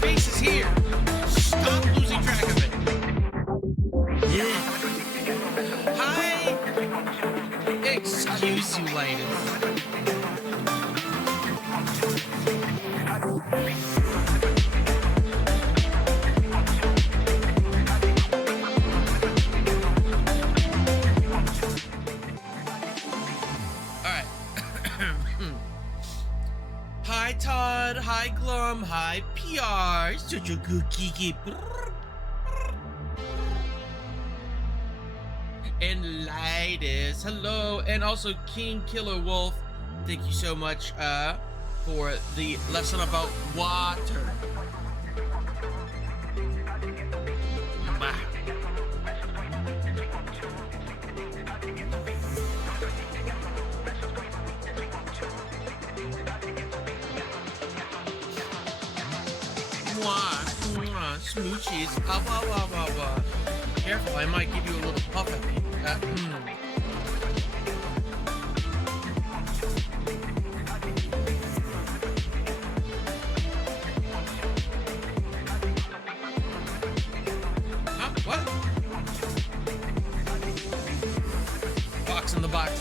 Base is here. Stop losing track of it. Yeah. Hi. Excuse you, ladies. Alright. Hi, Todd. Hi, Glum. Hi, PR. Such a good geeky. And ladies, hello. And also, King Killer Wolf. Thank you so much for the lesson about water. Bah. Smoochies. Careful, I might give you a little puff at me. Huh? What? Box in the box.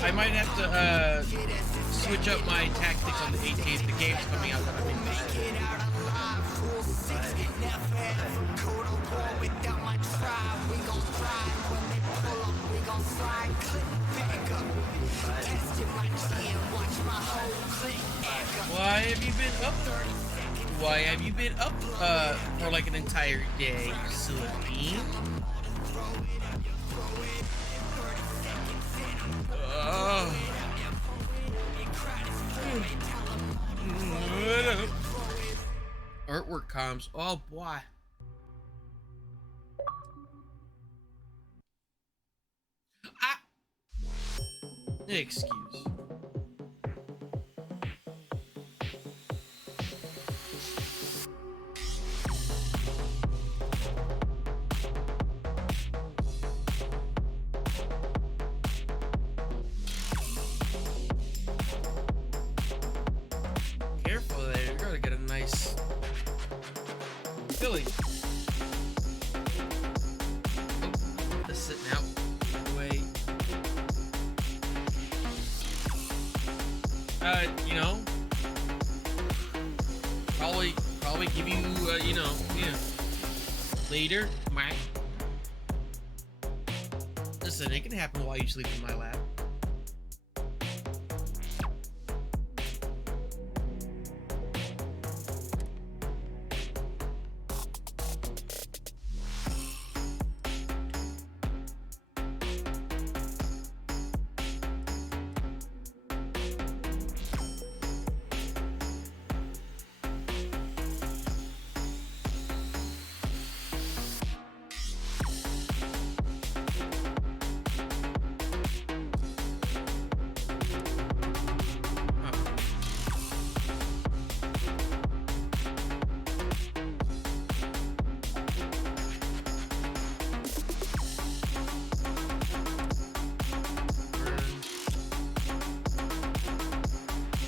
I might have to switch up my tactics on the 18th. The game's coming out that I'm in. Why have you been up? Why have you been up for like an entire day, silly? Artwork comms. Oh boy. Excuse. Careful there, you're gonna get a nice filling. Just sitting out. Wait. You know, probably give you, you know, yeah. Later, Mac. Listen, it can happen while you sleep in my lap.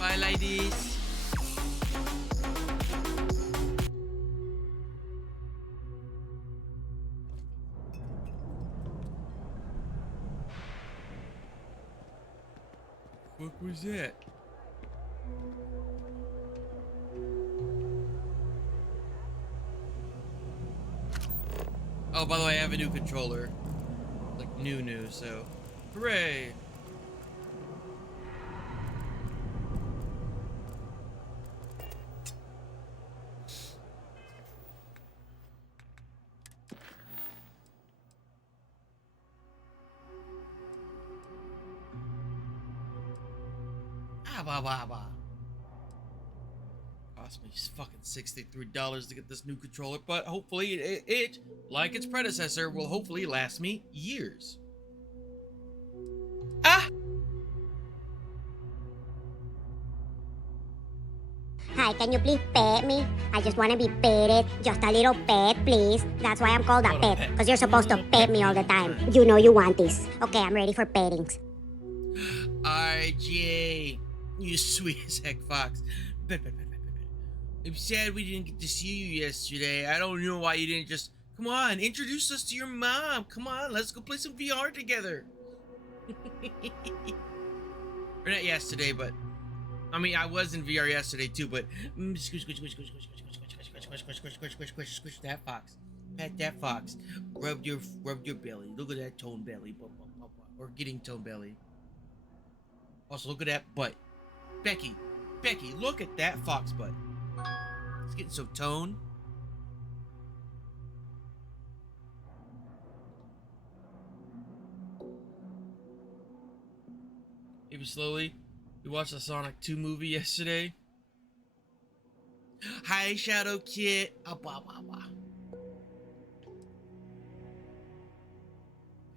Bye, ladies. What was that? Oh, by the way, I have a new controller. Like, new, so... Hooray. Ah, bah, bah, bah. Cost me fucking $63 to get this new controller, but hopefully it, like its predecessor, will hopefully last me years. Ah! Hi, can you please pet me? I just want to be petted. Just a little pet, please. That's why I'm called a pet, because you're supposed to pet me all the time. You know you want this. Okay, I'm ready for pettings. RJ, you sweet as heck fox. I'm sad we didn't get to see you yesterday. I don't know why you didn't just... Come on, introduce us to your mom. Come on, let's go play some VR together. Or not yesterday, but... I mean, I was in VR yesterday too, but... Squish that fox. Pet that fox. Rub your belly. Look at that tone belly. Or getting tone belly. Also, look at that butt. Becky, look at that fox butt. It's getting so toned. Maybe slowly. We watched the Sonic 2 movie yesterday. Hi, Shadow Kit.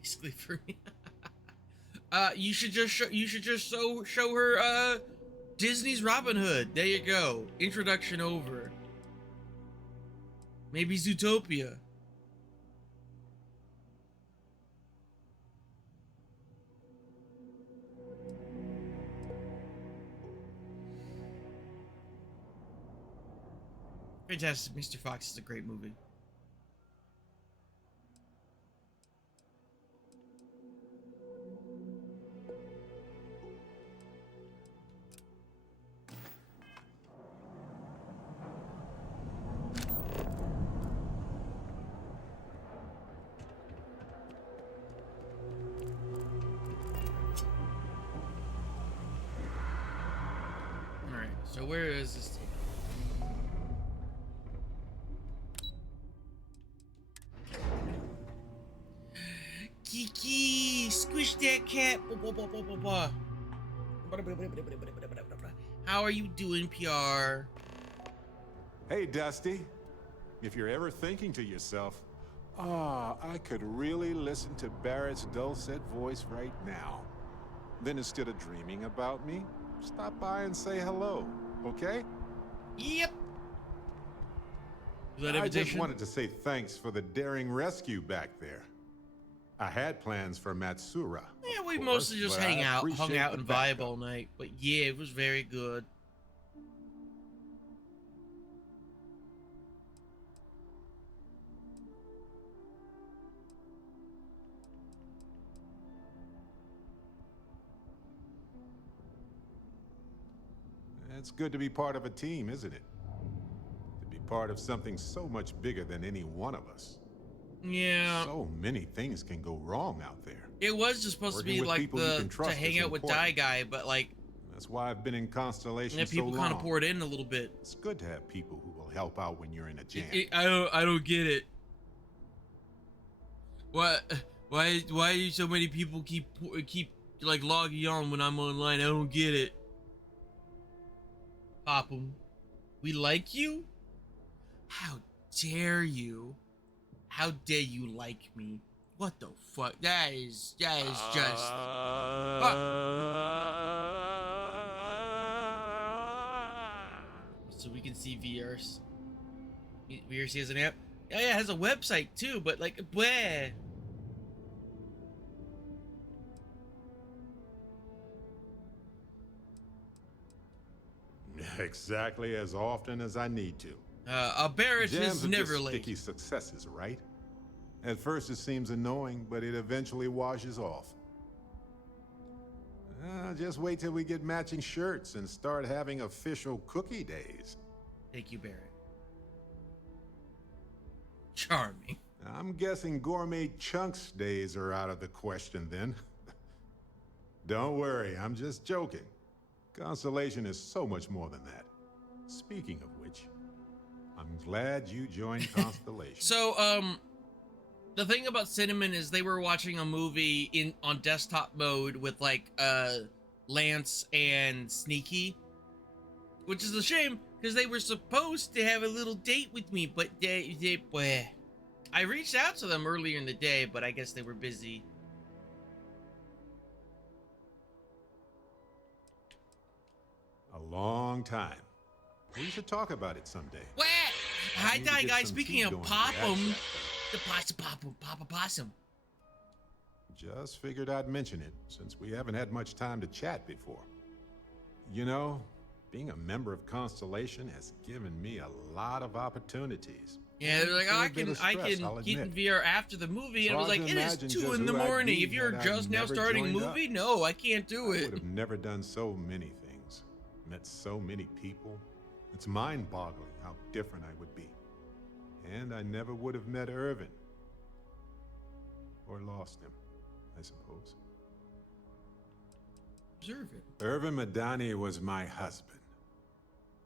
Basically for me. You should just show her Disney's Robin Hood. There you go. Introduction over. Maybe Zootopia. Fantastic Mr. Fox is a great movie. Alright, so where is this thing? Kiki, squish that cat. How are you doing, PR? Hey, Dusty. If you're ever thinking to yourself, I could really listen to Barrett's dulcet voice right now, then instead of dreaming about me, stop by and say hello, okay? Yep. I just wanted to say thanks for the daring rescue back there. I had plans for Matsura. Yeah, we mostly just hung out and vibe all night. But yeah, it was very good. It's good to be part of a team, isn't it? To be part of something so much bigger than any one of us. Yeah. So many things can go wrong out there. It was just supposed to be like to hang out with Die Guy, but like that's why I've been in Constellation so long. People kind of poured in a little bit. It's good to have people who will help out when you're in a jam. I don't get it. Why do so many people keep like logging on when I'm online? I don't get it. Pop 'em. We like you? How dare you? How dare you like me? What the fuck? That is just... So we can see VRC. VRC has an app? Oh yeah, it has a website too, but like, bleh. Exactly as often as I need to. Barrett is never late. Sticky successes, right? At first it seems annoying, but it eventually washes off. Just wait till we get matching shirts and start having official cookie days. Thank you, Barrett. Charming. I'm guessing gourmet chunks days are out of the question then. Don't worry, I'm just joking. Constellation is so much more than that. Speaking of which, I'm glad you joined Constellation. So, the thing about Cinnamon is they were watching a movie on desktop mode with like Lance and Sneaky, which is a shame because they were supposed to have a little date with me, but I reached out to them earlier in the day, but I guess they were busy. A long time. We should talk about it someday. What? Hi, need to get guys. some Speaking tea of going for Popham, that the Papa Possum. Just figured I'd mention it, since we haven't had much time to chat before. You know, being a member of Constellation has given me a lot of opportunities. Yeah, they're like, oh, Still I a bit can of stress, I'll get in admit. VR after the movie, and So I was hard like, to it is imagine 2 just in the who I'd morning. be If you're had I just now never starting a joined up. movie, no, I can't do I it. would have never done so many things, met so many people. It's mind-boggling how different I would be. And I never would have met Irvin. Or lost him, I suppose. Observe it. Irvin Madani was my husband.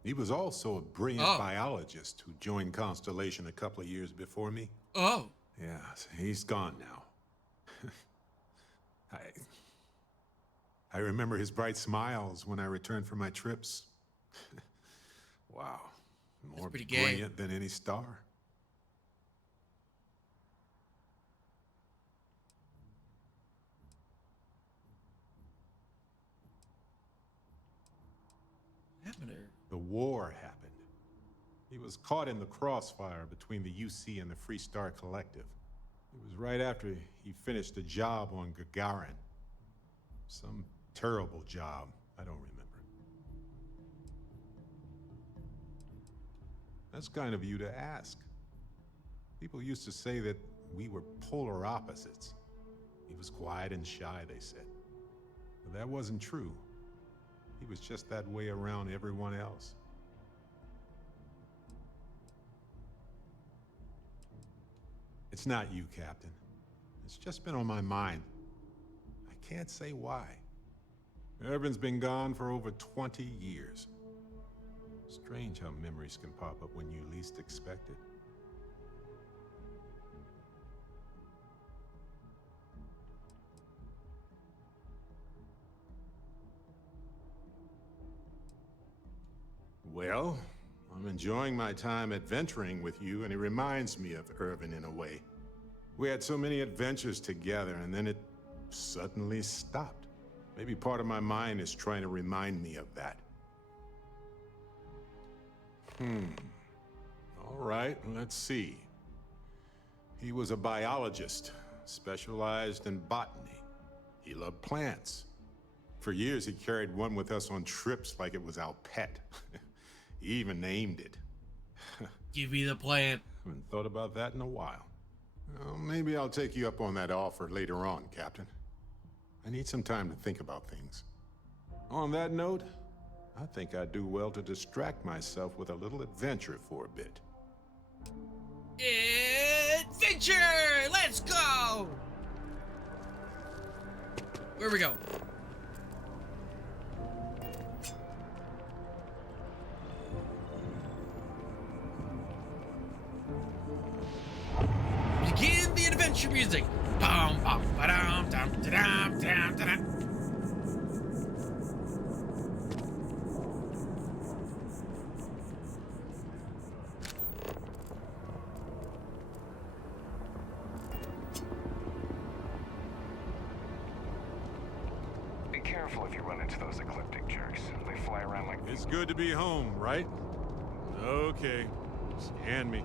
He was also a brilliant biologist who joined Constellation a couple of years before me. Oh. Yeah, he's gone now. I remember his bright smiles when I returned from my trips. Wow, more pretty gay. brilliant than any star. What happened to her? The war happened. He was caught in the crossfire between the UC and the Free Star Collective. It was right after he finished a job on Gagarin. Some terrible job, I don't remember. That's kind of you to ask. People used to say that we were polar opposites. He was quiet and shy, they said. But that wasn't true. He was just that way around everyone else. It's not you, Captain. It's just been on my mind. I can't say why. Irvin's been gone for over 20 years. Strange how memories can pop up when you least expect it. Well, I'm enjoying my time adventuring with you, and it reminds me of Irvin in a way. We had so many adventures together, and then it suddenly stopped. Maybe part of my mind is trying to remind me of that. All right, let's see. He was a biologist, specialized in botany. He loved plants. For years, he carried one with us on trips like it was our pet. He even named it. Give me the plant. Haven't thought about that in a while. Well, maybe I'll take you up on that offer later on, Captain. I need some time to think about things. On that note, I think I'd do well to distract myself with a little adventure for a bit. Adventure! Let's go! Where we go? Begin the adventure music. Bum, bum, ba-dum, dum, da-dum, dum, da-dum. Be careful if you run into those ecliptic jerks. They fly around like... It's good to be home, right? Okay. Scan me.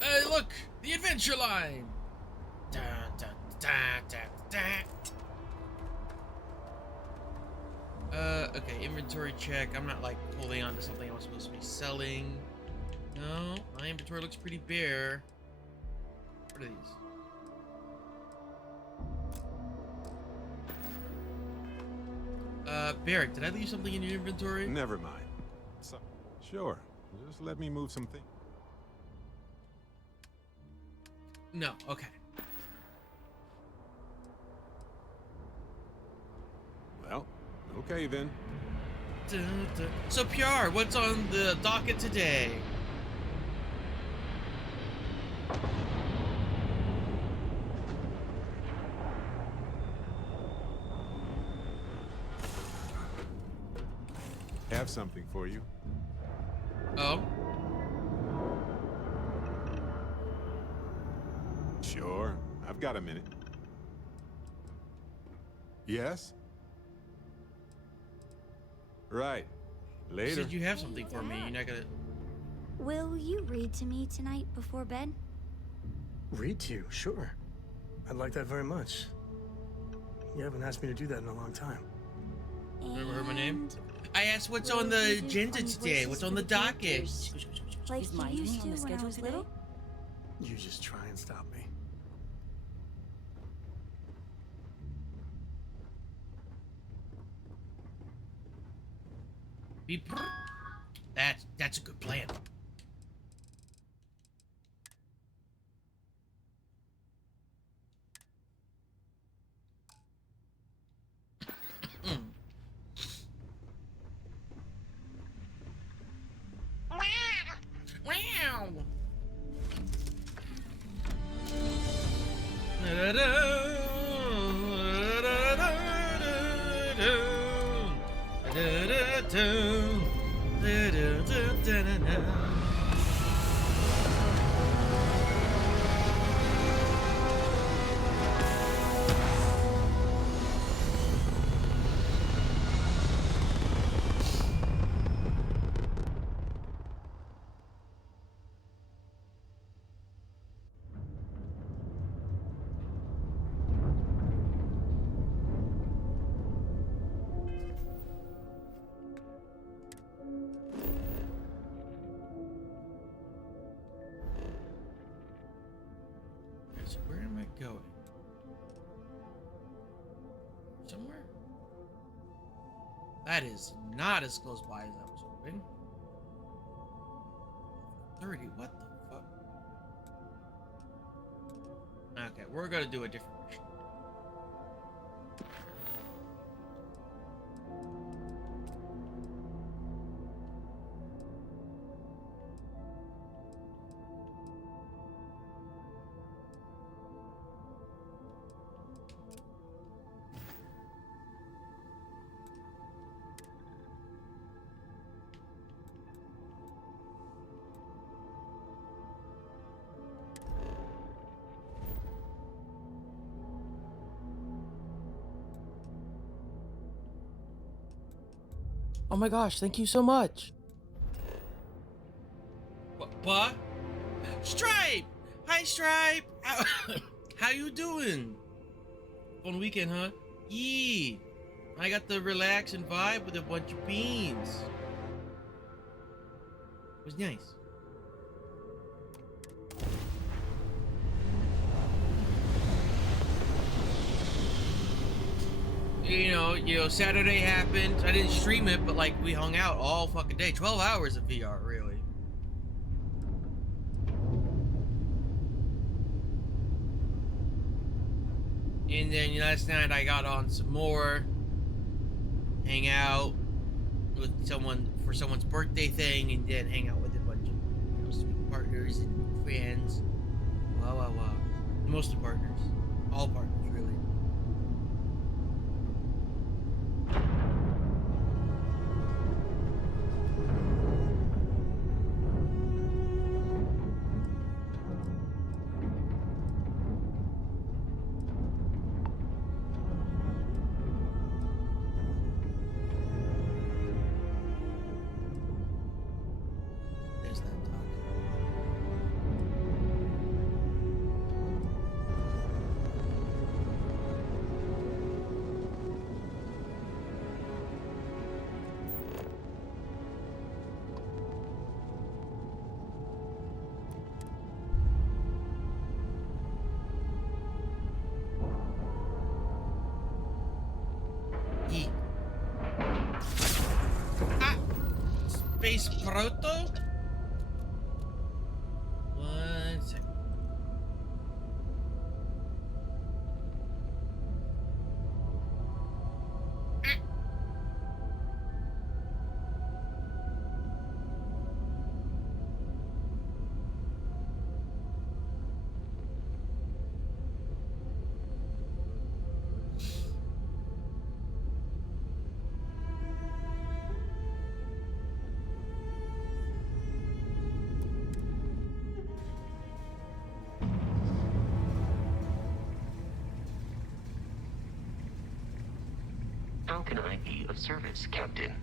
Hey, look! The adventure line! Dun, dun, dun, dun, dun. Okay, inventory check. I'm not like holding on to something I'm supposed to be selling. No, my inventory looks pretty bare. What are these? Barrick, did I leave something in your inventory? Never mind. Sure. Just let me move some things. No, okay. Well, okay then. So PR, what's on the docket today? Have something for you. Oh, Sure, I've got a minute. Yes? Right. you Later. said you have something for me. You're not gonna. Will you read to me tonight before bed? Read to you, sure. I'd like that very much. You haven't asked me to do that in a long time. Remember her my name? And I asked what's will on you the do agenda funny today. voices What's for on the the docket? characters? Like Is you mine used on to the when I schedule was today? little? You just try and stop me. Beep. That's a good plan. Mm. Wow. So where am I going? Somewhere? That is not as close by as I was hoping. 30, what the fuck? Okay, we're gonna do a different mission. Oh my gosh, thank you so much. What? Stripe! Hi, Stripe! How you doing? Fun weekend, huh? Yee! I got the relax and vibe with a bunch of beans. It was nice. You know, Saturday happened. I didn't stream it, but like we hung out all fucking day. 12 hours of VR, really. And then last night I got on some more. Hang out with someone for someone's birthday thing, and then hang out with a bunch of sweet partners and friends. Wow. Mostly partners. All partners, really. There's that talk. Yee. Ah! Space Proto? can I be of service, Captain?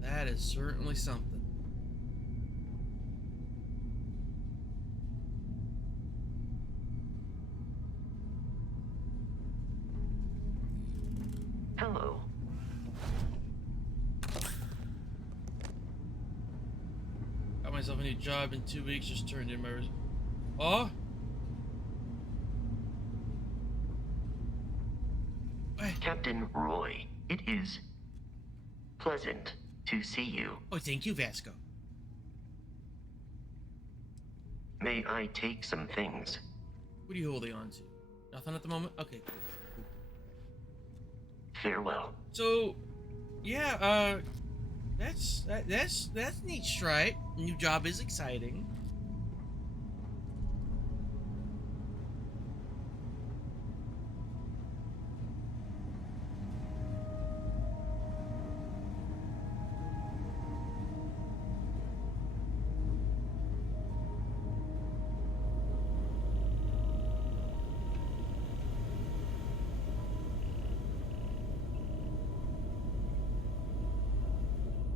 That is certainly something. Hello. Got myself a new job in 2 weeks. Just turned in my Oh. Hey. Captain Roy, it is pleasant to see you. Oh, thank you, Vasco. May I take some things? What are you holding on to? Nothing at the moment? Okay, cool. Farewell. So, yeah, that's neat stripe. New job is exciting.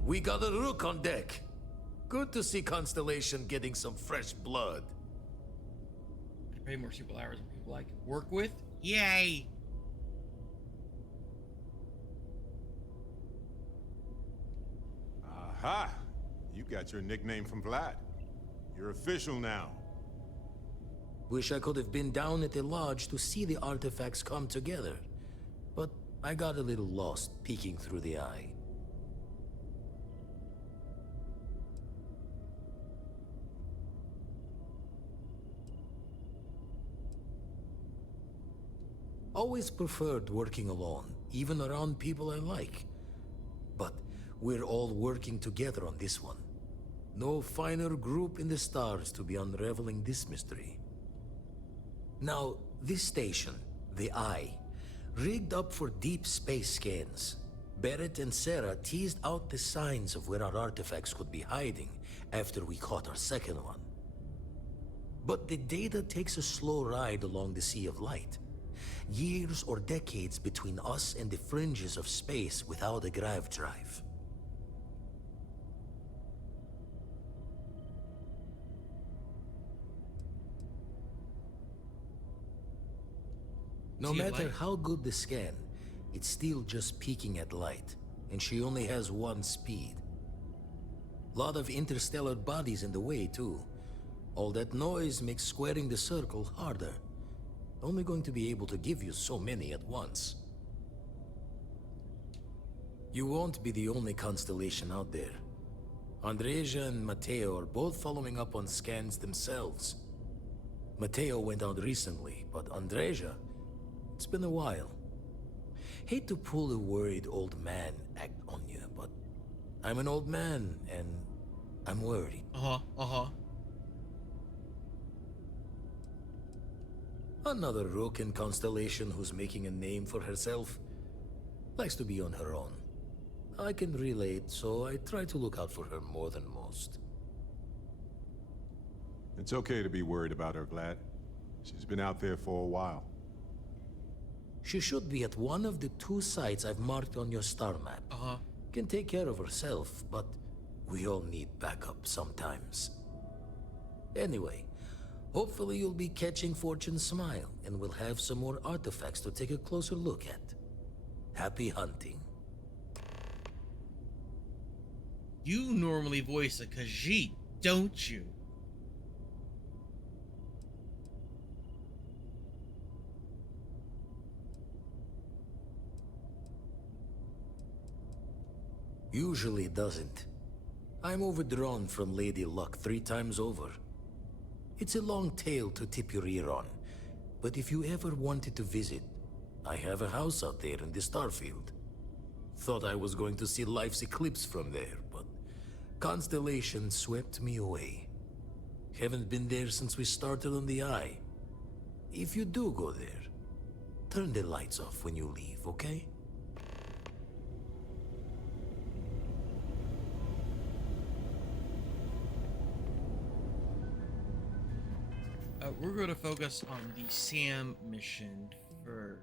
We got a rook on deck. Good to see Constellation getting some fresh blood. I pay more super hours than people I can work with. Yay! Aha! You got your nickname from Vlad. You're official now. Wish I could have been down at the lodge to see the artifacts come together. But I got a little lost peeking through the eye. Always preferred working alone, even around people I like. But we're all working together on this one. No finer group in the stars to be unraveling this mystery. Now, this station, the Eye, rigged up for deep space scans. Barrett and Sarah teased out the signs of where our artifacts could be hiding after we caught our second one. But the data takes a slow ride along the Sea of Light. Years or decades between us and the fringes of space without a grav drive. No matter how good the scan, it's still just peeking at light, and she only has one speed. Lot of interstellar bodies in the way, too. All that noise makes squaring the circle harder. Only going to be able to give you so many at once. You won't be the only constellation out there. Andreja and Matteo are both following up on scans themselves. Matteo went out recently, but Andreja, it's been a while. Hate to pull a worried old man act on you, but I'm an old man, and I'm worried. Another rook in Constellation who's making a name for herself. Likes to be on her own. I can relate, so I try to look out for her more than most. It's okay to be worried about her, Vlad. She's been out there for a while. She should be at one of the 2 sites I've marked on your star map. Can take care of herself, but we all need backup sometimes. Anyway, hopefully you'll be catching Fortune's smile, and we'll have some more artifacts to take a closer look at. Happy hunting. You normally voice a Khajiit, don't you? Usually doesn't. I'm overdrawn from Lady Luck 3 times over. It's a long tale to tip your ear on, but if you ever wanted to visit, I have a house out there in the starfield. Thought I was going to see life's eclipse from there, but Constellation swept me away. Haven't been there since we started on the Eye. If you do go there, turn the lights off when you leave, okay? we're going to focus on the Sam mission first.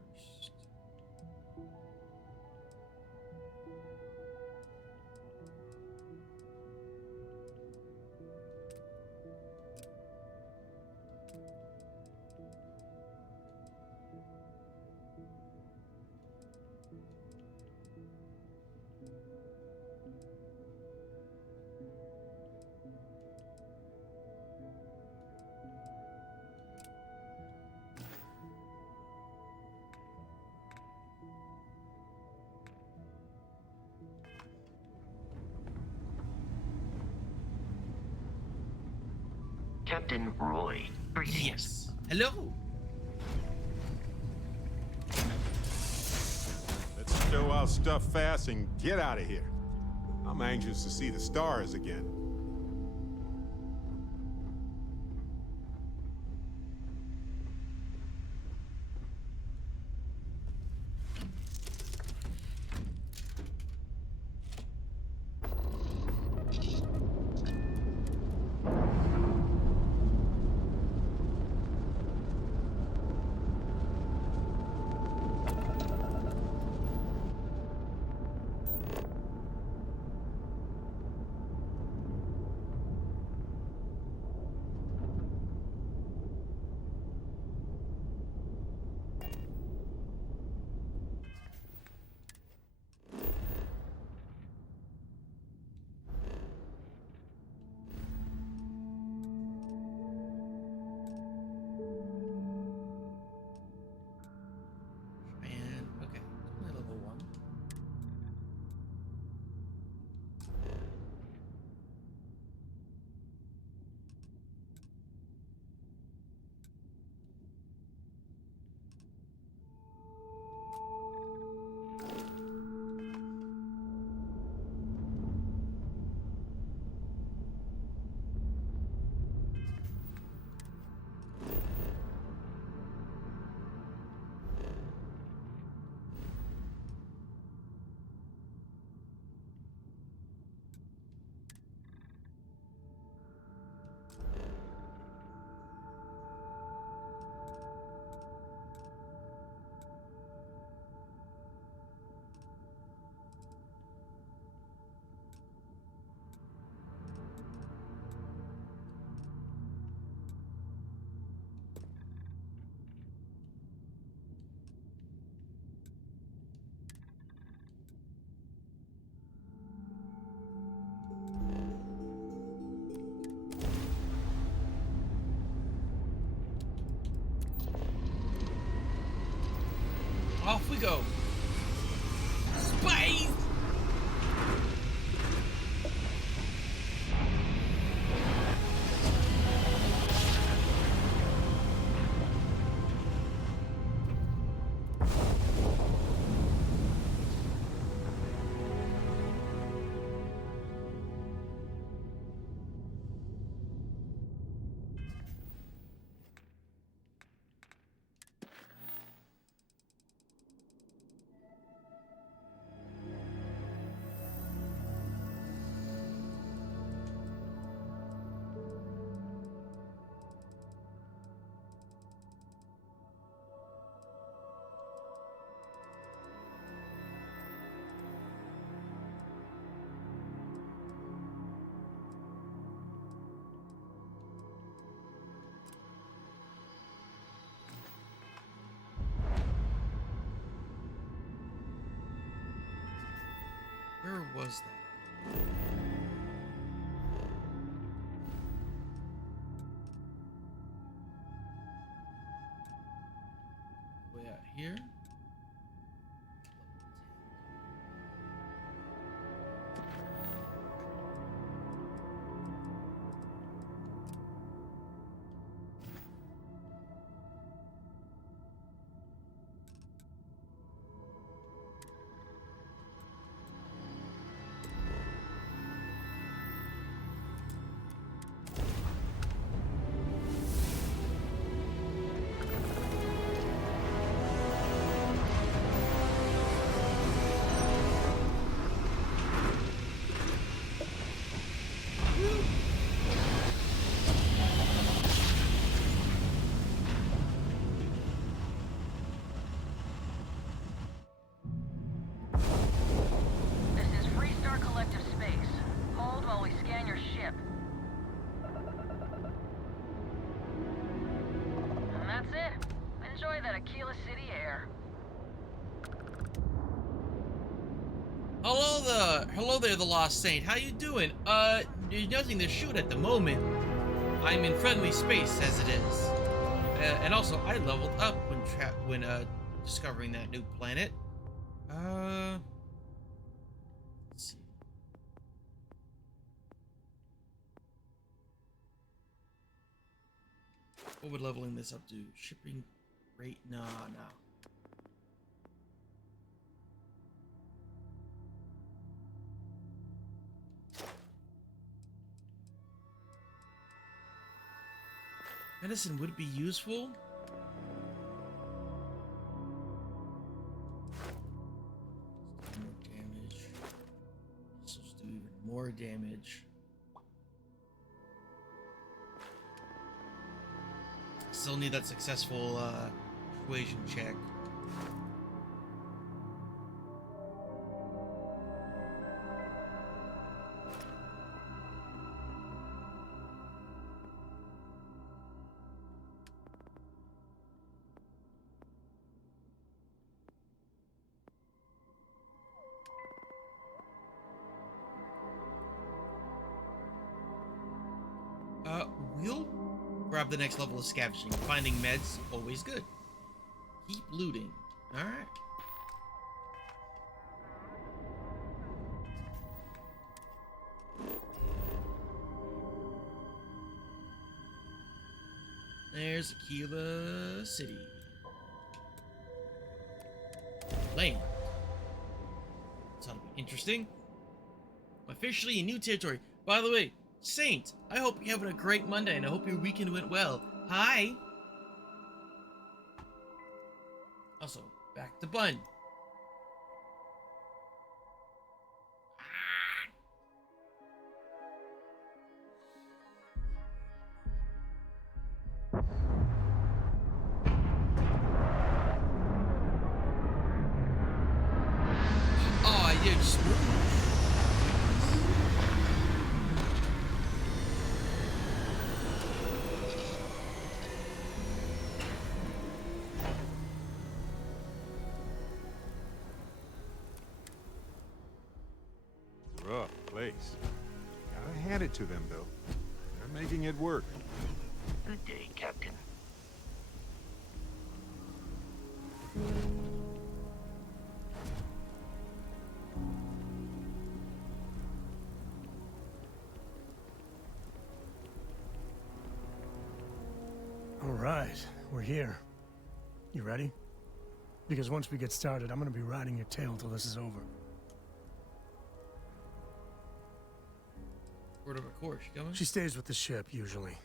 Captain Roy, greetings. Yes. Hello. Let's show our stuff fast and get out of here. I'm anxious to see the stars again. And okay, only level 1. Off we go. Space! Where was that? Way out here? while we scan your ship. And that's it. Enjoy that Aquila City air. Hello there, the Lost Saint. How you doing? There's nothing to shoot at the moment. I'm in friendly space as it is. And also, I leveled up when discovering that new planet. Let's see. What would leveling this up to? Shipping rate? No. Medicine would be useful. More damage. This will do even more damage. Still need that successful persuasion check. We'll grab the next level of scavenging. Finding meds, always good. Keep looting. Alright. There's Aquila City. Lane. This ought to be interesting. Officially in new territory. By the way, Saint, I hope you're having a great Monday and I hope your weekend went well. Hi! Also, back to Bun. Oh, I did smooth. Rough place. Gotta hand it to them, though. They're making it work. Good day, Captain. All right, we're here. You ready? Because once we get started, I'm gonna be riding your tail till this is over. Word of a course, you coming? She stays with the ship, usually.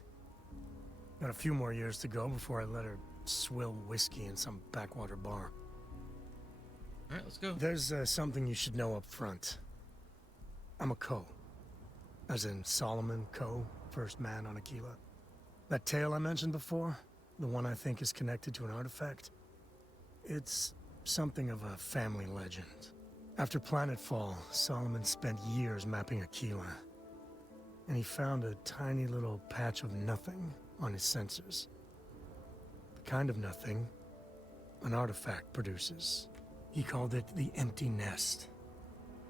Got a few more years to go before I let her swill whiskey in some backwater bar. Alright, let's go. There's something you should know up front. I'm a Co. As in Solomon Co., first man on Aquila. That tale I mentioned before, the one I think is connected to an artifact, it's something of a family legend. After planetfall, Solomon spent years mapping Aquila, and he found a tiny little patch of nothing on his sensors. The kind of nothing an artifact produces. He called it the Empty Nest.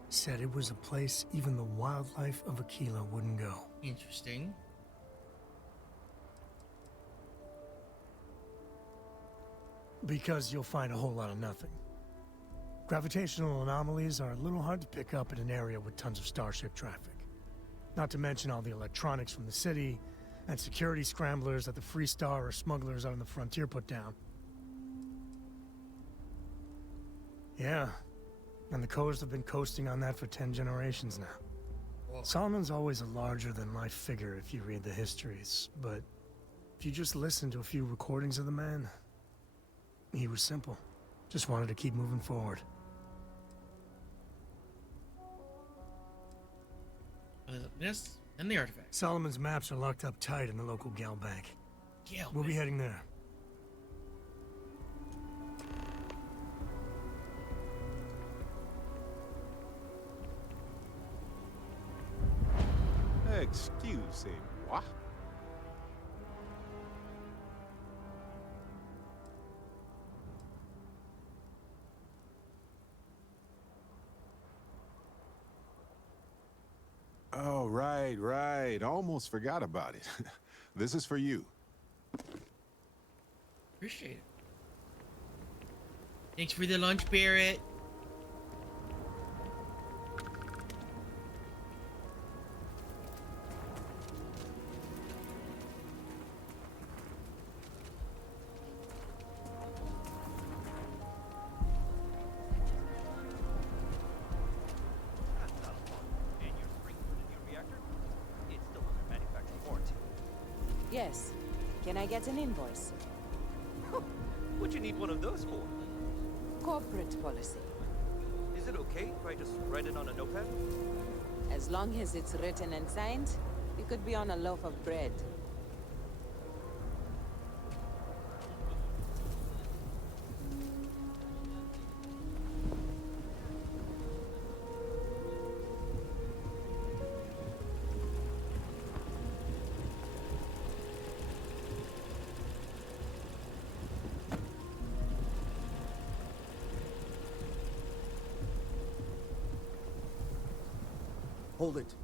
Said it was a place even the wildlife of Aquila wouldn't go. Interesting. Because you'll find a whole lot of nothing. Gravitational anomalies are a little hard to pick up in an area with tons of starship traffic. Not to mention all the electronics from the city, and security scramblers that the Free Star or smugglers out on the frontier put down. Yeah, and the Coast have been coasting on that for 10 generations now. Solomon's always a larger-than-life figure if you read the histories, but if you just listen to a few recordings of the man, he was simple. Just wanted to keep moving forward. Yes, and the artifact. Solomon's maps are locked up tight in the local gal bank. Gal We'll be bank. heading there. Excusez-moi. Oh, right. Almost forgot about it. This is for you. Appreciate it. Thanks for the lunch, Barrett. Yes. Can I get an invoice? What'd you need one of those for? Corporate policy. Is it okay if I just write it on a notepad? As long as it's written and signed, it could be on a loaf of bread. Hold it.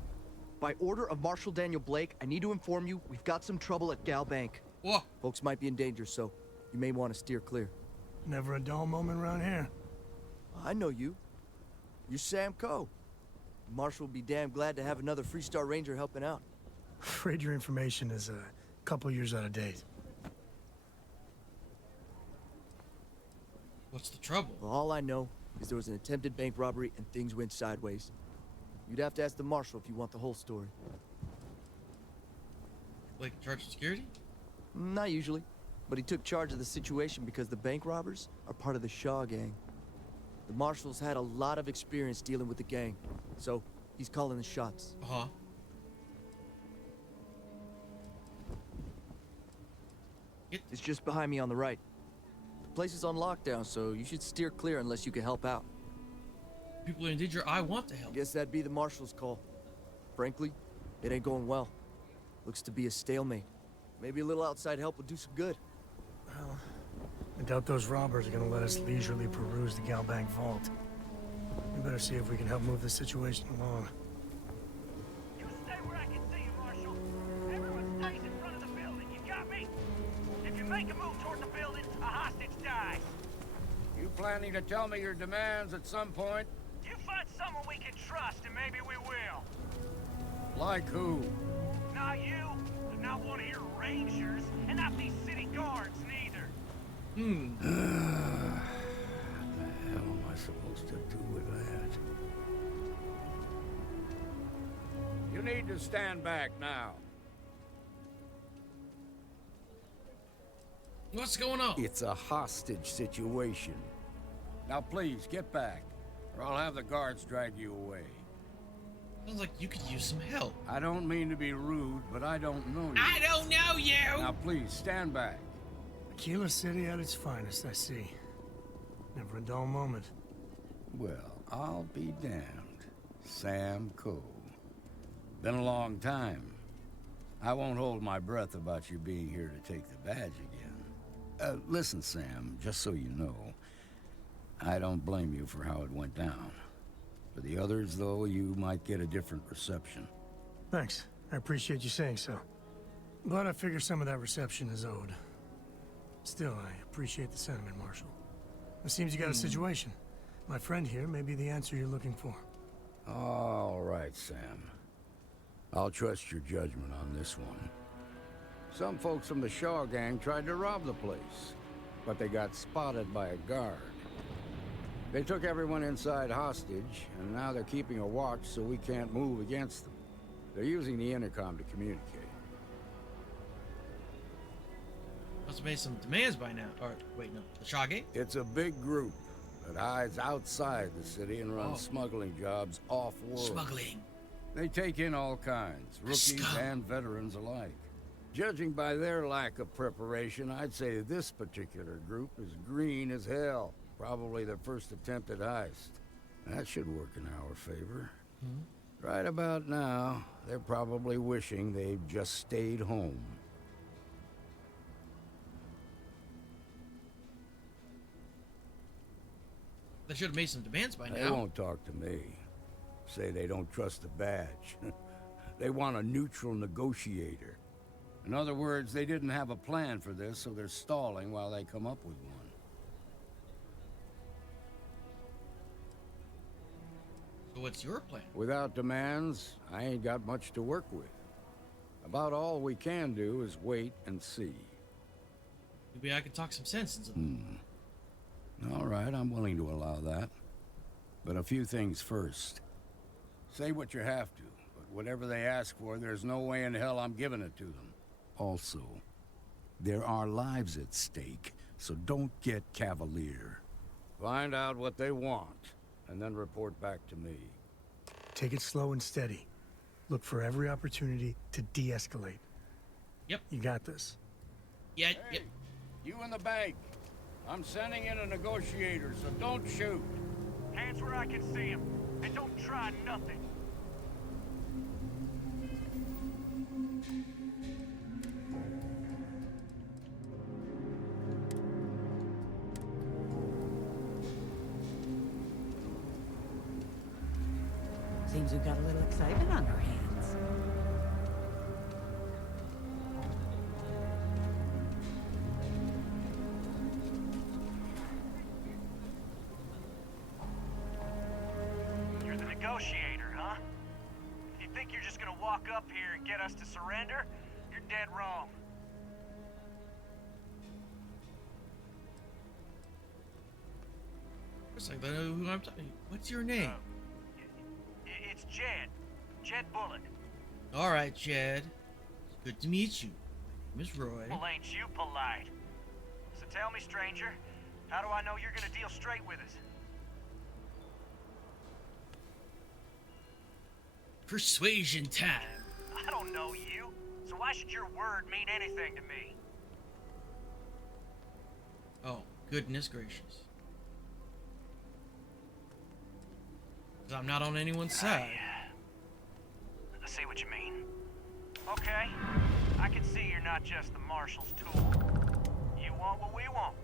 By order of Marshal Daniel Blake, I need to inform you we've got some trouble at Gal Bank. Whoa. Folks might be in danger, so you may want to steer clear. Never a dull moment around here. I know you. You're Sam Coe. Marshal will be damn glad to have another Freestar Ranger helping out. Afraid your information is a couple years out of date. What's the trouble? Well, all I know is there was an attempted bank robbery and things went sideways. You'd have to ask the Marshal if you want the whole story. Like, charge of security? Not usually, but he took charge of the situation because the bank robbers are part of the Shaw gang. The Marshal's had a lot of experience dealing with the gang, so he's calling the shots. Uh-huh. It's just behind me on the right. The place is on lockdown, so you should steer clear unless you can help out. People are in danger. I want to help. Guess that'd be the Marshal's call. Frankly, it ain't going well. Looks to be a stalemate. Maybe a little outside help will do some good. Well, I doubt those robbers are gonna let us leisurely peruse the Gal Bank vault. We better see if we can help move this situation along. You stay where I can see you, Marshal. Everyone stays in front of the building, you got me? If you make a move toward the building, a hostage dies. You planning to tell me your demands at some point? You find someone we can trust, and maybe we will. Like who? Not you, not one of your rangers, and not these city guards, neither. What the hell am I supposed to do with that? You need to stand back now. What's going on? It's a hostage situation. Now please, get back, or I'll have the guards drag you away. Sounds like you could use some help. I don't mean to be rude, but I don't know you. I don't know you! Now please, stand back. Aquila City at its finest, I see. Never a dull moment. Well, I'll be damned. Sam Coe. Been a long time. I won't hold my breath about you being here to take the badge again. Listen, Sam, just so you know, I don't blame you for how it went down. For the others, though, you might get a different reception. Thanks. I appreciate you saying so. But I figure some of that reception is owed. Still, I appreciate the sentiment, Marshal. It seems you got a situation. My friend here may be the answer you're looking for. All right, Sam. I'll trust your judgment on this one. Some folks from the Shaw gang tried to rob the place, but they got spotted by a guard. They took everyone inside hostage, and now they're keeping a watch so we can't move against them. They're using the intercom to communicate. Must have made some demands by now. Or, wait, no. The Shaw gang? It's a big group that hides outside the city and runs smuggling jobs off-world. Smuggling. They take in all kinds, rookies and veterans alike. Judging by their lack of preparation, I'd say this particular group is green as hell. Probably their first attempt at heist. That should work in our favor. Right about now, they're probably wishing they'd just stayed home. They should have made some demands by now. They won't talk to me. Say they don't trust the badge. They want a neutral negotiator. In other words, they didn't have a plan for this, so they're stalling while they come up with one. So what's your plan? Without demands, I ain't got much to work with. About all we can do is wait and see. Maybe I could talk some sense into them. All right, I'm willing to allow that. But a few things first. Say what you have to, but whatever they ask for, there's no way in hell I'm giving it to them. Also, there are lives at stake, so don't get cavalier. Find out what they want, and then report back to me. Take it slow and steady. Look for every opportunity to de-escalate. Yep. You got this. Yeah, Hey, yep. you in the bank. I'm sending in a negotiator, so don't shoot. Hands where I can see him. And don't try nothing. Seems we've got a little excitement on our hands. You're the negotiator, huh? If you think you're just gonna walk up here and get us to surrender, you're dead wrong. It's like, I know who I'm talking. What's your name? It's Jed. Jed Bullock. All right, Jed. It's good to meet you. My name is Roy. Well, ain't you polite? So tell me, stranger, how do I know you're gonna deal straight with us? Persuasion time. I don't know you, so why should your word mean anything to me? Oh, goodness gracious. 'Cause I'm not on anyone's side. I see what you mean. Okay, I can see you're not just the Marshal's tool. You want what we want.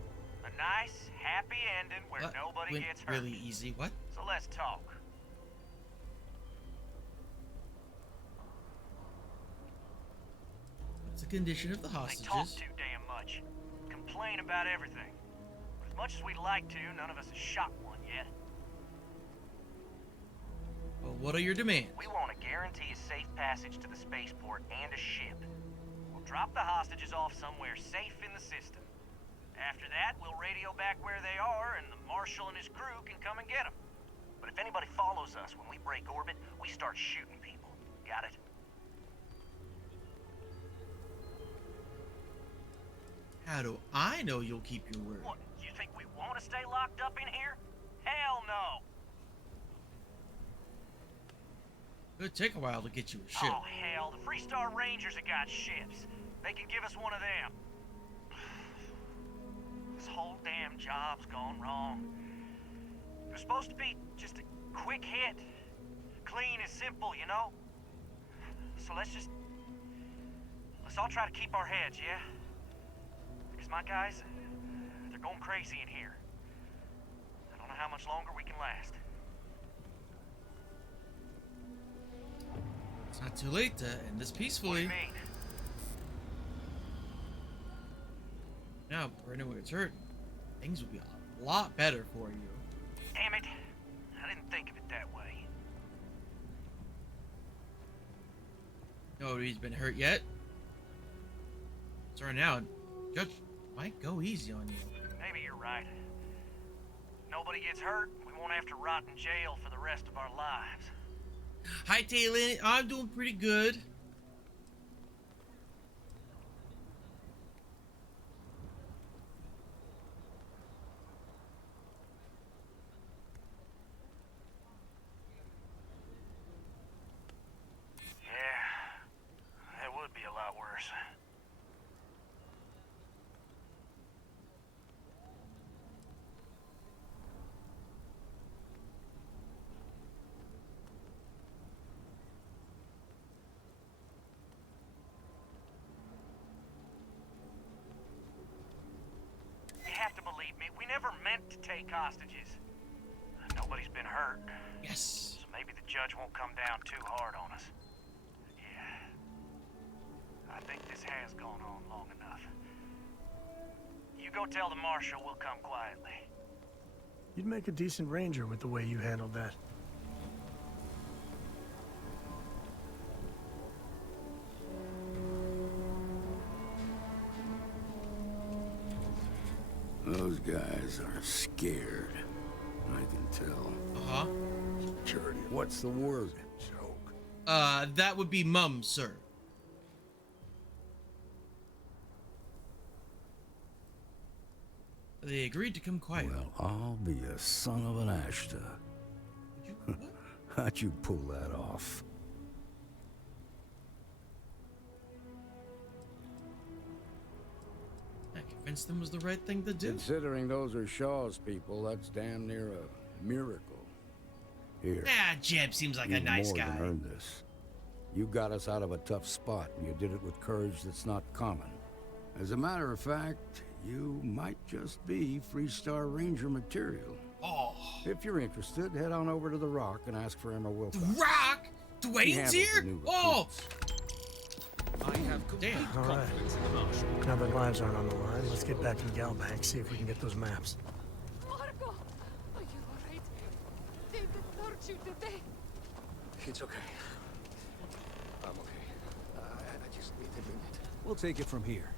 A nice, happy ending where That nobody went gets hurt. really easy. What? So let's talk. What's the condition of the They talk hostages? too damn much. Complain about everything. But as much as we'd like to, none of us has shot one yet. Well, what are your demands? We want to guarantee a safe passage to the spaceport and a ship. We'll drop the hostages off somewhere safe in the system. After that, we'll radio back where they are, and the Marshal and his crew can come and get them. But if anybody follows us when we break orbit, we start shooting people. Got it? How do I know you'll keep your word? What, you think we want to stay locked up in here? Hell no! It'll take a while to get you a ship. Oh, hell, the Freestar Rangers have got ships. They can give us one of them. This whole damn job's gone wrong. It was supposed to be just a quick hit. Clean and simple, you know? So let's all try to keep our heads, yeah? Because my guys, they're going crazy in here. I don't know how much longer we can last. It's not too late to end this What do peacefully. you mean? Now, before anyone gets hurt, things will be a lot better for you. Damn it. I didn't think of it that way. Nobody's been hurt yet. Starting out, Judge might go easy on you. Maybe you're right. Nobody gets hurt, we won't have to rot in jail for the rest of our lives. Hi, Taylor. I'm doing pretty good. Yeah, that would be a lot worse. never meant to take hostages. Nobody's been hurt. Yes. So maybe the judge won't come down too hard on us. Yeah. I think this has gone on long enough. You go tell the marshal we'll come quietly. You'd make a decent ranger with the way you handled that. Those guys are scared. I can tell. Uh-huh. Security. What's the word? Joke. That would be mum, sir. They agreed to come quiet. Well, I'll be a son of an Ashta. How'd you pull that off? I convinced them was the right thing to do. Considering those are Shaw's people, that's damn near a miracle. Here. Jeb seems like a you've nice more guy. than earned this. You got us out of a tough spot, and you did it with courage that's not common. As a matter of fact, you might just be Freestar Ranger material. Oh. If you're interested, head on over to the Rock and ask for Emma Wilcox. Rock? He Dwayne's handles here? the new Oh! I have complete All right. confidence in the marshal. Now that lives aren't on the line, let's get back in Galbank, see if we can get those maps. Marco, are you alright? They did hurt you, did they? It's okay. I'm okay. I just need a minute. We'll take it from here.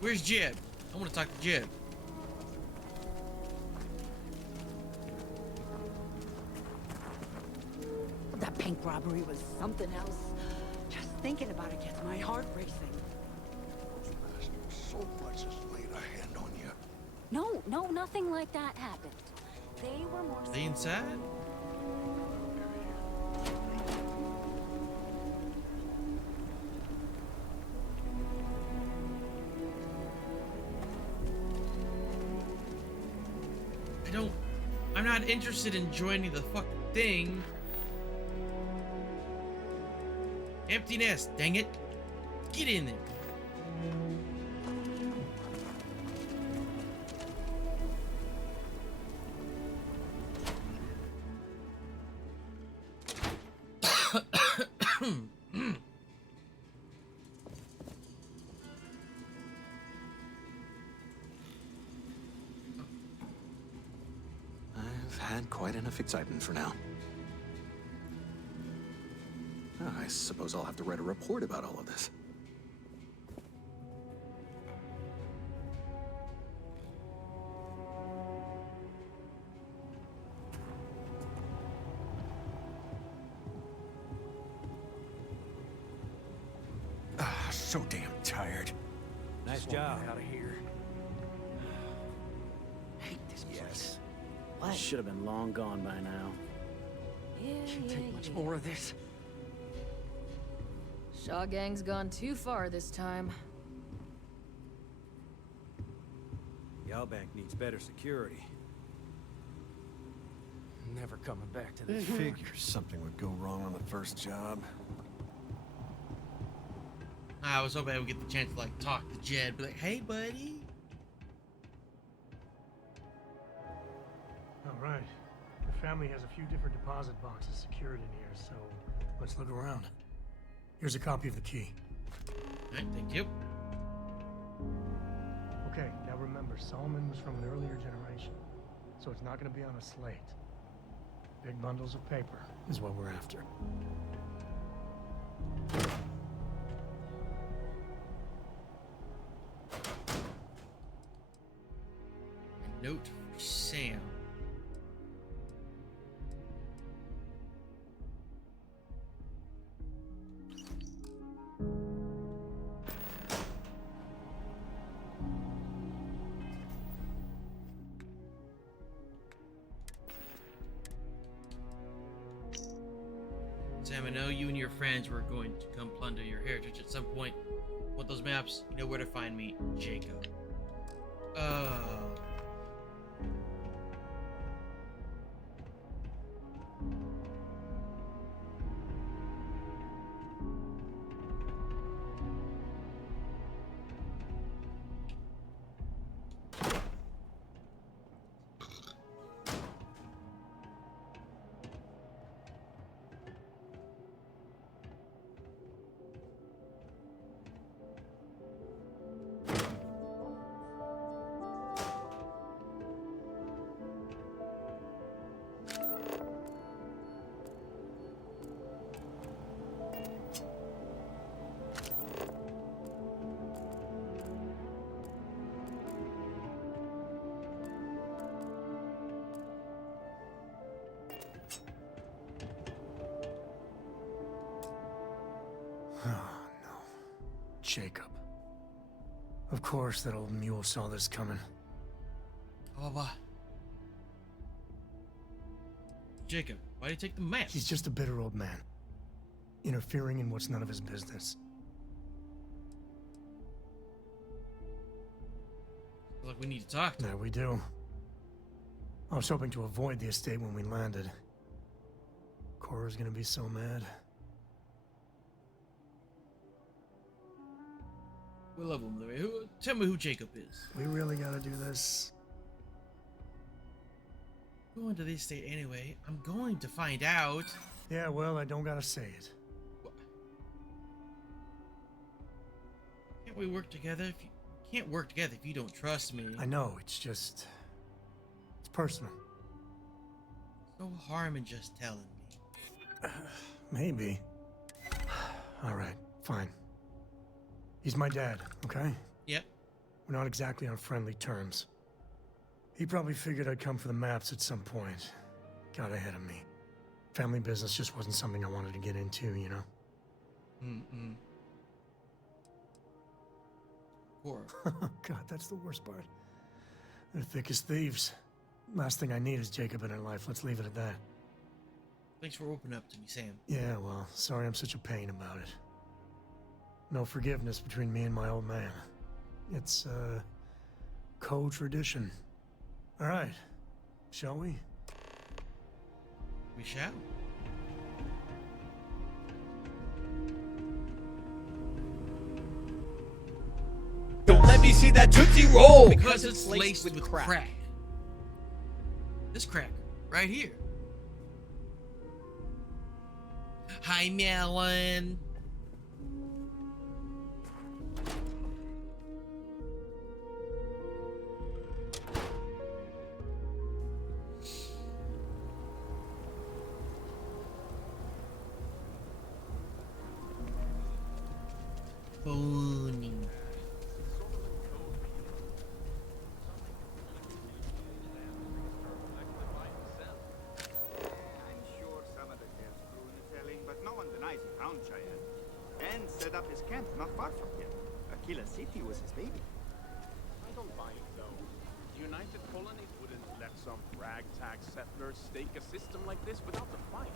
Where's Jeb? I want to talk to Jeb. That bank robbery was something else. Just thinking about it gets my heart racing. So much has laid a hand on you. No, nothing like that happened. They were more... They inside? I'm not interested in joining the fucking thing. Empty nest, dang it. Get in there. I've had quite enough excitement for now. I suppose I'll have to write a report about all of this. So damn tired. Nice job. Out of here. Hate this place. What? Should have been long gone by now. Can't take much more of this. Shaw Gang's gone too far this time. Galbank needs better security. Never coming back to this. Figures something would go wrong on the first job. I was hoping I would get the chance to like talk to Jed, be like, "Hey, buddy." All right. The family has a few different deposit boxes secured in here, so let's look around. Here's a copy of the key. All right, thank you. Okay, now remember, Solomon was from an earlier generation, so it's not going to be on a slate. Big bundles of paper is what we're after. A note for Sam. Sam, I know you and your friends were going to come plunder your heritage at some point. Want those maps? You know where to find me, Jacob. Oh, no. Jacob. Of course that old mule saw this coming. Oh, Jacob, why'd he take the map? He's just a bitter old man. Interfering in what's none of his business. Like we need to talk to him. Yeah, we do. I was hoping to avoid the estate when we landed. Cora's gonna be so mad. We love him, Louis. Tell me who Jacob is. We really gotta do this. Going to the estate anyway. I'm going to find out. Yeah, well, I don't gotta say it. Can't we work together? If you can't work together if you don't trust me. I know, it's just... It's personal. No harm in just telling me. Maybe. Alright, fine. He's my dad, okay? Yep. We're not exactly on friendly terms. He probably figured I'd come for the maps at some point. Got ahead of me. Family business just wasn't something I wanted to get into, you know? Mm-mm. Poor. God, that's the worst part. They're thick as thieves. Last thing I need is Jacob in her life. Let's leave it at that. Thanks for opening up to me, Sam. Yeah, well, sorry I'm such a pain about it. No forgiveness between me and my old man. It's, co-tradition. All right, shall we? We shall. Don't let me see that Tootsie Roll! Because it's laced with crack. This crack, right here. Hi, Melon. Boning. Set up his camp not far from here. Aquila City was his baby. I don't buy it, though. The United Colony wouldn't let some ragtag settler stake a system like this without a fight.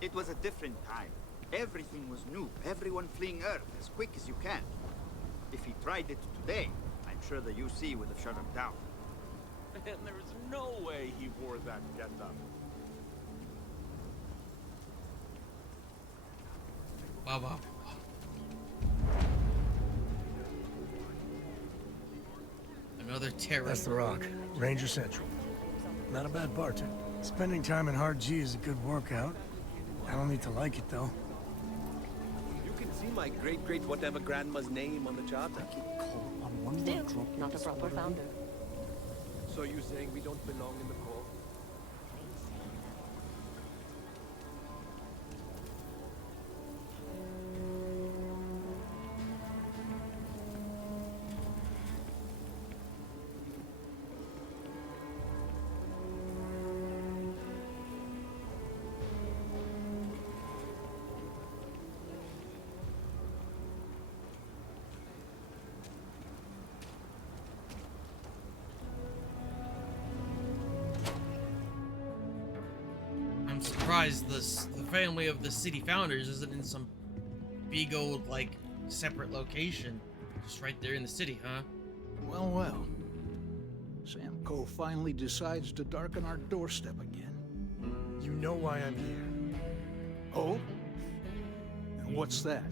It was a different time. Everything was new. Everyone fleeing Earth as quick as you can. If he tried it today, I'm sure the UC would have shut him down. And there's no way he wore that getup. Wow. Another terror. That's the Rock. Ranger Central. Not a bad bar, too. Spending time in hard G is a good workout. I don't need to like it, though. You can see my great-whatever grandma's name on the charter. Still, not a proper founder. So you're saying we don't belong in the Corps? I'm surprised the family of the city founders isn't in some big old, like, separate location. Just right there in the city, huh? Well. Sam Coe finally decides to darken our doorstep again. You know why I'm here. Oh? And what's that?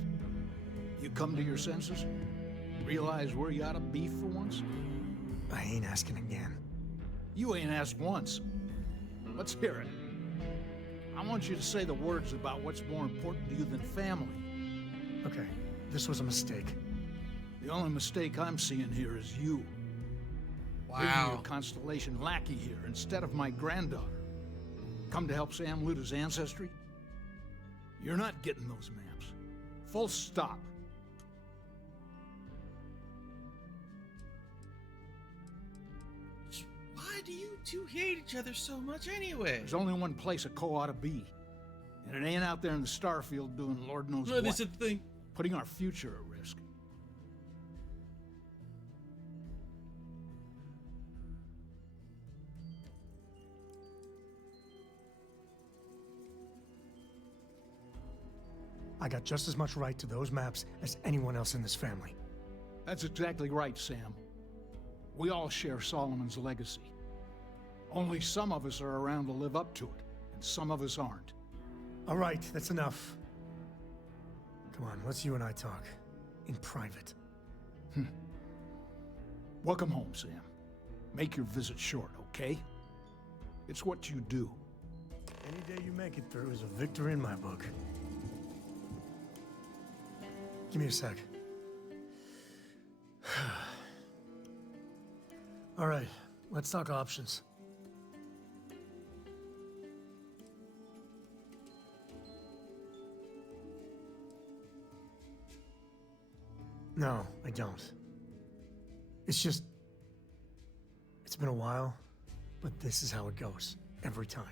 You come to your senses? Realize where you ought to be for once? I ain't asking again. You ain't asked once. Let's hear it. I want you to say the words about what's more important to you than family. Okay, this was a mistake. The only mistake I'm seeing here is you. Wow. Bringing your Constellation lackey here instead of my granddaughter. Come to help Sam loot his ancestry? You're not getting those maps. Full stop. Why do you two hate each other so much anyway? There's only one place a Co ought to be. And it ain't out there in the starfield doing Lord knows No, what. this is the thing. Putting our future at risk. I got just as much right to those maps as anyone else in this family. That's exactly right, Sam. We all share Solomon's legacy. Only some of us are around to live up to it, and some of us aren't. All right, that's enough. Come on, let's you and I talk. In private. Welcome home, Sam. Make your visit short, okay? It's what you do. Any day you make it through is a victory in my book. Give me a sec. All right, let's talk options. No, I don't. It's just... It's been a while, but this is how it goes. Every time.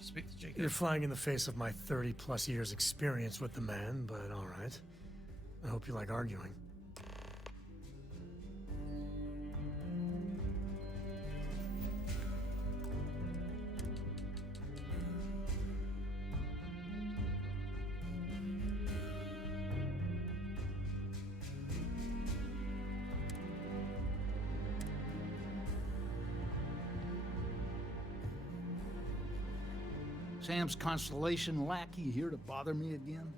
Speak to Jacob. You're flying in the face of my 30-plus years experience with the man, but all right. I hope you like arguing. Sam's constellation lackey here to bother me again?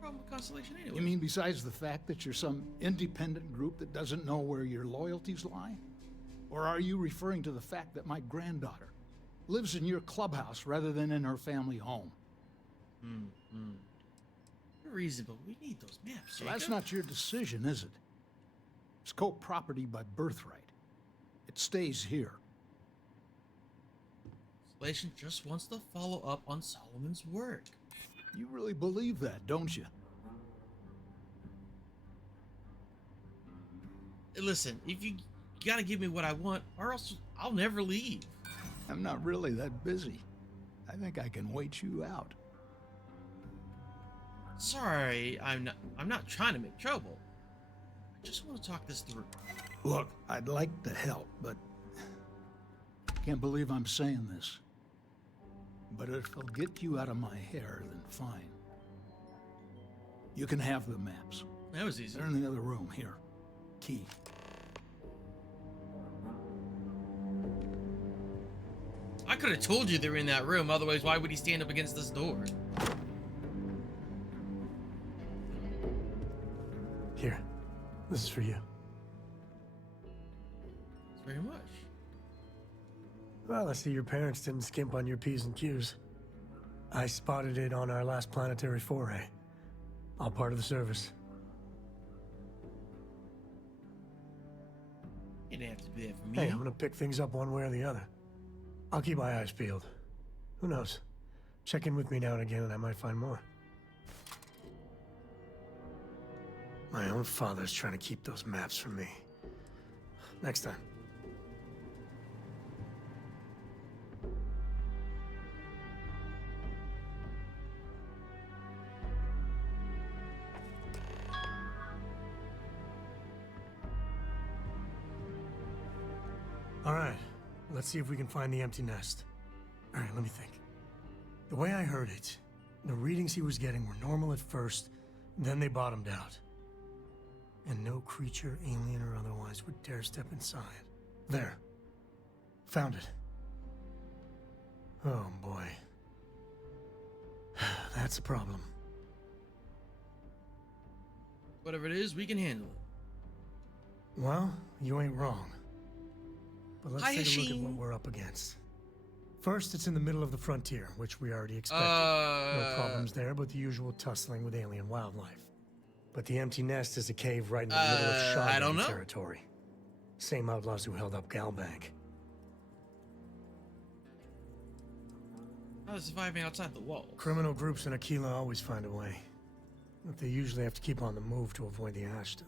Problem with Constellation anyway. You mean besides the fact that you're some independent group that doesn't know where your loyalties lie? Or are you referring to the fact that my granddaughter lives in your clubhouse rather than in her family home? Reasonable. We need those maps, So Jacob. that's not your decision, is it? It's co-property by birthright. It stays here. Constellation just wants to follow up on Solomon's work. You really believe that, don't you? Listen, if you gotta give me what I want, or else I'll never leave. I'm not really that busy. I think I can wait you out. Sorry, I'm not trying to make trouble. I just want to talk this through. Look, I'd like to help, but can't believe I'm saying this. But if it'll get you out of my hair, then fine. You can have the maps. That was easy. They're in the other room. Here. Key. I could have told you they're in that room, otherwise why would he stand up against this door? Here, this is for you. Thanks very much. Well, I see your parents didn't skimp on your P's and Q's. I spotted it on our last planetary foray. All part of the service. You didn't have to do that for me. Hey, I'm gonna pick things up one way or the other. I'll keep my eyes peeled. Who knows? Check in with me now and again and I might find more. My own father's trying to keep those maps from me. Next time. All right, let's see if we can find the empty nest. All right, let me think. The way I heard it, the readings he was getting were normal at first, then they bottomed out. And no creature, alien or otherwise, would dare step inside. There. Found it. Oh boy. That's a problem. Whatever it is, we can handle it. Well, you ain't wrong. But let's take a look at what we're up against. First, it's in the middle of the frontier, which we already expected. No problems there, but the usual tussling with alien wildlife. But the empty nest is a cave right in the middle of Shawgang territory. Same outlaws who held up Galbank. How is surviving outside the walls? Criminal groups in Aquila always find a way. But they usually have to keep on the move to avoid the Ashta.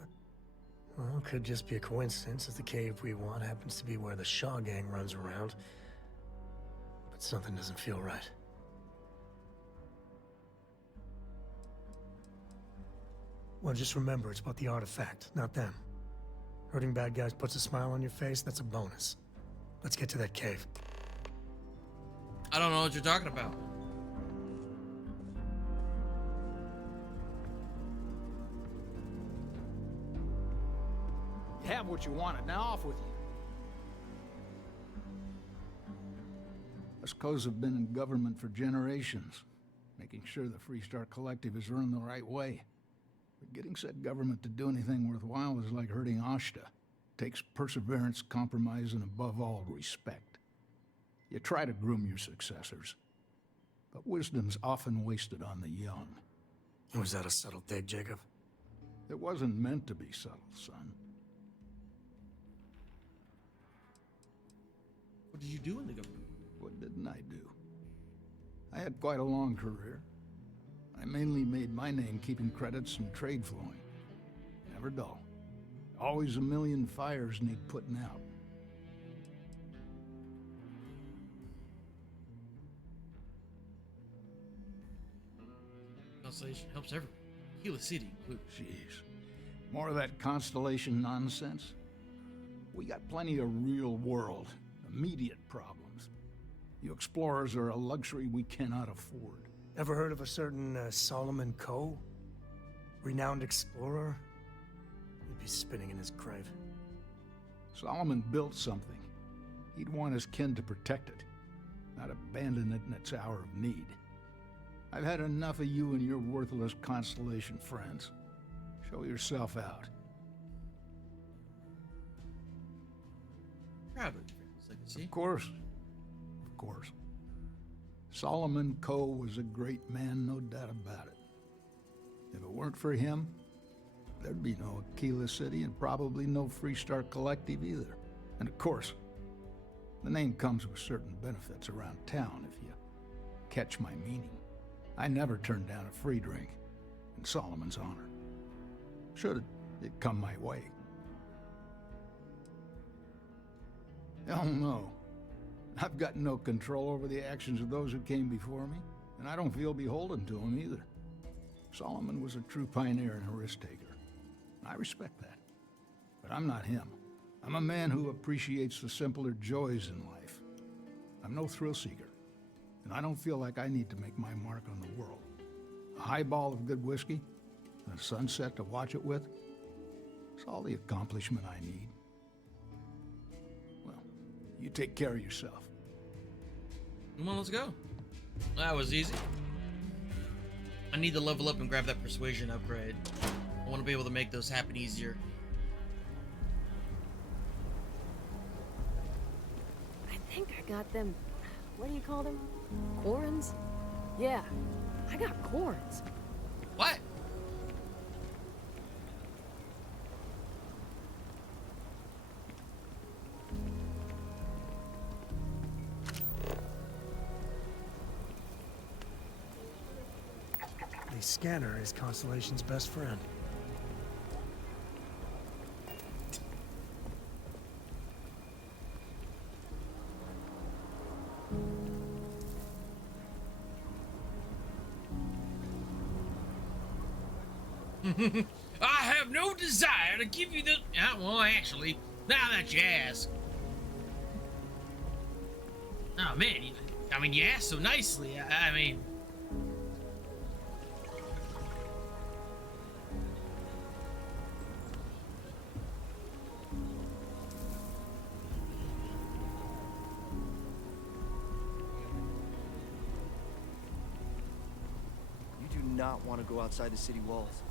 Well, could just be a coincidence if the cave we want happens to be where the Shaw gang runs around. But something doesn't feel right. Well, just remember, it's about the artifact, not them. Hurting bad guys puts a smile on your face, that's a bonus. Let's get to that cave. I don't know what you're talking about. You have what you wanted, now off with you. Us Co's have been in government for generations, making sure the Freestar Collective is run the right way. But getting said government to do anything worthwhile is like herding Ashta. Takes perseverance, compromise, and above all, respect. You try to groom your successors, but wisdom's often wasted on the young. Was that a subtle dig, Jacob? It wasn't meant to be subtle, son. What did you do in the government? What didn't I do? I had quite a long career. I mainly made my name keeping credits and trade flowing. Never dull. Always a million fires need putting out. Constellation helps everyone. Heal a city, included. Jeez. More of that Constellation nonsense? We got plenty of real world, immediate problems. You explorers are a luxury we cannot afford. Ever heard of a certain Solomon Coe? Renowned explorer? He'd be spinning in his grave. Solomon built something. He'd want his kin to protect it, not abandon it in its hour of need. I've had enough of you and your worthless Constellation friends. Show yourself out. Proud of your legacy. Of course. Of course. Solomon Coe was a great man, no doubt about it. If it weren't for him, there'd be no Aquila City and probably no Freestar Collective either. And of course, the name comes with certain benefits around town if you catch my meaning. I never turned down a free drink in Solomon's honor. Should it come my way. Hell no. I've got no control over the actions of those who came before me, and I don't feel beholden to them either. Solomon was a true pioneer and a risk-taker. I respect that. But I'm not him. I'm a man who appreciates the simpler joys in life. I'm no thrill-seeker, and I don't feel like I need to make my mark on the world. A highball of good whiskey, and a sunset to watch it with, it's all the accomplishment I need. Well, you take care of yourself. Come on, let's go. That was easy. I need to level up and grab that persuasion upgrade. I want to be able to make those happen easier. I think I got them. What do you call them? Corns? Yeah, I got corns. What? The scanner is Constellation's best friend. I have no desire to give you the... well, actually, now that you ask. Oh, man. I mean, you asked so nicely. I mean... You do not want to go outside the city walls.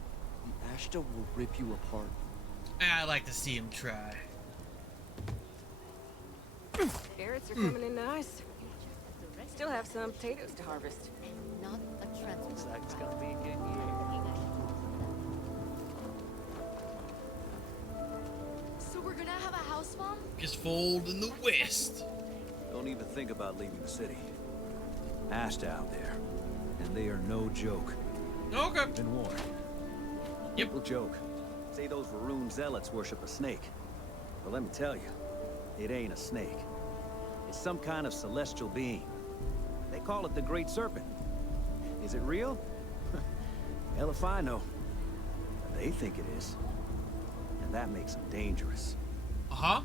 The Ashta will rip you apart. I'd like to see him try. Carrots are coming in nice. Still have some potatoes to harvest. Not a transfer. Looks like it's gonna be a good year. So we're gonna have a house bomb? Just fold in the west. Don't even think about leaving the city. Ashta out there, and they are no joke. Okay. Been warned. Yep. People joke, Say those Varun zealots worship a snake. But let me tell you, it ain't a snake. It's some kind of celestial being. They call it the Great Serpent. Is it real? Hell if I know. They think it is. And that makes them dangerous. Uh-huh.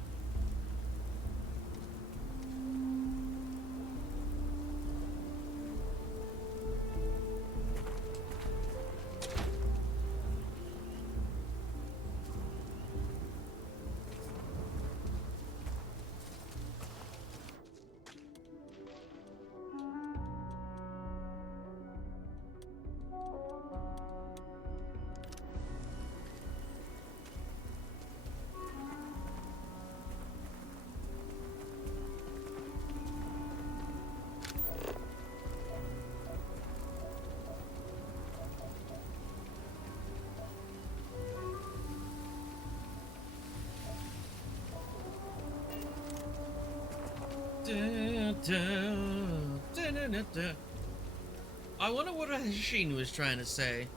I wonder what Hashine was trying to say.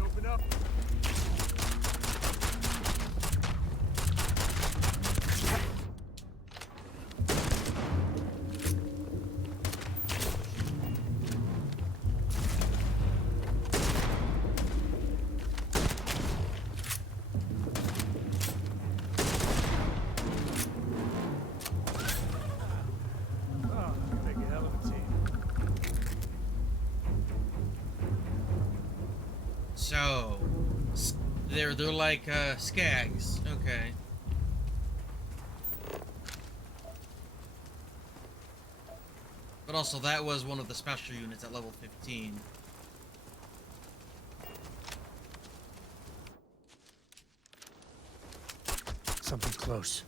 Open up. Make a hell of a team. So, they're like skags. Okay. But also, that was one of the special units at level 15. Something close.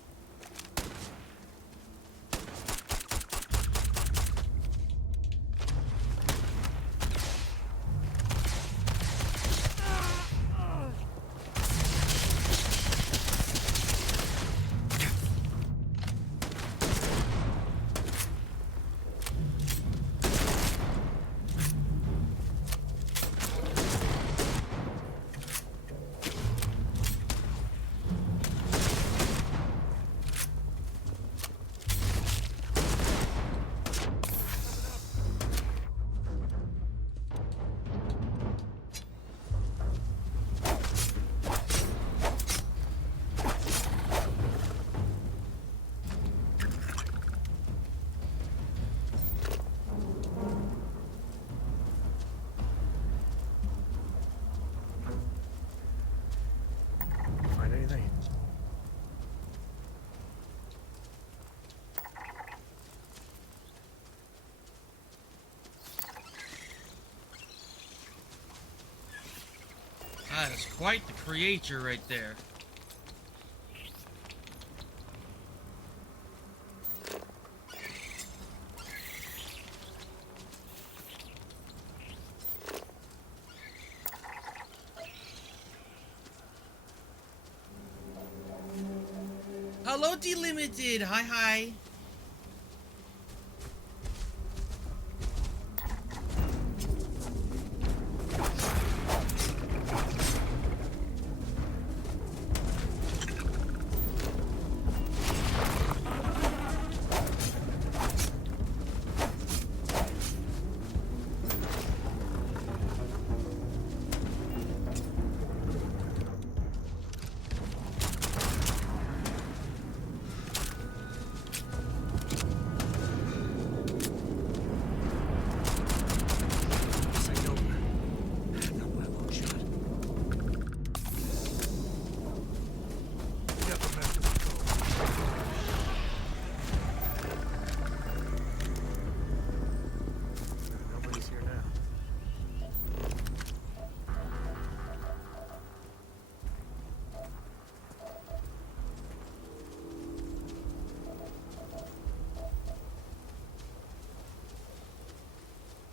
Find anything? That is quite the creature right there. Hello, Delimited. Hi, hi.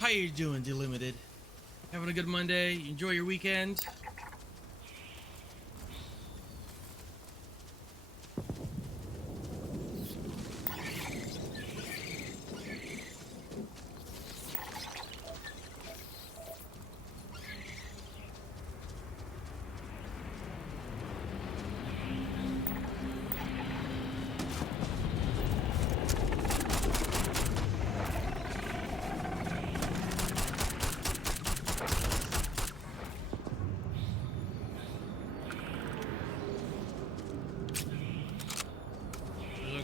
How you doing, Delimited? Having a good Monday? Enjoy your weekend?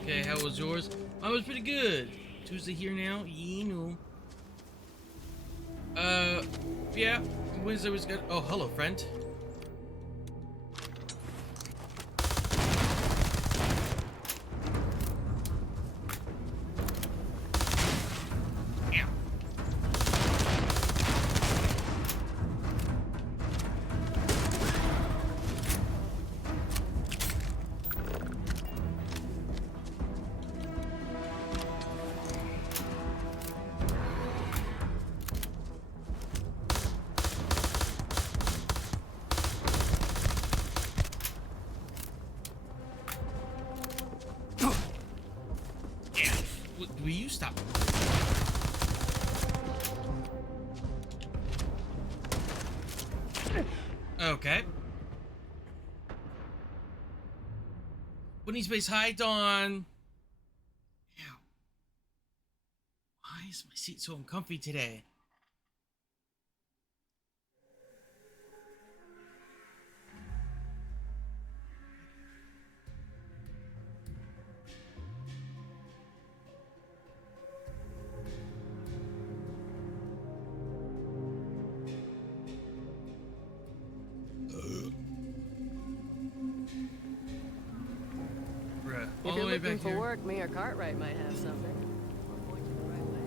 Okay, how was yours? Mine was pretty good. Tuesday here now, you know. Yeah, Wednesday was good. Oh, hello, friend. Will you stop? Okay. Winning space, hi Dawn. Ow. Why is my seat so uncomfy today? If you're looking for work, me or Cartwright might have something. I'll point you the right way.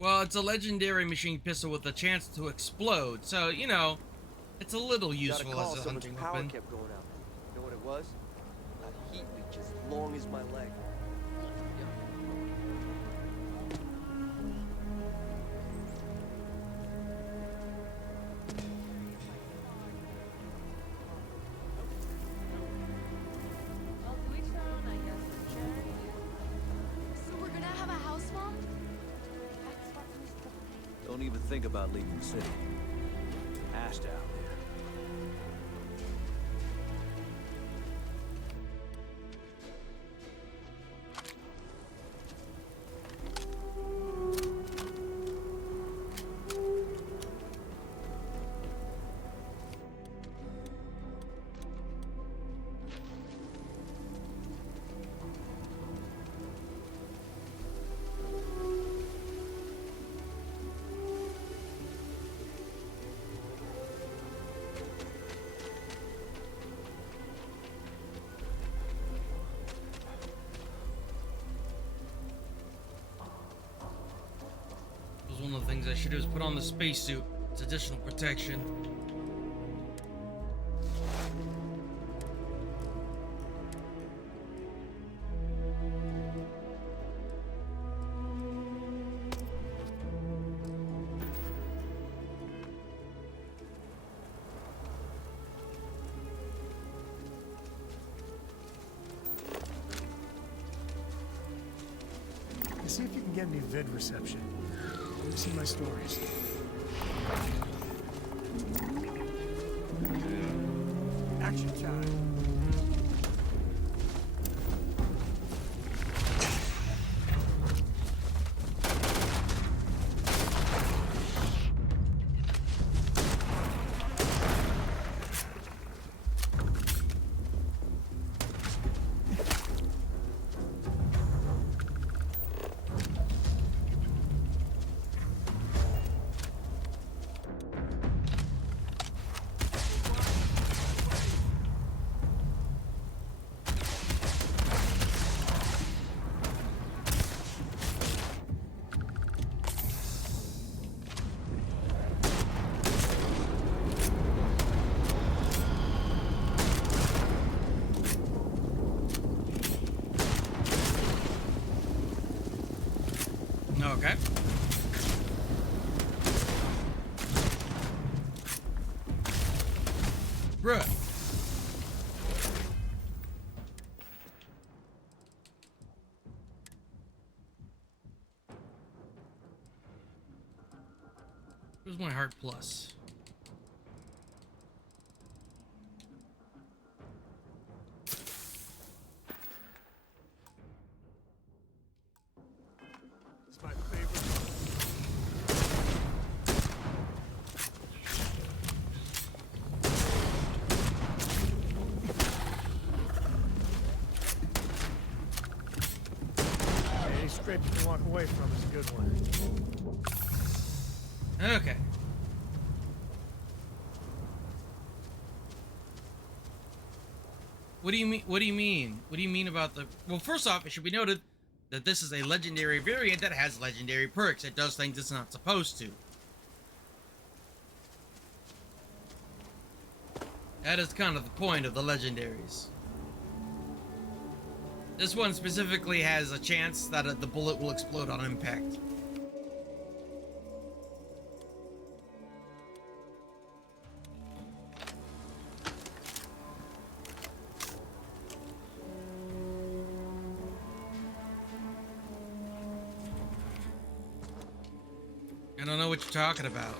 Well, it's a legendary machine pistol with a chance to explode, so, you know, it's a little useful as a hunting power weapon. kept going out. You know what it was? A heat leech as long as my leg. So we're gonna have a house, Mom? Don't even think about leaving the city. Ash down there. One of the things I should do is put on the spacesuit. It's additional protection. See if you can get me vid reception. Let me see my stories. Action time. Okay. Bruh. Where's my heart plus? It's my favorite. Any script you can walk away from is a good one. Okay. What do you mean? What do you mean? What do you mean about the... Well, first off, it should be noted that this is a legendary variant that has legendary perks. It does things it's not supposed to. That is kind of the point of the legendaries. This one specifically has a chance that the bullet will explode on impact. I don't know what you're talking about.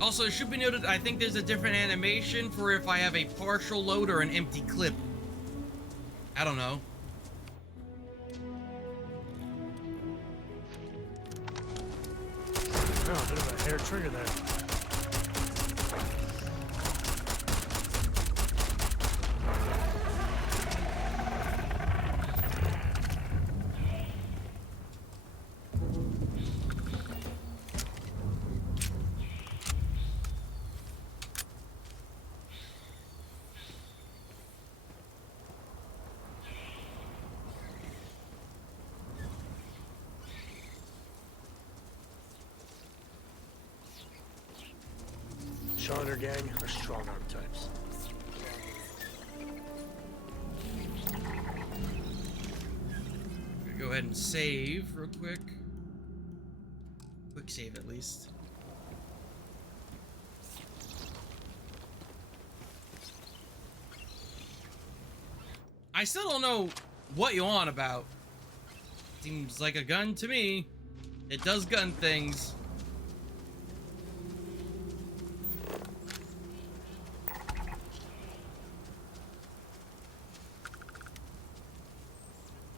Also, it should be noted, I think there's a different animation for if I have a partial load or an empty clip. I don't know. Oh, a bit of a hair trigger there. Shaw and her gang are strong arm types. Go ahead and save real quick. Quick save at least. I still don't know what you on about. Seems like a gun to me. It does gun things.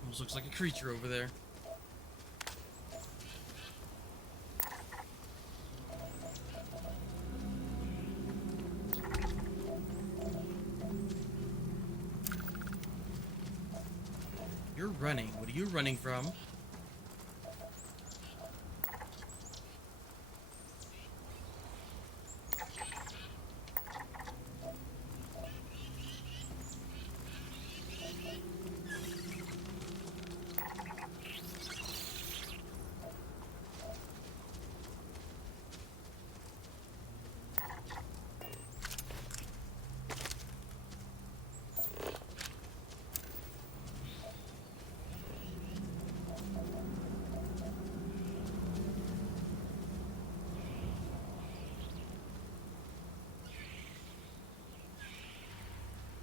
Almost looks like a creature over there. You're running. What are you running from?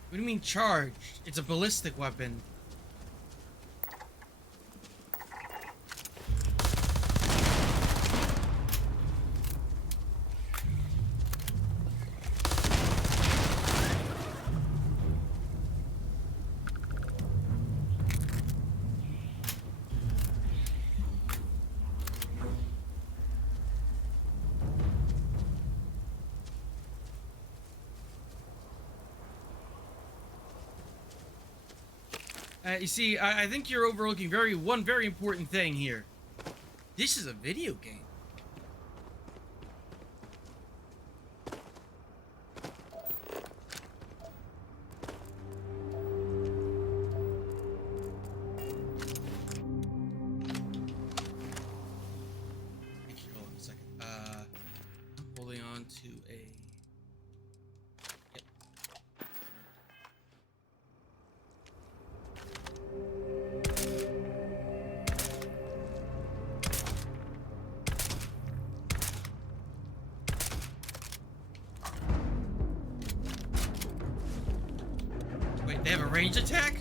What do you mean charged? It's a ballistic weapon. You see, I think you're overlooking one very important thing here. This is a video game. Hold on a second. onto a... Yep. Wait, they have a range attack?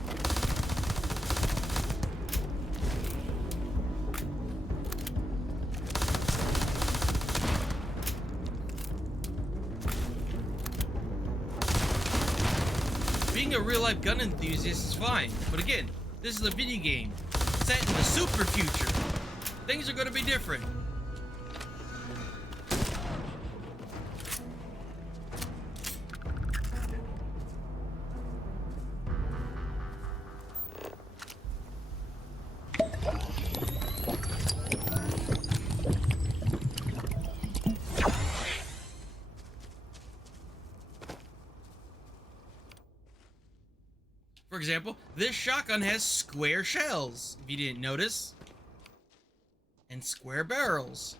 Being a real-life gun enthusiast is fine, but again, this is a video game set in the super future. Things are going to be different. For example, this shotgun has square shells, if you didn't notice, and square barrels.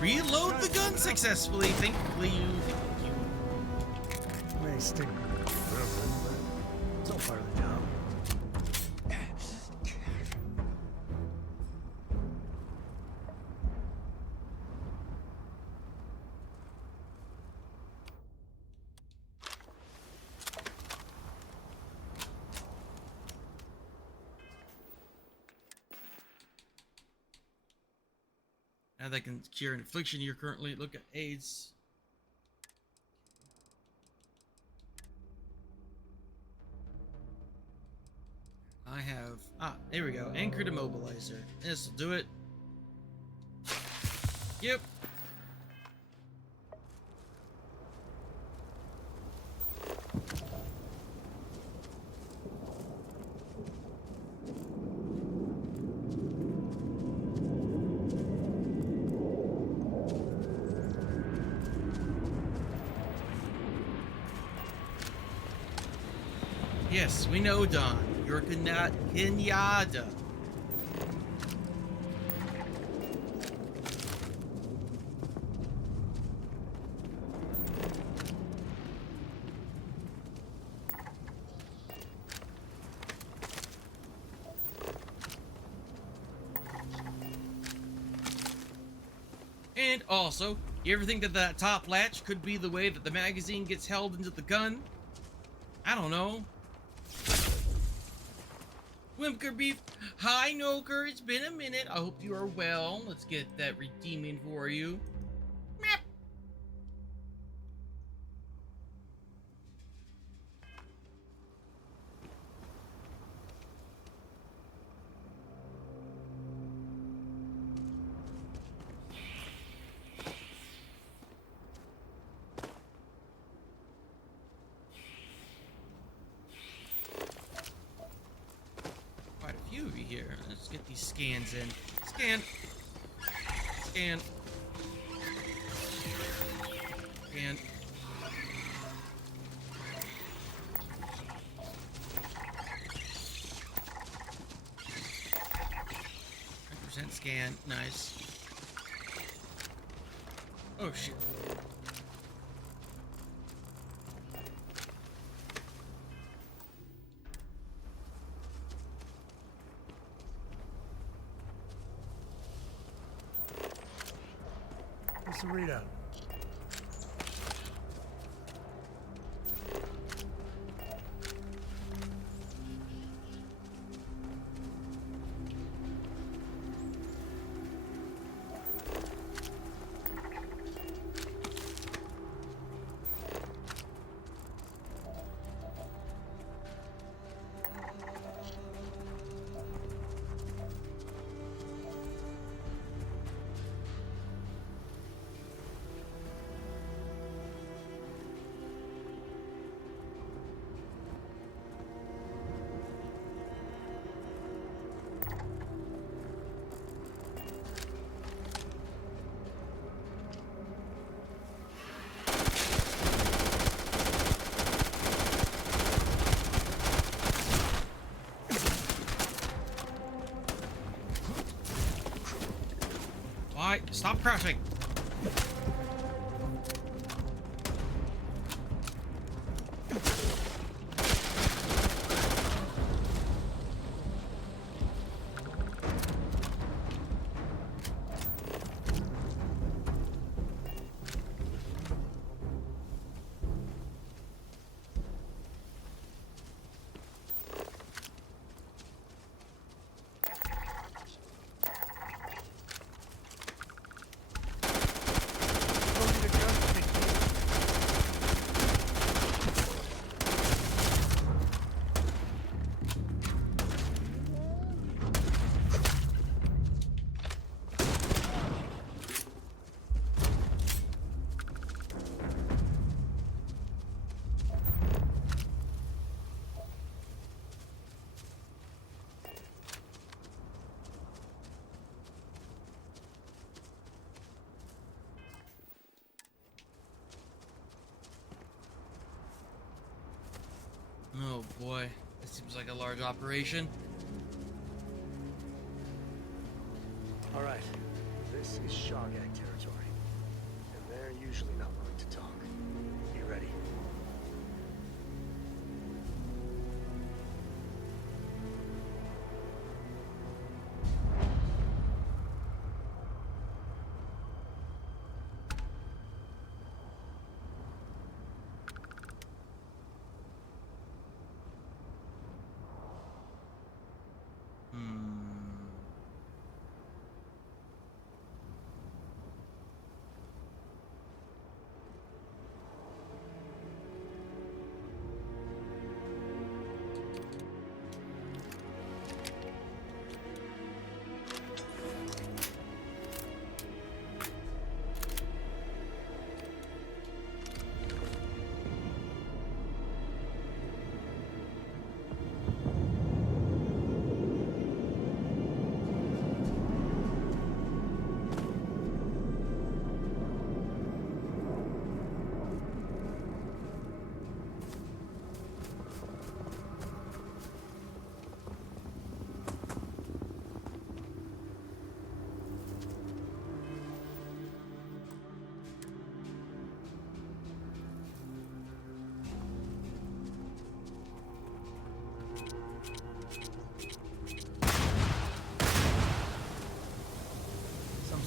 Reload the gun successfully. Thankfully, you May stick forever, but it's all part of the job. now that can cure an affliction you're currently. Look at AIDS. I have there we go. Anchored immobilizer. This will do it. Yep. Yes, we know, Don. You're a Kenyatta. And also, you ever think that that top latch could be the way that the magazine gets held into the gun? I don't know. Wimker Beef, hi Noker, it's been a minute. I hope you are well. Let's get that redeeming for you. Meow. Quite a few of you here. Let's get these scans in. Scan. Scan. Scan. Scan. Nice. Oh shit. What's the readout? Alright, stop crashing. Oh boy, this seems like a large operation. All right, this is Shogag territory, and they're usually not willing to talk. Be ready.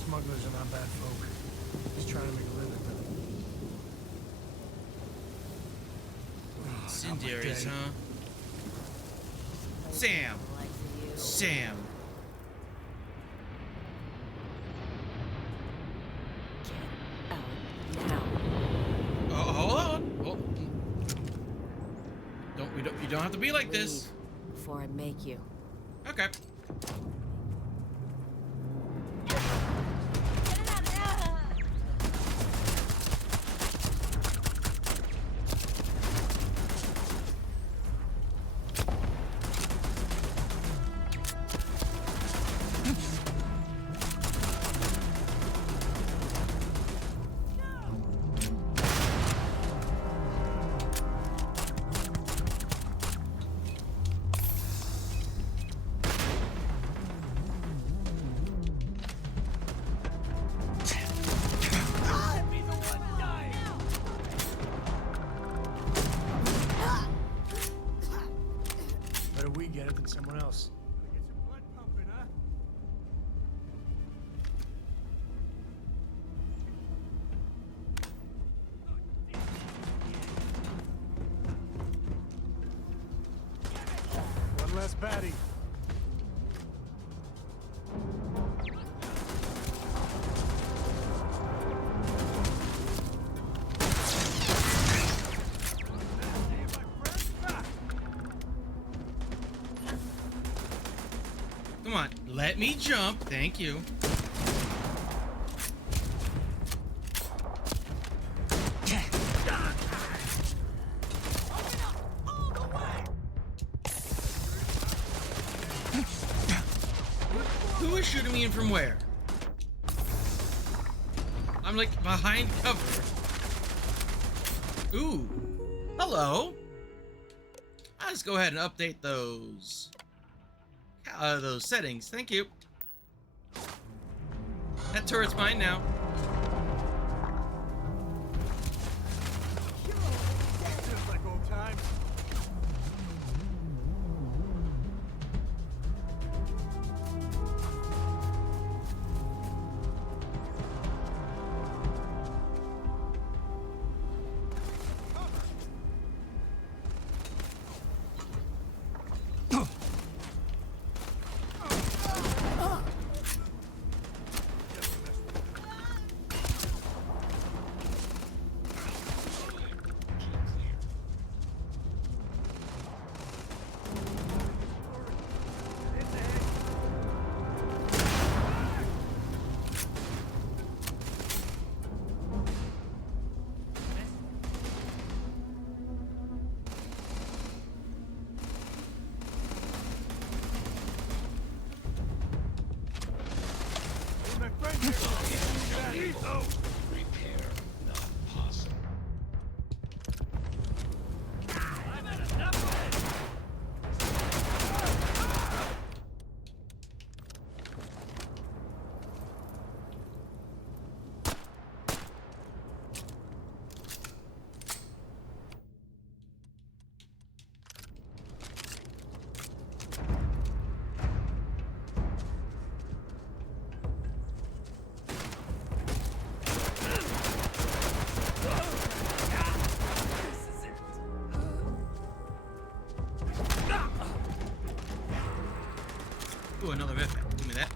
Smugglers are not bad folk. Just trying to make a living. Incendiaries, huh? Sam! Sam! Oh, hold on! Oh. You don't have to be like this. Before I make you. Okay. Better we get it than someone else. One less baddie. Come on, let me jump. Thank you. Who is shooting me in from where? I'm like behind cover. Ooh. Hello. I'll just go ahead and update those settings. Thank you. That turret's mine now. Just like old times. Repair not possible. Ooh, another medpack. Give me that.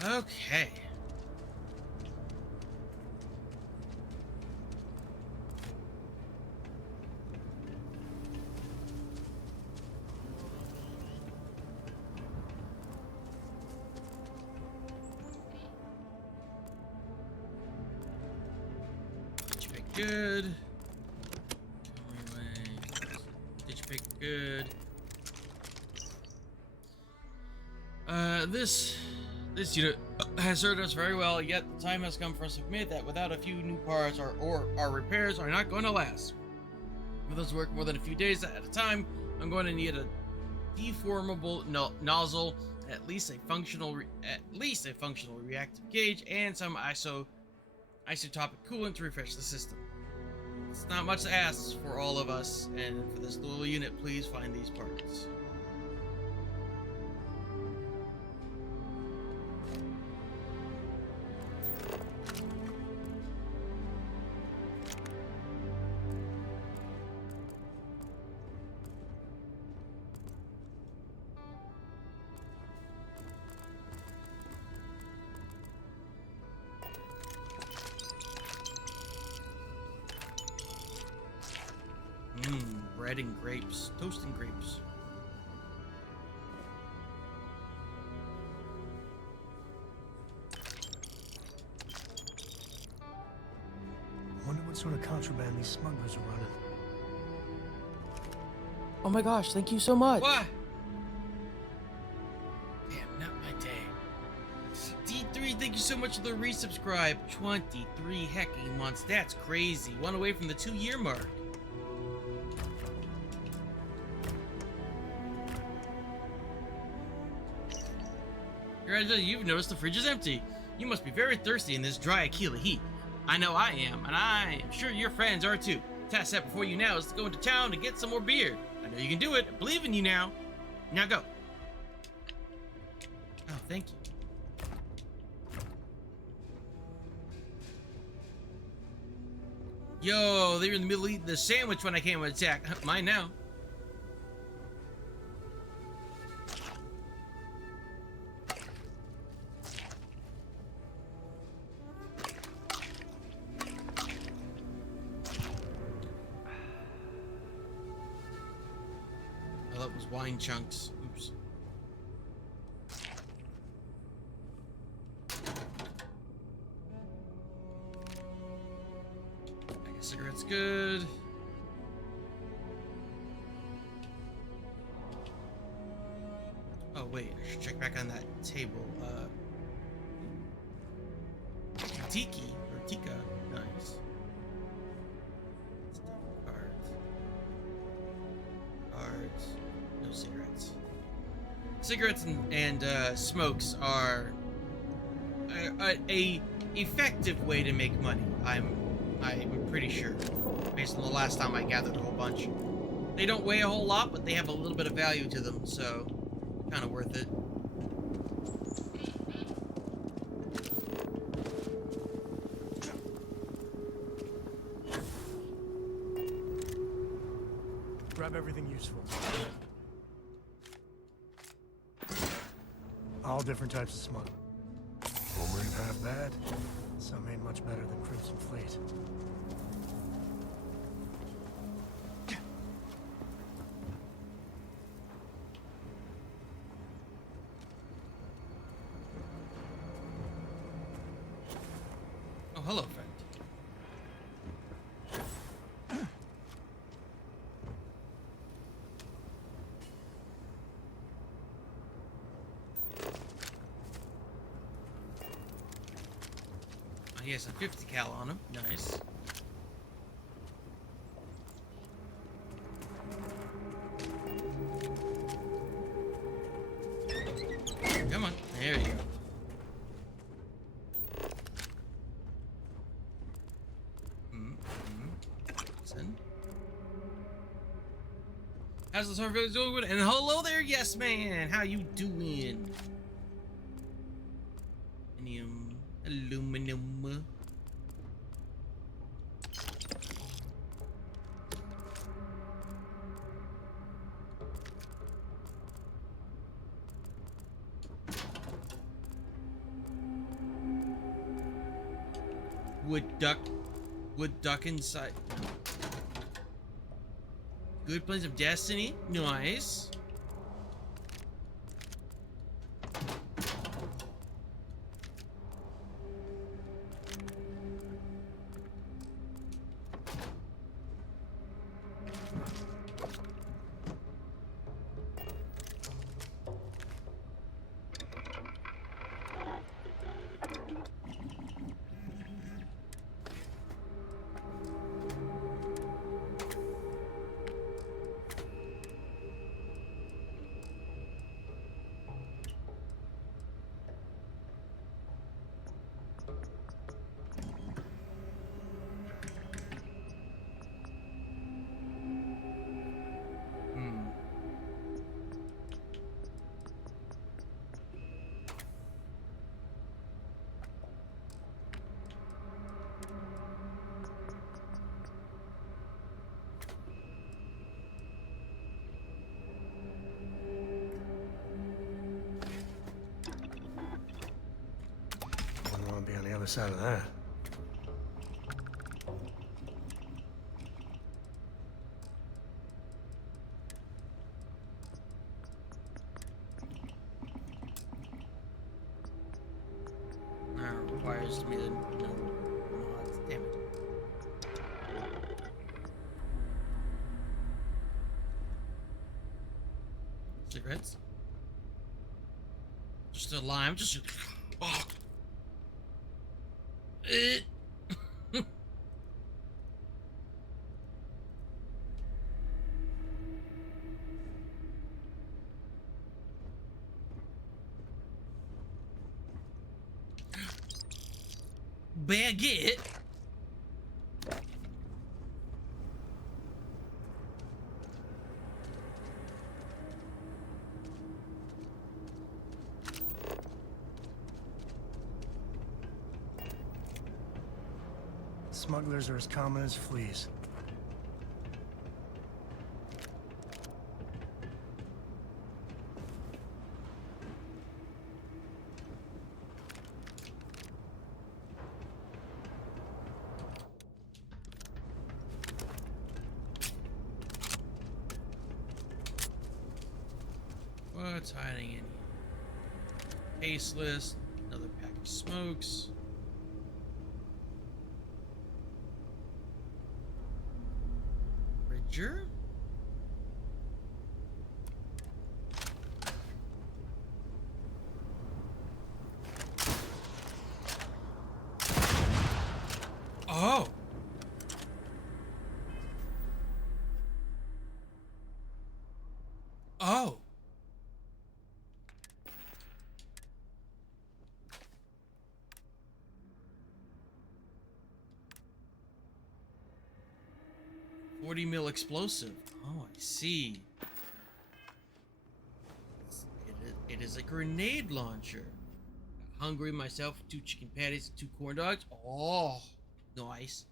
Okay. Ditch pick good. Ditch pick good. This unit has served us very well, yet the time has come for us to admit that without a few new parts, our repairs are not going to last. With us work more than a few days at a time, I'm going to need a deformable nozzle, at least a functional reactive gauge, and some isotopic coolant to refresh the system. It's not much to ask for all of us, and for this little unit, please find these parts. Bread and grapes. Toast and grapes. Wonder what sort of contraband these smugglers are running. Oh my gosh, thank you so much. What? Damn, not my day. D3, thank you so much for the resubscribe. 23 hecking months. That's crazy. One away from the 2-year mark. You've noticed the fridge is empty. You must be very thirsty in this dry Aquila heat. I know I am, and I am sure your friends are too. Task set before you now is to go into town to get some more beer. I know you can do it. I believe in you now. Now go. Oh, thank you. Yo, they were in the middle of eating the sandwich when I came to attack. Mine now. Oh, that was wine chunks. Oops. good. Oh wait, I should check back on that table. Tiki or Tika, nice. Cards. Cards. No cigarettes. Cigarettes and smokes are a effective way to make money. I'm pretty sure, based on the last time I gathered a whole bunch. They don't weigh a whole lot, but they have a little bit of value to them, so kind of worth it. Grab everything useful. All different types of smuggling. Some ain't half bad. Some ain't much better than Crimson Fleet. Oh, hello, friend. Oh, he has a 50 cal on him. Nice. Come on. There you go. How's the starfield doing? And hello there, yes man. How you doing? Aluminum. Wood duck inside. Good Plains of Destiny. Nice. Wouldn't want to be on the other side of that. Requires me to know mods. Damn it. Cigarettes? Just a lime. Just. Oh. Baguette. Smugglers are as common as fleas. What's hiding in here? Tasteless. Another pack of smokes. launcher? Oh. Oh. $40 mil explosive. Oh, I see. It is a grenade launcher. Hungry myself, 2 chicken patties, 2 corn dogs. Oh, nice.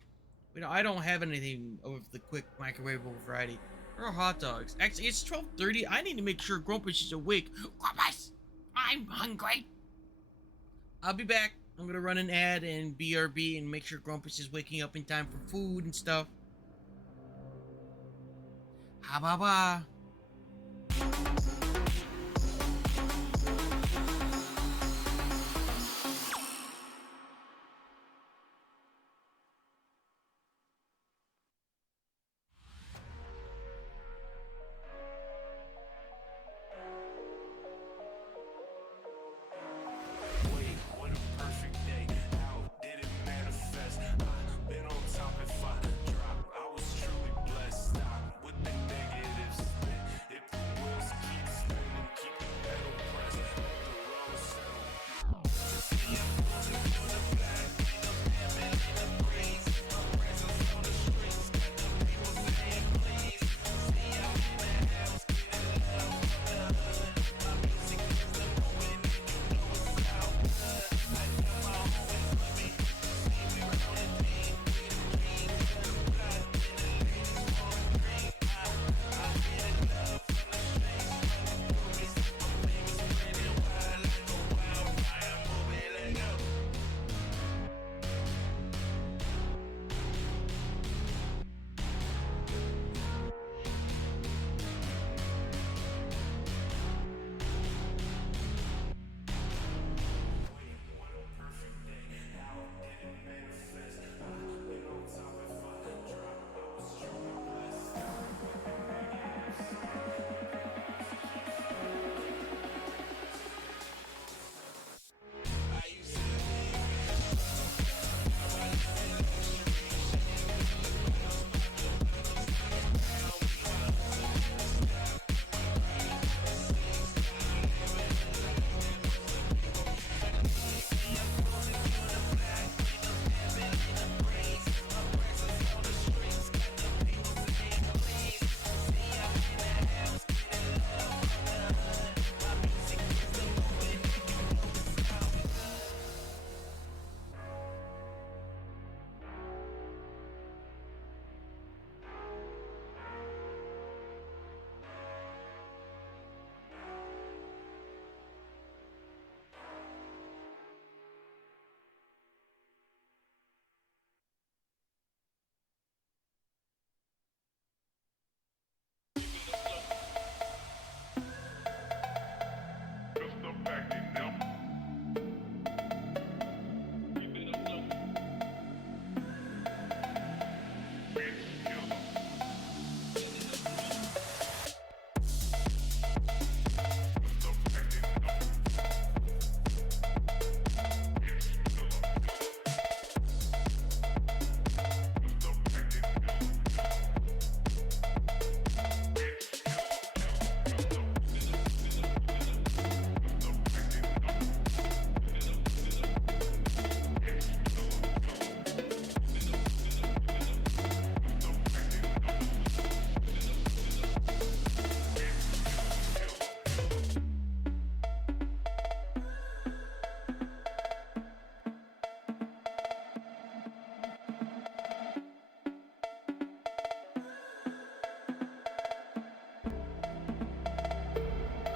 You know, I don't have anything of the quick microwavable variety. Or hot dogs. Actually, it's 12:30. I need to make sure Grumpus is awake. Grumpus, I'm hungry. I'll be back. I'm gonna run an ad and BRB and make sure Grumpus is waking up in time for food and stuff. Ha ba ba.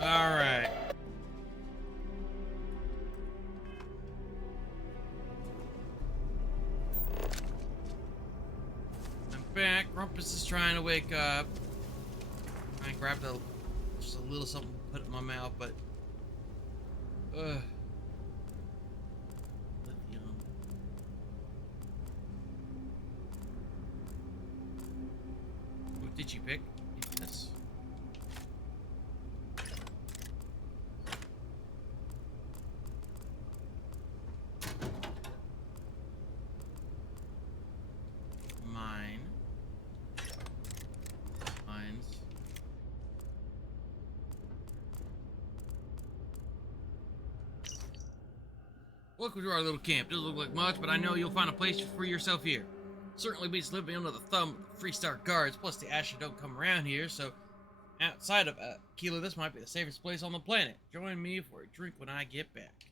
All right. I'm back. Rumpus is trying to wake up. I grabbed just a little something to put in my mouth, but lithium. Did you pick? Yes. Mine. Mines. Welcome to our little camp. Doesn't look like much, but I know you'll find a place for yourself here. Certainly beats living under the thumb of the Freestar guards, plus the Asher don't come around here, so outside of Aquila, this might be the safest place on the planet. Join me for a drink when I get back.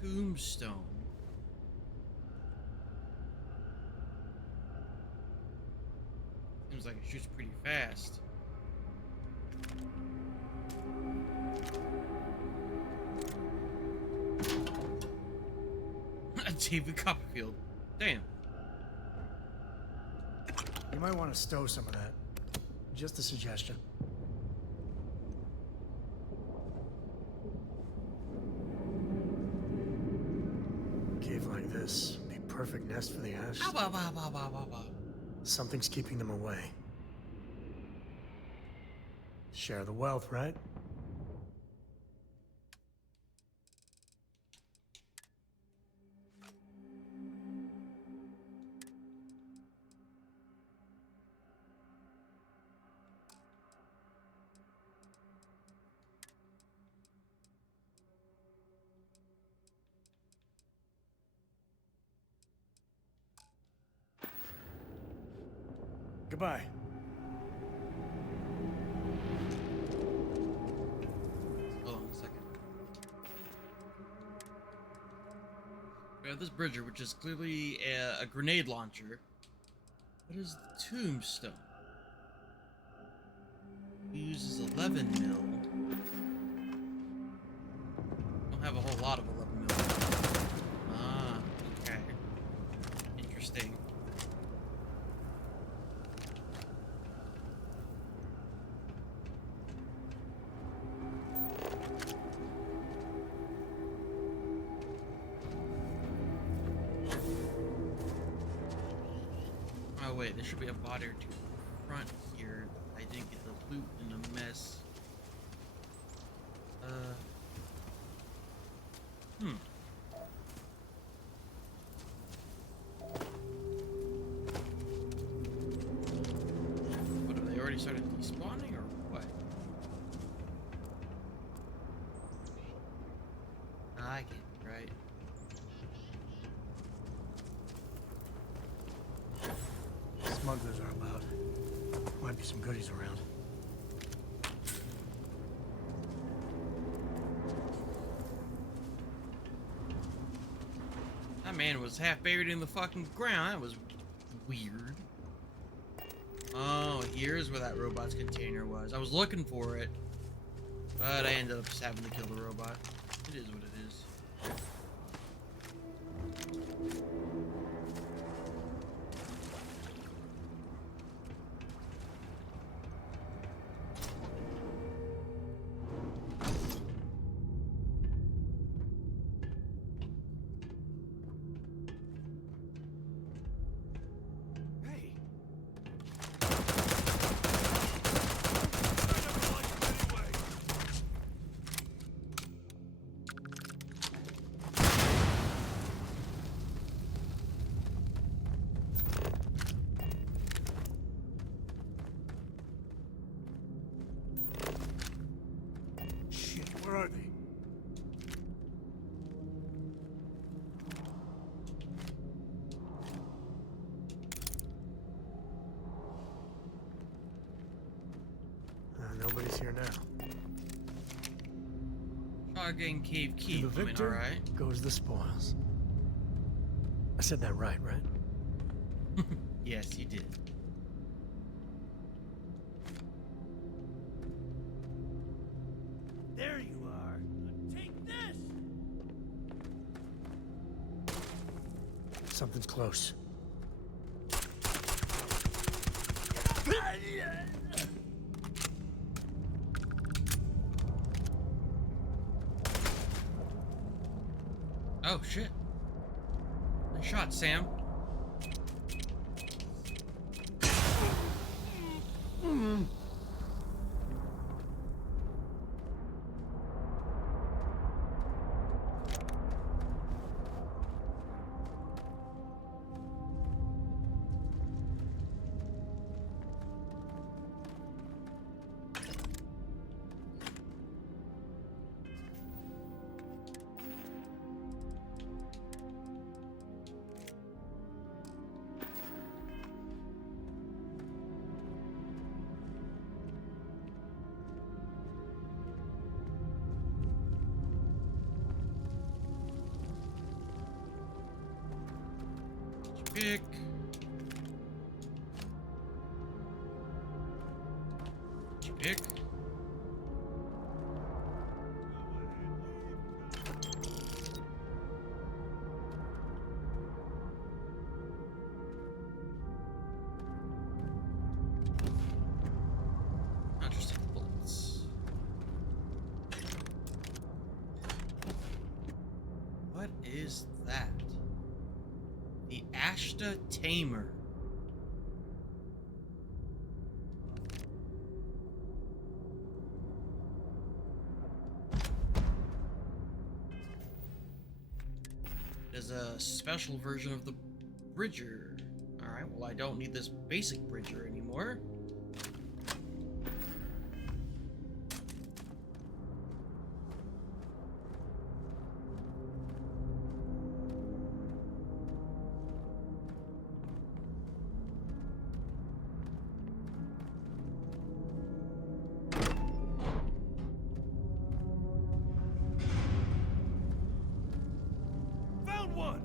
Tombstone. Seems like it shoots pretty fast. David Copperfield. Damn. You might want to stow some of that. Just a suggestion. A cave like this would be a perfect nest for the Ash. Something's keeping them away. Share the wealth, right? Goodbye. Hold on a second. We have this bridger, which is clearly a grenade launcher. What is the tombstone? It uses 11 mil. Don't have a whole lot of 11 mil. Ah, okay. Interesting. Oh wait, there should be a body or two in front here. I didn't get the loot in the mess. What, have they already started despawning or what? I get it, right? Smugglers are about. Might be some goodies around. That man was half buried in the fucking ground. That was weird. Oh, here's where that robot's container was. I was looking for it, but I ended up just having to kill the robot. It is what it is. Where are they? Nobody's here now. Shotgun cave key. To the victor alright. goes the spoils. I said that right? Yes, you did. There you are. Take this. Something's close. Oh shit. Nice shot, Sam. Pick. Pick. I'll just take the bullets. What is that? The Ashta Tamer. There's a special version of the Bridger. Alright, well I don't need this basic Bridger anymore. Found one!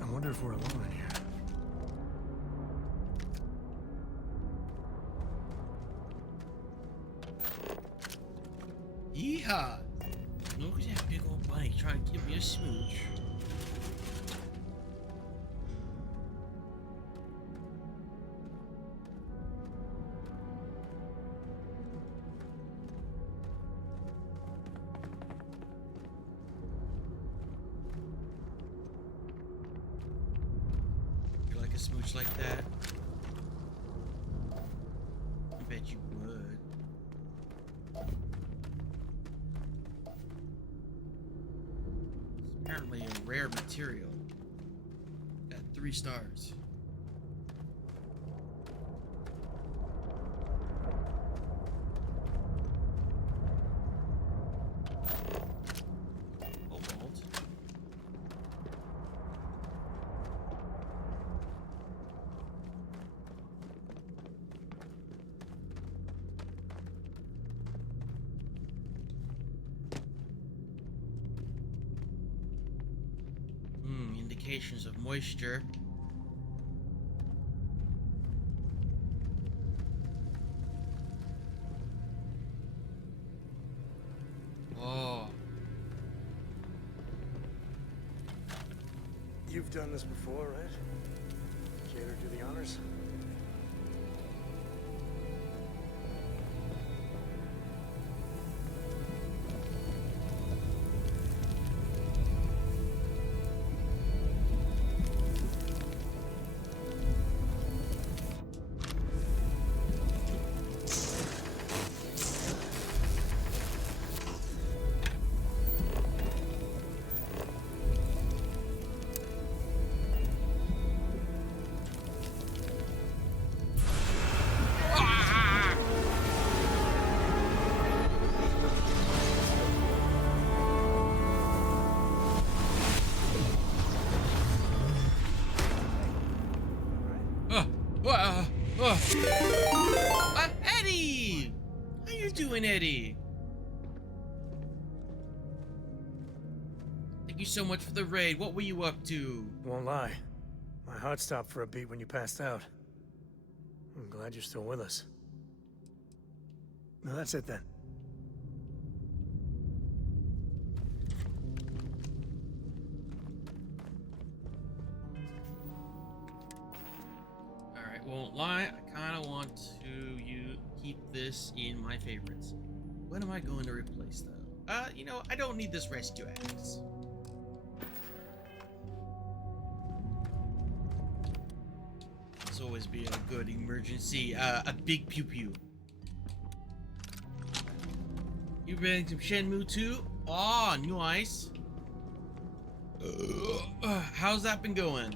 I wonder if we're alone in here. Yeehaw! Look at that big old bike trying to give me a smooch. You like a smooch like that? I bet you would. It's apparently a rare material. Got 3 stars. Cobalt. Indications of moisture. Oh, You've done this before, right? Care to do the honors? Eddie! How you doing, Eddie? Thank you so much for the raid. What were you up to? Won't lie. My heart stopped for a beat when you passed out. I'm glad you're still with us. No, that's it then. Alright, well won't lie, I kind of want to keep this in my favorites. What am I going to replace though? You know, I don't need this rescue axe. This always be a good emergency. A big pew pew. You been some Shenmue 2? Aw, nice. How's that been going?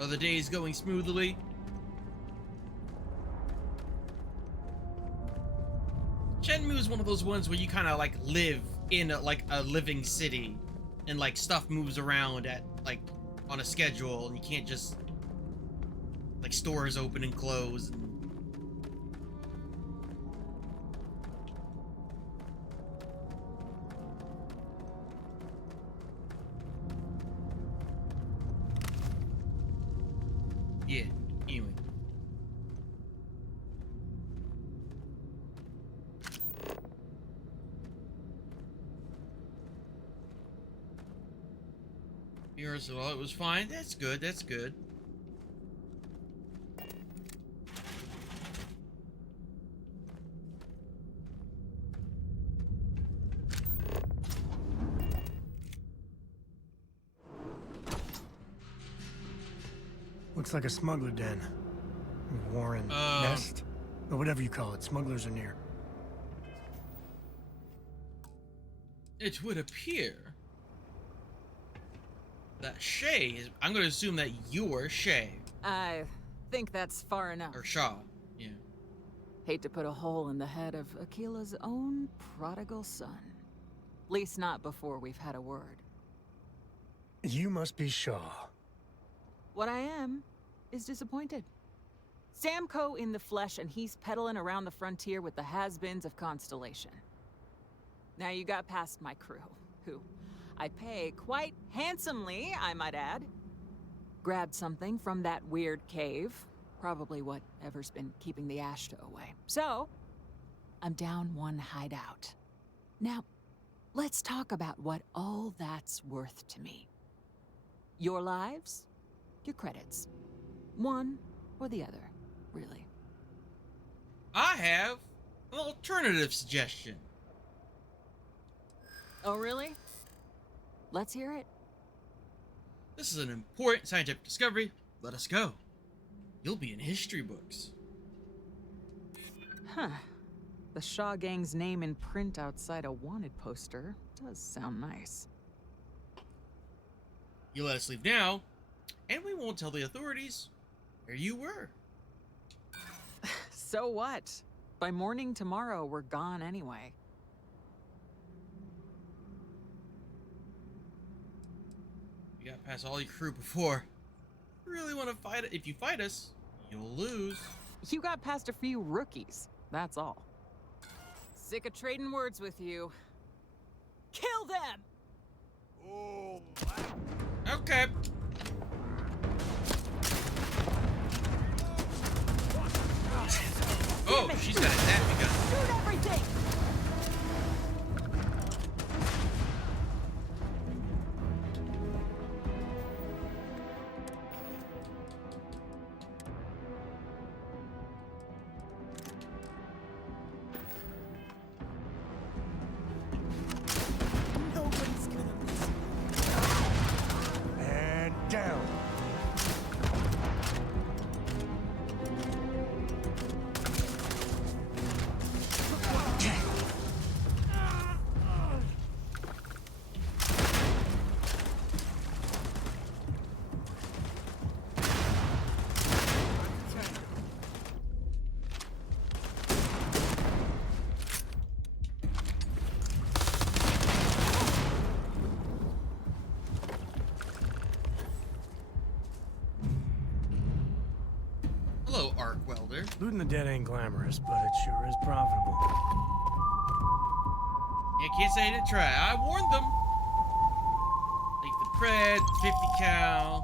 Are the days going smoothly? Shenmue is one of those ones where you kind of like live in a living city, and like stuff moves around at like on a schedule, and you can't just like stores open and close. Yeah, anyway. Yours, well, it was fine. That's good, that's good. Looks like a smuggler den. Warren nest? Or whatever you call it. Smugglers are near. It would appear that Shay is... I'm going to assume that you're Shay. I think that's far enough. Or Shaw, yeah. Hate to put a hole in the head of Akila's own prodigal son. Least not before we've had a word. You must be Shaw. What I am is disappointed. Samco in the flesh, and he's peddling around the frontier with the has-beens of Constellation. Now you got past my crew, who I pay quite handsomely, I might add. Grabbed something from that weird cave, probably whatever's been keeping the Ashta away. So, I'm down one hideout. Now, let's talk about what all that's worth to me. Your lives, your credits. One or the other, really. I have an alternative suggestion. Oh, really? Let's hear it. This is an important scientific discovery. Let us go. You'll be in history books. Huh. The Shaw Gang's name in print outside a wanted poster does sound nice. You let us leave now, and we won't tell the authorities where you were. So what? By morning tomorrow, we're gone anyway. You got past all your crew before. You really want to fight it? If you fight us, you'll lose. You got past a few rookies, that's all. Sick of trading words with you. Kill them! Oh, okay. Oh, she's got a zappy gun. Shoot everything! And down. Hello, arc welder. Looting the dead ain't glamorous, but it sure is profitable. Yeah, can't say I didn't try. I warned them. Like the Pred, 50 cal,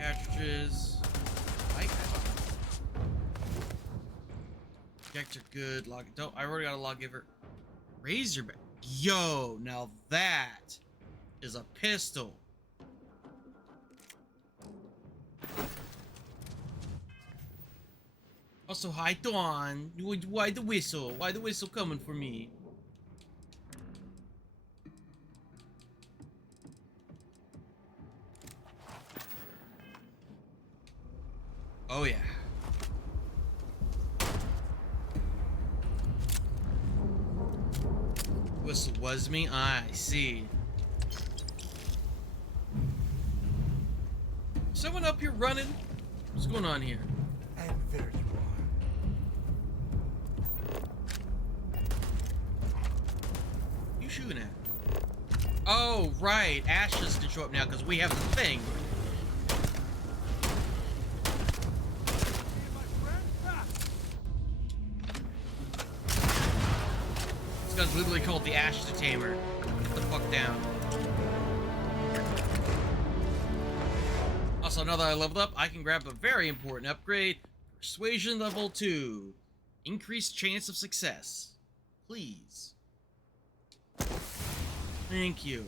cartridges. Projector good. Log. Don't. I already got a lawgiver. Razorback. Yo, now that is a pistol. Also, hi, Dawn. Why the whistle? Why the whistle coming for me? Oh, yeah. Whistle was me? I see. Someone up here running? What's going on here? And there you Who you shooting at? Oh, right. Ashes can show up now because we have the thing. This gun's literally called the Ash Tamer. Get the fuck down. Also, now that I leveled up, I can grab a very important upgrade. Persuasion level 2. Increased chance of success. Please. Thank you.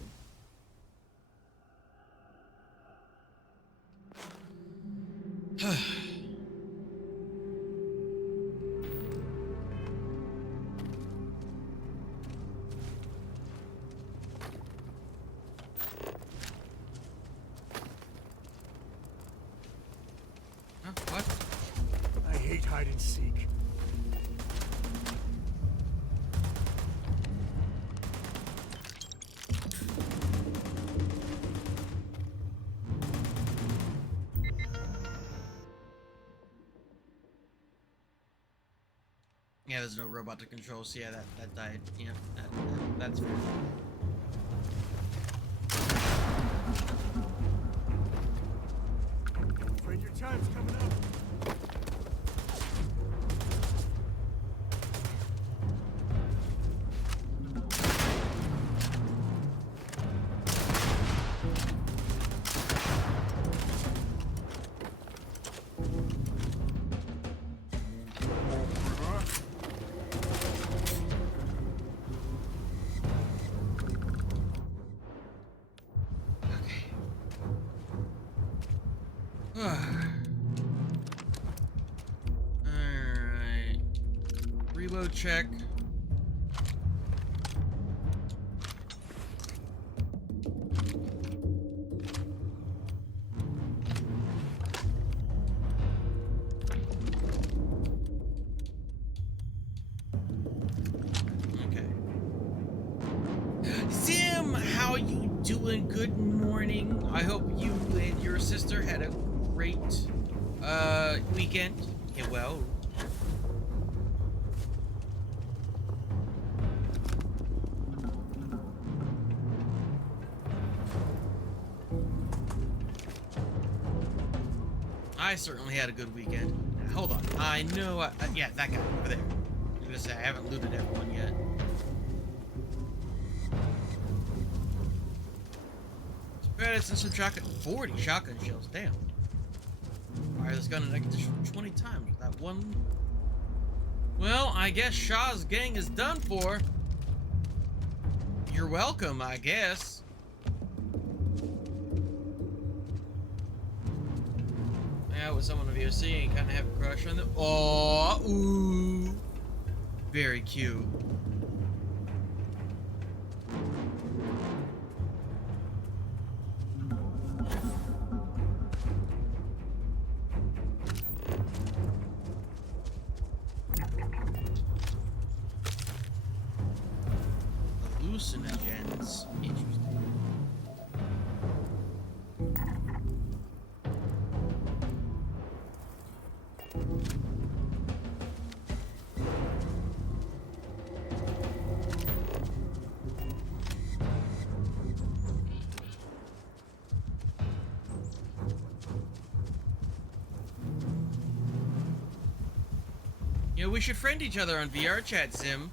Huh? What? I hate hide and seek. Yeah, there's no robot to control, so yeah, that died. Yeah, that's fair. Afraid your time's coming up. Alright. Reload check. Okay. Sim, how you doing? Good morning. I hope you and your sister had a great weekend. Yeah, well. I certainly had a good weekend. Hold on. I know. Yeah, that guy over there. I was gonna say I haven't looted everyone yet. Credits and some shotgun. 40 shotgun shells. Damn. Fire this gun an additional 20 times with that one. Well, I guess Shaw's gang is done for. You're welcome, I guess. Yeah, with someone of your seeing, kind of have a crush on them. Oh, ooh. Very cute. Hallucinogens. Interesting. Yeah, we should friend each other on VR chat, Sim.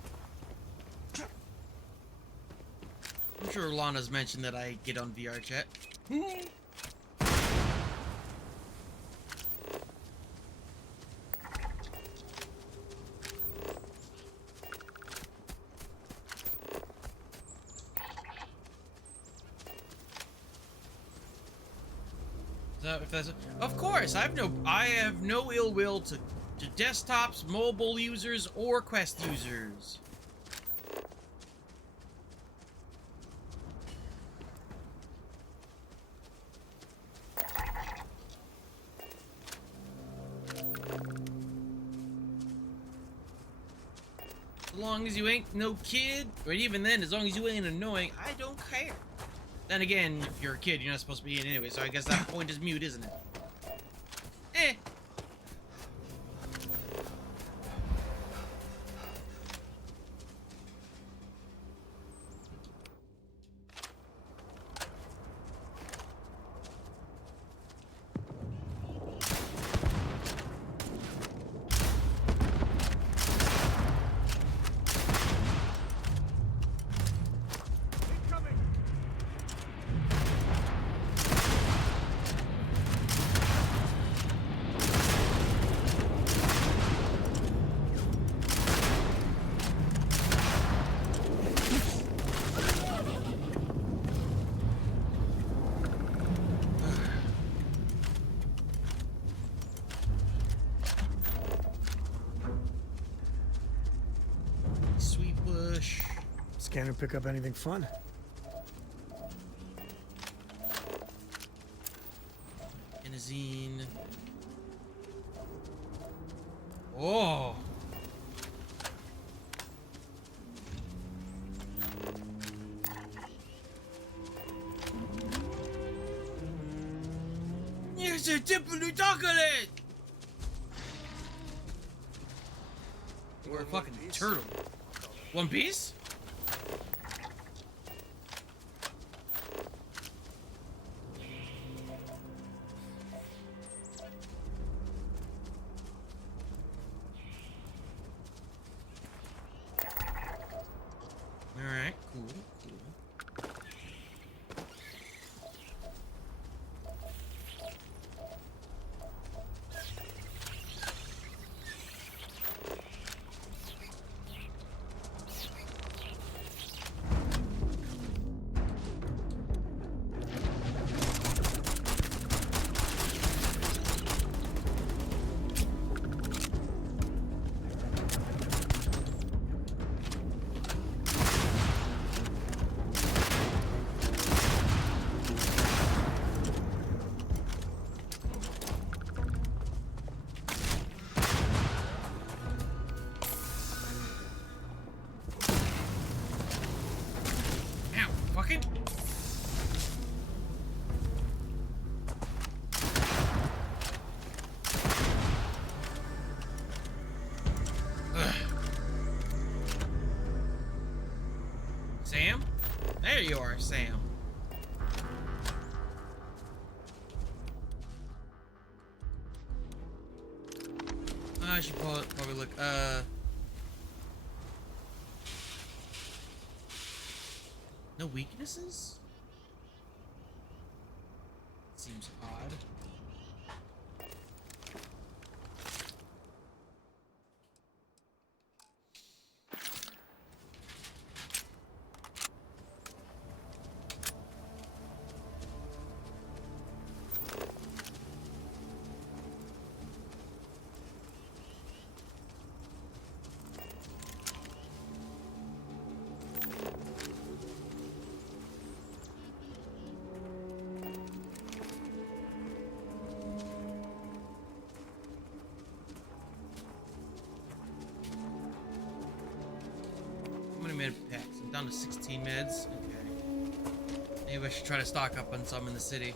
I'm sure Lana's mentioned that I get on VR chat. So if that's of course, I have no ill will to to desktops, mobile users, or Quest users. As long as you ain't no kid, or even then, as long as you ain't annoying, I don't care. Then again, if you're a kid, you're not supposed to be in anyway, so I guess that point is mute, isn't it? Eh. Sweet bush. Scanner pick up anything fun? Inazine. Oh. It's a triple chocolate. We're a fucking turtle. One Piece? Alright, cool, cool. Fucking. Ugh. Sam? There you are, Sam. I should probably look, no weaknesses? Seems odd. How many med packs? I'm down to 16 meds. Okay. Maybe I should try to stock up on some in the city.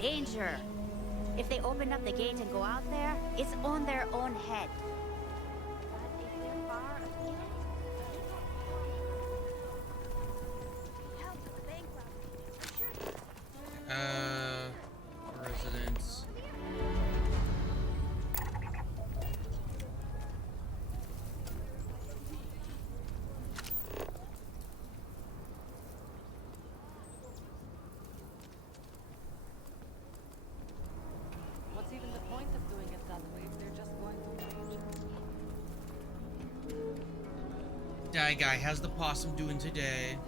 Danger. If they open up the gate and go out there, it's on their own head. But if they're far ahead, help with the bank robbery. Residents. What's even the point of doing it that way if they're just going to change? That guy, how's the possum doing today?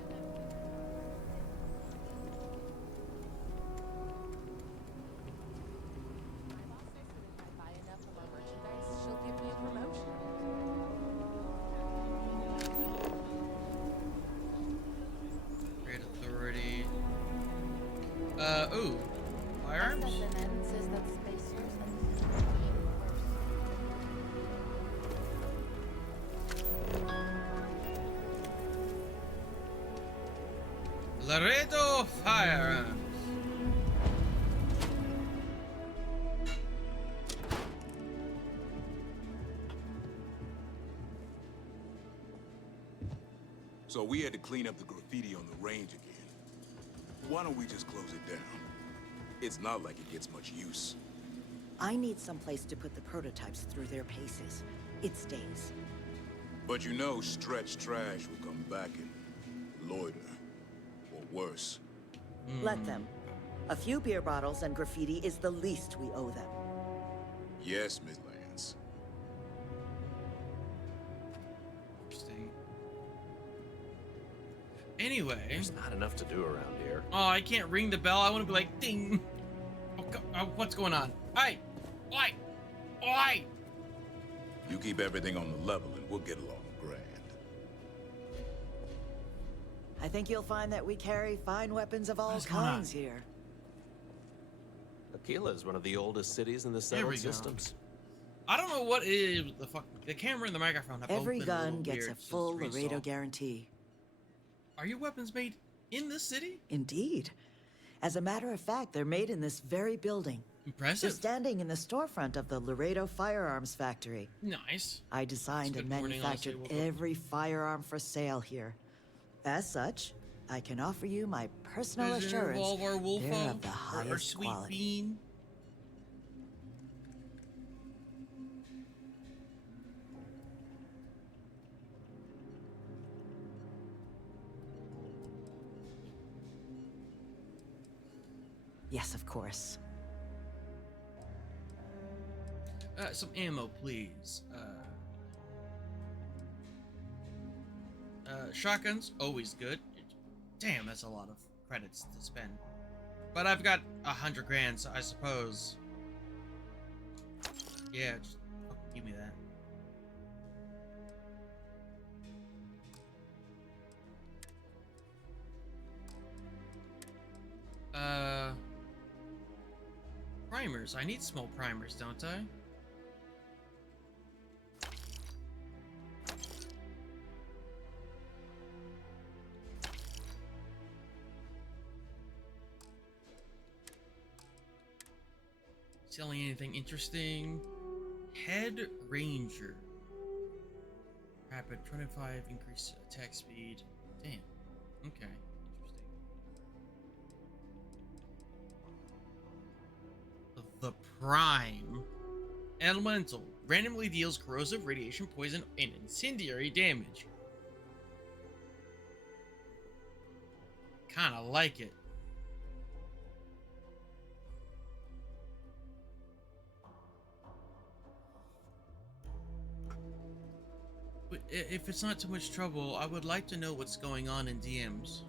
Buy enough of our merchandise, she'll give me a promotion. Great authority. Ooh. Firearms? Says that spacers Laredo Firearms. So we had to clean up the graffiti on the range again. Why don't we just close it down? It's not like it gets much use. I need someplace to put the prototypes through their paces. It stays. But you know stretched trash will come back and loiter. Or worse. Let them. A few beer bottles and graffiti is the least we owe them. Yes, Miss Lance. Interesting. Anyway. There's not enough to do around here. Oh, I can't ring the bell. I want to be like, ding. What's going on? Hey! Oi! Oi! You keep everything on the level and we'll get along grand. I think you'll find that we carry fine weapons of all What's going on? kinds here. Aquila is one of the oldest cities in the There we settled go. systems. I don't know what is the fuck. The camera and the microphone have Every both been a gun little gets a weird since full the Laredo restore. guarantee. Are your weapons made in this city? Indeed. As a matter of fact, they're made in this very building. They're Impressive. standing in the storefront of the Laredo Firearms Factory. Nice. I designed It's and good morning, manufactured honestly. Woke up. every firearm for sale here. As such, I can offer you my personal Is it assurance Revolver they're Wolfo of the or highest Sweet quality. Bean? Yes, of course. Some ammo, please. Shotguns, always good. Damn, that's a lot of credits to spend. But I've got 100 grand, so I suppose. Yeah, just fucking give me that. Primers. I need small primers, don't I? Selling anything interesting? Head Ranger. Rapid 25 increase attack speed. Damn. Okay. The Prime. Elemental. Randomly deals corrosive, radiation, poison, and incendiary damage. Kinda like it. But if it's not too much trouble, I would like to know what's going on in DMs.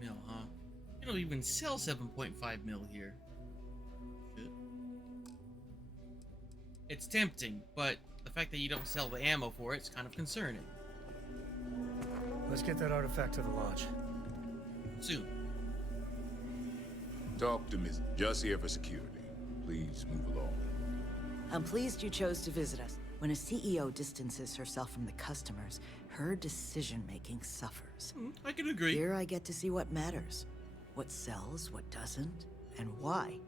mil, huh? You don't even sell 7.5 mil here. Shit. It's tempting, but the fact that you don't sell the ammo for it's kind of concerning. Let's get that artifact to the lodge. Soon. Talk to Miss. Just here for security. Please move along. I'm pleased you chose to visit us. When a CEO distances herself from the customers, her decision-making suffers. I can agree. Here I get to see what matters. What sells, what doesn't, and why.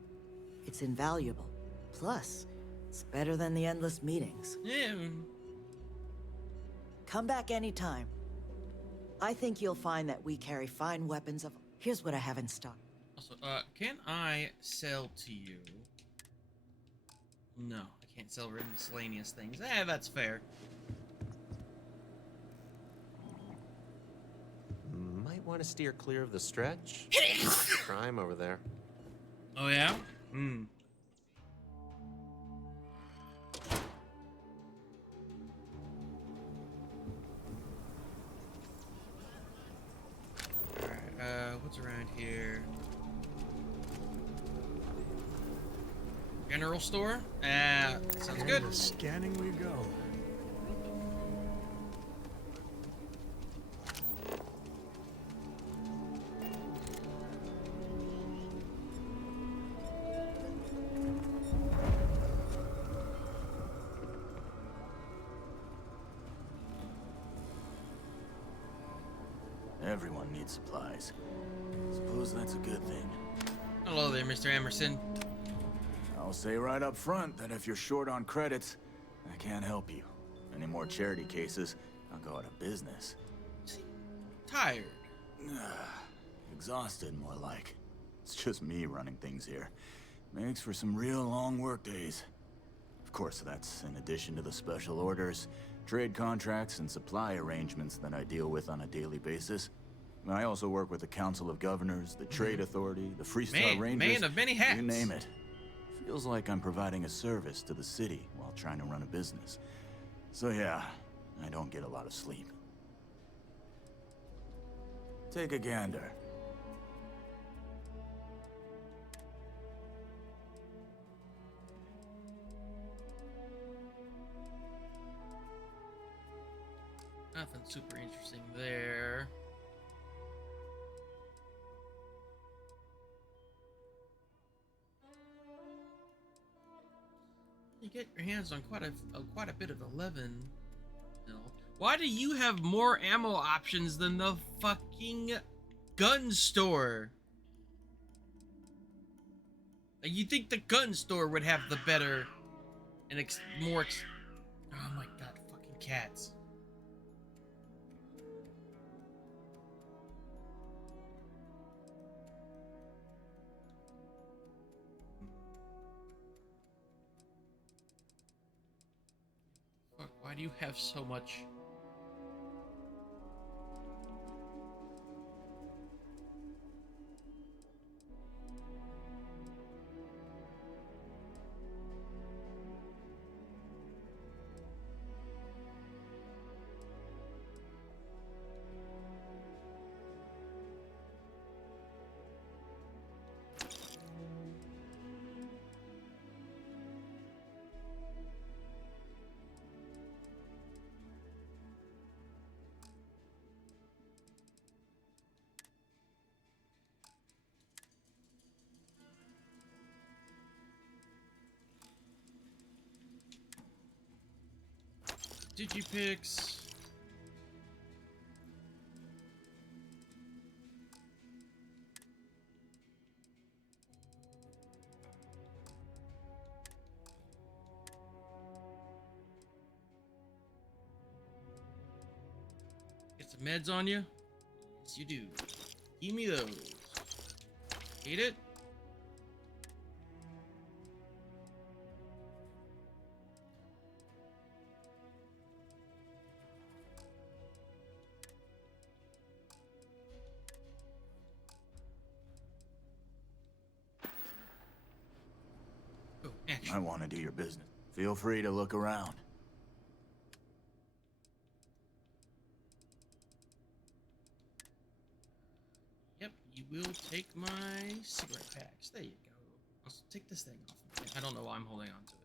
It's invaluable. Plus, it's better than the endless meetings. Yeah. Come back anytime. I think you'll find that we carry fine weapons of... Here's what I have in stock. Also, can I sell to you? No, I can't sell miscellaneous things. That's fair. Might want to steer clear of the stretch. Crime over there. Oh yeah? Hmm. Alright, what's around here? General store? Sounds good. And scanning we go. Everyone needs supplies. Suppose that's a good thing. Hello there, Mr. Emerson. I'll say right up front that if you're short on credits, I can't help you. Any more charity cases, I'll go out of business. Tired. Exhausted, more like. It's just me running things here. Makes for some real long work days. Of course, that's in addition to the special orders, trade contracts, and supply arrangements that I deal with on a daily basis. I also work with the Council of Governors, the Trade Authority, the Freestar Rangers. Man of many hats. You name it. Feels like I'm providing a service to the city while trying to run a business. So yeah, I don't get a lot of sleep. Take a gander. Nothing super interesting there. You get your hands on quite a bit of 11. No. Why do you have more ammo options than the fucking gun store? Like, you think the gun store would have the better and oh my god, fucking cats. Fuck, why do you have so much? Digipix. Get some meds on you? Yes, you do. Give me those. Eat it? I want to do your business. Feel free to look around. You will take my cigarette packs. There you go. Let's take this thing off. I don't know why I'm holding on to it.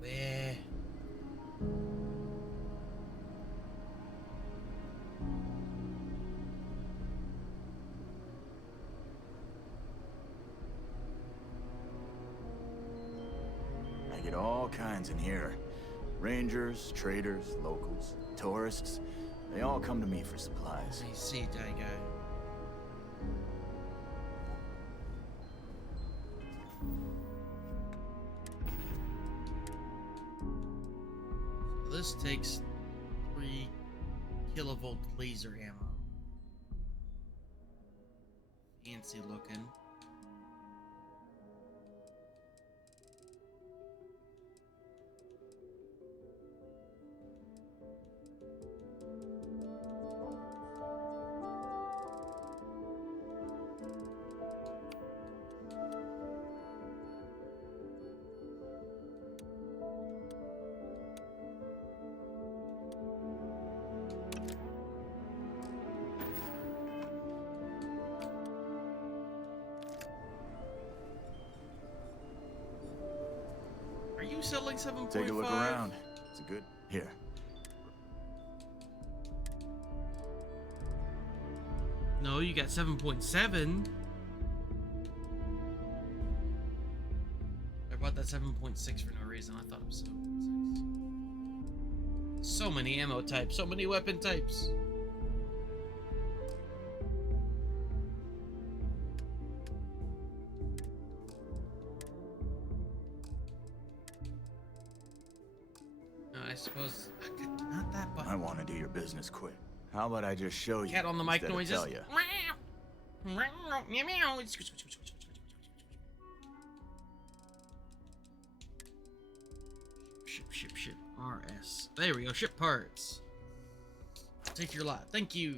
Where? I get all kinds in here. Rangers, traders, locals, tourists. They all come to me for supplies. I see, that guy. This takes 3 kilovolt laser ammo. Fancy looking. Are you selling 7.5? Take a look around. It's a good... Here. No, you got 7.7. I bought that 7.6 for no reason. I thought it was 7.6. So many ammo types, so many weapon types. I suppose not that button. I want to do your business quick. How about I just show you? Cat on the mic instead of noises. tell you? Ship. RS. There we go. Ship parts. Take your lot. Thank you.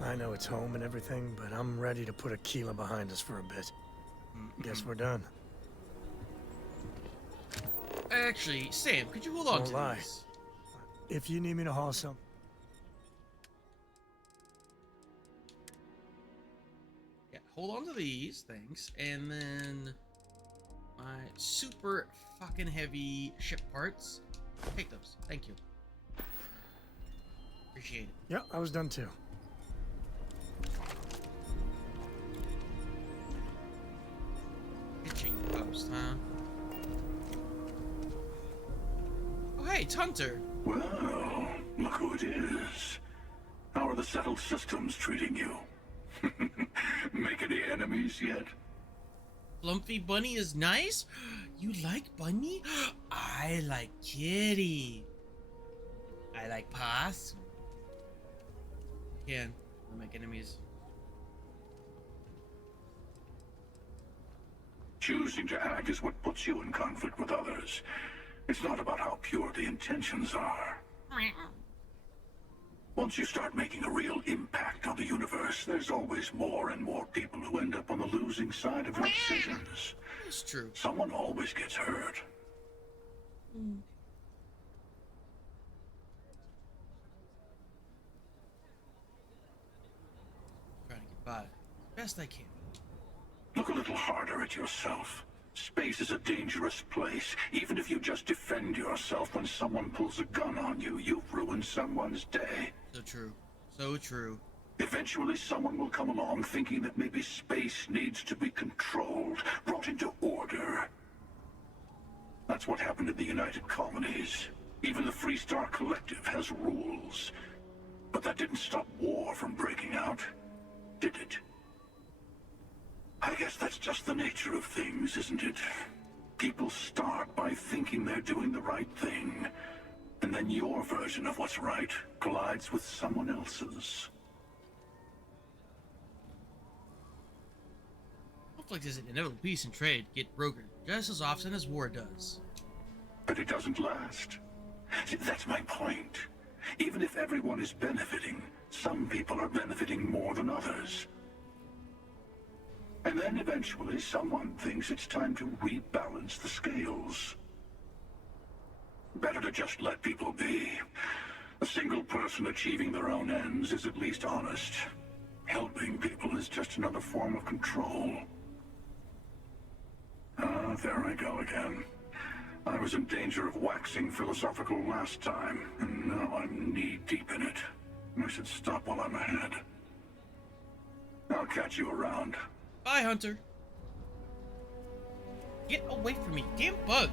I know it's home and everything, but I'm ready to put Aquila behind us for a bit. Guess we're done. Actually, Sam, could you hold on Won't to lie. these? If you need me to haul some... Yeah, hold on to these, thanks. And then my super fucking heavy ship parts. Take those. Thank you. Appreciate it. Yeah, I was done too. Pitching post, huh? Oh, hey, it's Hunter. Well, look who it is. How are the settled systems treating you? Make any enemies yet? Flumpy Bunny is nice? You like Bunny? I like Kitty. I like Possum. Can make enemies. Choosing to act is what puts you in conflict with others. It's not about how pure the intentions are. Once you start making a real impact on the universe, there's always more and more people who end up on the losing side of your decisions. It's true. Someone always gets hurt. Trying to get by. Best I can. Look a little harder at yourself. Space is a dangerous place. Even if you just defend yourself when someone pulls a gun on you, you've ruined someone's day. So true. So true. Eventually someone will come along thinking that maybe space needs to be controlled, brought into order. what happened in the United Colonies. Even the Freestar Collective has rules. But that didn't stop war from breaking out, did it? I guess that's just the nature of things, isn't it? People start by thinking they're doing the right thing, and then your version of what's right collides with someone else's. Conflict is an inevitable piece in trade, get brokered just as often as war does. But it doesn't last. See, that's my point. Even if everyone is benefiting, some people are benefiting more than others. And then eventually someone thinks it's time to rebalance the scales. Better to just let people be. A single person achieving their own ends is at least honest. Helping people is just another form of control. Ah, there I go again. I was in danger of waxing philosophical last time, and now I'm knee-deep in it. I should stop while I'm ahead. I'll catch you around. Bye, Hunter. Get away from me, damn bug.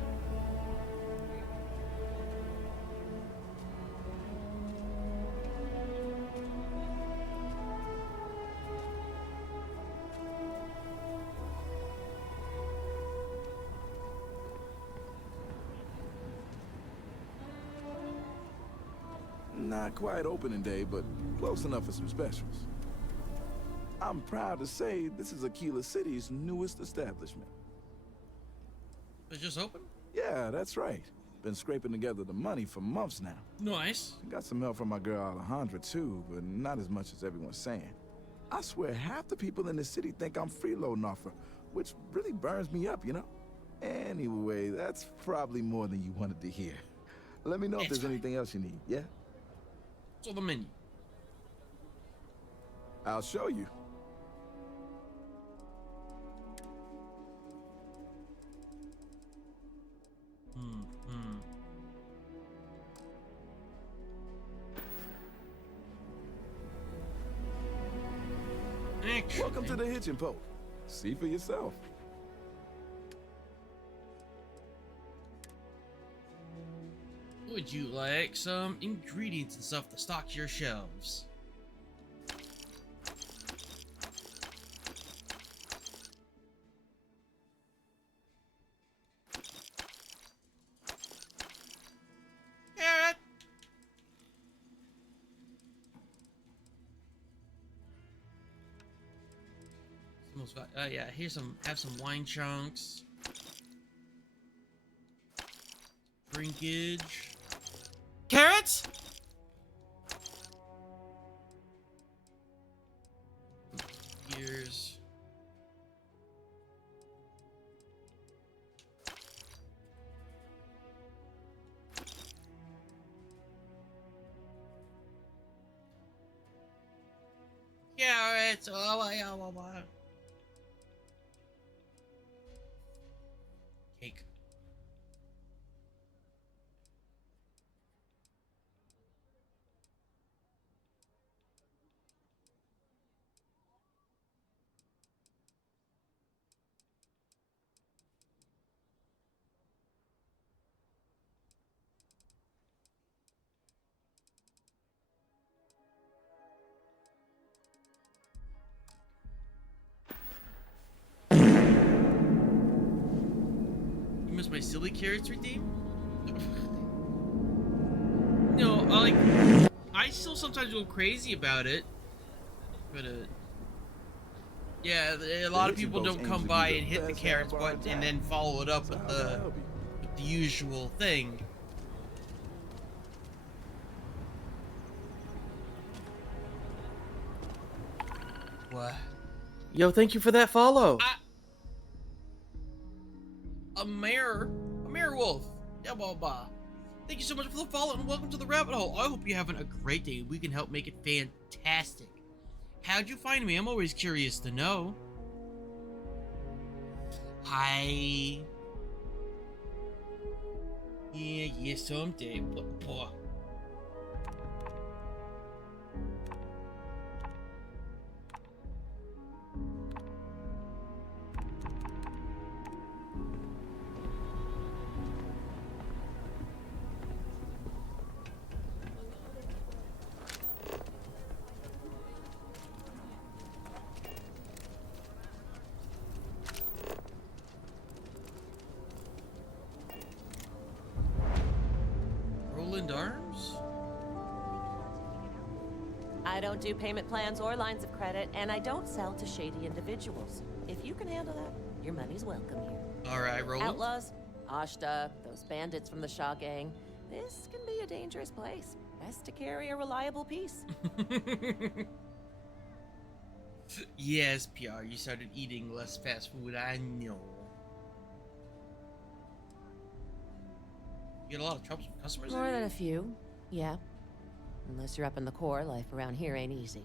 Not quite opening day, but close enough for some specials. I'm proud to say this is Aquila City's newest establishment. It's just open? Yeah, that's right. Been scraping together the money for months now. Nice. Got some help from my girl Alejandra too, but not as much as everyone's saying. I swear half the people in the city think I'm freeloading off her, which really burns me up, you know? Anyway, that's probably more than you wanted to hear. Let me know if there's anything else you need, yeah? What's on the menu? I'll show you. Welcome to the Hitching Post. See for yourself. Would you like some ingredients and stuff to stock your shelves? Carrot! Yeah, have some wine chunks. Drinkage. Carrots? Gears. Carrots. Oh. Cake. You missed my silly carrots redeem? No, I still sometimes go crazy about it, but yeah, a lot of people don't come by and hit the carrots button and then follow it up with the usual thing. What? Yo, thank you for that follow. A mayor wolf. Yeah, blah. Thank you so much for the follow and welcome to the rabbit hole. I hope you're having a great day. We can help make it fantastic. How'd you find me? I'm always curious to know. Hi. Yeah, someday. Boy. don't do payment plans or lines of credit, and I don't sell to shady individuals. If you can handle that, your money's welcome here. All right, Roland. Outlaws, Ashta, those bandits from the Shaw gang. This can be a dangerous place. Best to carry a reliable piece. Yes, PR, you started eating less fast food, I know. You get a lot of trouble with customers? More than a few, yeah. Unless you're up in the core, life around here ain't easy.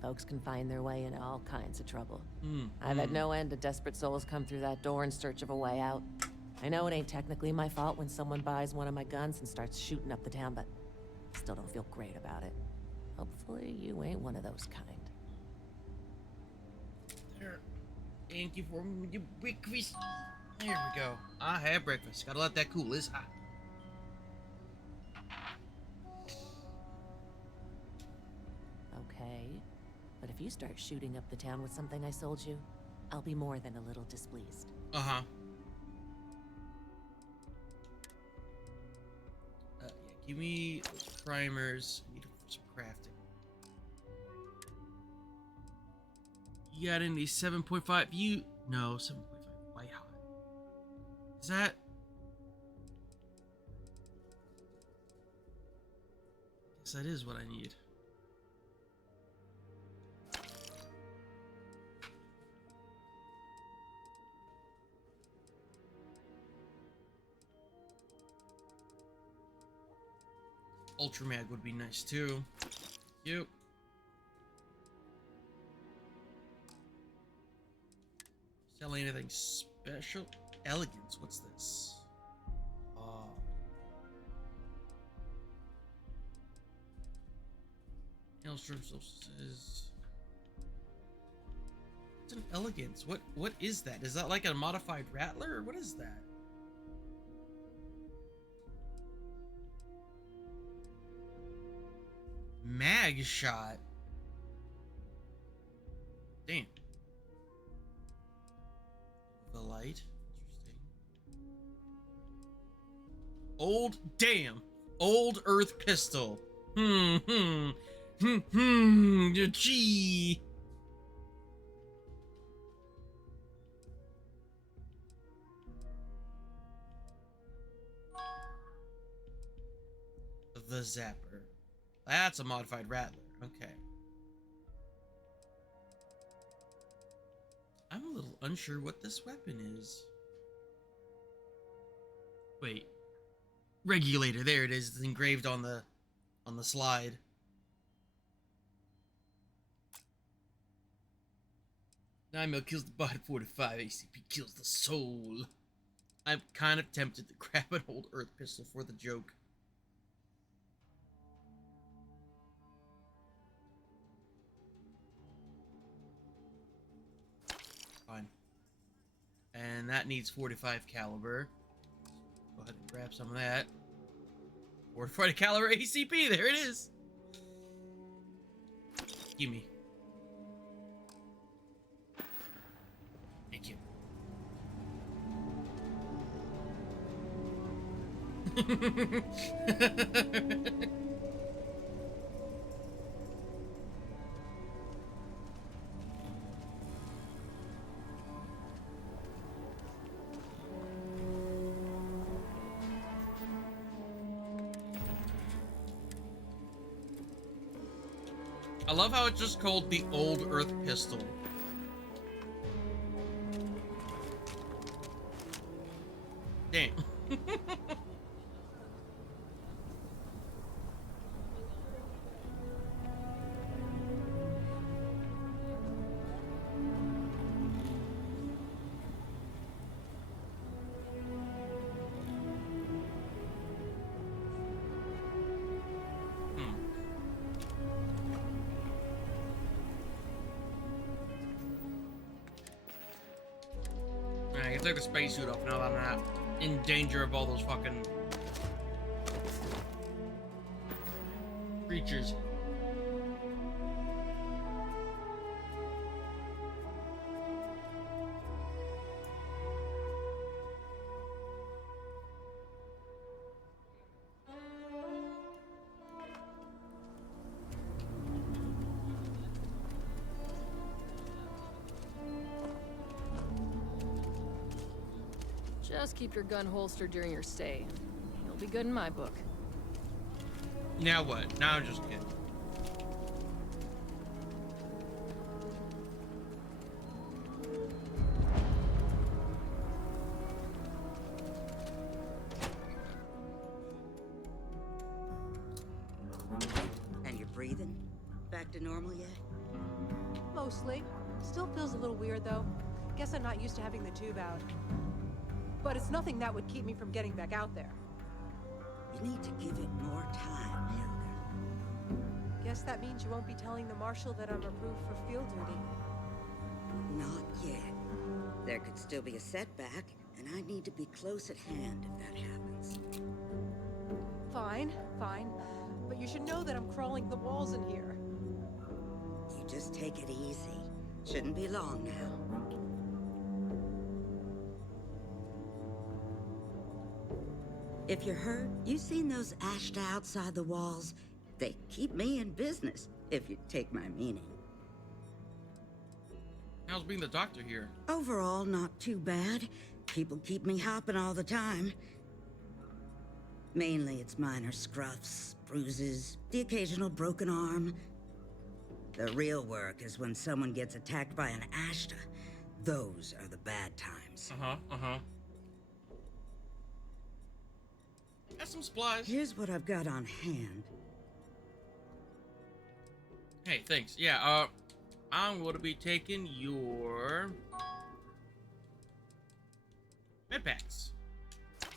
Folks can find their way into all kinds of trouble. I've had no end of desperate souls come through that door in search of a way out. I know it ain't technically my fault when someone buys one of my guns and starts shooting up the town, but I still don't feel great about it. Hopefully you ain't one of those kind. There. Thank you for your breakfast. There we go. I had breakfast. Gotta let that cool. It's hot. Okay. But if you start shooting up the town with something I sold you, I'll be more than a little displeased. Uh-huh. Yeah, give me those primers. I need some crafting. You got any 7.5? You no 7.5 white hot. Is that? Yes, that is what I need. Ultra Mag would be nice too. Yep. Selling anything special? Elegance, what's this? Hailstorm says. What's an elegance? What is that? Is that like a modified rattler or what is that? Mag shot. Damn. The light. Interesting. Old Earth pistol. Gee. The Zapper. That's a modified rattler. Okay. I'm a little unsure what this weapon is. Wait. Regulator. There it is. It's engraved on the slide. 9mm kills the body, 45 ACP kills the soul. I'm kind of tempted to grab an old Earth pistol for the joke. Fine. And that needs 45 caliber. Go ahead and grab some of that. 45 caliber ACP, there it is. Gimme. Thank you. I love how it's just called the Old Earth Pistol. Damn. I can take the spacesuit off now that I'm not in danger of all those fucking creatures. Just keep your gun holstered during your stay. You'll be good in my book. Now what? Now I'm just kidding. And you're breathing? Back to normal yet? Mostly. Still feels a little weird, though. Guess I'm not used to having the tube out. But it's nothing that would keep me from getting back out there. You need to give it more time, Helga. Guess that means you won't be telling the Marshal that I'm approved for field duty. Not yet. There could still be a setback, and I need to be close at hand if that happens. Fine, fine. But you should know that I'm crawling the walls in here. You just take it easy. Shouldn't be long now. If you're hurt, you seen those ashta outside the walls? They keep me in business, if you take my meaning. How's being the doctor here? Overall, not too bad. People keep me hopping all the time. Mainly it's minor scruffs, bruises, the occasional broken arm. The real work is when someone gets attacked by an ashta. Those are the bad times. Got some supplies. Here's what I've got on hand. Hey, thanks. Yeah, I'm going to be taking your med packs.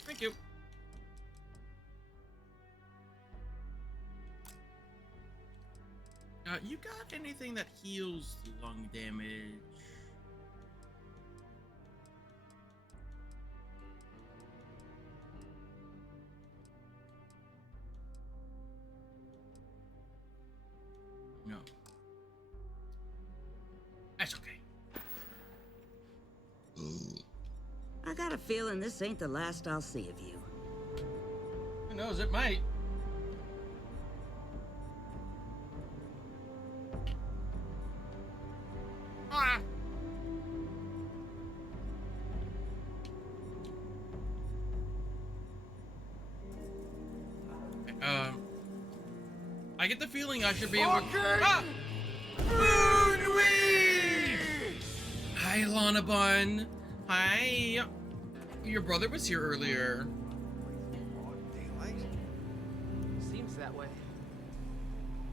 Thank you. You got anything that heals lung damage? No. That's okay. I got a feeling this ain't the last I'll see of you. Who knows, it might. I get the feeling I should be able to. Ah! Moonweed! Hi, Lana Bun. Hi. Your brother was here earlier. Daylight? Seems that way.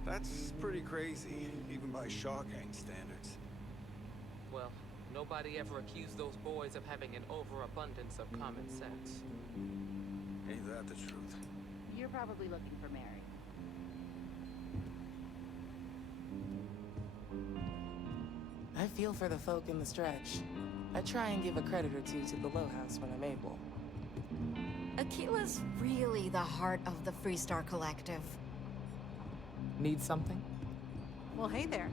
That's pretty crazy, even by Shaw Gang standards. Well, nobody ever accused those boys of having an overabundance of common sense. Ain't that the truth? You're probably looking for Mary. I feel for the folk in the stretch. I try and give a credit or two to the Low House when I'm able. Aquila's really the heart of the Freestar Collective. Need something? Well, hey there.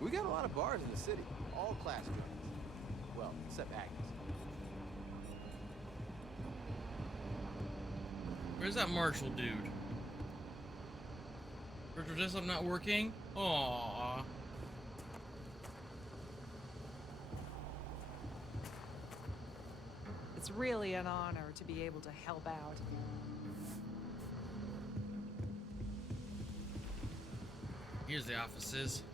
We got a lot of bars in the city, all class joints. Well, except Agnes. Where's that Marshall dude? Virtual desktop not working? Aww. It's really an honor to be able to help out. Here's the offices.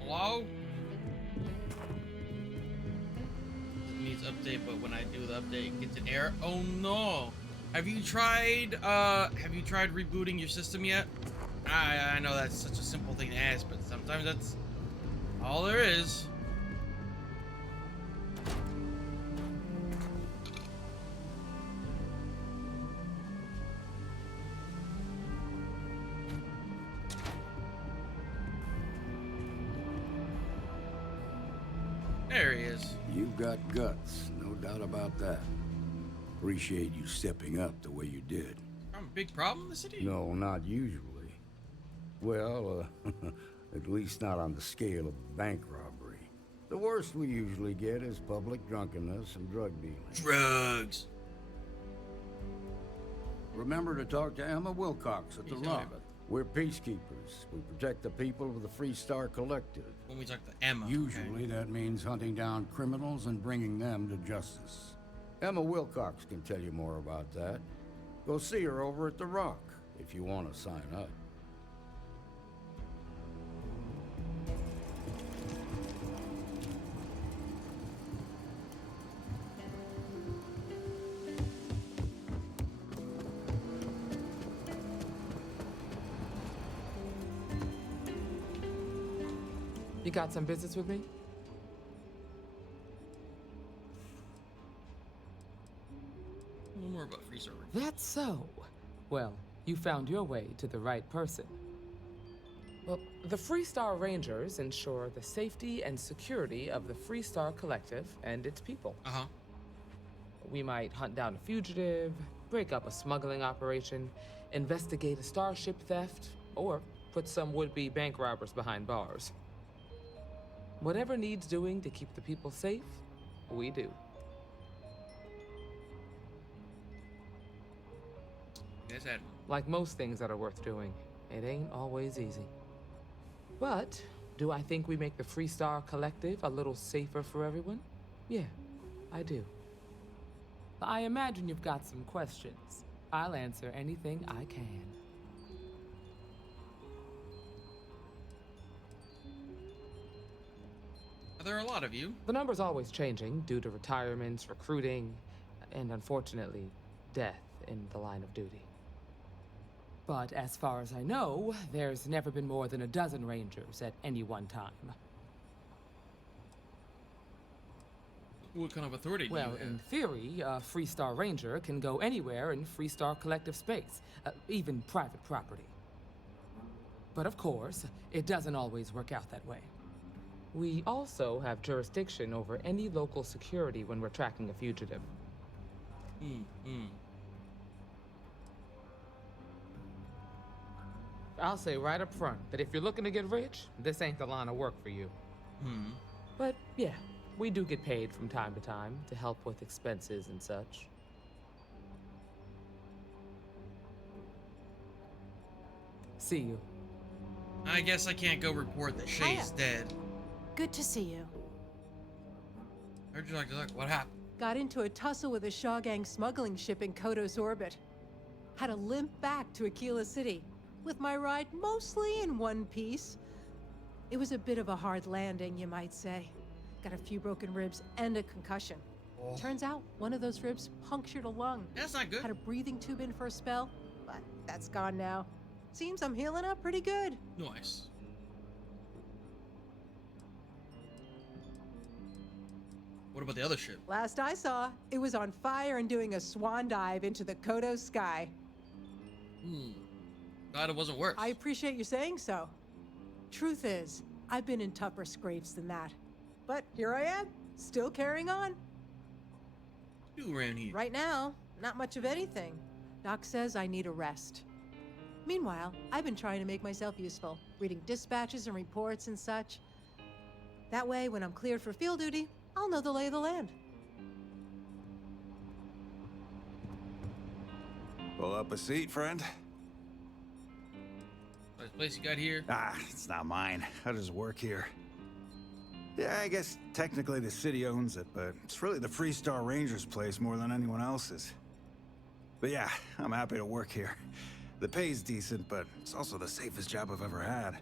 Hello? Needs update, but when I do the update, it gets an error. Oh no! Have you tried rebooting your system yet? I know that's such a simple thing to ask, but sometimes that's all there is. There he is. You've got guts, no doubt about that. Appreciate you stepping up the way you did. big problem in the city? No, not usually. Well, at least not on the scale of a bank robbery. The worst we usually get is public drunkenness and drug dealing. Drugs. Remember to talk to Emma Wilcox at the Rock. We're peacekeepers. We protect the people of the Free Star Collective. When we talk to Emma. Usually that means hunting down criminals and bringing them to justice. Emma Wilcox can tell you more about that. Go see her over at the Rock if you want to sign up. You got some business with me? A little more about Free Star. That's so. Well, you found your way to the right person. Well, the Free Star Rangers ensure the safety and security of the Free Star Collective and its people. Uh-huh. We might hunt down a fugitive, break up a smuggling operation, investigate a starship theft, or put some would-be bank robbers behind bars. Whatever needs doing to keep the people safe, we do. Yes, Admiral. Like most things that are worth doing, it ain't always easy. But do I think we make the Free Star Collective a little safer for everyone? Yeah, I do. I imagine you've got some questions. I'll answer anything I can. There are a lot of you. The number's always changing due to retirements, recruiting, and unfortunately, death in the line of duty. But as far as I know, there's never been more than a dozen Rangers at any one time. What kind of authority do you have? Well, in theory, a Free Star Ranger can go anywhere in Free Star Collective space, even private property. But of course, it doesn't always work out that way. We also have jurisdiction over any local security when we're tracking a fugitive. I'll say right up front that if you're looking to get rich, this ain't the line of work for you. But yeah, we do get paid from time to time to help with expenses and such. See you. I guess I can't go report that Shay's dead. Good to see you. Heard you like, what happened? Got into a tussle with a Shaw Gang smuggling ship in Kodos orbit. Had to limp back to Aquila City, with my ride mostly in one piece. It was a bit of a hard landing, you might say. Got a few broken ribs and a concussion. Turns out one of those ribs punctured a lung. That's not good. Had a breathing tube in for a spell, but that's gone now. Seems I'm healing up pretty good. Nice. What about the other ship? Last I saw, it was on fire and doing a swan dive into the Kodos sky. Glad it wasn't worse. I appreciate you saying so. Truth is, I've been in tougher scrapes than that. But here I am, still carrying on. Do around here? Right now, not much of anything. Doc says I need a rest. Meanwhile, I've been trying to make myself useful, reading dispatches and reports and such. That way, when I'm cleared for field duty, I'll know the lay of the land. Pull up a seat, friend. This place you got here? It's not mine. How does it work here? Yeah, I guess technically the city owns it, but it's really the Free Star Rangers' place more than anyone else's. But yeah, I'm happy to work here. The pay's decent, but it's also the safest job I've ever had.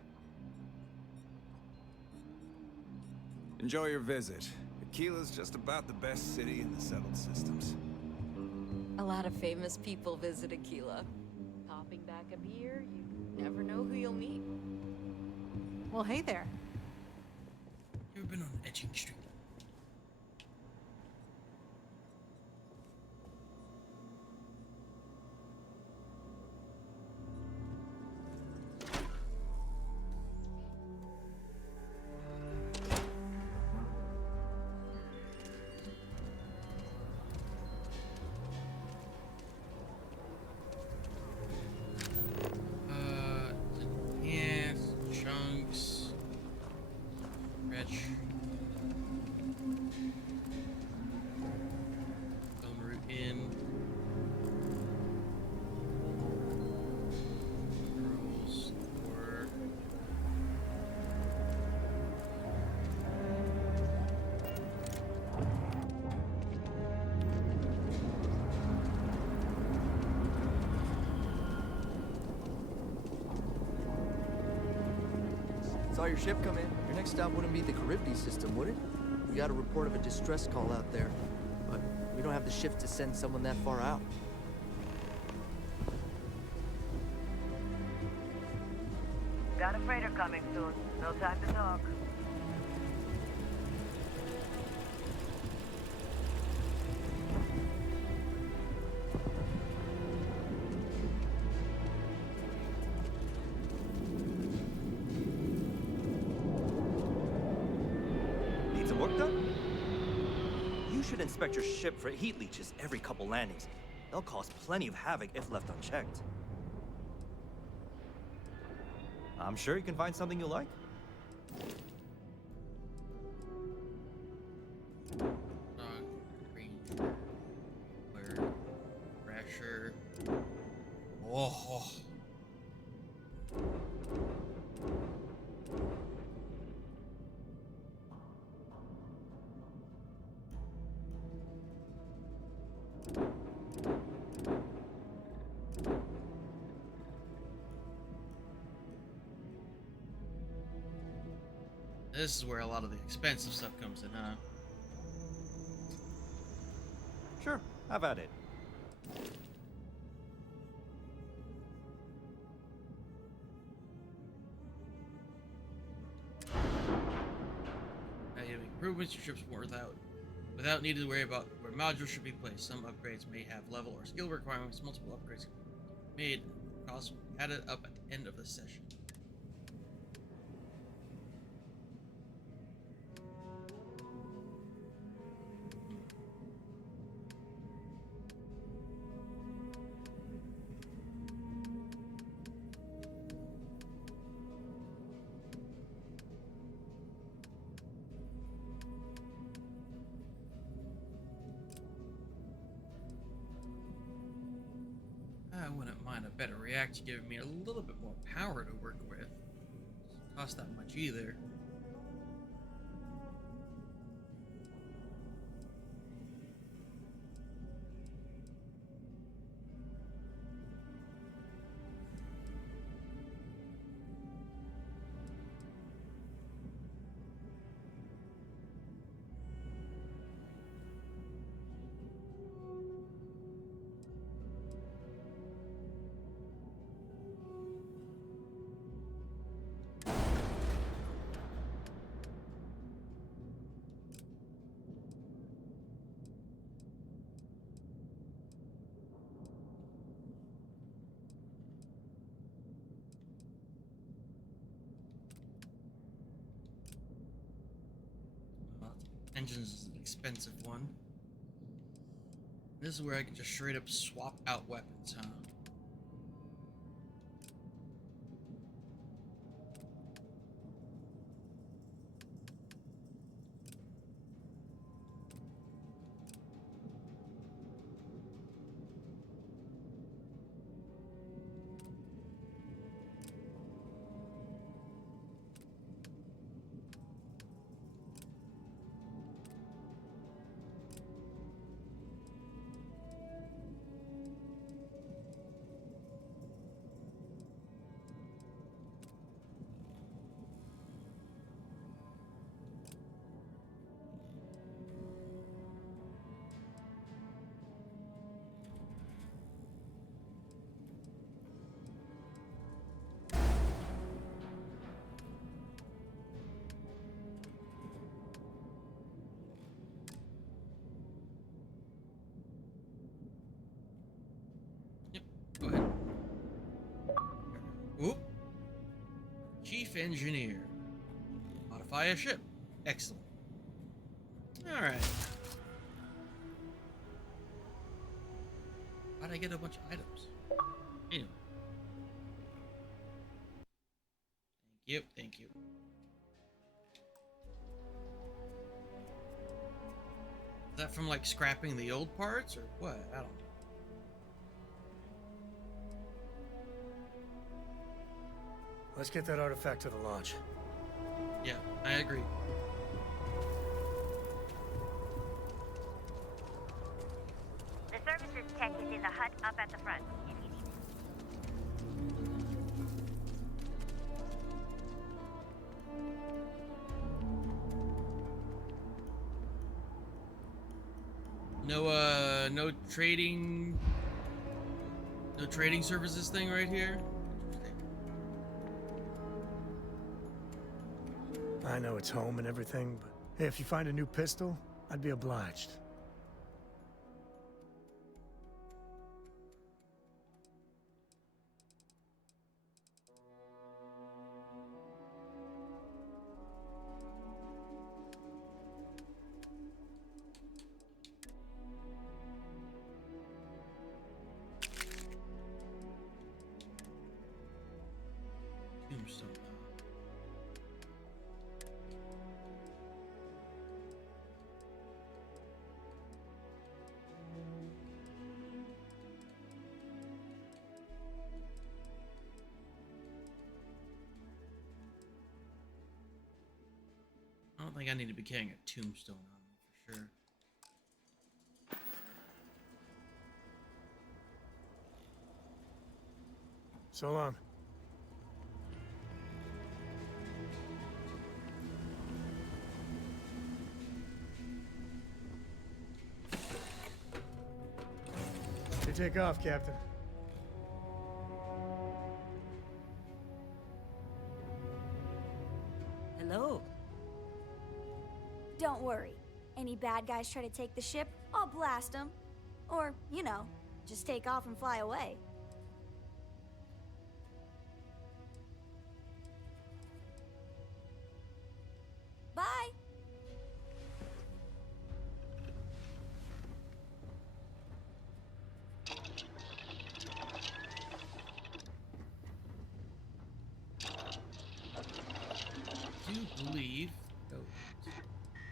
Enjoy your visit. Aquila's just about the best city in the settled systems. A lot of famous people visit Aquila. Popping back a beer, you never know who you'll meet. Well, hey there. You ever been on Etching Street? Saw your ship come in. Your next stop wouldn't be the Charybdis system, would it? We got a report of a distress call out there, but we don't have the ships to send someone that far out. Got a freighter coming soon. No time to talk. Need some work done? You should inspect your ship for heat leeches every couple landings. They'll cause plenty of havoc if left unchecked. I'm sure you can find something you like. Where? Pressure. Oh. This is where a lot of the expensive stuff comes in, huh? Sure, have at it. Now you have improvements your ship's without needing to worry about where modules should be placed. Some upgrades may have level or skill requirements. Multiple upgrades can be made. Costs will be added up at the end of the session. I wouldn't mind a better reactor giving me a little bit more power to work with. Doesn't cost that much either. Engines is an expensive one. This is where I can just straight up swap out weapons, huh? Go ahead. Oop. Chief Engineer. Modify a ship. Excellent. Alright. How'd I get a bunch of items? Anyway. Thank you, thank you. Is that from like scrapping the old parts or what? I don't know. Let's get that artifact to the launch. Yeah, I agree. The services tech is in the hut up at the front, if you need it. No trading. No trading services thing right here. I know it's home and everything, but hey, if you find a new pistol, I'd be obliged. Tombstone. I don't think I need to be carrying a tombstone on me for sure. So long. You take off, Captain. Hello. Don't worry. Any bad guys try to take the ship, I'll blast them. Or, you know, just take off and fly away. Bye! I do believe those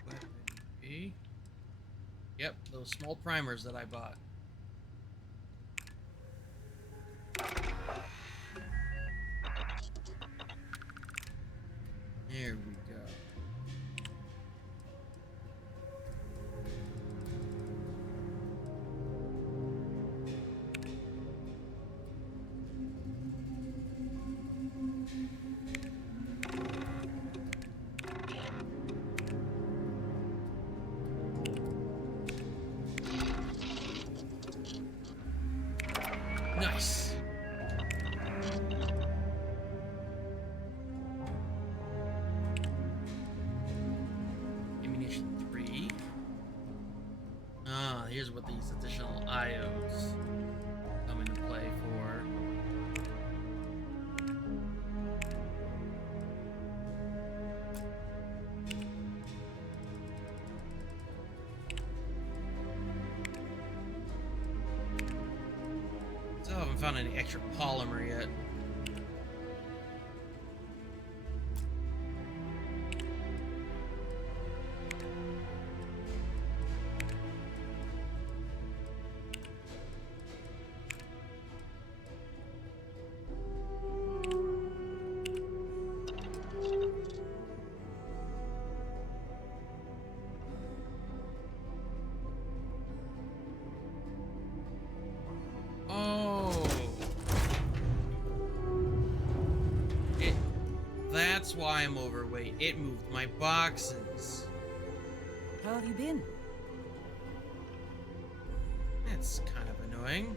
weaponry. Yep, those small primers that I bought. There we go. Nice. Ammunition 3. Ah, here's what these additional IOs come into play for. Still haven't found any extra polymer yet. That's why I'm overweight. It moved my boxes. How have you been? That's kind of annoying.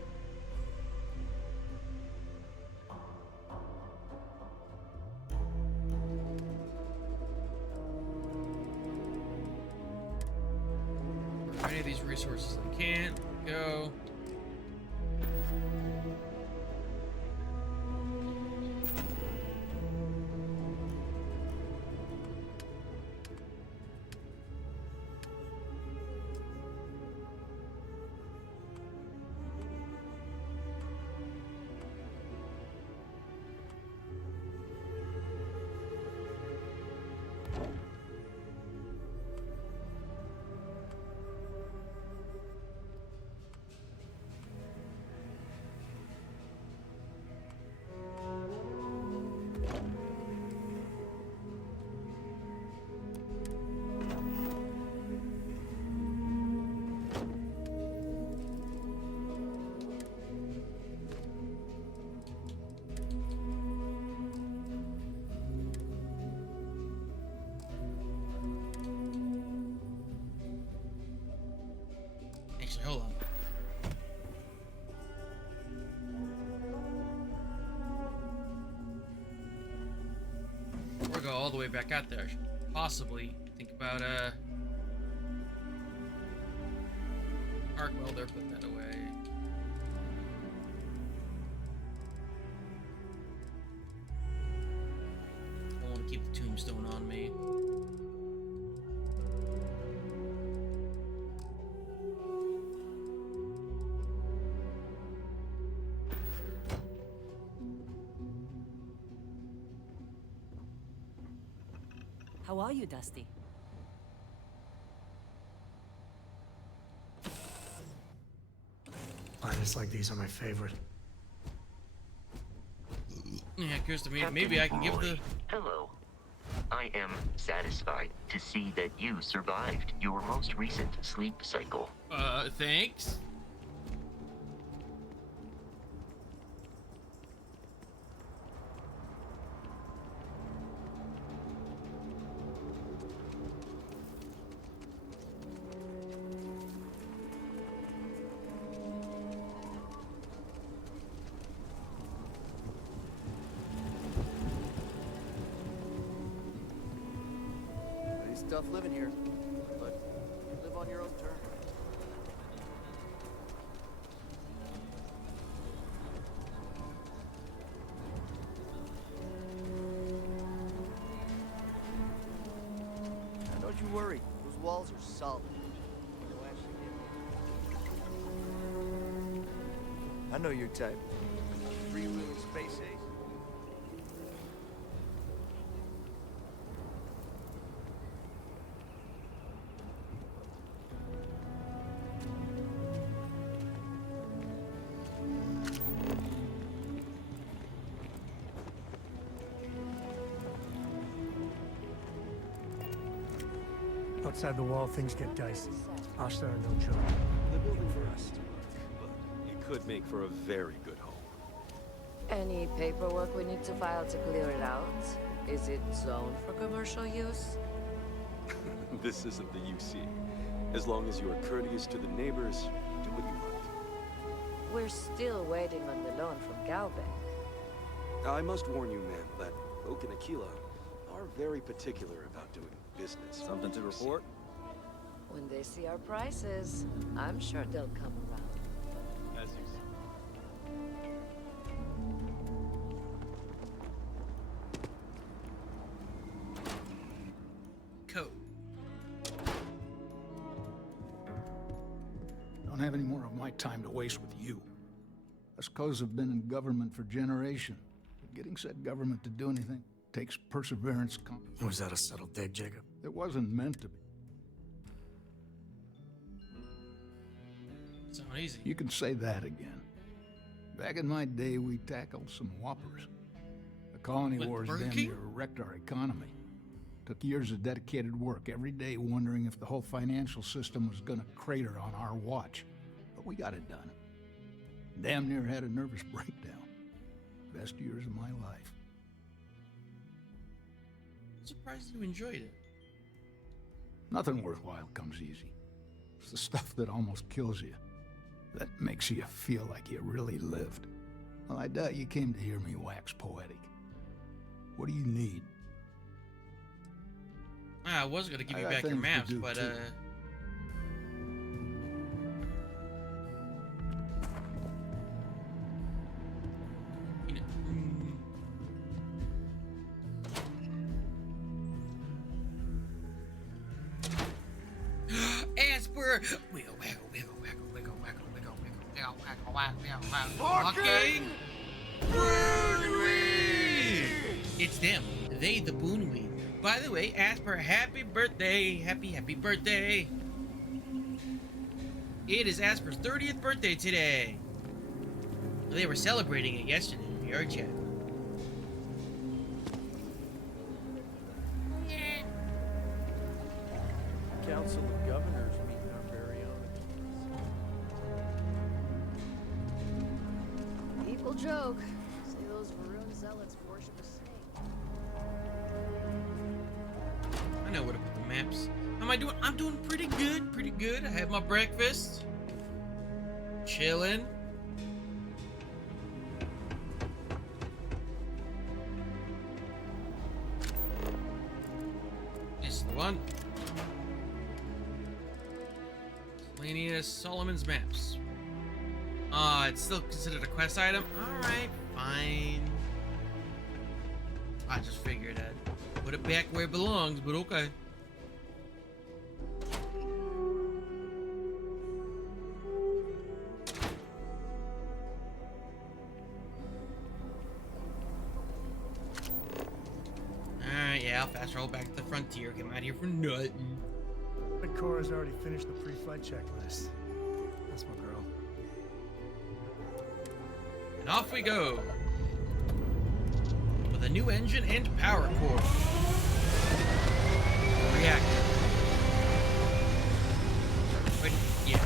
For any of these resources I can't go. all the way back out there. I should possibly think about arc welder, put that away. I want to keep the tombstone on me. How are you, Dusty? Planets like these are my favorite. Yeah, Kirsten, maybe I can give the... Hello. I am satisfied to see that you survived your most recent sleep cycle. Thanks. It's tough living here, but live on your own terms. Now, don't you worry, those walls are solid. They'll actually get me. I know your type. Free-wheeling space ace. Outside the wall, things get dicey. Ashta are no joke. The building for us, but it could make for a very good home. Any paperwork we need to file to clear it out? Is it zoned for commercial use? This isn't the UC. As long as you are courteous to the neighbors, do what you want. We're still waiting on the loan from Galbank. I must warn you, ma'am, that folk in Aquila are very particular about doing business. Something to report? When they see our prices, I'm sure they'll come around. As you see. Coat. Don't have any more of my time to waste with you. Us Co's have been in government for generations. But getting said government to do anything takes perseverance. Was that a subtle dig, Jacob? It wasn't meant to be. It's not easy. You can say that again. Back in my day, we tackled some whoppers. The colony What, wars Burger damn King? near wrecked our economy. Took years of dedicated work, every day wondering if the whole financial system was gonna crater on our watch. But we got it done. Damn near had a nervous breakdown. Best years of my life. I'm surprised you enjoyed it. Nothing worthwhile comes easy. It's the stuff that almost kills you, that makes you feel like you really lived. Well, I doubt you came to hear me wax poetic. What do you need? I was gonna give you I got back your things to maps, do, but too. you know, Asper! Wiggle, waggle, wiggle, waggle, wiggle, waggle, wiggle, wiggle, wiggle, waggle, waggle, waggle, fucking Boonweed! It's them. They, the Boonweed. By the way, Asper, happy birthday! Happy birthday! It is Asper's 30th birthday today. They were celebrating it yesterday in the chat. Council of Governors meeting our very own. People joke. Say those Varun zealots worship a snake. I know where to put the maps. How am I doing? I'm doing pretty good, pretty good. I had my breakfast. Chilling. on. Miscellaneous Solomon's maps. It's still considered a quest item? Alright, fine. I just figured I'd put it back where it belongs, but okay. Alright, yeah, I'll fast roll back to the frontier. Get out here for nothing. But Cora's already finished the pre-flight checklist. That's my girl. And off we go. With a new engine and power core. Reactor. Wait, yeah.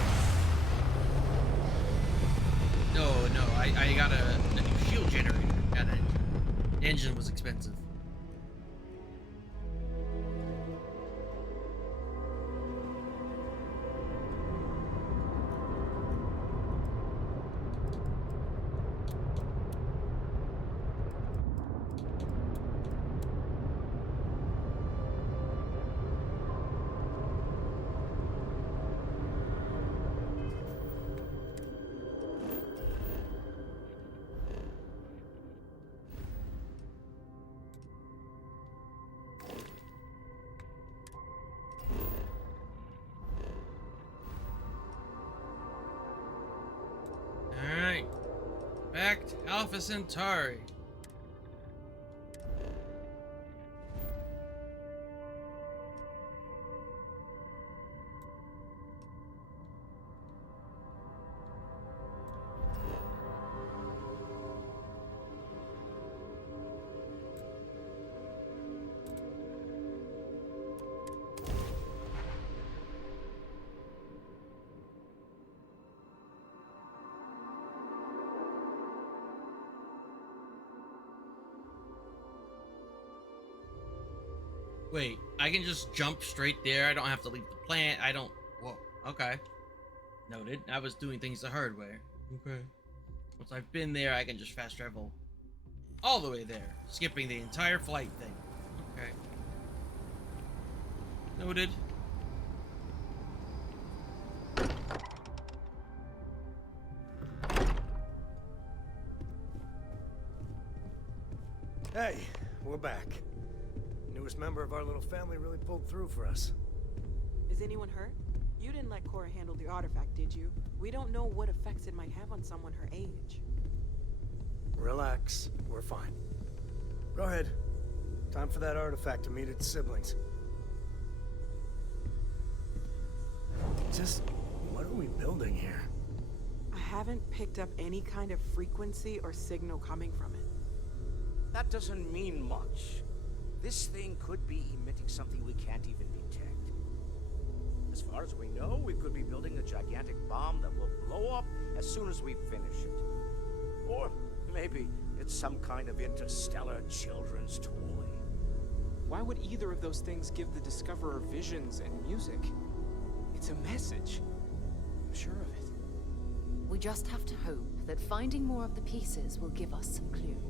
No, I got a new shield generator. Got an engine. The engine was expensive. Alright. Back to Alpha Centauri. Wait, I can just jump straight there. I don't have to leave the plant. I don't... Whoa, okay. Noted. I was doing things the hard way. Okay. Once I've been there, I can just fast travel all the way there, skipping the entire flight thing. Okay. Noted. Hey, we're back. Newest member of our little family really pulled through for us. Is anyone hurt? You didn't let Cora handle the artifact, did you? We don't know what effects it might have on someone her age. Relax, we're fine. Go ahead. Time for that artifact to meet its siblings. Just, what are we building here? I haven't picked up any kind of frequency or signal coming from it. That doesn't mean much. This thing could be emitting something we can't even detect. As far as we know, we could be building a gigantic bomb that will blow up as soon as we finish it. Or maybe it's some kind of interstellar children's toy. Why would either of those things give the Discoverer visions and music? It's a message. I'm sure of it. We just have to hope that finding more of the pieces will give us some clue.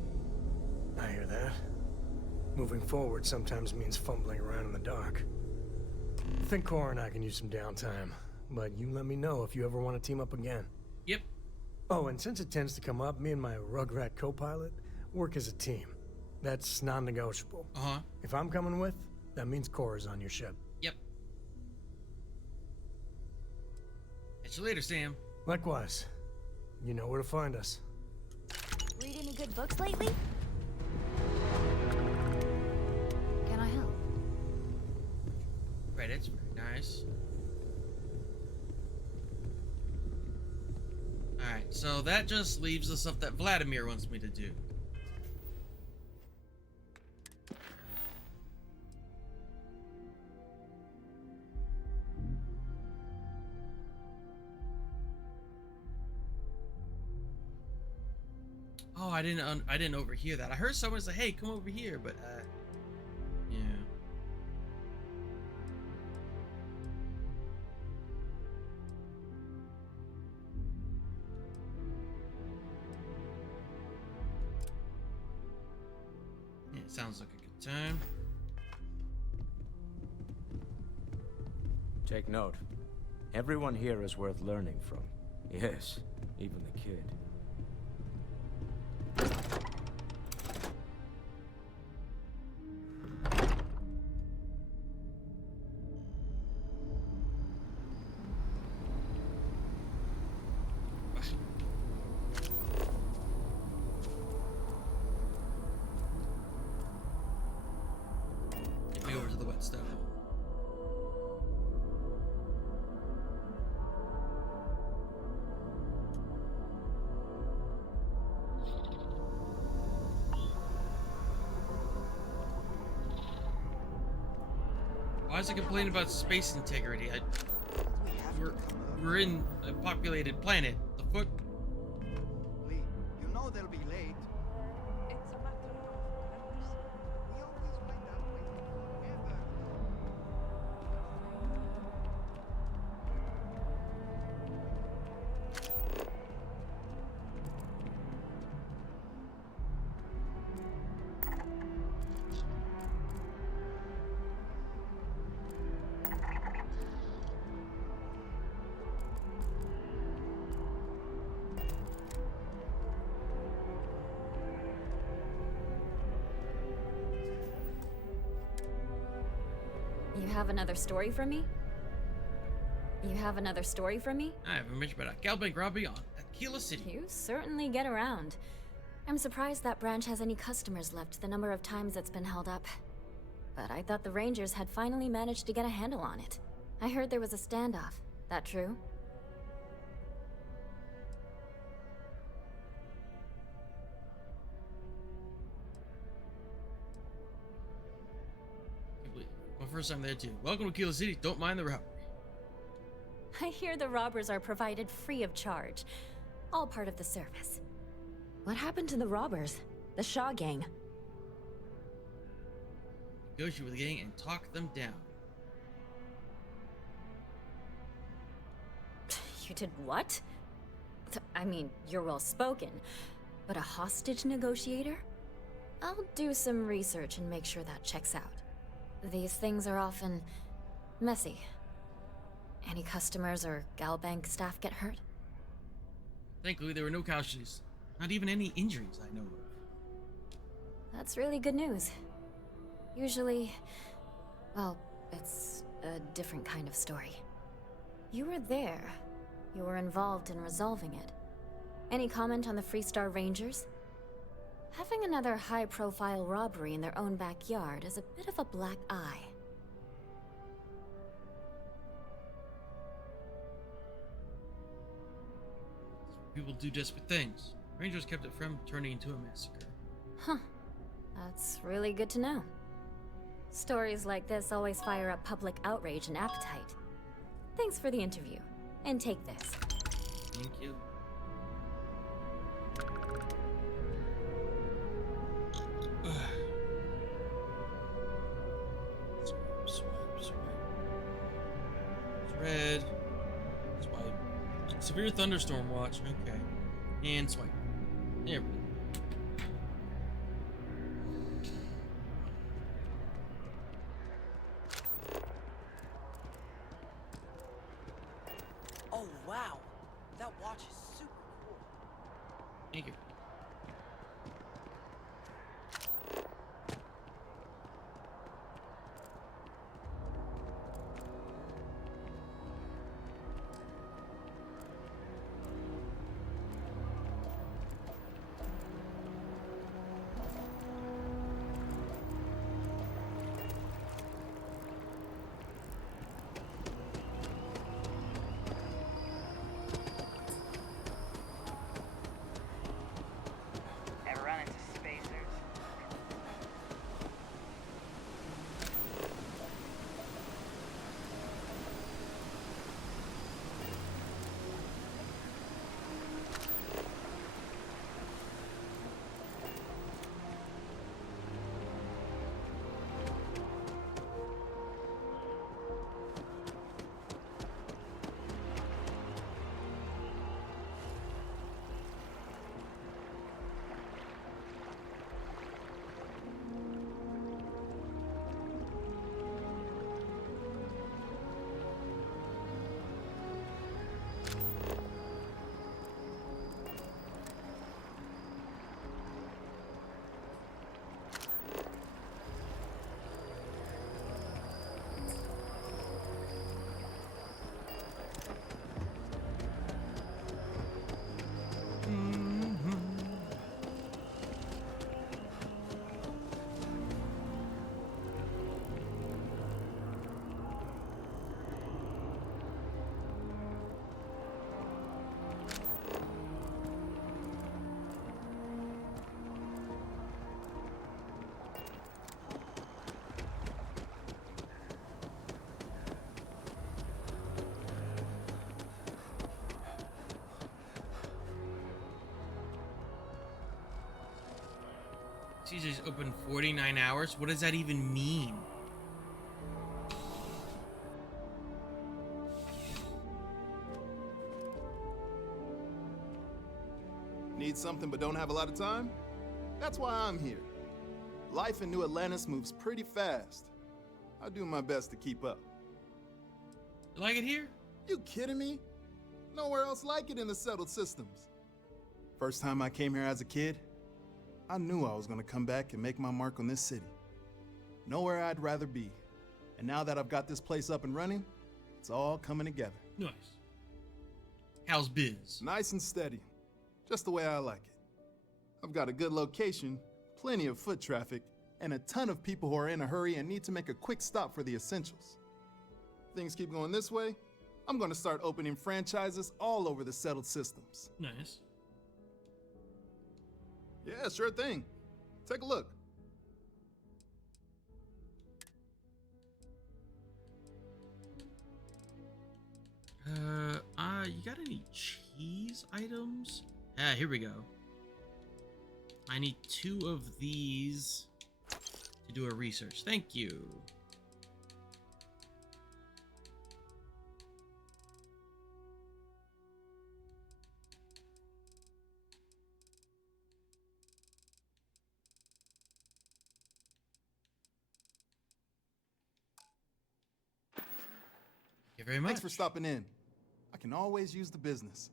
I hear that. Moving forward sometimes means fumbling around in the dark. I think Cora and I can use some downtime, but you let me know if you ever want to team up again. Yep. Oh, and since it tends to come up, me and my Rugrat co-pilot work as a team. That's non-negotiable. Uh-huh. If I'm coming with, that means Cora's on your ship. Yep. Catch you later, Sam. Likewise. You know where to find us. Read any good books lately? Can I help? Credits, very nice. Alright, so that just leaves the stuff that Vladimir wants me to do. Oh, I didn't overhear that. I heard someone say, "Hey, come over here," but yeah. Yeah, sounds like a good time. Take note. Everyone here is worth learning from. Yes, even the kid. Get me over to the wet stuff. Why is it complaining about space integrity? We're in a populated planet. The fuck? Lee, you know they'll be late. It's a matter of course. We always wind up waiting forever. You have another story for me? You have another story for me? I have a mission about a Galbank robbery on Aquila City. You certainly get around. I'm surprised that branch has any customers left, the number of times it's been held up. But I thought the Rangers had finally managed to get a handle on it. I heard there was a standoff. That true? My first time there too. Welcome to Aquila City. Don't mind the robbery. I hear the robbers are provided free of charge. All part of the service. What happened to the robbers? The Shaw gang? Negotiate with the gang and talk them down. You did what? I mean, you're well spoken, but a hostage negotiator? I'll do some research and make sure that checks out. These things are often messy. Any customers or Galbank staff get hurt? Thankfully, there were no casualties. Not even any injuries I know of. That's really good news. Usually, well, it's a different kind of story. You were there. You were involved in resolving it. Any comment on the Freestar Rangers? Having another high-profile robbery in their own backyard is a bit of a black eye. People do desperate things. Rangers kept it from turning into a massacre. Huh. That's really good to know. Stories like this always fire up public outrage and appetite. Thanks for the interview. And take this. Thank you. Swipe. Red. Swipe. Severe thunderstorm watch. Okay. And swipe. There we go. Oh, wow. That watch is super cool. Thank you. CJ's open 49 hours? What does that even mean? Need something but don't have a lot of time? That's why I'm here. Life in New Atlantis moves pretty fast. I do my best to keep up. You like it here? You kidding me? Nowhere else like it in the settled systems. First time I came here as a kid, I knew I was gonna come back and make my mark on this city. Nowhere I'd rather be. And now that I've got this place up and running, it's all coming together. Nice. How's biz? Nice and steady. Just the way I like it. I've got a good location, plenty of foot traffic, and a ton of people who are in a hurry and need to make a quick stop for the essentials. Things keep going this way, I'm gonna start opening franchises all over the settled systems. Nice. Yeah, sure thing. Take a look. You got any cheese items? Ah, here we go. I need 2 of these to do a research. Thank you. Thank you very much. Thanks for stopping in. I can always use the business.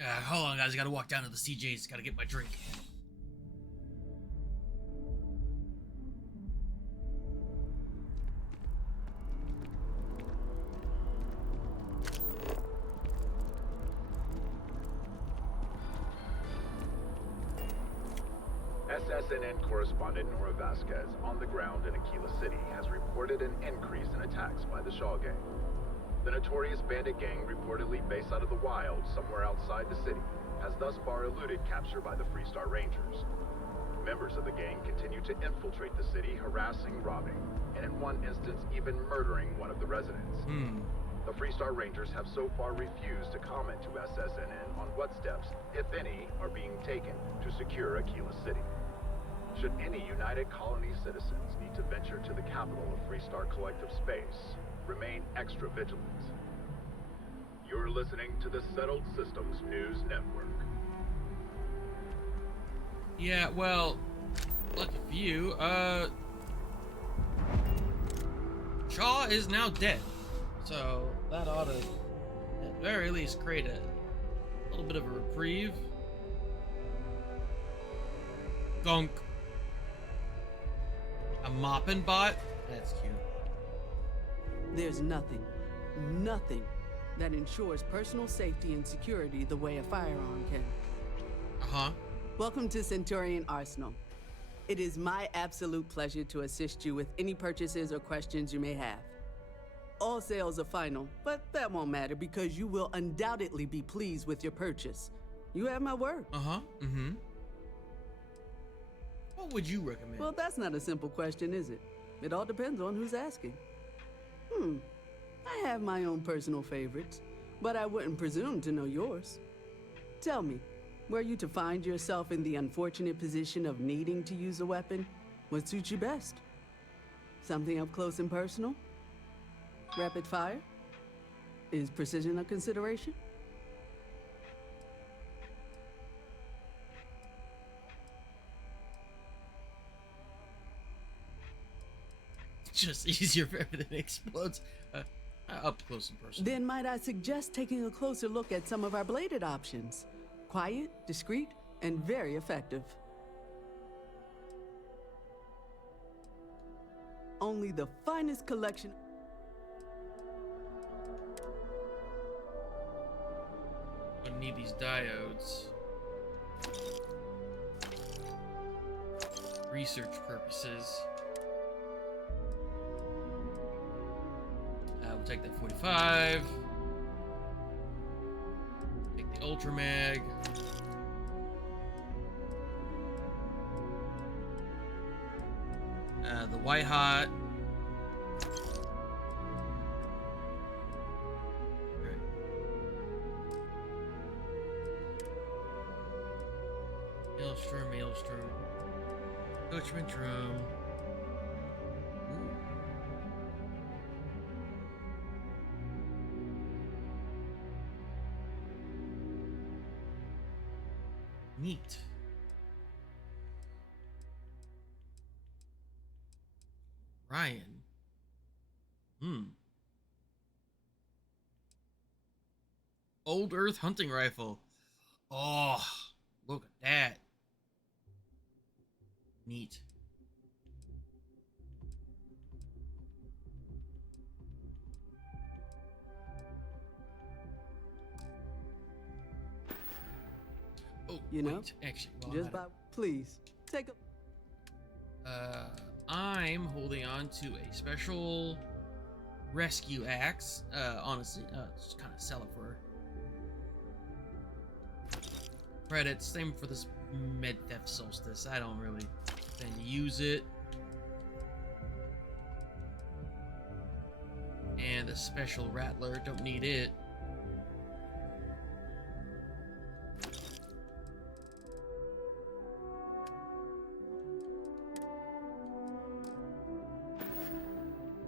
Hold on, guys. I gotta walk down to the CJ's. Gotta get my drink. SSNN correspondent Nora Vasquez, on the ground in Aquila City, has reported an increase in attacks by the Shaw Gang. The notorious bandit gang, reportedly based out of the wild somewhere outside the city, has thus far eluded capture by the Freestar Rangers. Members of the gang continue to infiltrate the city, harassing, robbing, and in one instance even murdering one of the residents. The Freestar Rangers have so far refused to comment to SSNN on what steps, if any, are being taken to secure Aquila City. Should any United Colony citizens need to venture to the capital of Freestar Collective Space, remain extra vigilant. You're listening to the Settled Systems News Network. Yeah, well, lucky for you, Shaw is now dead. So that ought to, at the very least, create a little bit of a reprieve. Gunk. A mopping bot? That's cute. There's nothing that ensures personal safety and security the way a firearm can. Uh-huh. Welcome to Centurion Arsenal. It is my absolute pleasure to assist you with any purchases or questions you may have. All sales are final, but that won't matter because you will undoubtedly be pleased with your purchase. You have my word. Uh-huh. Mm-hmm. What would you recommend? Well, that's not a simple question, is it? It all depends on who's asking. I have my own personal favorites, but I wouldn't presume to know yours. Tell me, were you to find yourself in the unfortunate position of needing to use a weapon, what suits you best? Something up close and personal? Rapid fire? Is precision a consideration? Just easier if everything explodes. Up close and personal. Then might I suggest taking a closer look at some of our bladed options? Quiet, discreet, and very effective. Only the finest collection. I need these diodes. Research purposes. We'll take that 45. Take the Ultra Mag. The White Hot. Maelstrom, Maelstrom. Coachman drum. Ooh. Neat. Ryan. Old Earth hunting rifle. Oh, look at that. Neat. Oh, you know, wait, actually, just by please take a. I'm holding on to a special rescue axe. Honestly, just kind of sell it for credits. Same for this med theft solstice. I don't really tend to use it. And the special rattler, don't need it.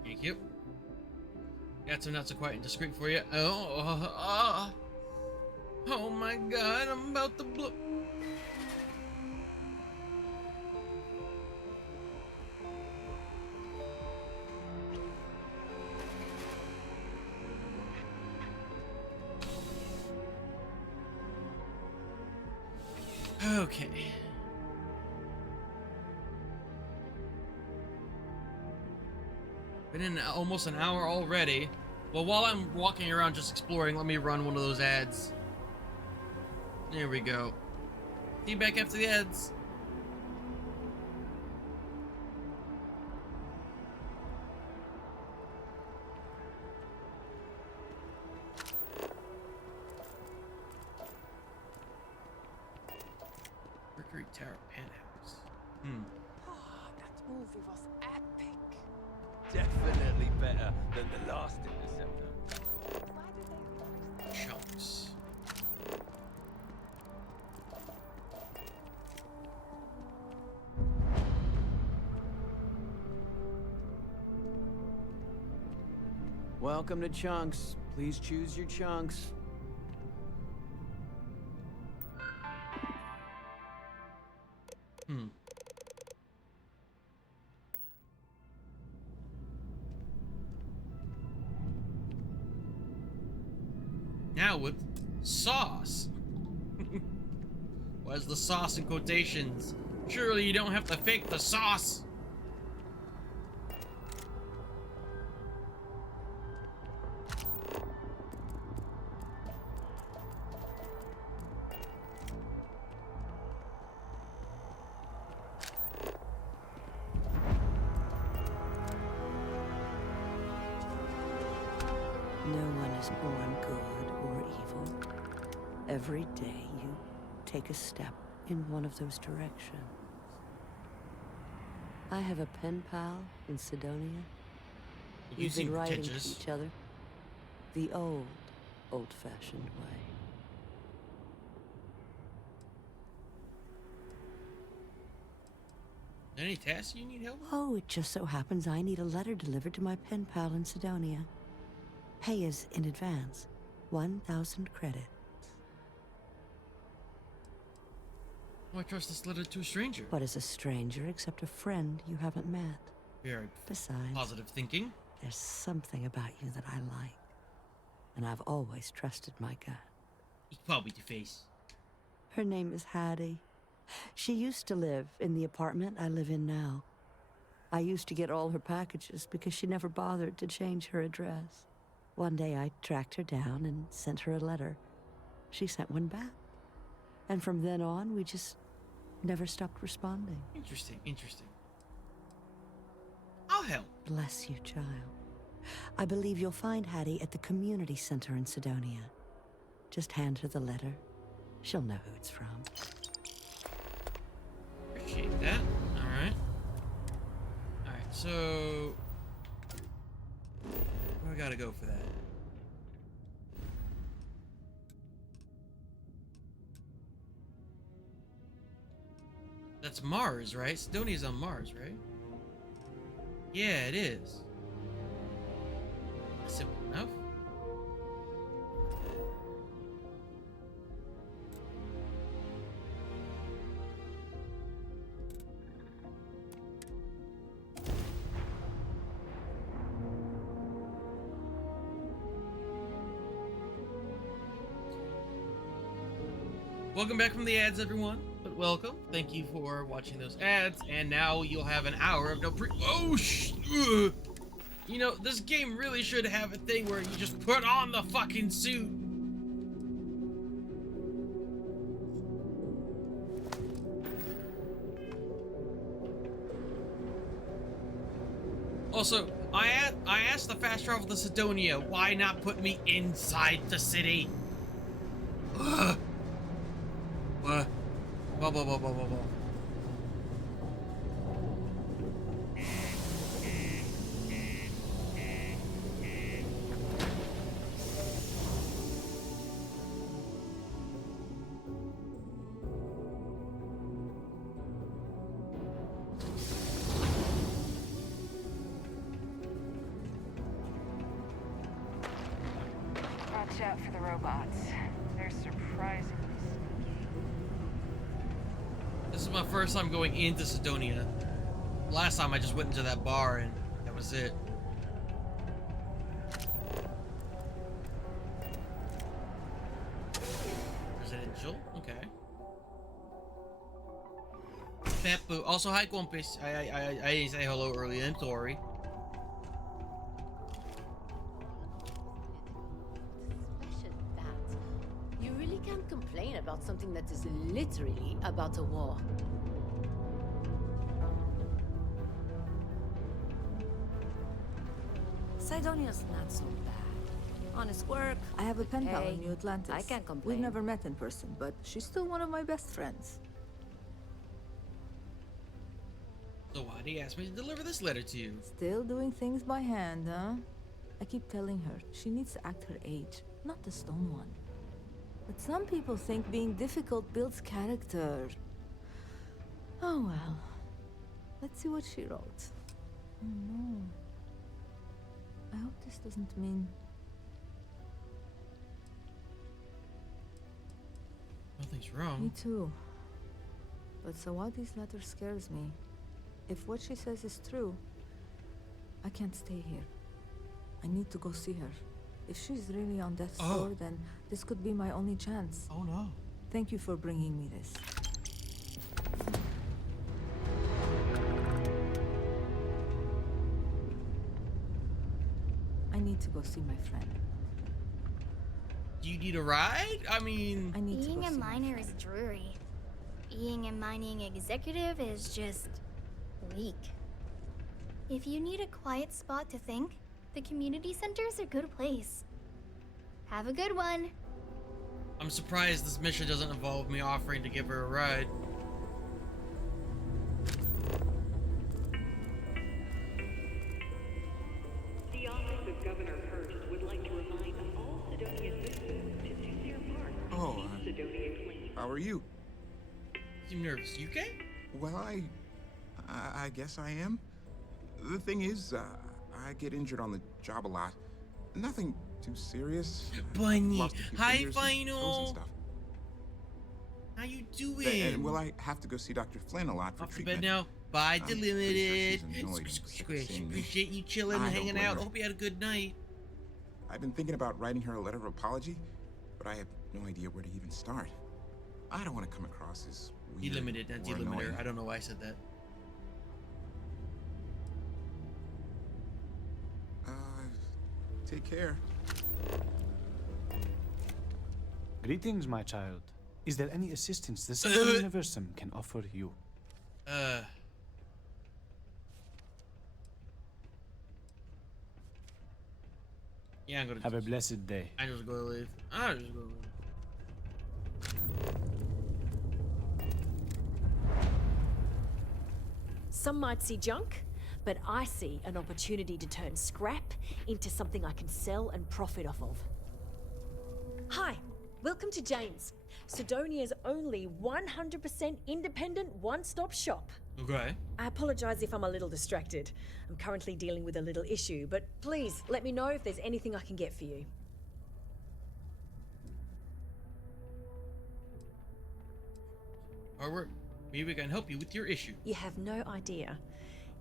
Thank you. Got some not so quiet and discreet for you. Oh my god, I'm about to blow. Okay. Been in almost an hour already. Well, while I'm walking around just exploring, let me run one of those ads. There we go. See you back after the ads. Mercury Tower Penthouse. That movie was epic. Definitely better than the last Interceptor. Chunks. Welcome to Chunks. Please choose your chunks. Now with sauce. Why is the sauce in quotations? Surely you don't have to fake the sauce. No one is born good or evil. Every day you take a step in one of those directions. I have a pen pal in Sidonia. We've been writing to each other the old-fashioned way. Any tasks you need help with? Oh, it just so happens I need a letter delivered to my pen pal in Sidonia. Pay is in advance. 1,000 credits. Why trust this letter to a stranger? What is a stranger except a friend you haven't met? Very Besides, positive thinking. There's something about you that I like. And I've always trusted my gut. You probably the face. Her name is Hattie. She used to live in the apartment I live in now. I used to get all her packages because she never bothered to change her address. One day I tracked her down and sent her a letter. She sent one back. And from then on, we just never stopped responding. Interesting, interesting. I'll help. Bless you, child. I believe you'll find Hattie at the community center in Sidonia. Just hand her the letter. She'll know who it's from. Appreciate that. Alright. Alright, so... where I gotta go for that? That's Mars, right? Sidonia's on Mars, right? Yeah, it is. Simple enough. Welcome back from the ads, everyone. But welcome. Thank you for watching those ads. And now you'll have an hour of no pre- Oh, You know, this game really should have a thing where you just put on the fucking suit. Also, I asked the fast travel to Sidonia, why not put me inside the city? Ugh. What? Blah, blah, blah, blah, blah, blah. Watch out for the robots. They're surprisingly sneaky. This is my first time going into Sidonia. Last time I just went into that bar and that was it. Residential? Okay. Peppu. Also, hi, Compass. I say hello early. I'm sorry. You really can't complain about something that is literally about a war. Sidonia's not so bad. Honest work. I have a pen pal in New Atlantis. I can't complain. We've never met in person, but she's still one of my best friends. So why did he ask me to deliver this letter to you? Still doing things by hand, huh? I keep telling her she needs to act her age, not the stone one. But some people think being difficult builds character. Oh well. Let's see what she wrote. Oh no. I hope this doesn't mean... Nothing's wrong. Me too. But Sawadi's letter scares me. If what she says is true, I can't stay here. I need to go see her. If she's really on death's door, then this could be my only chance. Oh no. Thank you for bringing me this. I need to go see my friend. Do you need a ride? I mean... Being a miner is dreary. Being a mining executive is just... weak. If you need a quiet spot to think, the community center's a good place. Have a good one. I'm surprised this mission doesn't involve me offering to give her a ride. The office of Governor Hurst would like to remind all Sidonia citizens to do their part. Oh, Sidonia claims. how are you? You seem nervous. You okay? Well, I guess I am. The thing is, I get injured on the job a lot. Nothing too serious. Bunny, Lost a few hi, fingers and toes and Final. stuff. How you doing? And will I have to go see Dr. Flynn a lot for Off to treatment? bed now. Bye, I'm pretty Delimited. sure she's annoyed and sick of seeing me. Appreciate you chilling, I don't hanging blame out. her. Hope you had a good night. I've been thinking about writing her a letter of apology, but I have no idea where to even start. I don't want to come across as weird Delimited, not or annoying. delimiter. I don't know why I said that. Take care. Greetings, my child. Is there any assistance the Central Universum can offer you? Yeah, I'm gonna have a blessed day. I just go to leave. I just go to leave. Some might see junk, but I see an opportunity to turn scrap into something I can sell and profit off of. Hi, welcome to Jane's. Sidonia's only 100% independent one-stop shop. Okay. I apologize if I'm a little distracted. I'm currently dealing with a little issue, but please let me know if there's anything I can get for you. Or maybe we can help you with your issue. You have no idea.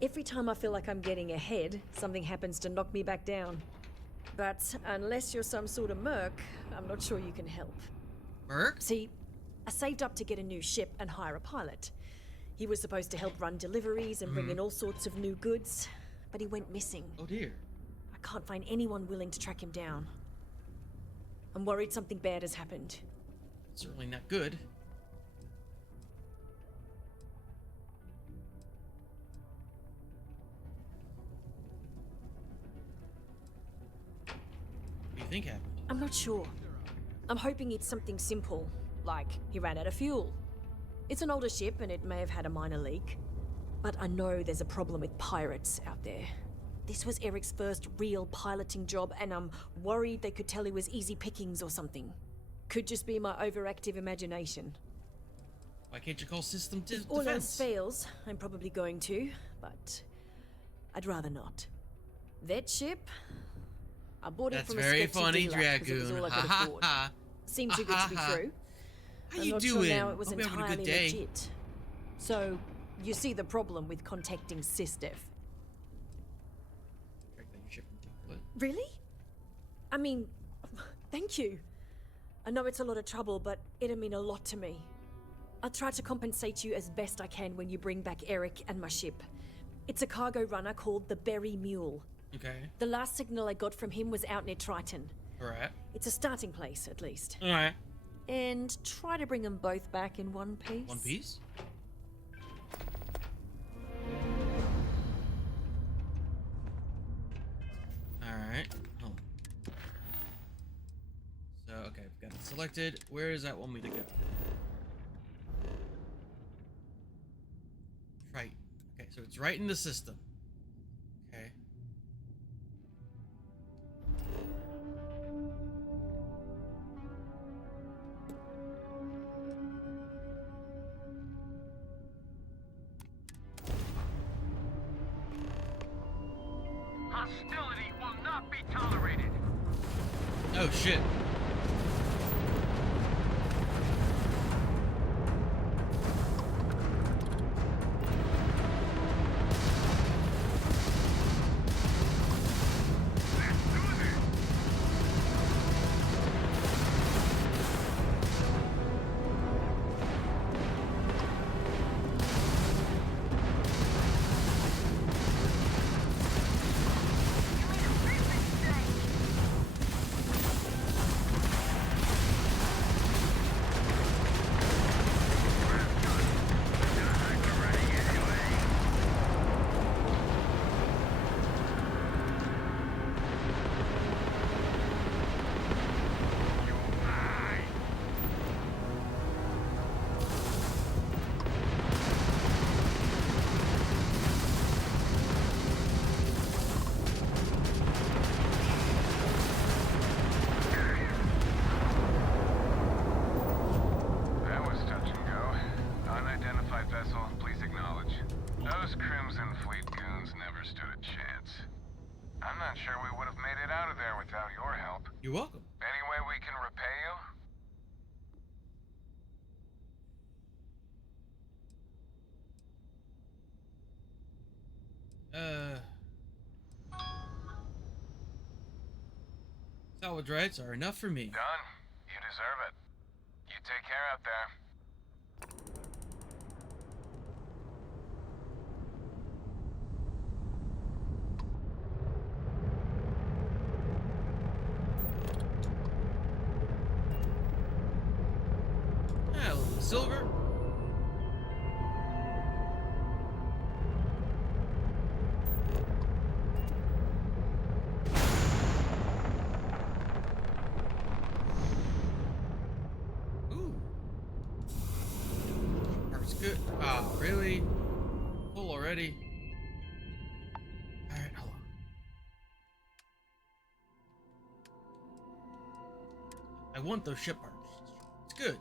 Every time I feel like I'm getting ahead, something happens to knock me back down. But unless you're some sort of merc, I'm not sure you can help. Merc? See, I saved up to get a new ship and hire a pilot. He was supposed to help run deliveries and bring in all sorts of new goods, but he went missing. Oh dear. I can't find anyone willing to track him down. I'm worried something bad has happened. Certainly not good. What do you think happened? I'm not sure. I'm hoping it's something simple, like he ran out of fuel. It's an older ship and it may have had a minor leak. But I know there's a problem with pirates out there. This was Eric's first real piloting job, and I'm worried they could tell he was easy pickings or something. Could just be my overactive imagination. Why can't you call system defense? If all else fails, I'm probably going to, but I'd rather not. That ship, I bought it from a sketchy dealer because it was all I could afford. Seemed too good to be true. How I'm you not doing? sure now it was Hope you're having a entirely good day. legit. So, you see the problem with contacting SysDev. Really? I mean, thank you. I know it's a lot of trouble, but it'll mean a lot to me. I'll try to compensate you as best I can when you bring back Eric and my ship. It's a cargo runner called the Berry Mule. Okay. The last signal I got from him was out near Triton. Alright. It's a starting place, at least. Alright. And try to bring them both back in one piece. One piece? Alright. Hold on. So, okay, we've got it selected. Where does that want me to go? Right. Okay, so it's right in the system. Okay. Hostility will not be tolerated. Oh shit. You're welcome. Any way we can repay you? Salvage rights are enough for me. Done. You deserve it. You take care out there. Ah, a little silver. Ooh. Part's good. Ah, really? Full already? Alright, hold on. I want those ship parts. It's good.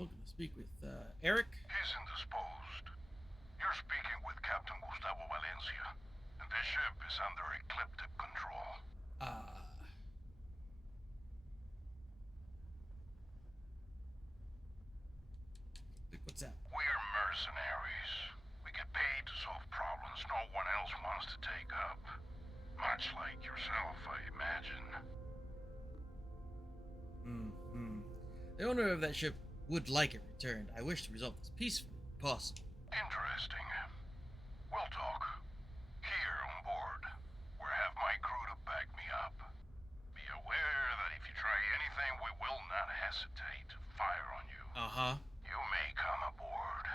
looking to speak with Eric. He's indisposed. You're speaking with Captain Gustavo Valencia, and this ship is under ecliptic control. What's that? We're mercenaries. We get paid to solve problems no one else wants to take up. Much like yourself, I imagine. The owner of that ship would like it returned. I wish to resolve this peacefully, if possible. Interesting. We'll talk. Here on board, where I have my crew to back me up. Be aware that if you try anything, we will not hesitate to fire on you. You may come aboard.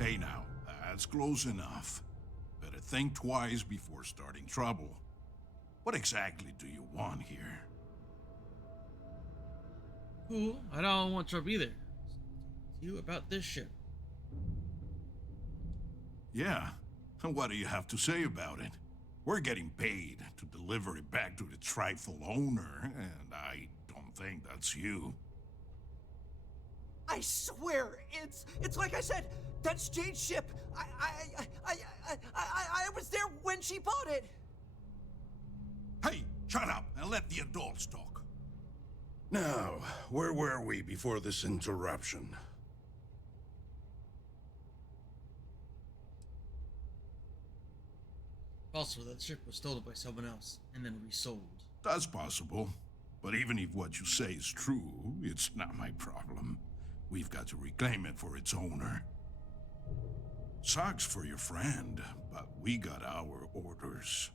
Hey now, that's close enough. Better think twice before starting trouble. What exactly do you want here? Cool. I don't want trouble either. You about this ship. Yeah, and what do you have to say about it? We're getting paid to deliver it back to its rightful owner, and I don't think that's you. I swear, it's like I said, that's Jade's ship. I was there when she bought it. Hey, shut up and let the adults talk. Now, where were we before this interruption? Also, that ship was stolen by someone else and then resold. That's possible. But even if what you say is true, it's not my problem. We've got to reclaim it for its owner. Sucks for your friend, but we got our orders.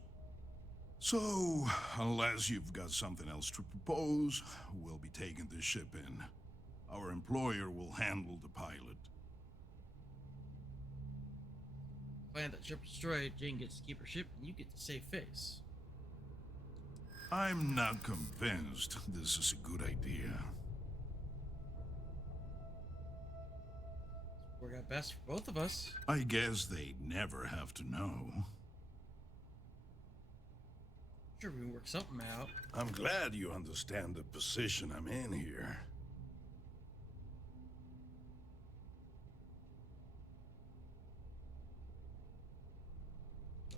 So, unless you've got something else to propose, we'll be taking this ship in. Our employer will handle the pilot. Find that ship destroyed, Jane gets to keep her ship, and you get to save face. I'm not convinced this is a good idea. Work out best for both of us. I guess they never have to know. Sure, we can work something out. I'm glad you understand the position I'm in here.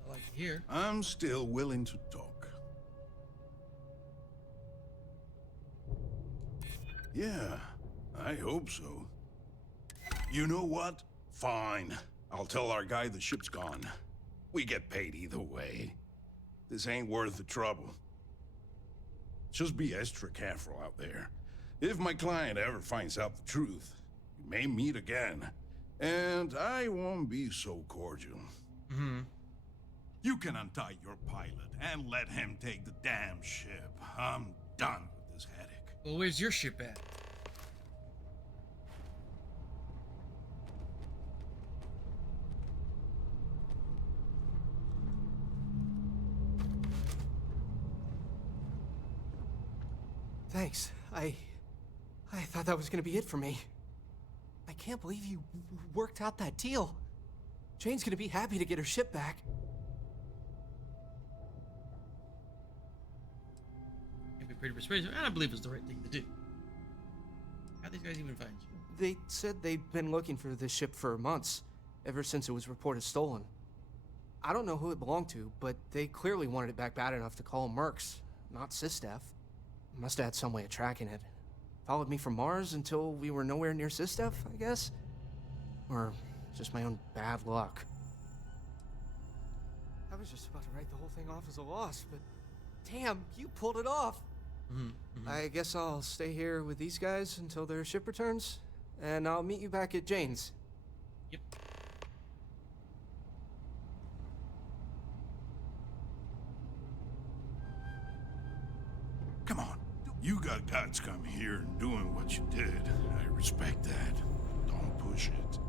I like to hear. I'm still willing to talk. Yeah, I hope so. You know what? Fine. I'll tell our guy the ship's gone. We get paid either way. This ain't worth the trouble. Just be extra careful out there. If my client ever finds out the truth, we may meet again. And I won't be so cordial. You can untie your pilot and let him take the damn ship. I'm done with this headache. Well, where's your ship at? Thanks. I thought that was gonna be it for me. I can't believe you worked out that deal. Jane's gonna be happy to get her ship back. It'd be pretty persuasive, and I believe it's the right thing to do. How'd these guys even find you? They said they'd been looking for this ship for months, ever since it was reported stolen. I don't know who it belonged to, but they clearly wanted it back bad enough to call Mercs, not Sistef. Must have had some way of tracking it. Followed me from Mars until we were nowhere near Sistef, I guess? Or just my own bad luck. I was just about to write the whole thing off as a loss, but damn, you pulled it off! I guess I'll stay here with these guys until their ship returns, and I'll meet you back at Jane's. Yep. Come on. You got guts coming here and doing what you did. I respect that. Don't push it.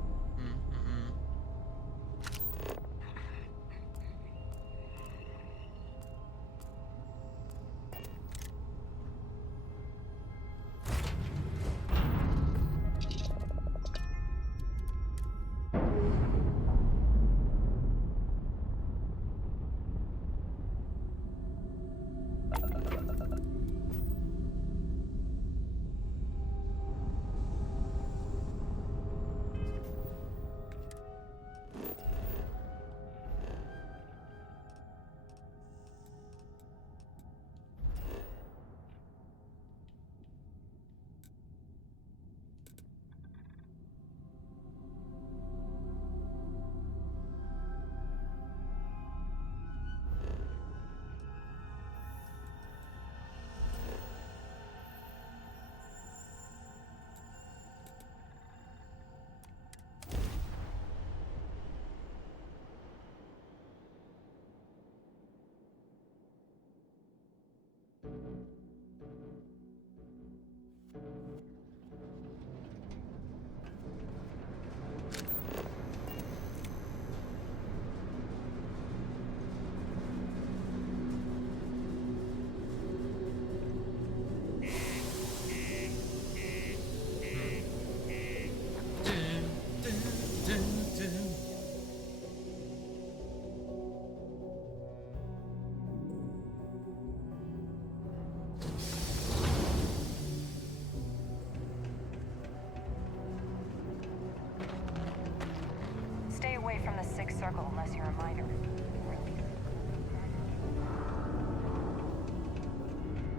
from the Sixth Circle unless you're a minor.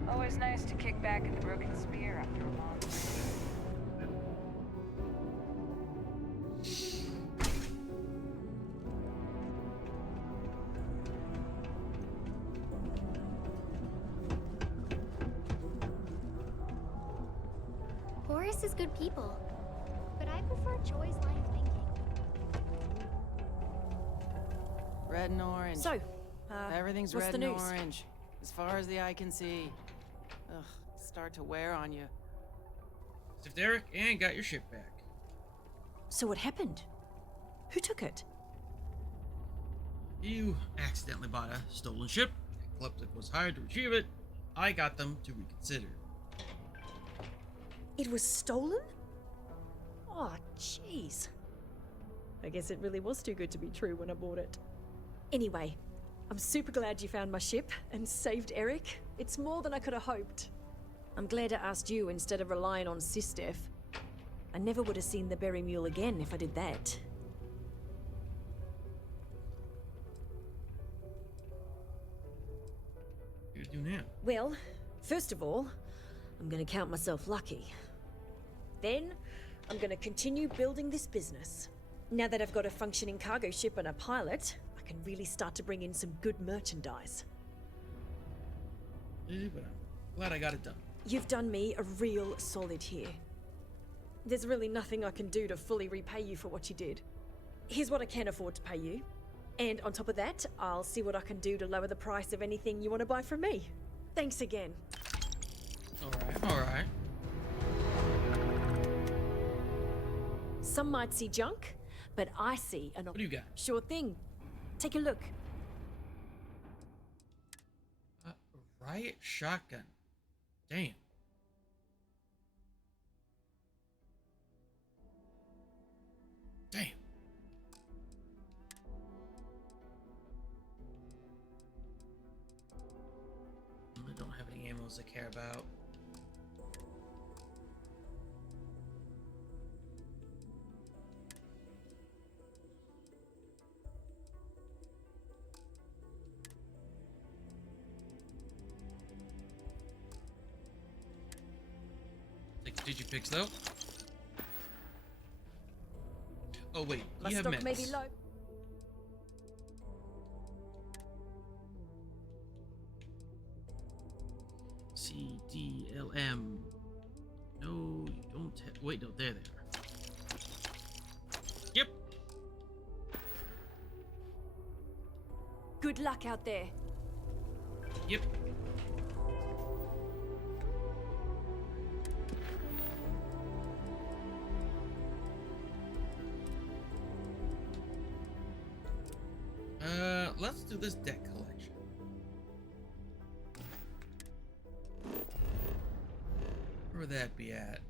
Always nice to kick back at the Broken Spear after a long break. Horace is good people, but I prefer Joy's line of thinking. Red and orange. So, everyth's what's red the and news? orange, as far as the eye can see. Ugh, start to wear on you. Saved Eric and got your ship back. So what happened? Who took it? You accidentally bought a stolen ship. Ecliptic was hired to retrieve it. I got them to reconsider. It was stolen? Oh, jeez. I guess it really was too good to be true when I bought it. Anyway, I'm super glad you found my ship and saved Eric. It's more than I could have hoped. I'm glad I asked you instead of relying on Sistef. I never would have seen the Berry Mule again if I did that. What do you do now? Well, first of all, I'm gonna count myself lucky. Then, I'm gonna continue building this business. Now that I've got a functioning cargo ship and a pilot, I can really start to bring in some good merchandise. But I'm glad I got it done. You've done me a real solid here. There's really nothing I can do to fully repay you for what you did. Here's what I can afford to pay you. And on top of that, I'll see what I can do to lower the price of anything you want to buy from me. Thanks again. Alright. Some might see junk, but I see an... What do you got? Sure thing. Take a look. Riot shotgun. Damn. Damn. I don't have any ammos I care about. Take the digipix though. Oh wait, My you have stock may meds. be low. C, D, L, M. No, you don't have... Wait, no, there they are. Yep. Good luck out there. Yep. Let's do this deck collection. Where would that be at?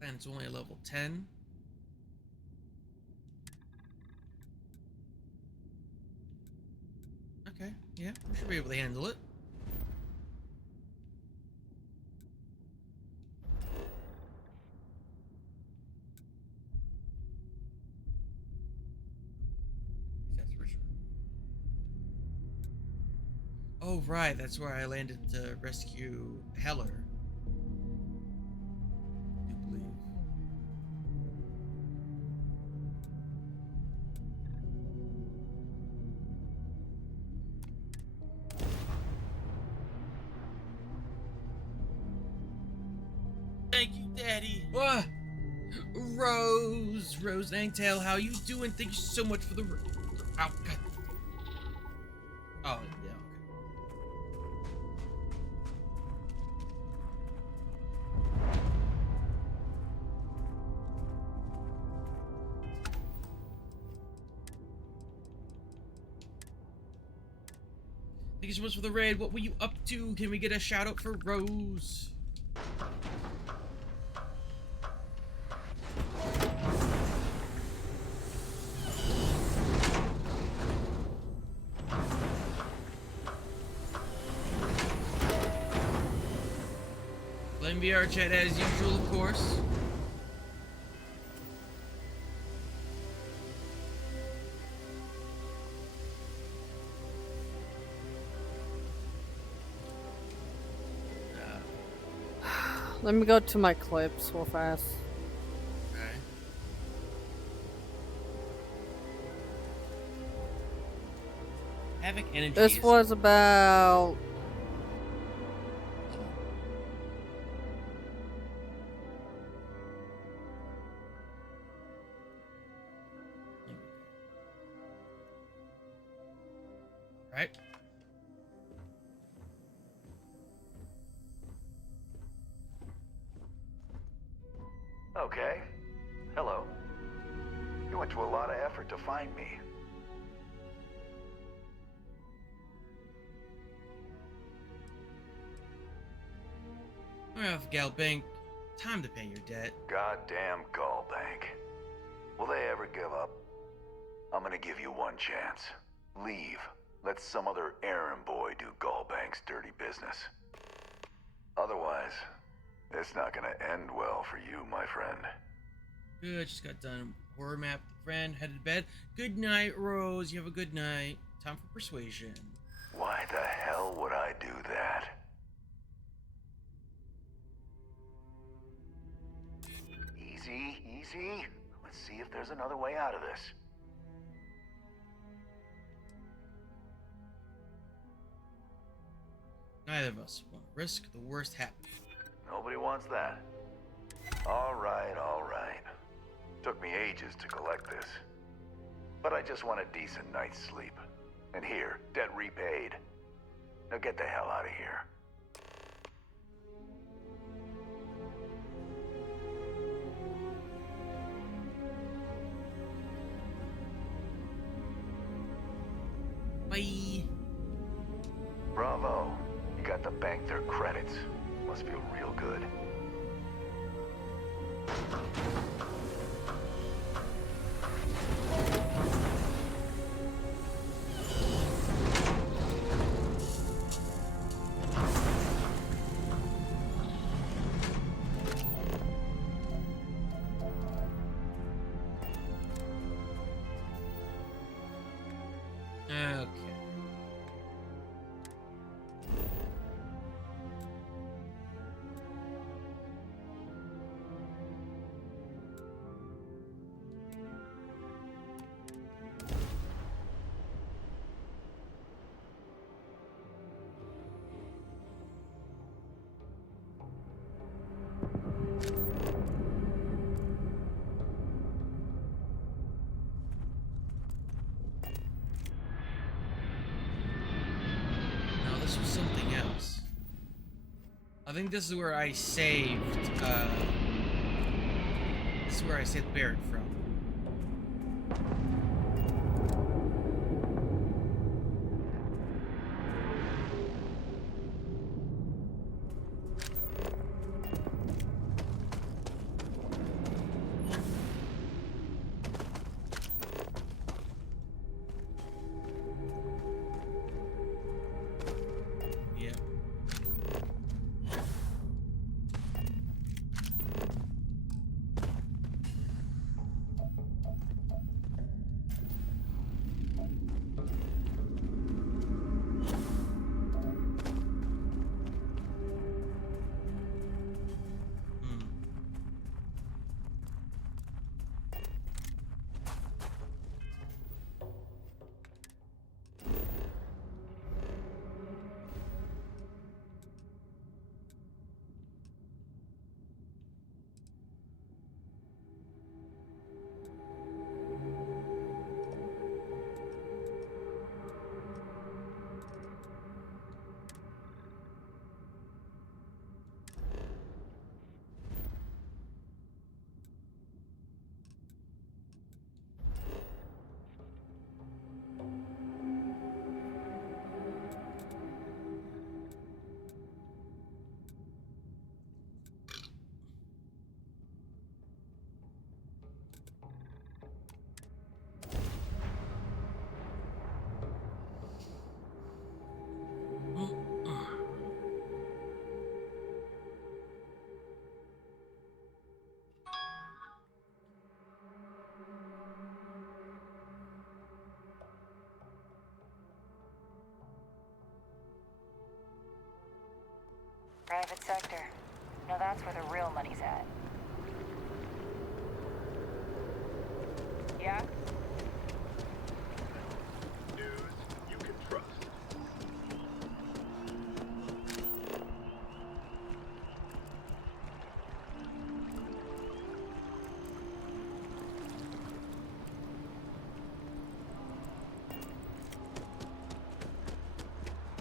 Planet's only a level 10. Okay, yeah, we should be able to handle it. Oh, right, that's where I landed to rescue Heller. I believe. Thank you, Daddy. Ah, Rose Nangtail, how you doing? Thank you so much for the... Oh, God. Oh, yeah. Thank you so much for the raid. What were you up to? Can we get a shout out for Rose? Blame in VR chat as usual, of course. Let me go to my clips real fast. Okay. Havoc Energy. This was about. Right. Okay. Hello. You went to a lot of effort to find me. Alright, Galbank. Time to pay your debt. Goddamn Gallbank. Will they ever give up? I'm gonna give you one chance. Leave. Let some other errand boy do Gallbank's dirty business. Otherwise, it's not gonna end well for you, my friend. Good, just got done. Horror map, friend, headed to bed. Good night, Rose. You have a good night. Time for persuasion. Why the hell would I do that? Easy, easy. Let's see if there's another way out of this. Neither of us want to risk the worst happening. Nobody wants that. All right, all right. Took me ages to collect this. But I just want a decent night's sleep. And here, debt repaid. Now get the hell out of here. Bye. Bravo. You got to bank their credits. Must feel real good. Okay. No, this was something else. I think this is where I saved, this is where I saved Barrett from. Yep. private sector. Now that's where the real money's at. Yeah? News you can trust.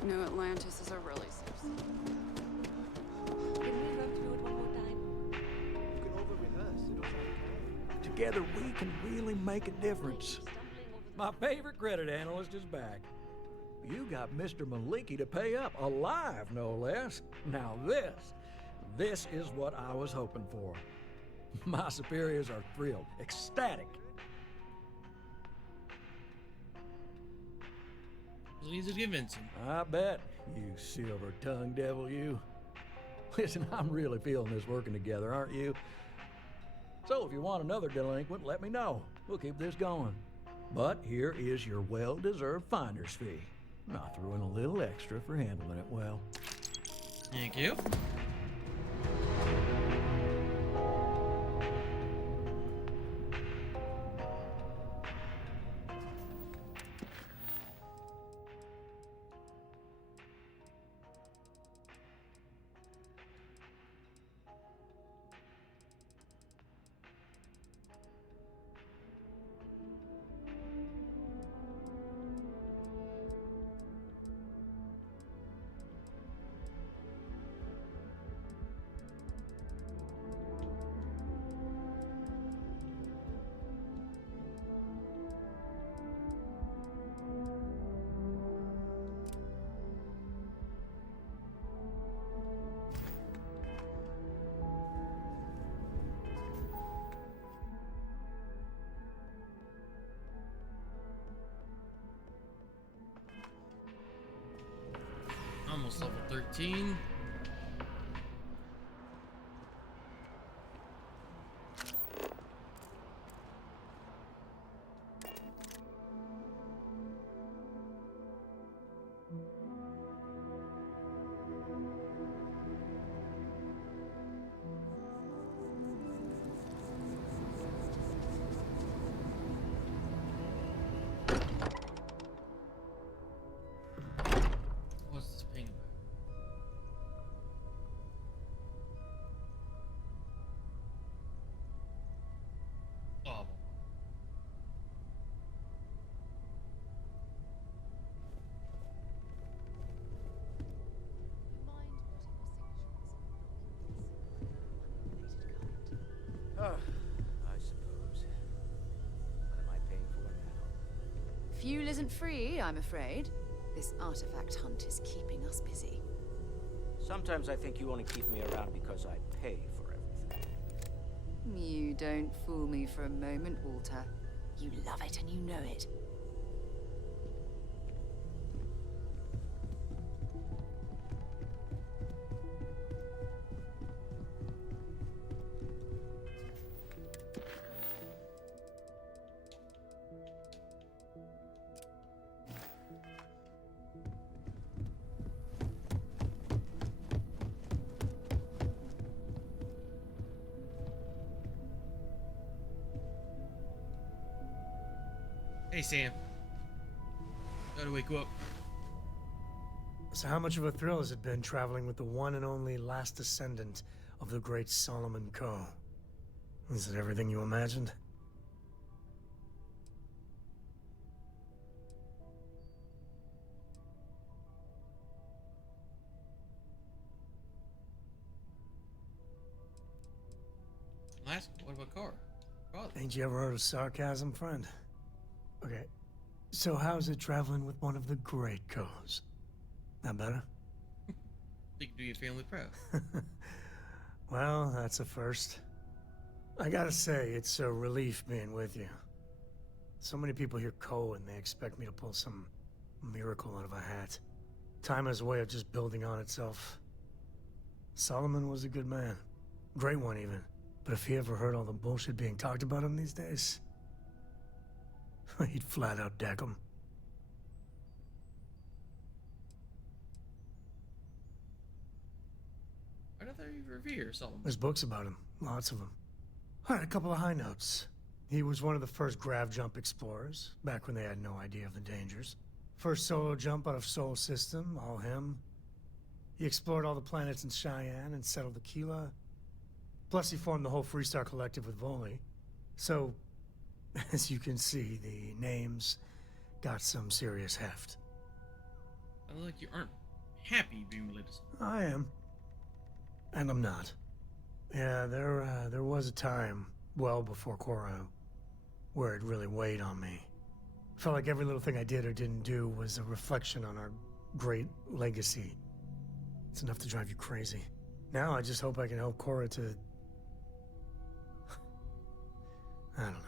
New Atlantis is a really Can we run through it one more time? You can over-rehearse. It'll sound okay. Together we can really make a difference. My favorite credit analyst is back. You got Mr. Maliki to pay up, alive no less. Now this is what I was hoping for. My superiors are thrilled, ecstatic. He's convincing. I bet, you silver-tongued devil, you. Listen, I'm really feeling this working together, aren't you? So if you want another delinquent, let me know. We'll keep this going. But here is your well-deserved finder's fee. I threw in a little extra for handling it well. Thank you. Almost level 13. What's this ping about? Oh. I suppose. What am I paying for now? Fuel isn't free, I'm afraid. This artifact hunt is keeping us busy. Sometimes I think you only keep me around because I pay for everything. You don't fool me for a moment, Walter. You love it and you know it. Hey, Sam. Gotta wake you up. So how much of a thrill has it been traveling with the one and only last descendant of the great Solomon Coe? Is it everything you imagined? Last, what about Car? Ain't you ever heard of sarcasm, friend? Okay, so how's it traveling with one of the great Coes? That better? You can do your family proud. Well, that's a first. I gotta say, it's a relief being with you. So many people hear Coe and they expect me to pull some miracle out of a hat. Time has a way of just building on itself. Solomon was a good man. Great one, even. But if he ever heard all the bullshit being talked about him these days, he'd flat out deck him. I thought you revere Solomon. There's books about him, lots of them. All right, a couple of high notes. He was one of the first grav jump explorers, back when they had no idea of the dangers. First solo jump out of Sol System, all him. He explored all the planets in Cheyenne and settled Aquila. Plus, he formed the whole Freestar Collective with Voli. So, as you can see, the names got some serious heft. I look like you aren't happy being related to someone. I am. And I'm not. Yeah, there was a time, well before Cora, where it really weighed on me. Felt like every little thing I did or didn't do was a reflection on our great legacy. It's enough to drive you crazy. Now I just hope I can help Cora to... I don't know.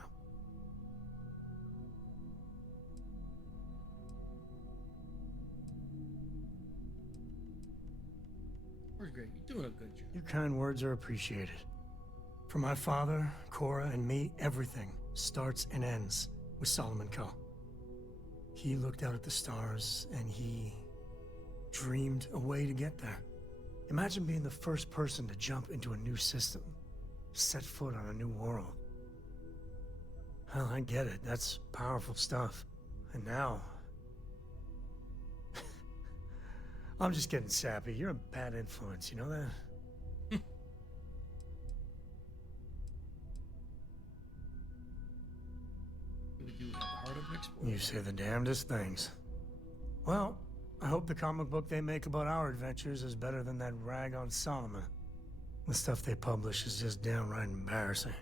We're great. You're doing a good job. Your kind words are appreciated. For my father, Cora, and me, everything starts and ends with Solomon Co. He looked out at the stars, and he dreamed a way to get there. Imagine being the first person to jump into a new system, set foot on a new world. Hell, I get it. That's powerful stuff. And now... I'm just getting sappy. You're a bad influence, you know that? You say the damnedest things. Well, I hope the comic book they make about our adventures is better than that rag on Solomon. The stuff they publish is just downright embarrassing.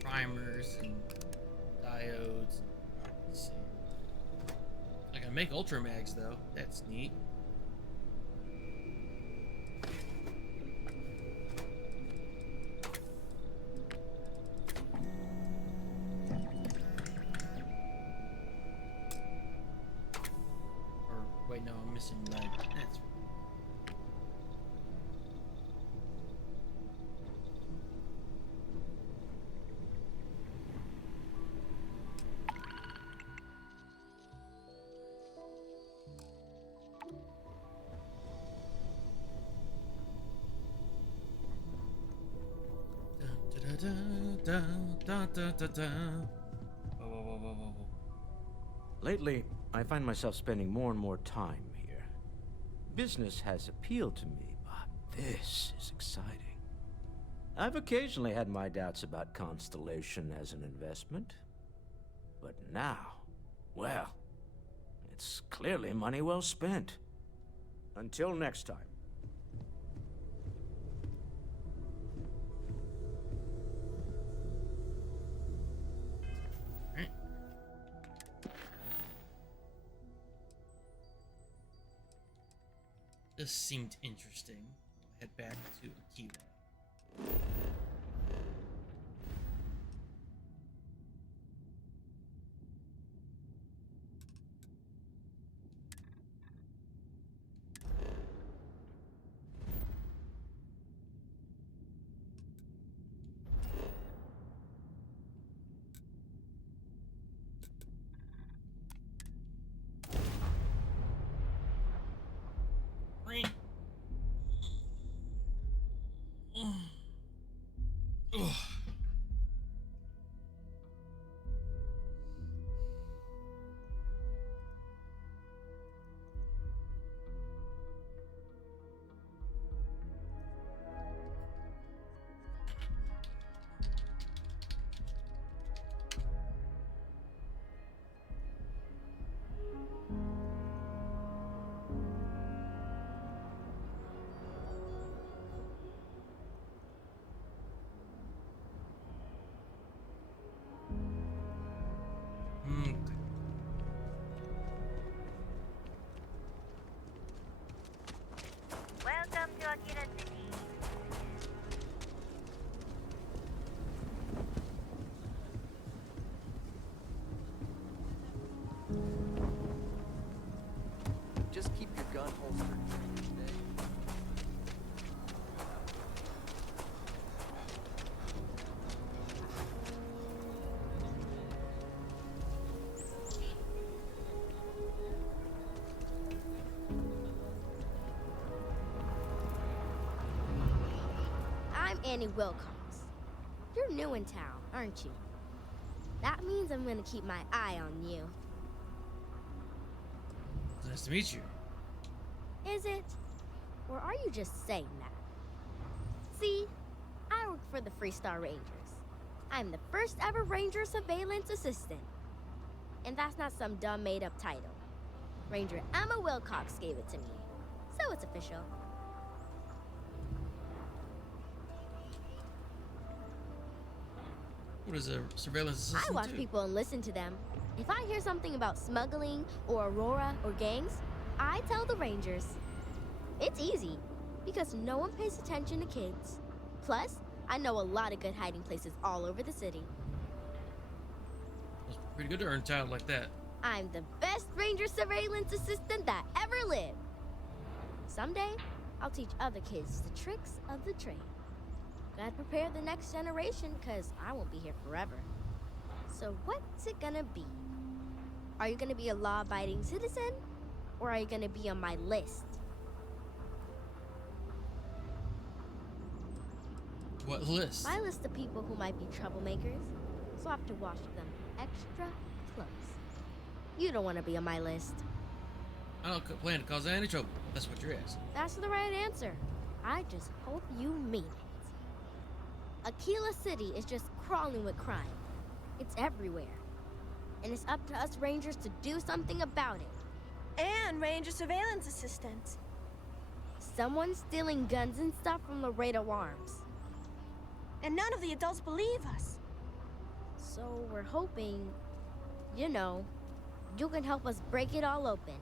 Primers and diodes. Let's see. I can make Ultramags though. That's neat. Or wait, no, I'm missing lead. That's dun, dun, dun, dun, dun. Whoa, whoa, whoa, whoa, whoa, whoa. Lately, I find myself spending more and more time here. Business has appealed to me, but this is exciting. I've occasionally had my doubts about Constellation as an investment. But now, well, it's clearly money well spent. Until next time. This seemed interesting. Head back to Aquila. Welcome to Akira City. Just keep your gun holstered for today. I'm Annie Wilcox. You're new in town, aren't you? That means I'm gonna keep my eye on you. Nice to meet you. Is it? Or are you just saying that? See, I work for the Freestar Rangers. I'm the first ever Ranger Surveillance Assistant. And that's not some dumb made-up title. Ranger Emma Wilcox gave it to me, so it's official. What is a surveillance assistant? I watch people and listen to them. If I hear something about smuggling or Aurora or gangs, I tell the Rangers. It's easy, because no one pays attention to kids. Plus, I know a lot of good hiding places all over the city. It's pretty good to earn talent like that. I'm the best Ranger Surveillance Assistant that ever lived. Someday, I'll teach other kids the tricks of the trade. Gotta prepare the next generation, because I won't be here forever. So what's it gonna be? Are you gonna be a law-abiding citizen? Or are you gonna be on my list? What list? My list of people who might be troublemakers, so I have to watch them extra close. You don't want to be on my list. I don't plan to cause any trouble. That's what you're asking. That's the right answer. I just hope you mean it. Aquila City is just crawling with crime. It's everywhere. And it's up to us Rangers to do something about it. And Ranger Surveillance Assistants. Someone's stealing guns and stuff from Laredo Arms. And none of the adults believe us. So we're hoping, you know, you can help us break it all open.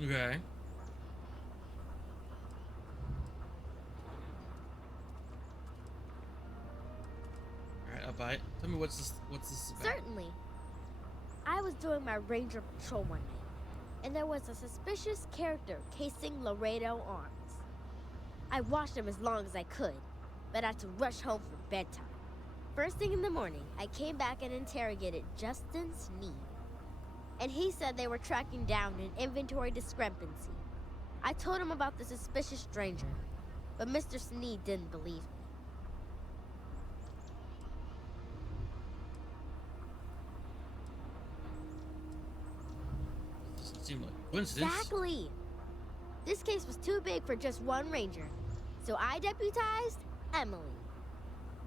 Okay. Alright, I'll buy it. Tell me what's this about? Certainly. I was doing my ranger patrol one night, and there was a suspicious character casing Laredo Arms. I watched him as long as I could, but I had to rush home for bedtime. First thing in the morning, I came back and interrogated Justin Sneed. And he said they were tracking down an inventory discrepancy. I told him about the suspicious stranger, but Mr. Sneed didn't believe me. Seemed like a coincidence. Exactly. This case was too big for just one ranger, so I deputized Emily.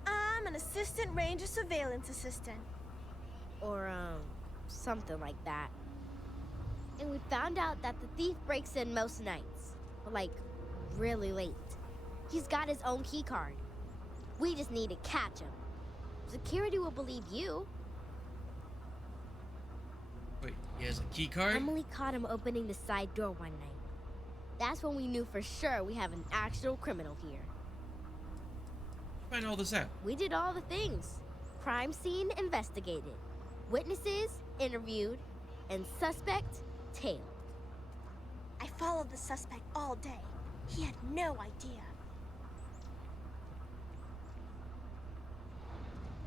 I'm an assistant ranger surveillance assistant. Or, something like that. And we found out that the thief breaks in most nights, but like, really late. He's got his own key card. We just need to catch him. Security will believe you. Wait, he has a key card? Emily caught him opening the side door one night. That's when we knew for sure we have an actual criminal here. Find all this out. We did all the things. Crime scene investigated. Witnesses interviewed. And suspect tailed. I followed the suspect all day. He had no idea.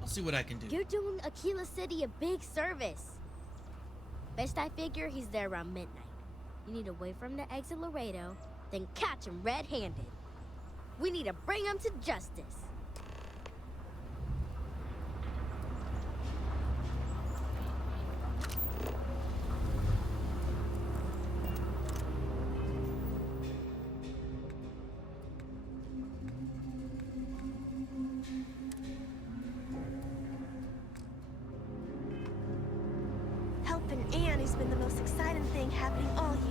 I'll see what I can do. You're doing Aquila City a big service. Best I figure he's there around midnight. You need to wait for him to exit Laredo, then catch him red-handed. We need to bring him to justice. Helping Anne has been the most exciting thing happening all year.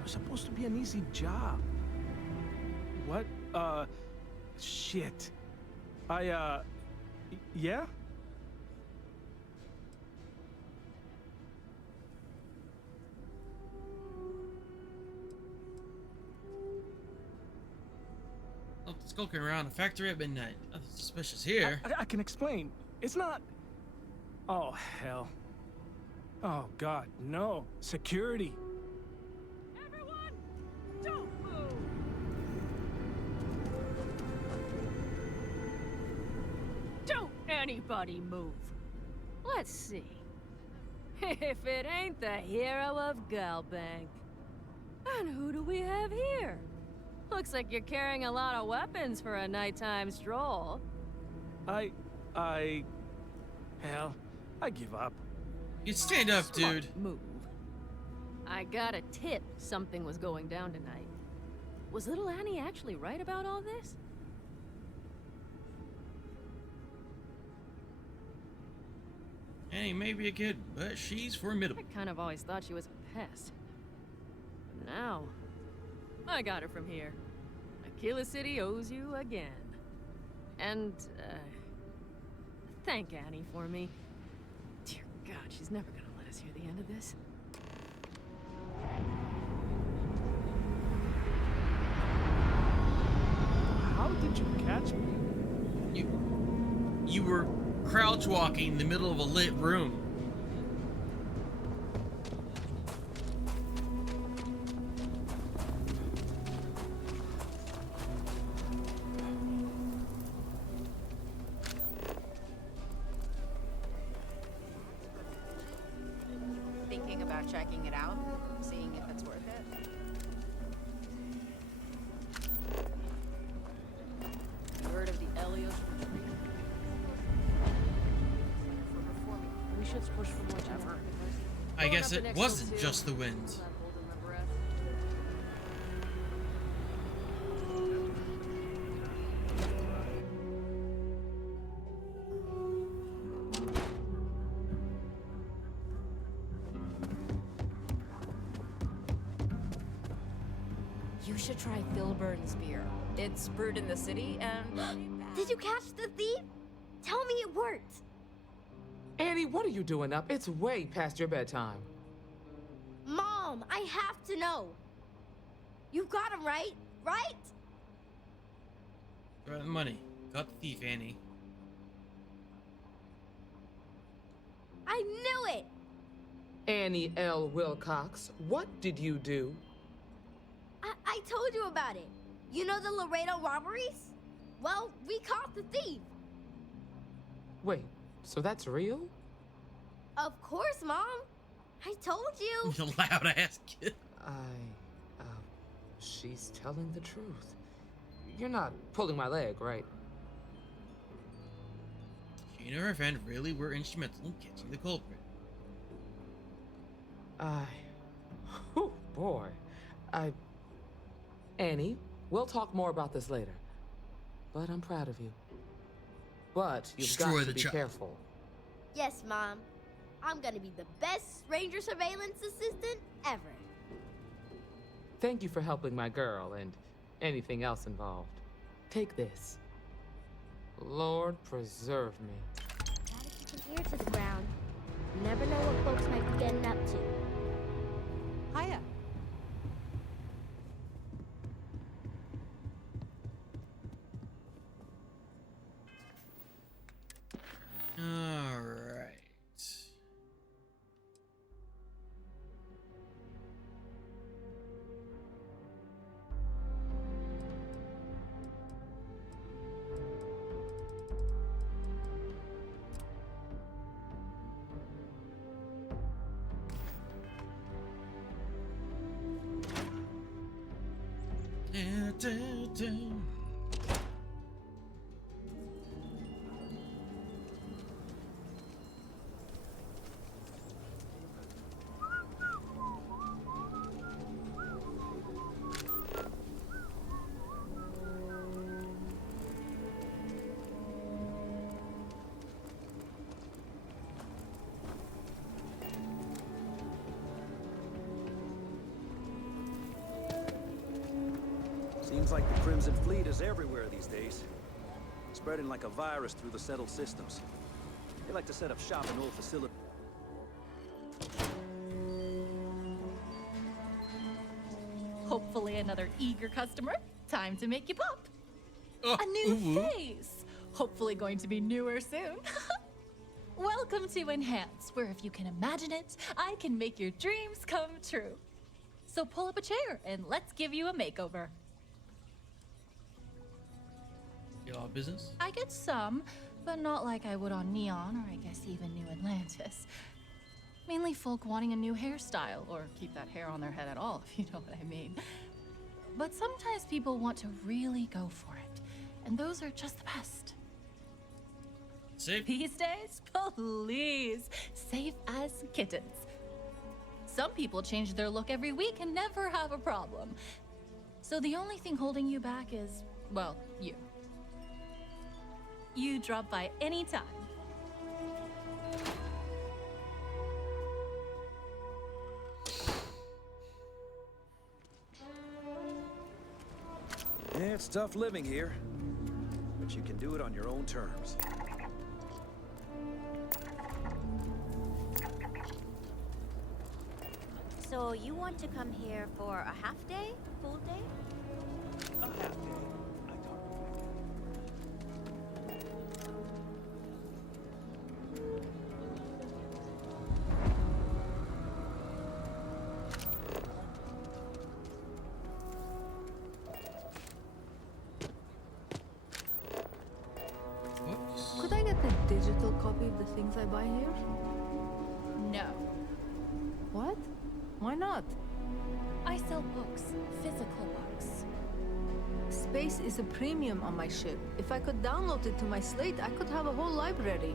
It was supposed to be an easy job. What? Shit. Yeah? Oh, skulking around a factory at midnight. Nothing suspicious here. I can explain. It's not... Oh, hell. Oh, God, no. Security. Everyone, don't move. Don't anybody move. Let's see. If it ain't the hero of Galbank. And who do we have here? Looks like you're carrying a lot of weapons for a nighttime stroll. Hell, I give up. You stand up, Smart dude. Move. I got a tip something was going down tonight. Was little Annie actually right about all this? Annie may be a kid, but she's formidable. I kind of always thought she was a pest. But now, I got her from here. Aquila City owes you again. And, thank Annie for me. Dear God, she's never gonna let us hear the end of this. How did you catch me? You were crouch walking in the middle of a lit room. Thinking about checking it out, seeing if it's worth it. Word of the Elios retreat. We should push for more time. I guess it wasn't just the wind. You should try Filburn's beer. It's brewed in the city and... Did you catch the thief? Tell me it worked. Annie, what are you doing up? It's way past your bedtime. Mom, I have to know. You got him, right? Right? Got the money. Got the thief, Annie. I knew it! Annie L. Wilcox, what did you do? I told you about it. You know the Laredo robberies? Well, we caught the thief. Wait, so that's real? Of course, Mom. I told you. The loud ass kid. She's telling the truth. You're not pulling my leg, right? She and her friend really were instrumental in catching the culprit. Oh boy. Annie, we'll talk more about this later. But I'm proud of you. But you've got to be careful. Yes, Mom. I'm gonna be the best ranger surveillance assistant ever. Thank you for helping my girl and anything else involved. Take this. Lord preserve me. Gotta keep an ear to the ground. You never know what folks might be getting up to. Hiya. All right. Seems like the Crimson Fleet is everywhere these days. Spreading like a virus through the settled systems. They like to set up shop in old facilities. Hopefully another eager customer. Time to make you pop. Oh, a new face. Hopefully going to be newer soon. Welcome to Enhance, where if you can imagine it, I can make your dreams come true. So pull up a chair and let's give you a makeover. Get all business? I get some, but not like I would on Neon, or I guess even New Atlantis. Mainly folk wanting a new hairstyle, or keep that hair on their head at all, if you know what I mean. But sometimes people want to really go for it, and those are just the best. Safe? These days, please, safe as kittens. Some people change their look every week and never have a problem. So the only thing holding you back is, well, you. You drop by anytime. Yeah, it's tough living here. But you can do it on your own terms. So you want to come here for a half day? Full day? A half day. Could I get a digital copy of the things I buy here? No. What? Why not? I sell books, physical books. Space is a premium on my ship. If I could download it to my slate, I could have a whole library.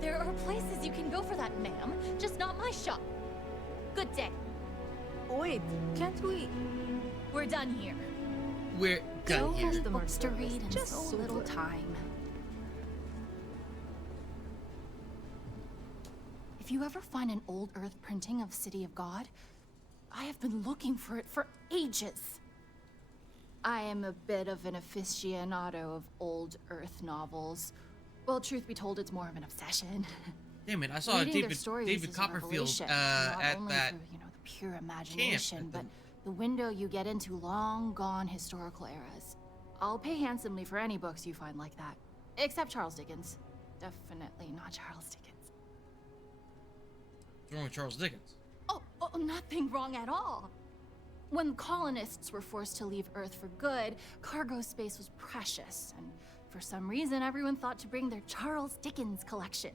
There are places you can go for that, ma'am. Just not my shop. Good day. Wait, can't we? We're done here. We're done here. Books to read in Just so little super. time. If you ever find an old Earth printing of City of God, I have been looking for it for ages. I am a bit of an aficionado of old Earth novels. Well, truth be told, it's more of an obsession. Damn it! I saw Reading their David stories David is a Copperfield revelation, at not only that through, the pure imagination, but the window you get into long gone historical eras. I'll pay handsomely for any books you find like that, except Charles Dickens. Definitely not Charles Dickens. wrong with Charles Dickens? Oh, nothing wrong at all. When colonists were forced to leave Earth for good, cargo space was precious, and for some reason, everyone thought to bring their Charles Dickens collection.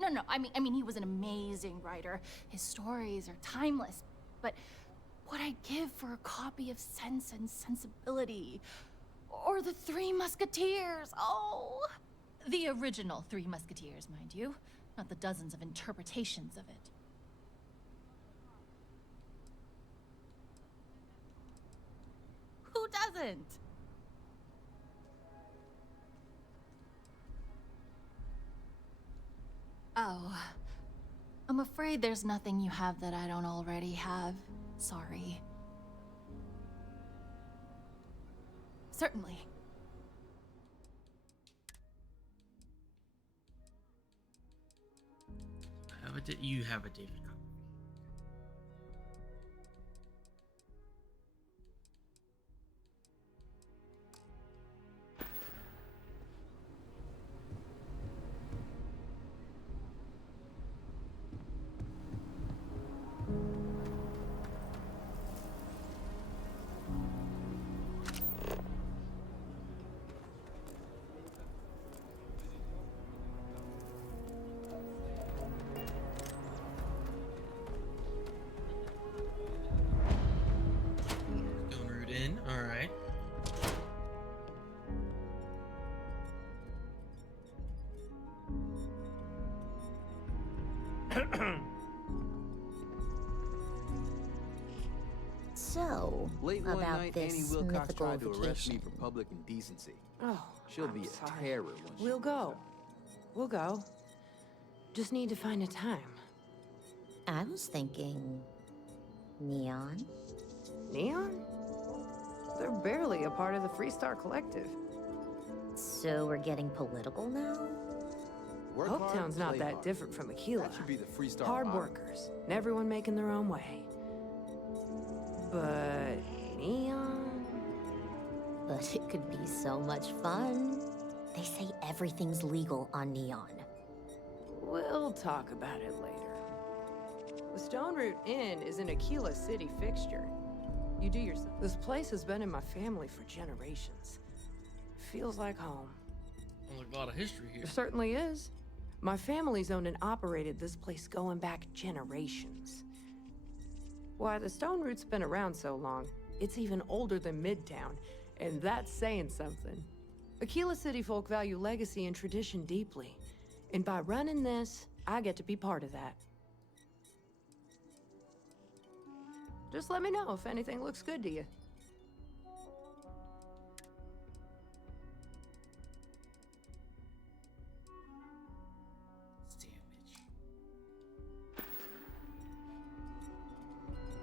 No, I mean, he was an amazing writer. His stories are timeless, but what I'd give for a copy of Sense and Sensibility, or the Three Musketeers, oh! The original Three Musketeers, mind you, not the dozens of interpretations of it. Who doesn't? Oh, I'm afraid there's nothing you have that I don't already have. Sorry. Certainly. You have a David Copperfield. All right. So, Late one about night, this Annie Wilcox mythical tried to arrest me vacation. for public indecency. Oh, She'll I'm be a sorry. terror when she We'll wakes go. up. We'll go. Just need to find a time. I was thinking... Neon? Neon? They're barely a part of the Freestar Collective. So we're getting political now? Work hard, Hopetown's not play that hard. different from Aquila. That should be the Freestar Hard motto. workers, and everyone making their own way. But Neon? But it could be so much fun. They say everything's legal on Neon. We'll talk about it later. The Stone Root Inn is an Aquila City fixture. You do yourself. This place has been in my family for generations. Feels like home. Well, a lot of history here. There certainly is. My family's owned and operated this place going back generations. Why, the Stone Root's been around so long, it's even older than Midtown, and that's saying something. Aquila City folk value legacy and tradition deeply, and by running this, I get to be part of that. Just let me know if anything looks good to you.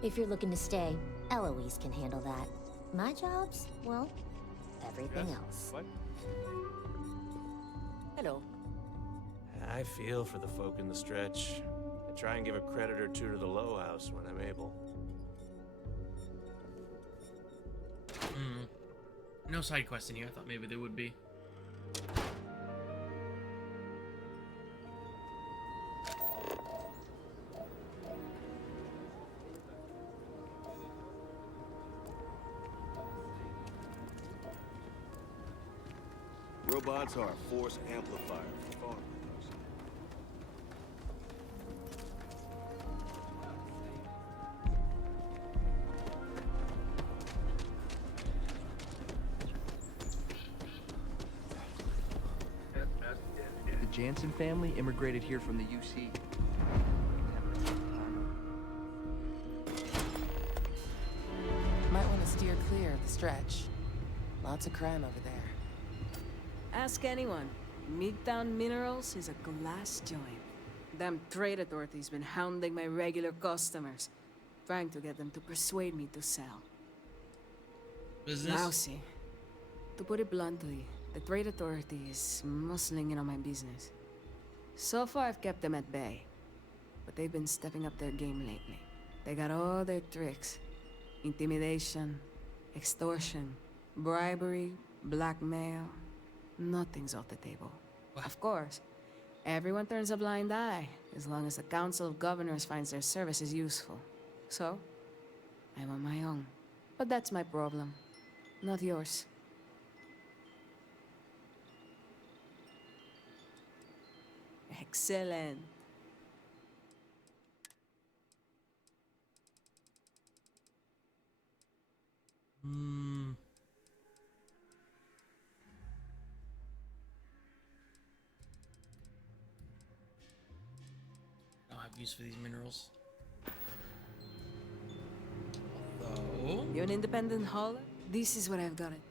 If you're looking to stay, Eloise can handle that. My job's, well, everything else. What? Hello. I feel for the folk in the stretch. I try and give a credit or two to the Low House when I'm able. No side quests in here. I thought maybe there would be. Robots are a force amplifier for farm workers. The Jansen family immigrated here from the UC. Might want to steer clear of the stretch. Lots of crime over there. Ask anyone. Midtown Minerals is a glass joint. Them trade authorities been hounding my regular customers, trying to get them to persuade me to sell. Business? Lousy. To put it bluntly, the trade authority is muscling in on my business. So far, I've kept them at bay, but they've been stepping up their game lately. They got all their tricks: intimidation, extortion, bribery, blackmail. Nothing's off the table. Of course, Everyone turns a blind eye, as long as the Council of Governors finds their services useful. So, I'm on my own. But that's my problem, not yours. Excellent. I don't have use for these minerals. Although... You an independent hauler? This is what I've got it.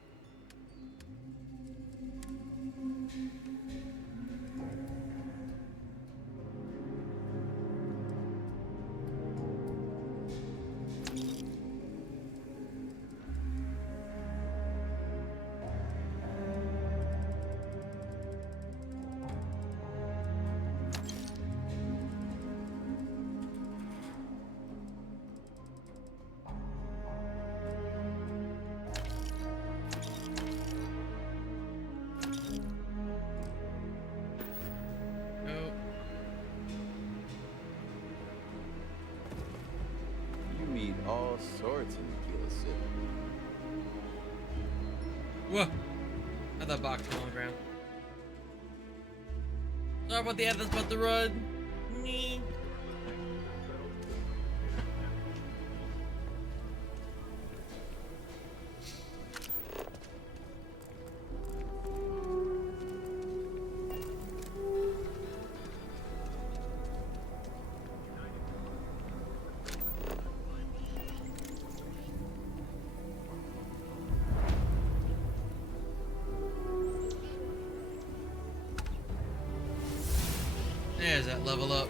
You meet all sorts in Tequila City. Whoa! How'd that box fall on the ground? Sorry about the that's about to run. Nee. There's that level up.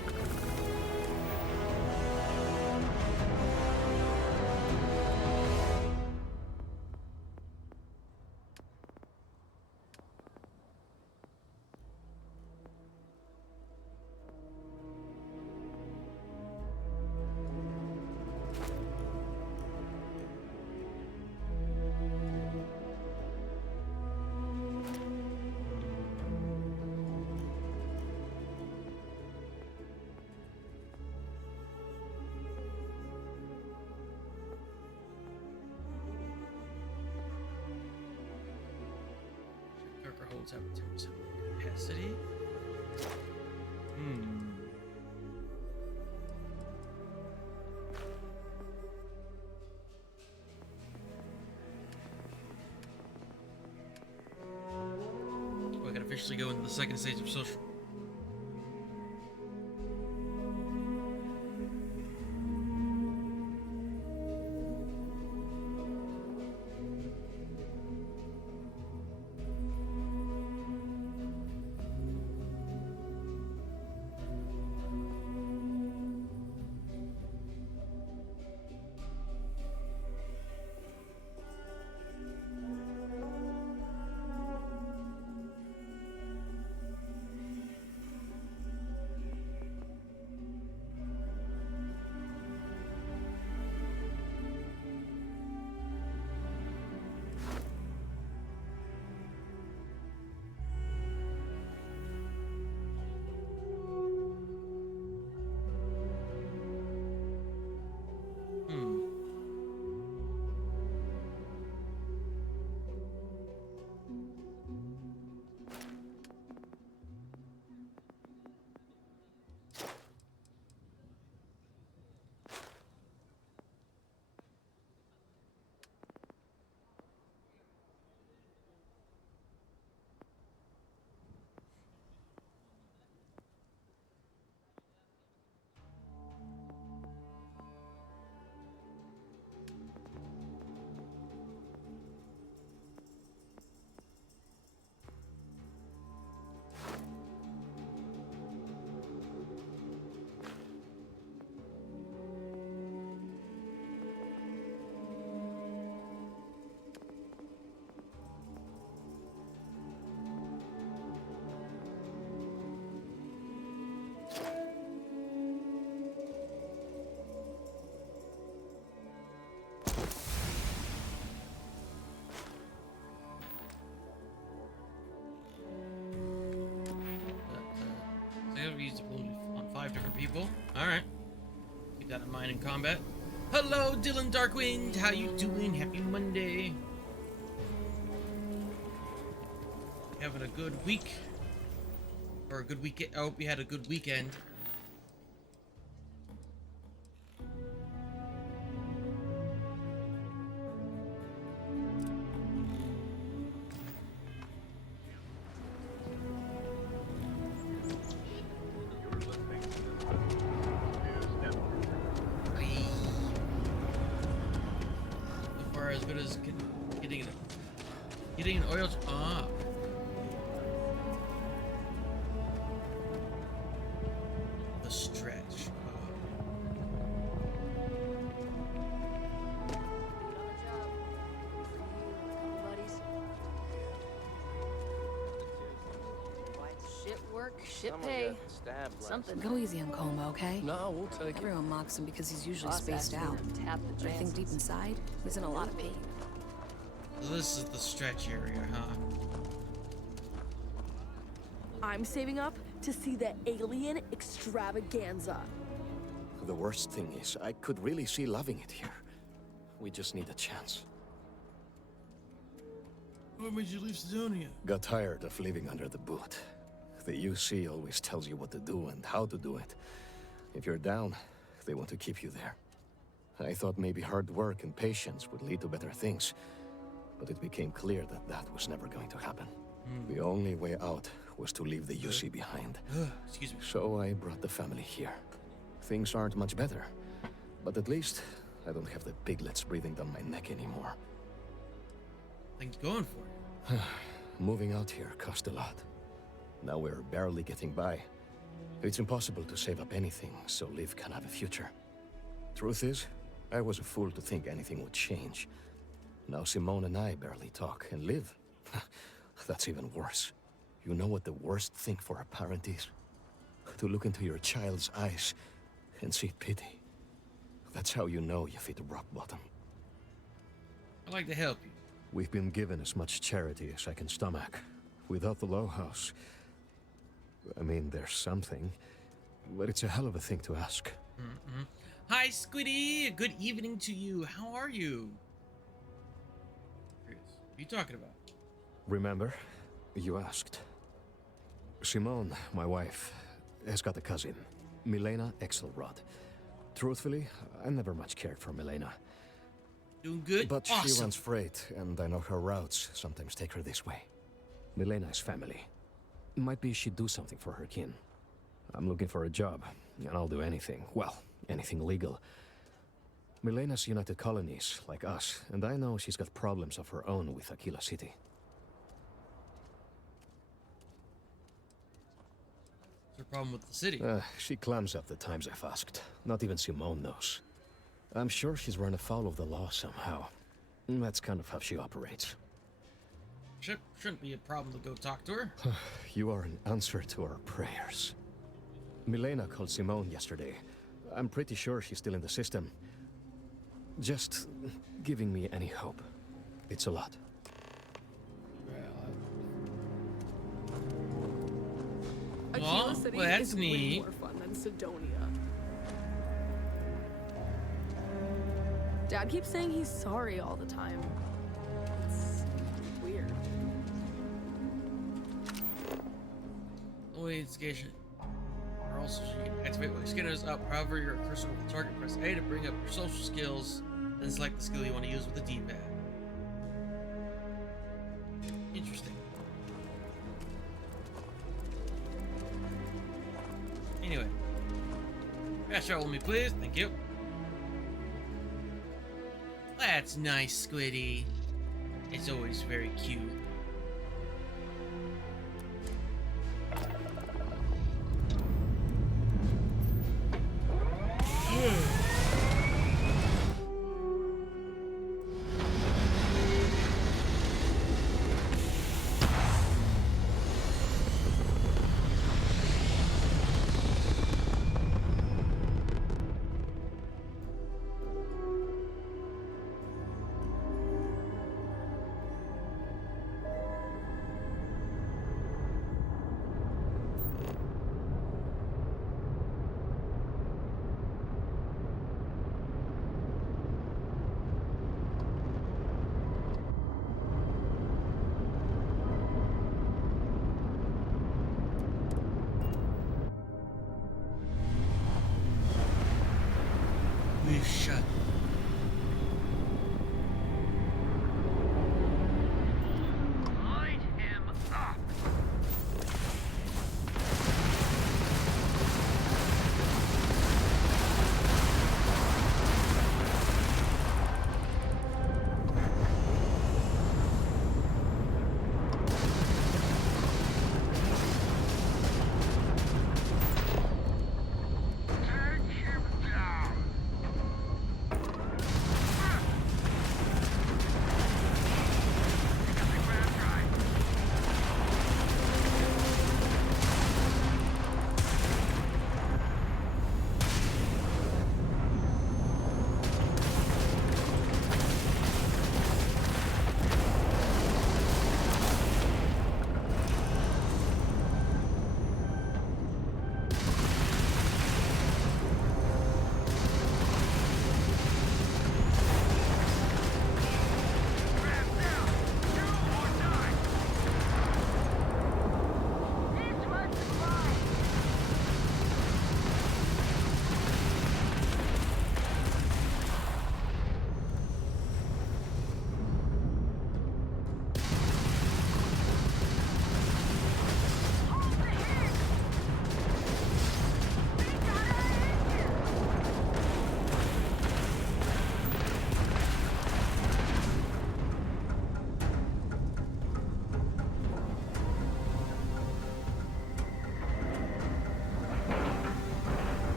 Darker holds have 10% capacity. I can officially go into the second stage of social. I've used it on 5 different people. Alright. Keep that in mind in combat. Hello, Dylan Darkwind. How you doing? Happy Monday. Having a good week? Or a good weekend? I hope you had a good weekend. As good as getting an oil. The stretch. Shit work, shit pay. Something. Go easy on Coma, okay? No, we'll take it. Everyone mocks him because he's usually Boss spaced asked me out. to tap the But I think deep chances. inside, he's in a lot of pain. So this is the stretch area, huh? I'm saving up to see the alien extravaganza. The worst thing is, I could really see loving it here. We just need a chance. What made you leave Sidonia? Got tired of living under the boot. The UC always tells you what to do and how to do it. If you're down, they want to keep you there. I thought maybe hard work and patience would lead to better things, but it became clear that that was never going to happen. The only way out was to leave the UC behind. Excuse me. So I brought the family here. Things aren't much better, but at least I don't have the piglets breathing down my neck anymore. Things going for you. Moving out here cost a lot. Now we're barely getting by. It's impossible to save up anything so Liv can have a future. Truth is, I was a fool to think anything would change. Now Simone and I barely talk, and Liv, that's even worse. You know what the worst thing for a parent is? To look into your child's eyes and see pity. That's how you know you've hit rock bottom. I'd like to help you. We've been given as much charity as I can stomach. Without the Low House, I mean, there's something, but it's a hell of a thing to ask. Hi, Squiddy. Good evening to you. How are you? What are you talking about? Remember, you asked. Simone, my wife, has got a cousin, Milena Exelrod. Truthfully, I never much cared for Milena. Doing good? But awesome. She runs freight, and I know her routes sometimes take her this way. Milena is family. Might be she'd do something for her kin. I'm looking for a job, and I'll do anything. Well, anything legal. Milena's United Colonies, like us, and I know she's got problems of her own with Aquila City. What's her problem with the city? She clams up the times I've asked. Not even Simone knows. I'm sure she's run afoul of the law somehow. That's kind of how she operates. Shouldn't be a problem to go talk to her. You are an answer to our prayers. Milena called Simone yesterday. I'm pretty sure she's still in the system. Just giving me any hope. It's a lot. Aquila City well, that's is way neat. more fun than Sidonia. Dad keeps saying he's sorry all the time. It's weird. Only instigation. Or also you can activate when scanners up. However, your cursor with the target, press A to bring up your social skills, then select the skill you want to use with the D-pad. Interesting. Anyway. Fast travel with me, please. Thank you. That's nice, Squiddy. It's always very cute.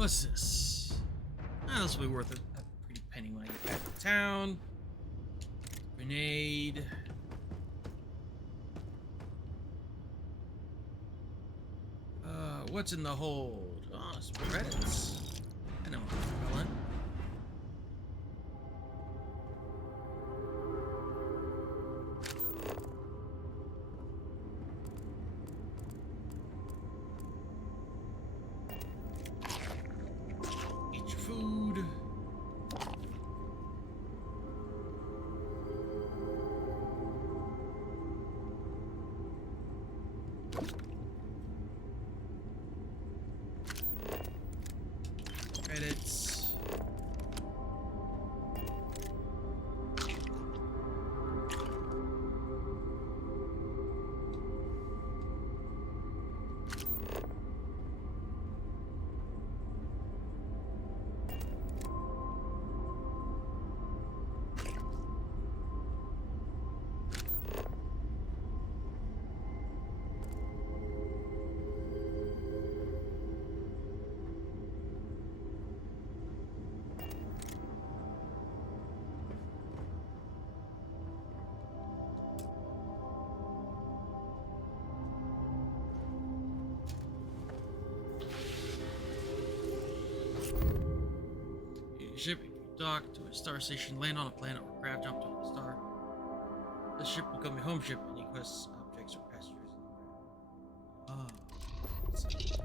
What's this? Ah, this will be worth a pretty penny when I get back to town. Grenade. What's in the hold? Oh, some credits. I know what I'm eat your food. Credits. Ship dock to a star station, land on a planet, or craft jump to a star. The ship will become a home ship and request objects or passengers. Ah. Let's see.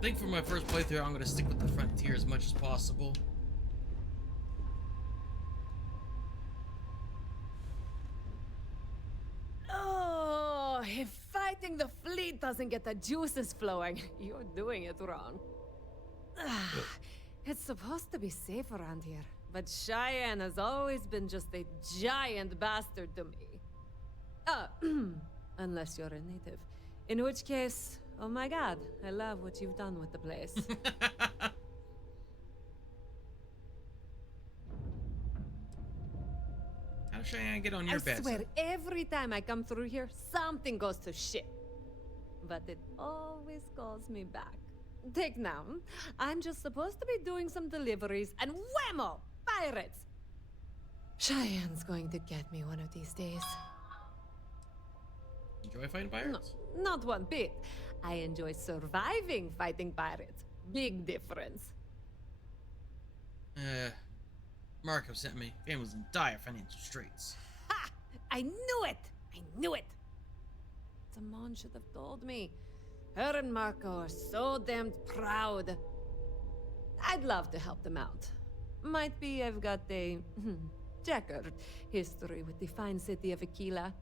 I think for my first playthrough, I'm going to stick with the frontier as much as possible. Oh, if fighting the fleet doesn't get the juices flowing, you're doing it wrong. It's supposed to be safe around here, but Cheyenne has always been just a giant bastard to me. Unless you're a native. In which case, oh my god, I love what you've done with the place. How does Cheyenne get on your bed? I swear, every time I come through here, something goes to shit. But it always calls me back. Take now. I'm just supposed to be doing some deliveries, and whammo! Pirates! Cheyenne's going to get me one of these days. Enjoy fighting pirates? No, not one bit. I enjoy surviving fighting pirates. Big difference. Marco sent me. Family's in dire financial straits. Ha! I knew it! I knew it! Simone should have told me. Her and Marco are so damned proud. I'd love to help them out. Might be I've got a checkered history with the fine city of Aquila.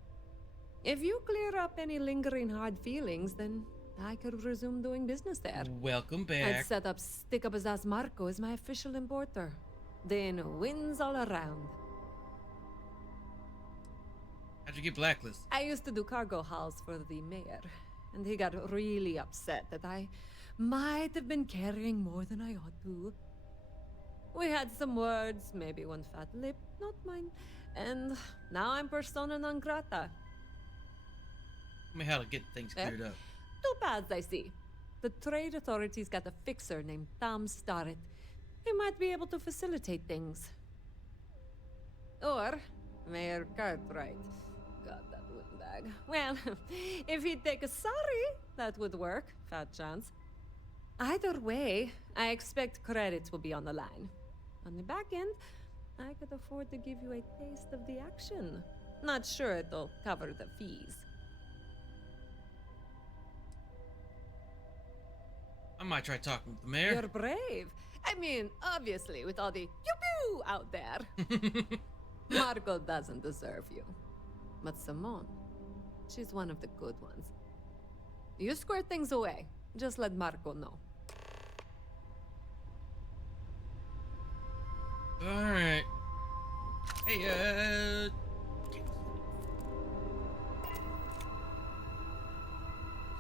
If you clear up any lingering hard feelings, then I could resume doing business there. Welcome back. I'd set up Stick Up His Ass Marco as my official importer. Then wins all around. How'd you get blacklisted? I used to do cargo hauls for the mayor, and he got really upset that I might have been carrying more than I ought to. We had some words, maybe one fat lip, not mine, and now I'm persona non grata. I mean, how to get things cleared up. Two paths I see. The trade authorities got a fixer named Tom Starrett. He might be able to facilitate things. Or Mayor Cartwright. God, that windbag. Well, if he'd take a sorry, that would work. Fat chance. Either way, I expect credits will be on the line. On the back end, I could afford to give you a taste of the action. Not sure it'll cover the fees. I might try talking with the mayor. You're brave. I mean, obviously, with all the pew-pew out there. Marco doesn't deserve you. But Simone, she's one of the good ones. You square things away. Just let Marco know. Alright. Hey,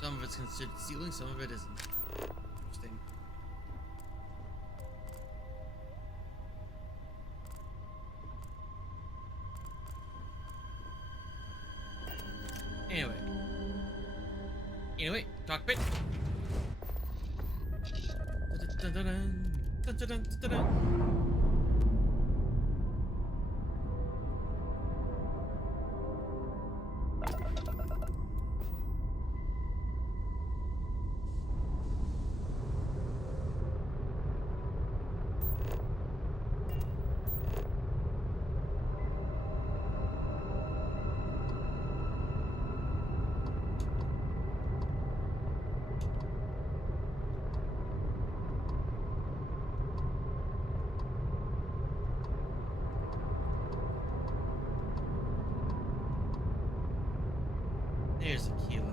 some of it's considered stealing, some of it isn't. Interesting. Anyway, cockpit. Dun-dun-dun-dun, dun-dun-dun-dun-dun. There's Aquila.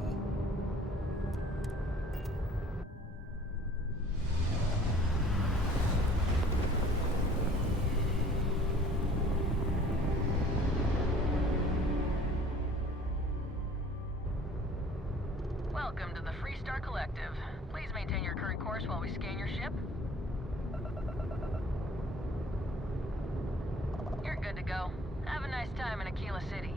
Welcome to the Freestar Collective. Please maintain your current course while we scan your ship. You're good to go. Have a nice time in Aquila City.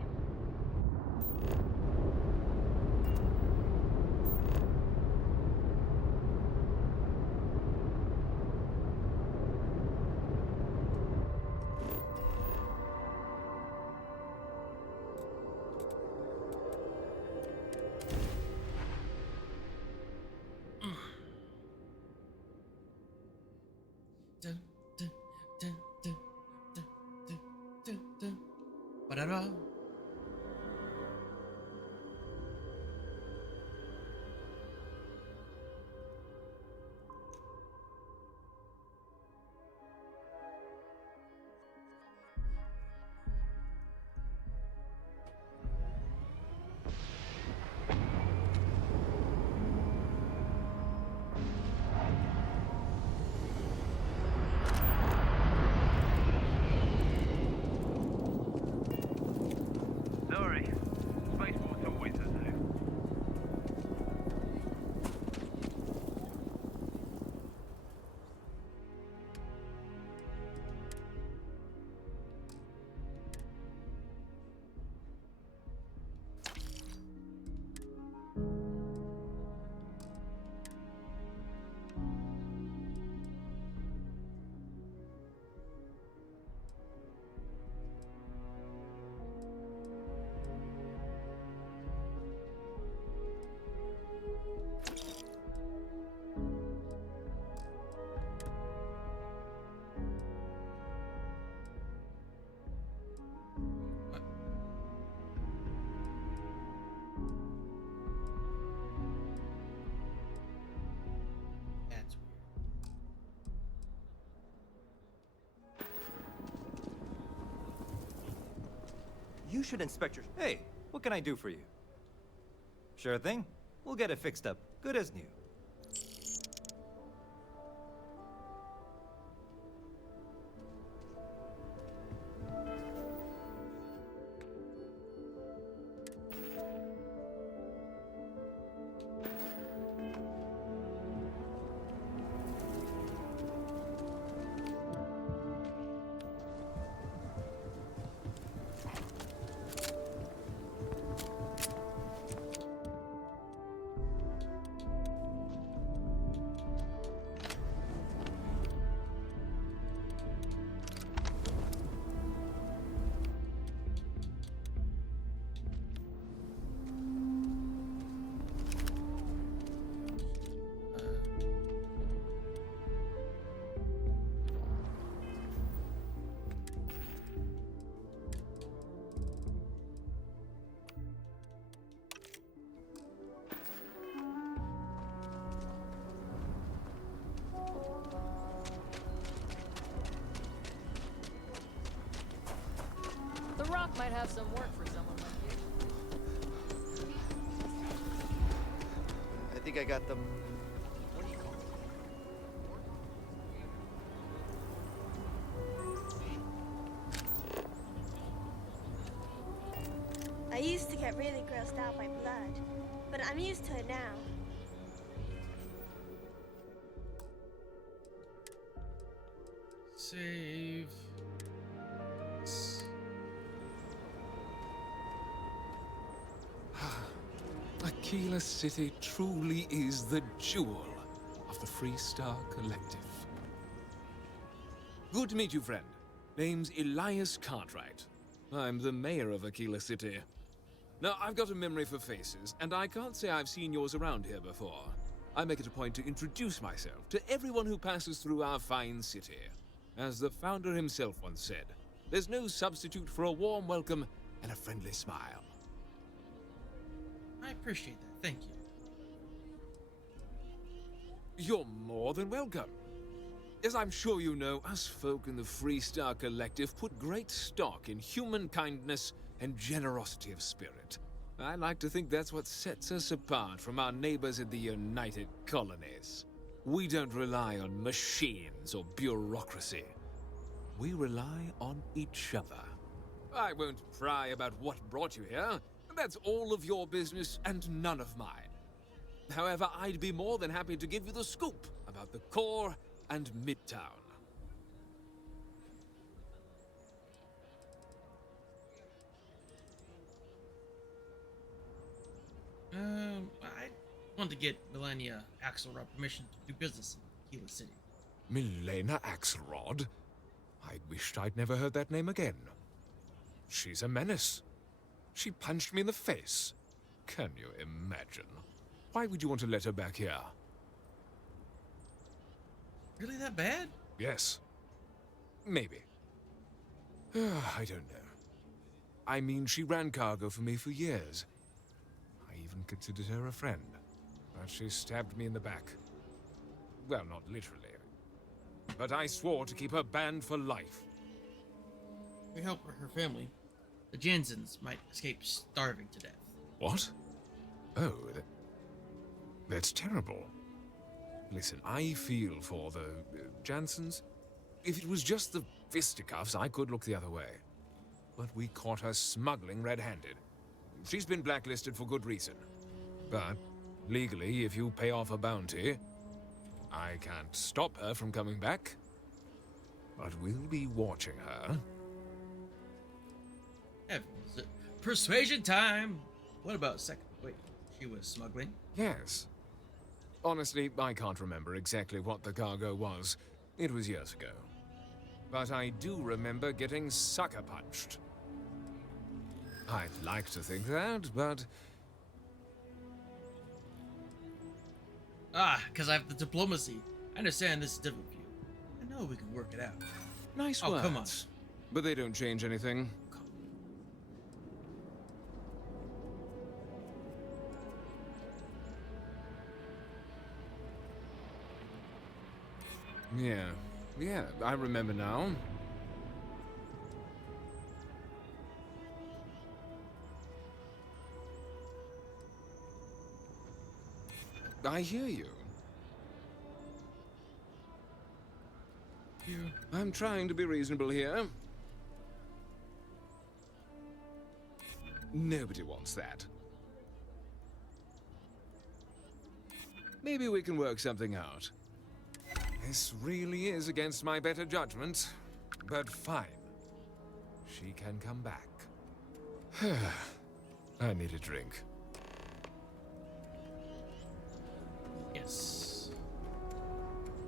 Ba-da-da. you should inspect your... Hey, what can I do for you? Sure thing. We'll get it fixed up. Good as new. The rock might have some work for someone like you. I think I got them. What do you call I used to get really grossed out by blood, but I'm used to it now. Save. Aquila City truly is the jewel of the Freestar Collective. Good to meet you, friend. Name's Elias Cartwright. I'm the mayor of Aquila City. Now, I've got a memory for faces, and I can't say I've seen yours around here before. I make it a point to introduce myself to everyone who passes through our fine city. As the founder himself once said, there's no substitute for a warm welcome and a friendly smile. I appreciate that. Thank you. You're more than welcome. As I'm sure you know, us folk in the Freestar Collective put great stock in human kindness and generosity of spirit. I like to think that's what sets us apart from our neighbors in the United Colonies. We don't rely on machines or bureaucracy. We rely on each other. I won't pry about what brought you here. That's all of your business and none of mine. However, I'd be more than happy to give you the scoop about the core and Midtown. I want to get Millennia Axelrod permission to do business in Aquila City. Milena Axelrod? I wished I'd never heard that name again. She's a menace. She punched me in the face. Can you imagine? Why would you want to let her back here? Really that bad? Yes. Maybe. I don't know. I mean, she ran cargo for me for years. I even considered her a friend. But she stabbed me in the back. Well, not literally. But I swore to keep her banned for life. We help her family. The Jansens might escape starving to death. What? Oh, that's terrible. Listen, I feel for the Jansens. If it was just the fisticuffs, I could look the other way. But we caught her smuggling red-handed. She's been blacklisted for good reason. But, legally, if you pay off a bounty, I can't stop her from coming back. But we'll be watching her. Heavens. Persuasion time! What about second? Wait, she was smuggling? Yes. Honestly, I can't remember exactly what the cargo was. It was years ago. But I do remember getting sucker punched. I'd like to think that, but... Because I have the diplomacy. I understand this is difficult for you. I know we can work it out. Nice words. words. Come on. But they don't change anything. Yeah, I remember now. I hear you. I'm trying to be reasonable here. Nobody wants that. Maybe we can work something out. This really is against my better judgment, but fine. She can come back. I need a drink. Yes.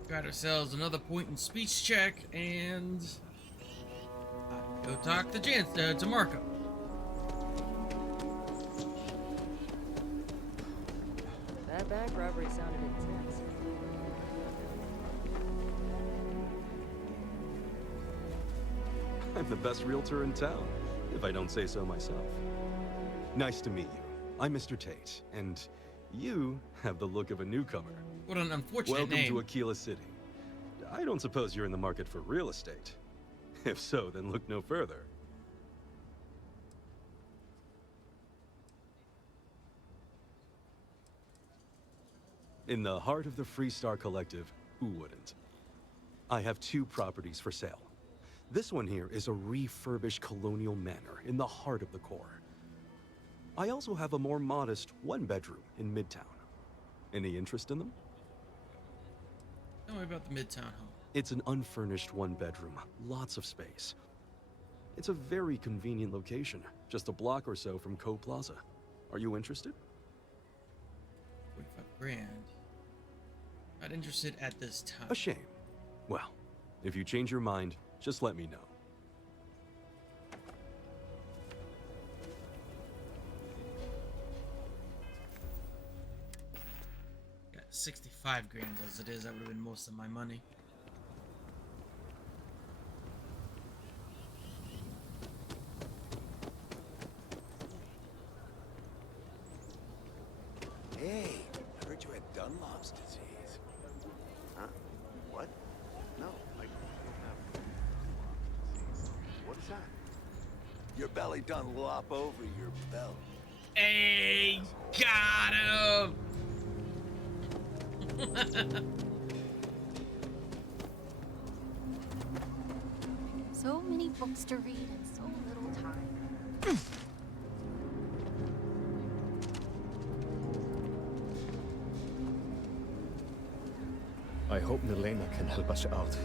Got ourselves another point in speech check, and go talk to Marco. That bank robbery sounded intense. I'm the best realtor in town, if I don't say so myself. Nice to meet you. I'm Mr. Tate, and you have the look of a newcomer. What an unfortunate Welcome name. to Aquila City. I don't suppose you're in the market for real estate. If so, then look no further. In the heart of the Freestar Collective, who wouldn't? I have 2 properties for sale. This one here is a refurbished colonial manor in the heart of the core. I also have a more modest 1-bedroom in Midtown. Any interest in them? Tell me about the Midtown home. It's an unfurnished 1-bedroom, lots of space. It's a very convenient location, just a block or so from Co Plaza. Are you interested? 45 grand. Not interested at this time. A shame. Well, if you change your mind, just let me know. Got 65 grand as it is. That would have been most of my money. Hey, I heard you had Dunlop's disease. Huh? What? No, I don't have Dunlop's disease. What is that? Your belly done lop over your belt. Hey, got him! So many books to read and so little time. I hope Milena can help us out.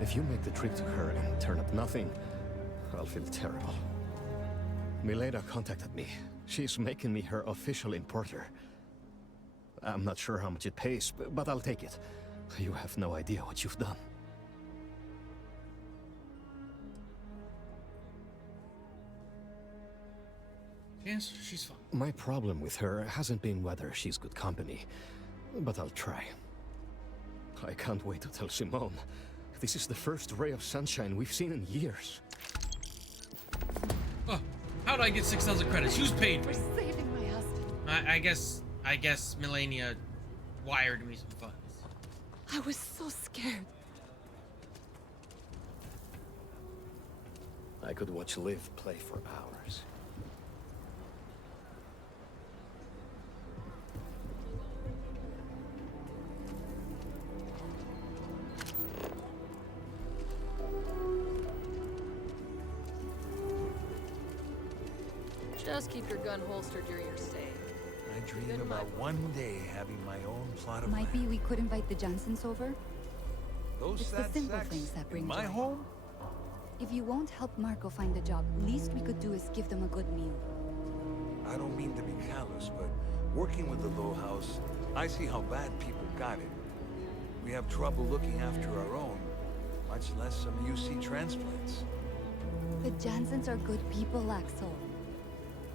If you make the trip to her and turn up nothing, I'll feel terrible. Milena contacted me. She's making me her official importer. I'm not sure how much it pays, but I'll take it. You have no idea what you've done. Yes, she's fine. My problem with her hasn't been whether she's good company, but I'll try. I can't wait to tell Simone. This is the first ray of sunshine we've seen in years. Oh, how'd I get 6,000 credits? Who's paid For me? saving my husband. I guess Melania wired me some funds. I was so scared. I could watch Liv play for hours. Just keep your gun holstered during your stay. I dream about one day having my own plot of Might land. be we could invite the Johnsons over. Those It's the sad simple sacks things that in bring my joy. home? If you won't help Marco find a job, least we could do is give them a good meal. I don't mean to be callous, but working with the Low House, I see how bad people got it. We have trouble looking after our own, much less some UC transplants. The Johnsons are good people, Axel.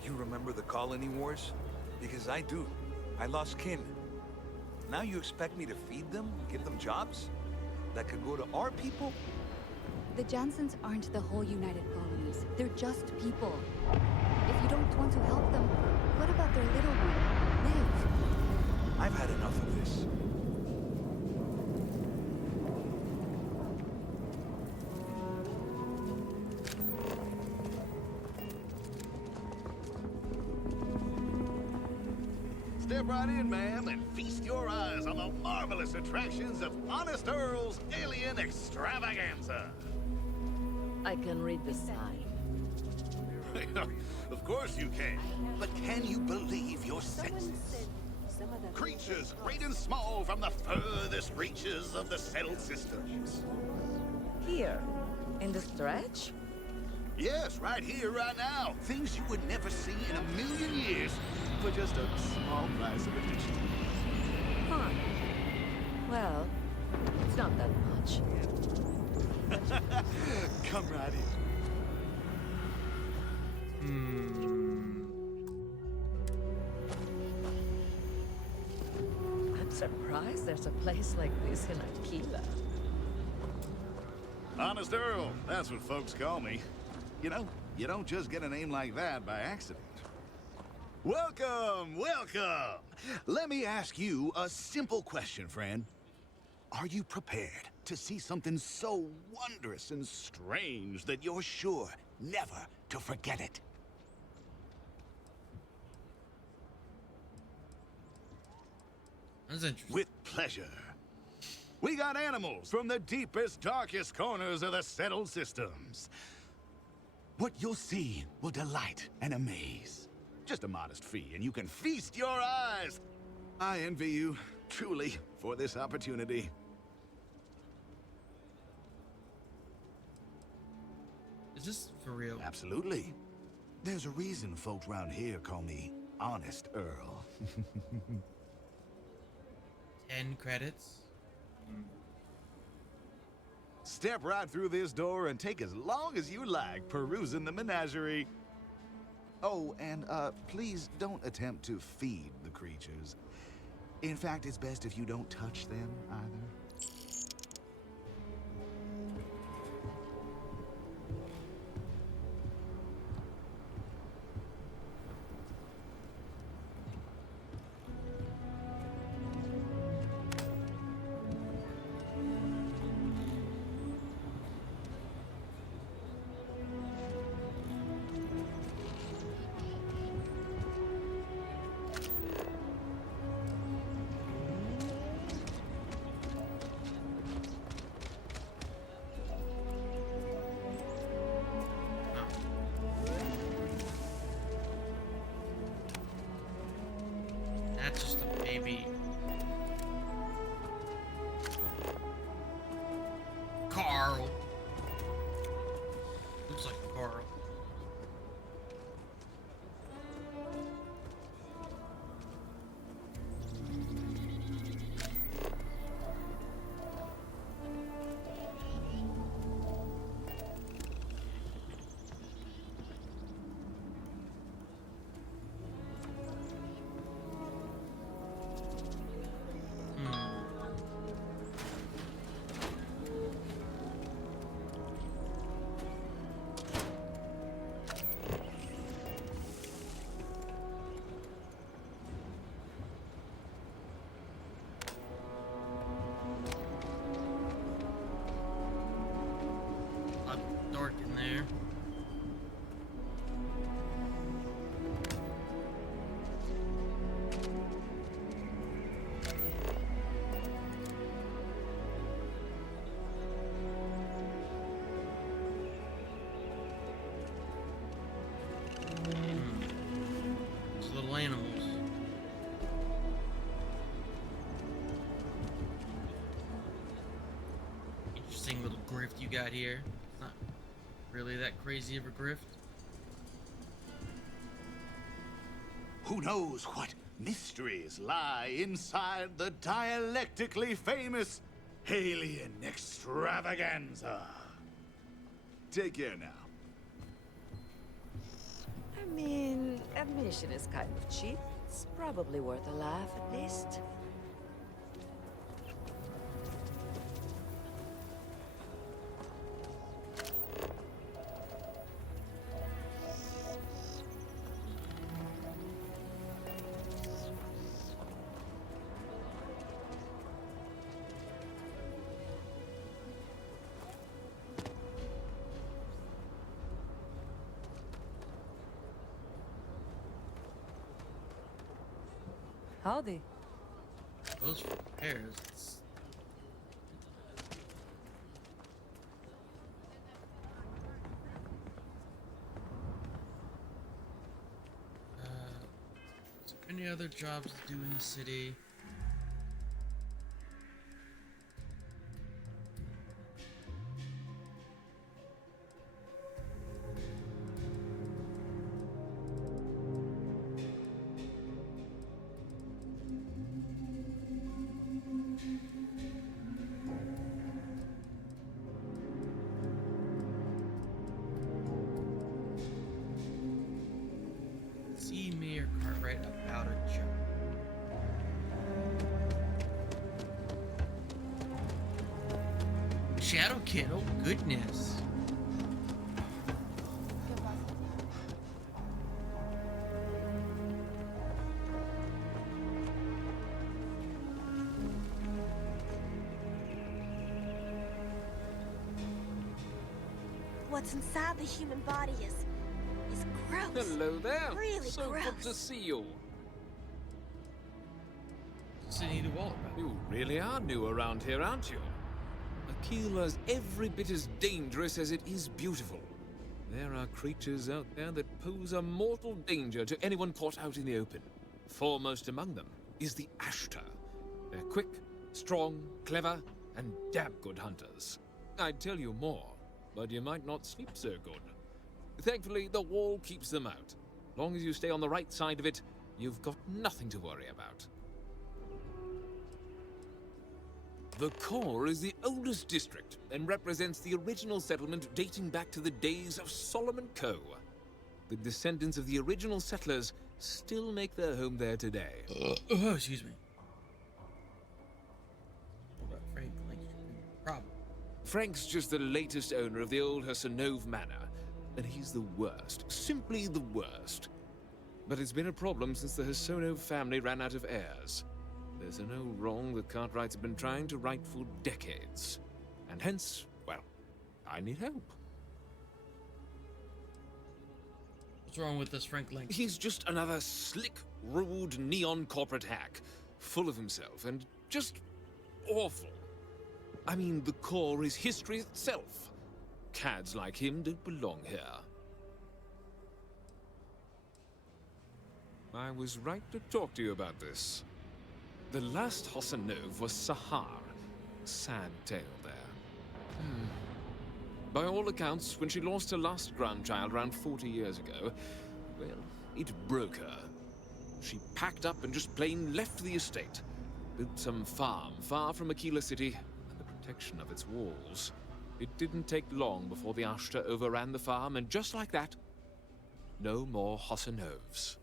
You remember the colony wars? Because I do. I lost kin. Now you expect me to feed them, give them jobs? That could go to our people? The Johnsons aren't the whole United Colonies. They're just people. If you don't want to help them, what about their little one, Liv? I've had enough of this. Step right in, ma'am, and feast your eyes on the marvelous attractions of Honest Earl's Alien Extravaganza. I can read the sign. Of course you can. But can you believe your senses? Creatures great and small from the furthest reaches of the settled systems. Here, in the stretch? Yes, right here, right now. Things you would never see in a million years for just a small price of admission. Huh. Well, it's not that much. Come right in. I'm surprised there's a place like this in Aquila. Honest Earl, that's what folks call me. You know, you don't just get a name like that by accident. Welcome, welcome! Let me ask you a simple question, friend. Are you prepared to see something so wondrous and strange that you're sure never to forget it? That's interesting. With pleasure. We got animals from the deepest, darkest corners of the settled systems. What you'll see will delight and amaze. Just a modest fee, and you can feast your eyes. I envy you, truly, for this opportunity. Is this for real? Absolutely. There's a reason folks around here call me Honest Earl. 10 credits? Step right through this door and take as long as you like perusing the menagerie. Oh, and please don't attempt to feed the creatures. In fact, it's best if you don't touch them either. That's just a baby. Carl. Looks like Carl. Dark in there. These little animals. Interesting little grift you got here. It's not really that crazy of a grift. Who knows what mysteries lie inside the dialectically famous Alien Extravaganza? Take care now. I mean, admission is kind of cheap. It's probably worth a laugh at least. Howdy. Those repairs. Is there any other jobs to do in the city? See Mayor Cartwright about a job. Shadow Kid, oh goodness. What's inside the human body is gross. Hello there. Really so gross. good to see you. City Wallet. You really are new around here, aren't you? Aquila's every bit as dangerous as it is beautiful. There are creatures out there that pose a mortal danger to anyone caught out in the open. Foremost among them is the Ashtar. They're quick, strong, clever, and damn good hunters. I'd tell you more, but you might not sleep so good. Thankfully, the wall keeps them out. Long as you stay on the right side of it, you've got nothing to worry about. The core is the oldest district and represents the original settlement dating back to the days of Solomon Coe. The descendants of the original settlers still make their home there today. Excuse me. Frank likes problem. Frank's just the latest owner of the old Hassanov Manor, and he's the worst, simply the worst. But it's been a problem since the Hassanov family ran out of heirs. There's an old wrong the Cartwrights have been trying to right for decades. And hence, well, I need help. What's wrong with this Frank Link? He's just another slick, rude, neon corporate hack. Full of himself and just awful. I mean, the core is history itself. Cads like him don't belong here. I was right to talk to you about this. The last Hassanov was Sahar. Sad tale there. By all accounts, when she lost her last grandchild around 40 years ago, well, it broke her. She packed up and just plain left the estate. Built some farm far from Aquila City and the protection of its walls. It didn't take long before the Ashtar overran the farm, and just like that, no more Hassanovs.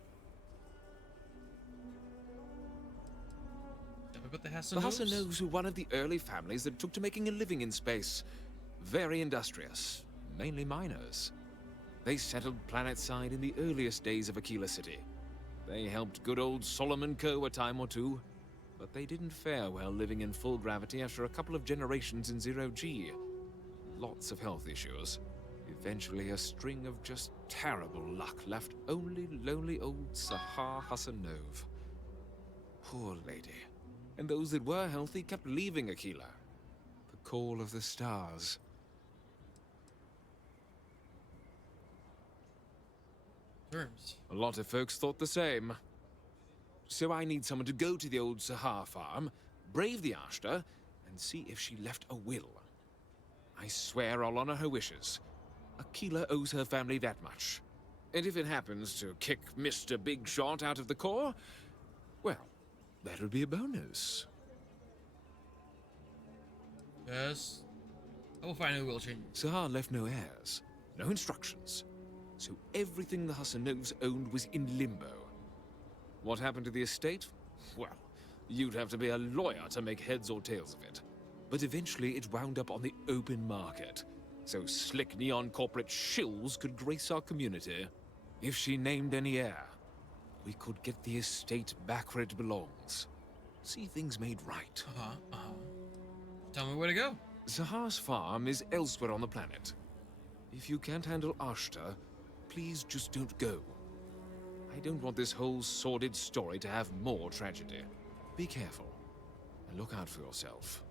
About the Hassanovs? The Hassanovs were one of the early families that took to making a living in space. Very industrious, mainly miners. They settled planetside in the earliest days of Aquila City. They helped good old Solomon Coe a time or two, but they didn't fare well living in full gravity after a couple of generations in zero-G. Lots of health issues. Eventually a string of just terrible luck left only lonely old Sahar Hassanov. Poor lady. And those that were healthy kept leaving Aquila. The call of the stars. Terms. A lot of folks thought the same. So I need someone to go to the old Sahar farm, brave the Ashtar, and see if she left a will. I swear I'll honor her wishes. Aquila owes her family that much. And if it happens to kick Mr. Big Shot out of the core, well, that would be a bonus. Yes. I will find who will change. Sahar left no heirs, no instructions. So everything the Hassanovs owned was in limbo. What happened to the estate? Well, you'd have to be a lawyer to make heads or tails of it. But eventually it wound up on the open market. So slick neon corporate shills could grace our community. If she named any heir, we could get the estate back where it belongs. See things made right. Tell me where to go. Sahar's farm is elsewhere on the planet. If you can't handle Ashtar, please just don't go. I don't want this whole sordid story to have more tragedy. Be careful, and look out for yourself.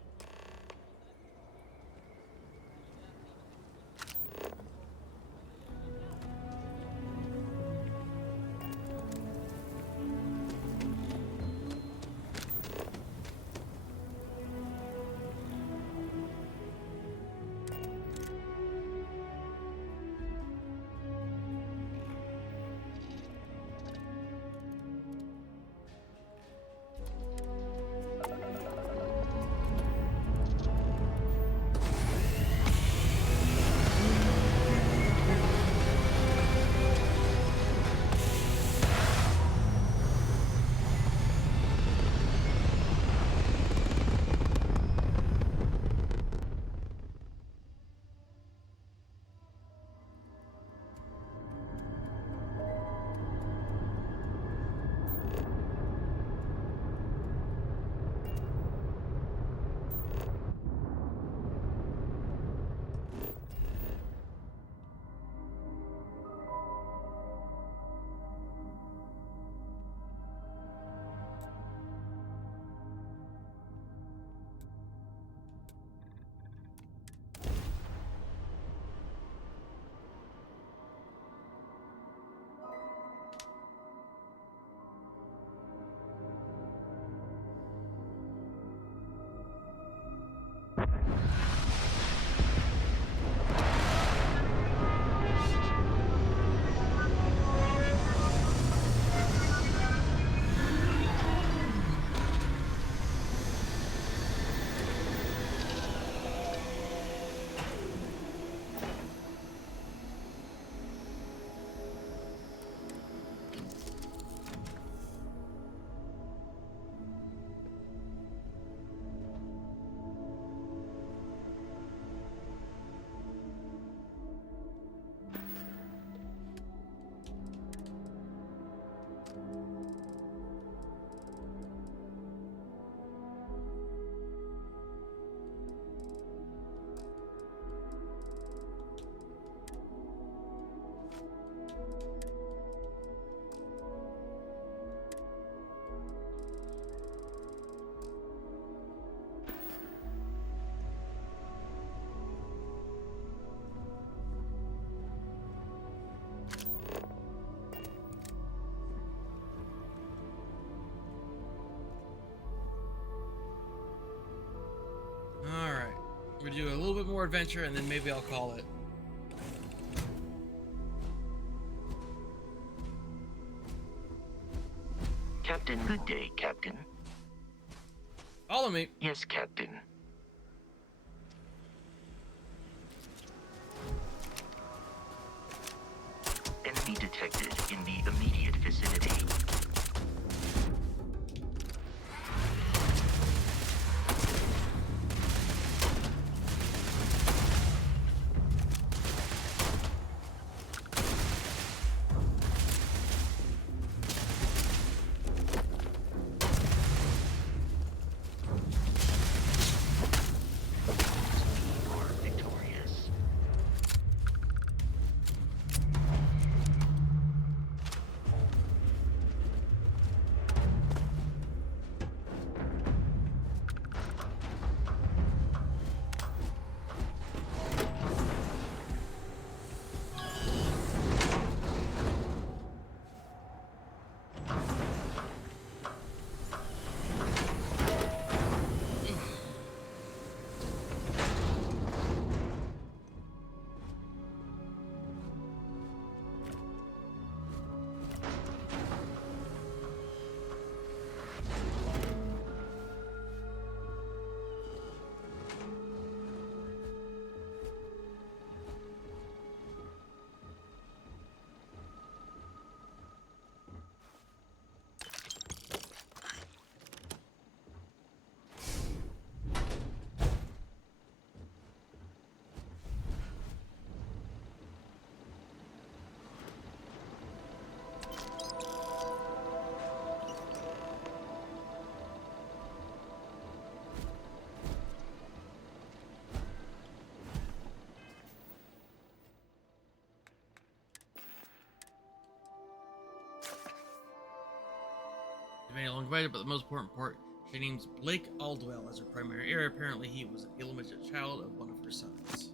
Alright. We'll do a little bit more adventure and then maybe I'll call it. Captain, good day, Captain. Follow me. Yes, Captain. Enemy detected in the immediate vicinity. many along the way, but the most important part, she names Blake Aldwell as her primary heir. Apparently, he was an illegitimate child of one of her sons.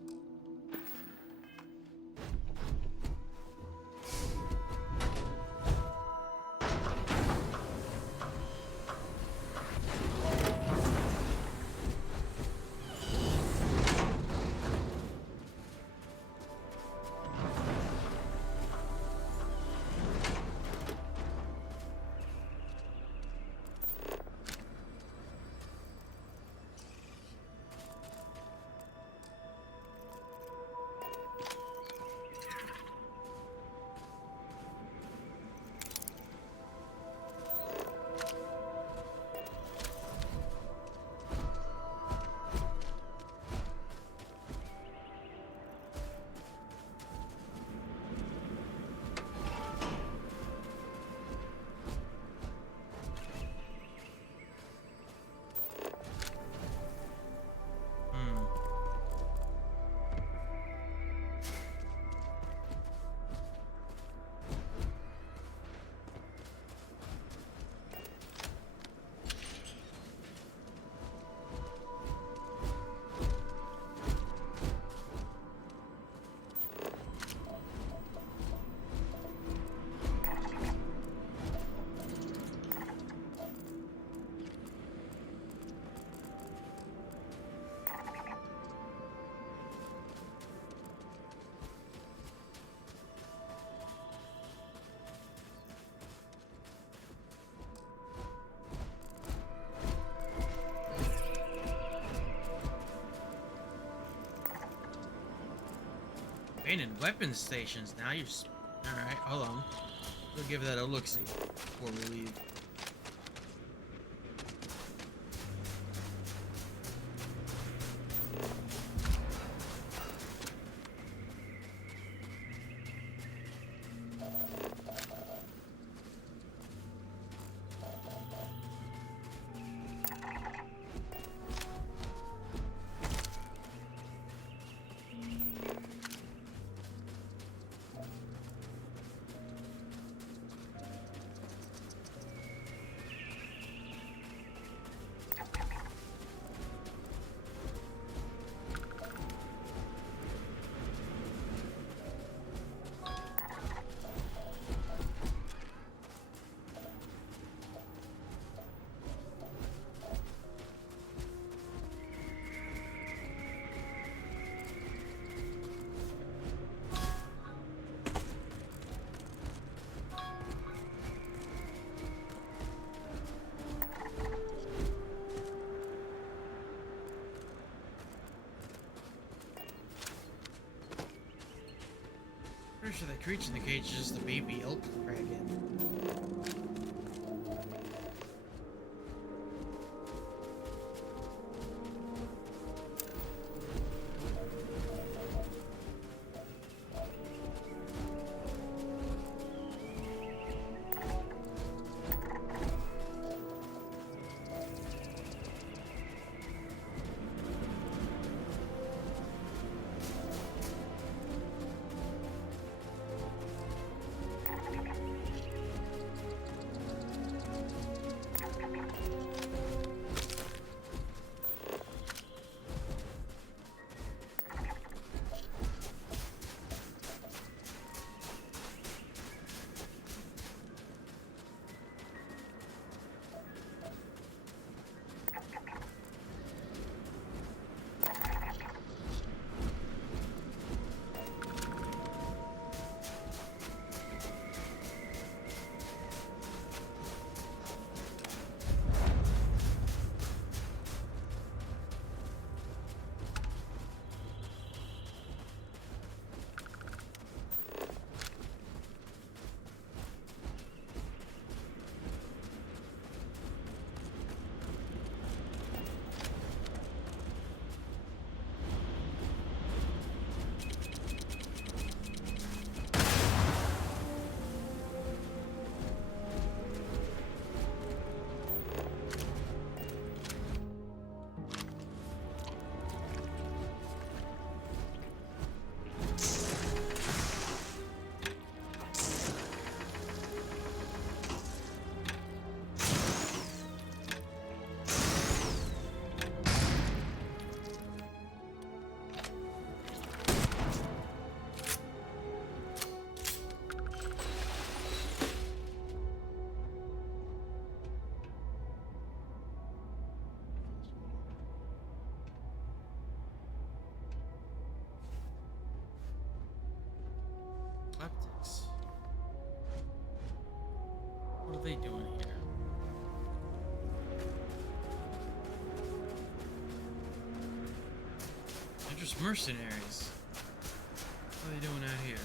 Abandoned weapons stations. Now you're... Alright, hold on. We'll give that a look-see before we leave. Pretty sure that creature in the cage is just a baby elk dragon. Optics. What are they doing here? They're just mercenaries. What are they doing out here?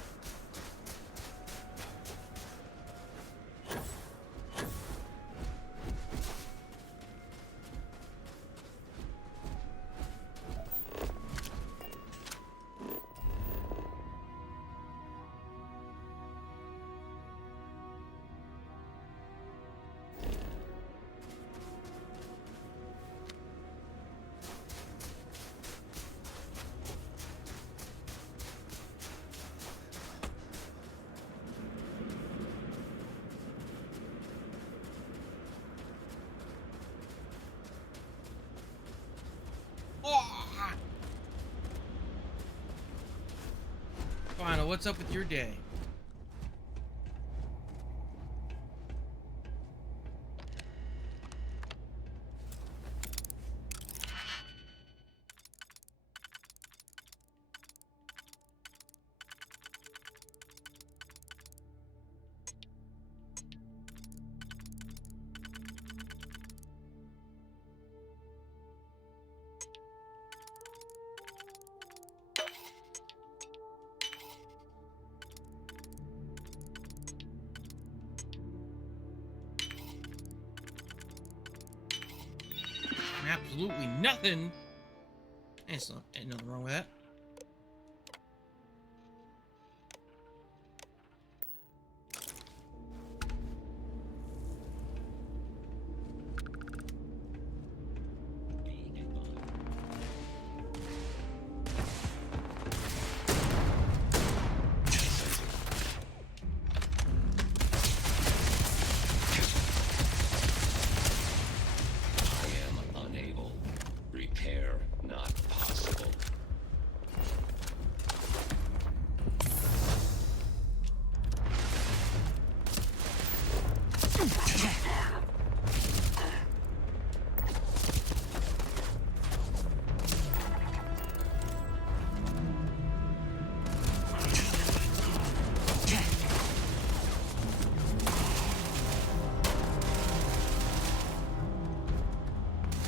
Final, what's up with your day? Absolutely nothing. Ain't nothing wrong with that.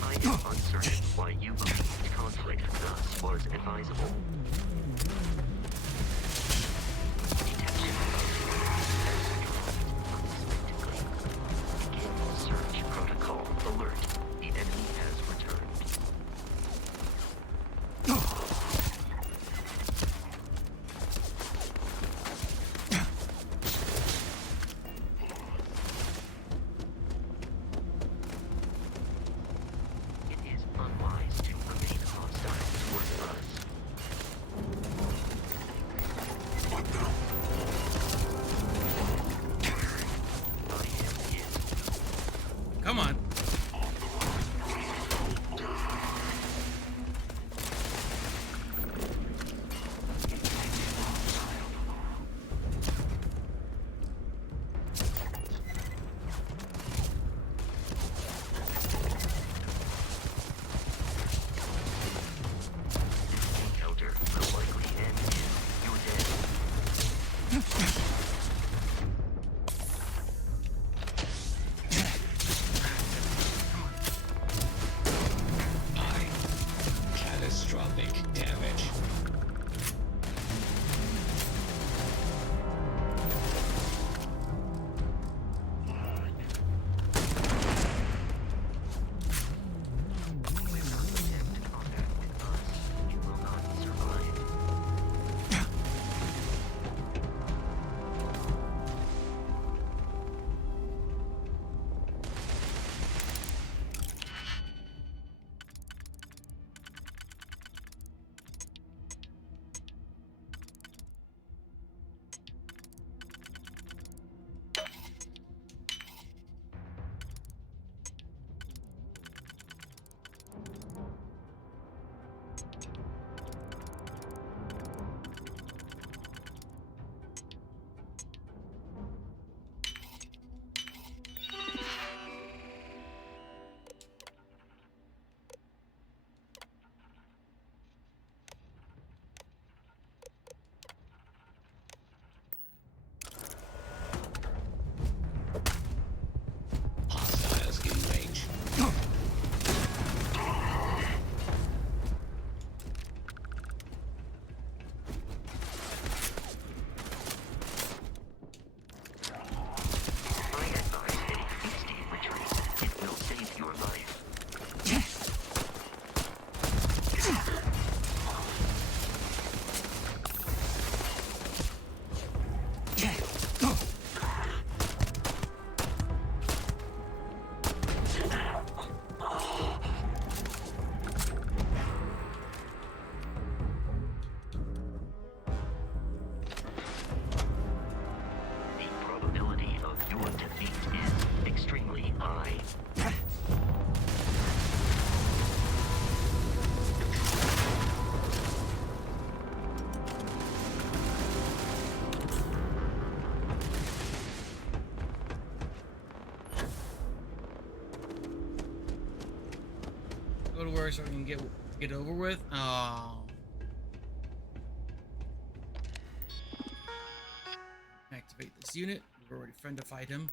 I am uncertain why you believed conflict with us was advisable. Detection of search protocol alert. The enemy has returned. Come on. Encounter will likely end in your dead. Catastrophic damage. everywhere so we can get it over with. Oh. Activate this unit. We've already friendified him.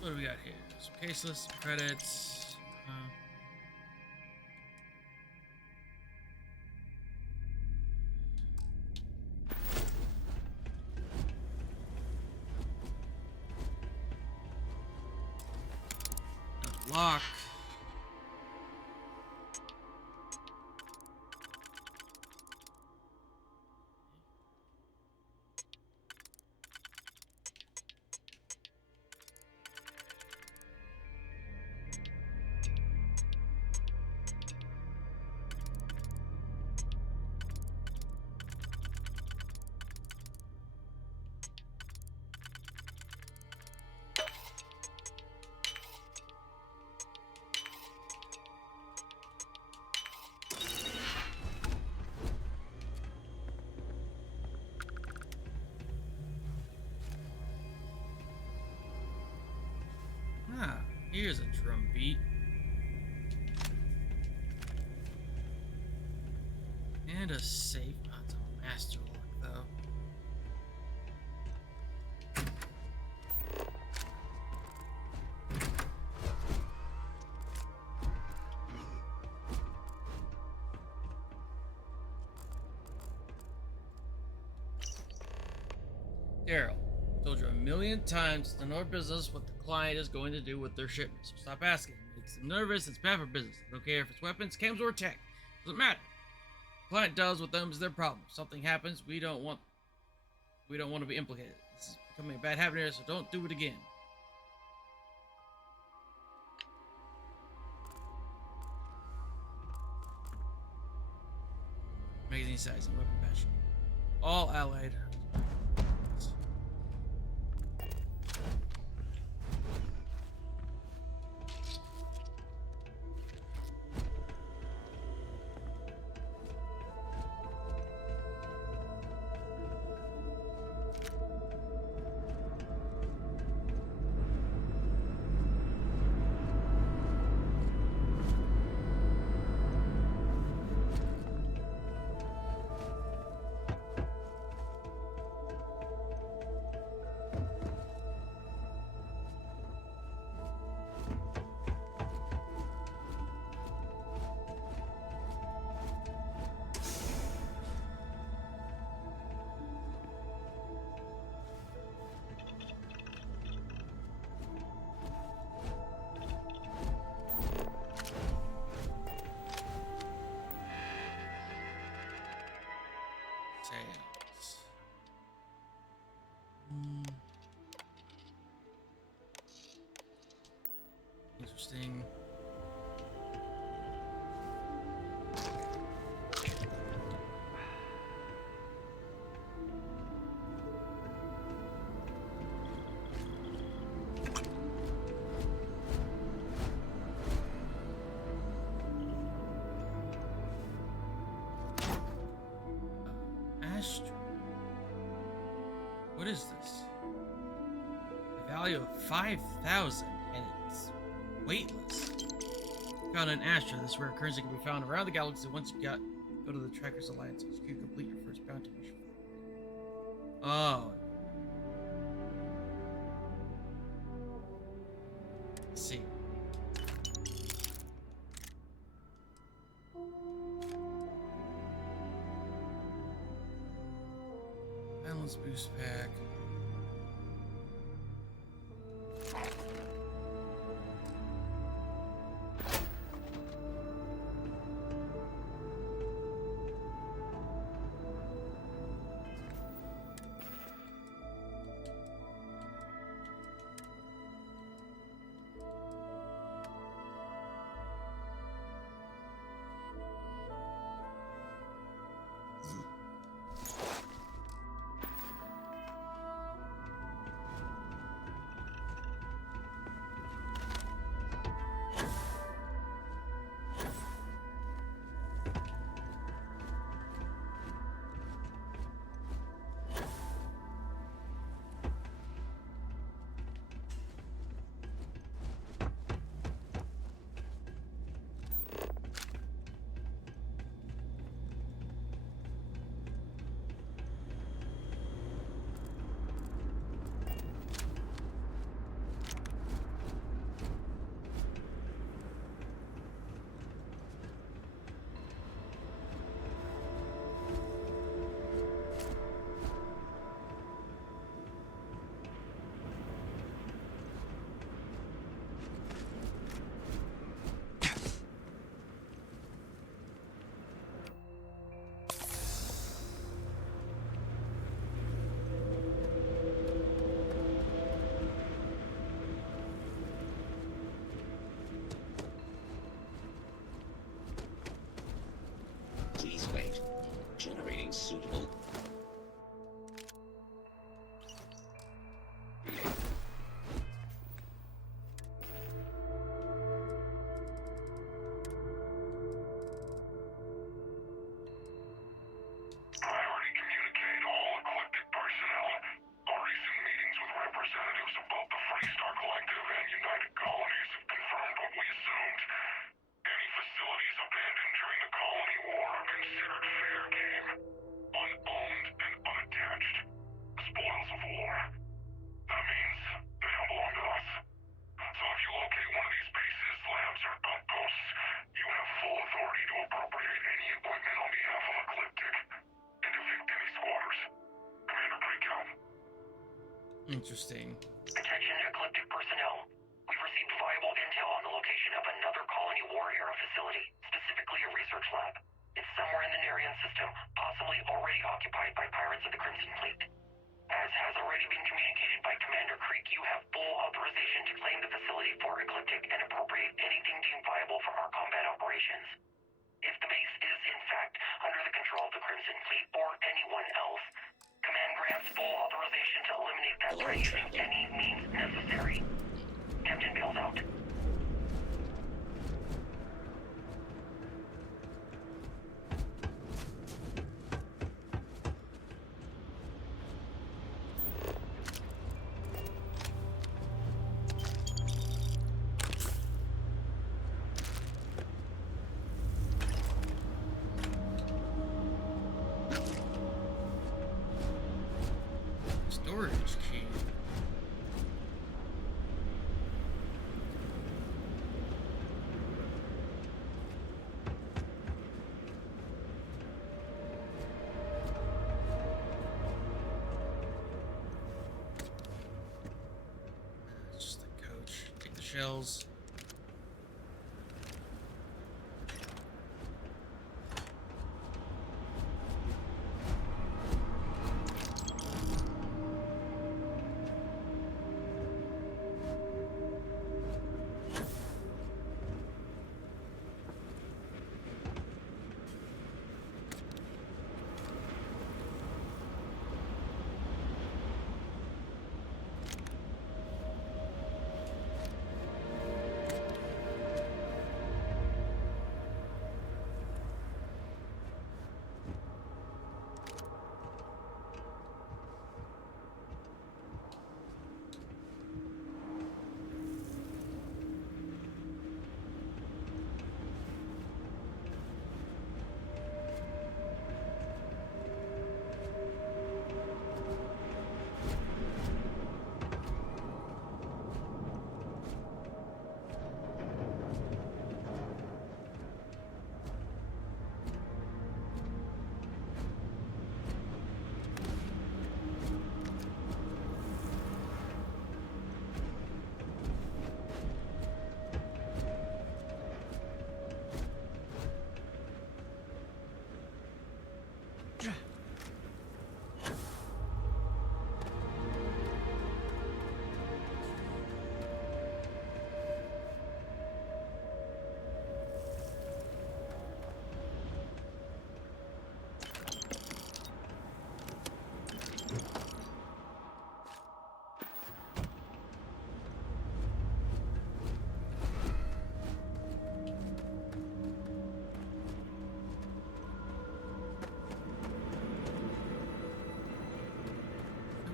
What do we got here? Some case lists, some credits. Lock. Ah, here's a drum beat. And a safe. Oh, it's a master lock, though. Daryl, Told you a million times, it's none of our business what the client is going to do with their shipment. So stop asking. It makes them nervous. It's bad for business. I don't care if it's weapons, chems, or tech. Doesn't matter. The client does with them is their problem. If something happens, we don't want to be implicated. This is becoming a bad habit here, so don't do it again. Magazine size and weapon patch. All allied. Sales. Interesting. Astro. What is this? A value of 5,000 and it's weightless. Found an Astra. This rare currency can be found around the galaxy. Once you go to the Trackers Alliance HQ, complete your first bounty mission. Oh. Let's see. Balance boost pack. Please wait. Generating suitable. Priority communicate all eclectic personnel. Our recent meetings with representatives of both the Freestar Collective and United Colonies have confirmed what we assumed. Any facilities abandoned during the colony war are considered fair game. On Interesting. Attention Ecliptic personnel. We've received viable intel on the location of another colony war era facility, specifically a research lab. It's somewhere in the Nerian system, possibly already occupied by pirates of the Crimson Fleet. As has already been communicated by Commander Creek, you have full authorization to claim the facility for Ecliptic and appropriate anything deemed viable for our combat operations. If the base is, in fact, under the control of the Crimson Fleet or anyone else, Command grants full authorization to eliminate that threat using any means necessary. Captain Bill's out. Storage key. It's just the coach. Take the shells.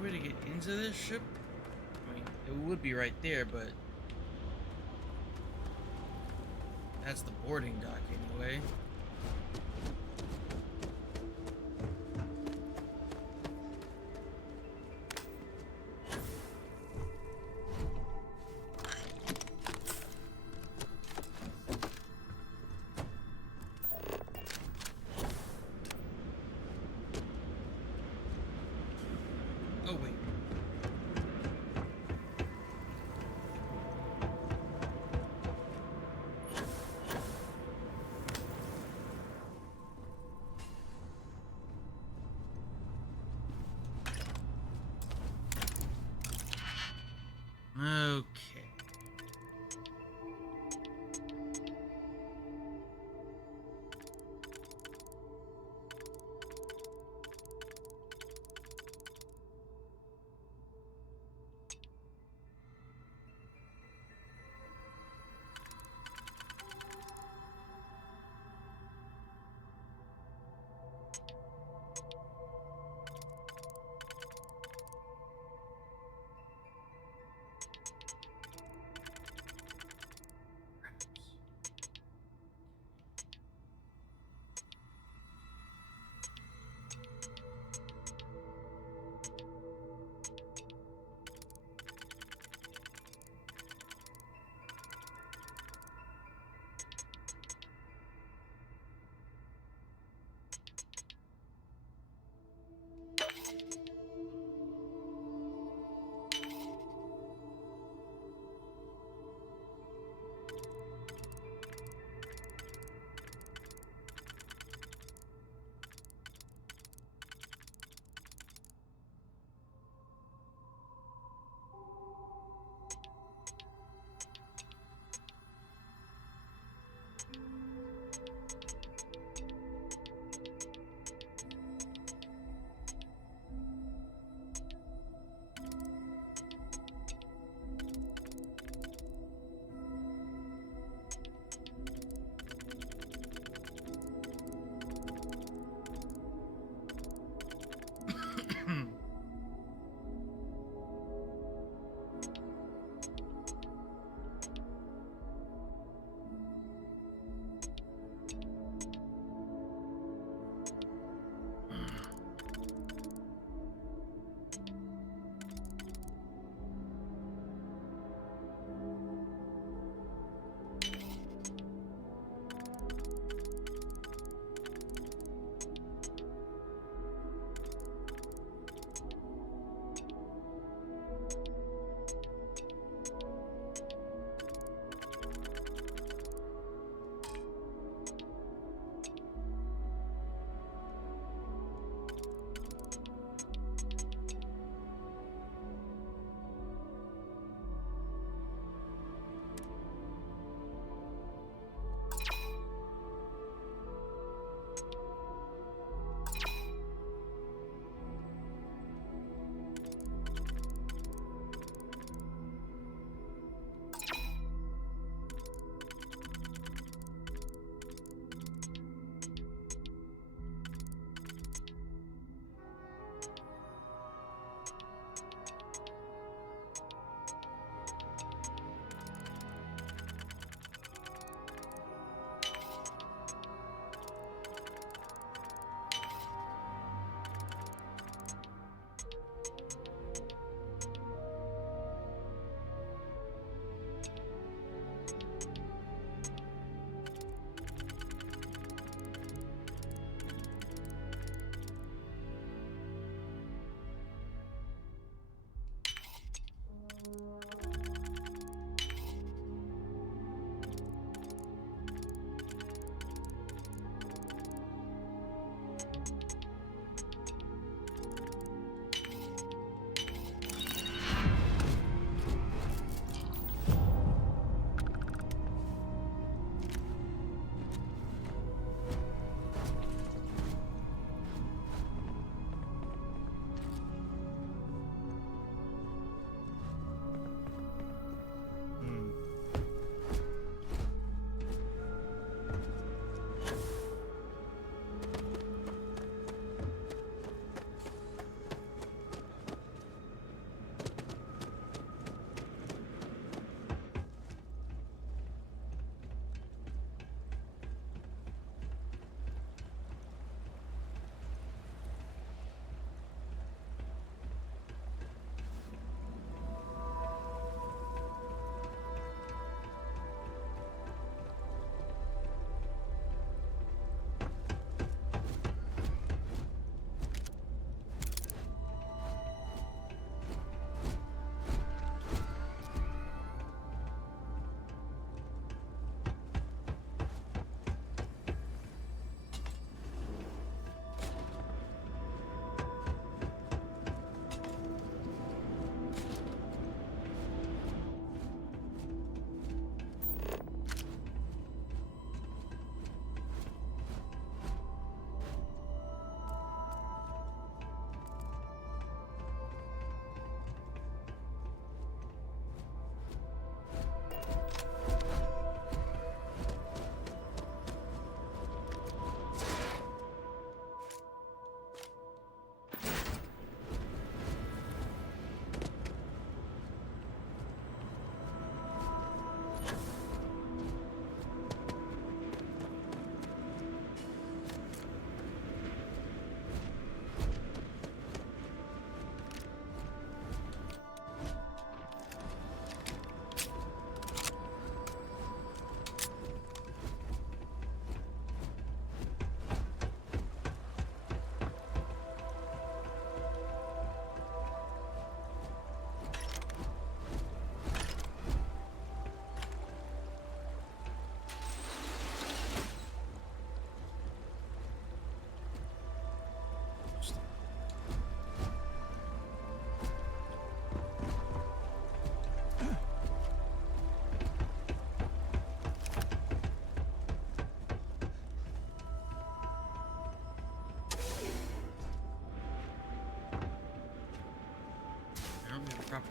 Way to get into this ship? I mean, it would be right there, but that's the boarding dock anyway. Oh wait.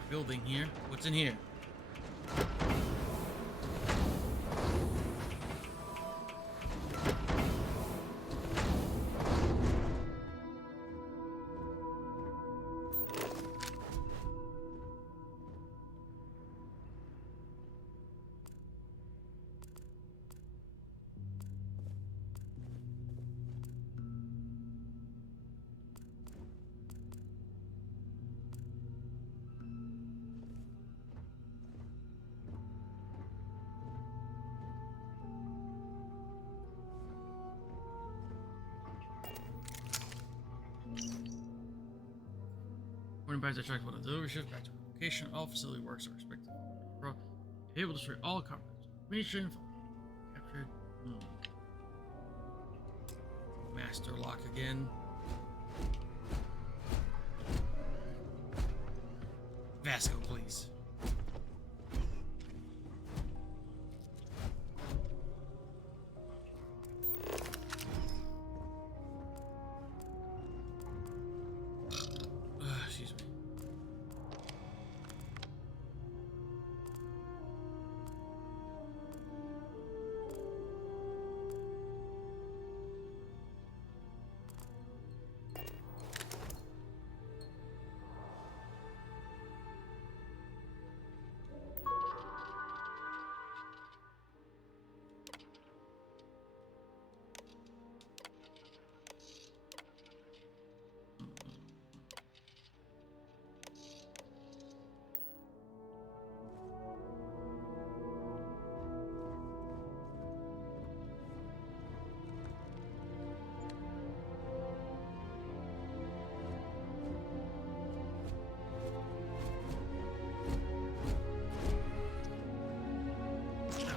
building here. What's in here? When back to track one of the delivery shift back to location, all facility works are expected to be able to destroy all compromised information captured. Master lock again. Vasco, please. Excuse me.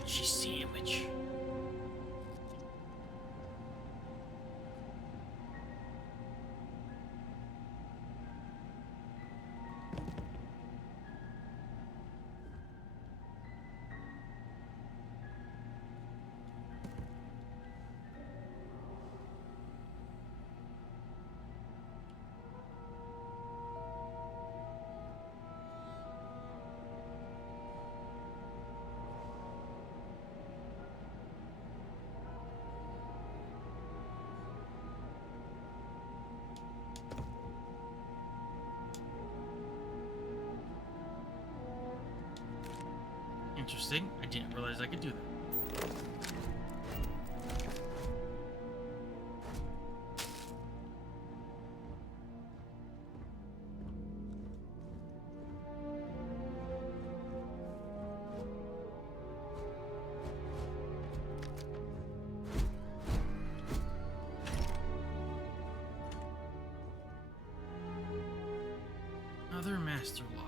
Ouchie sandwich. Interesting. I didn't realize I could do that. Another master lock.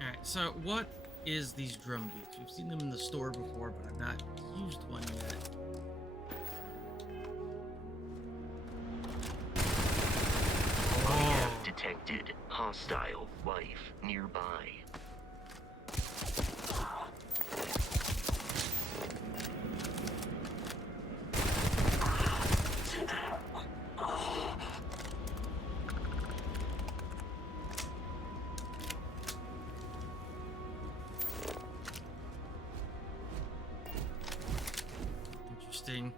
Alright, so what is these drum beats? We've seen them in the store before, but I've not used one yet. I have detected hostile life nearby. Interesting.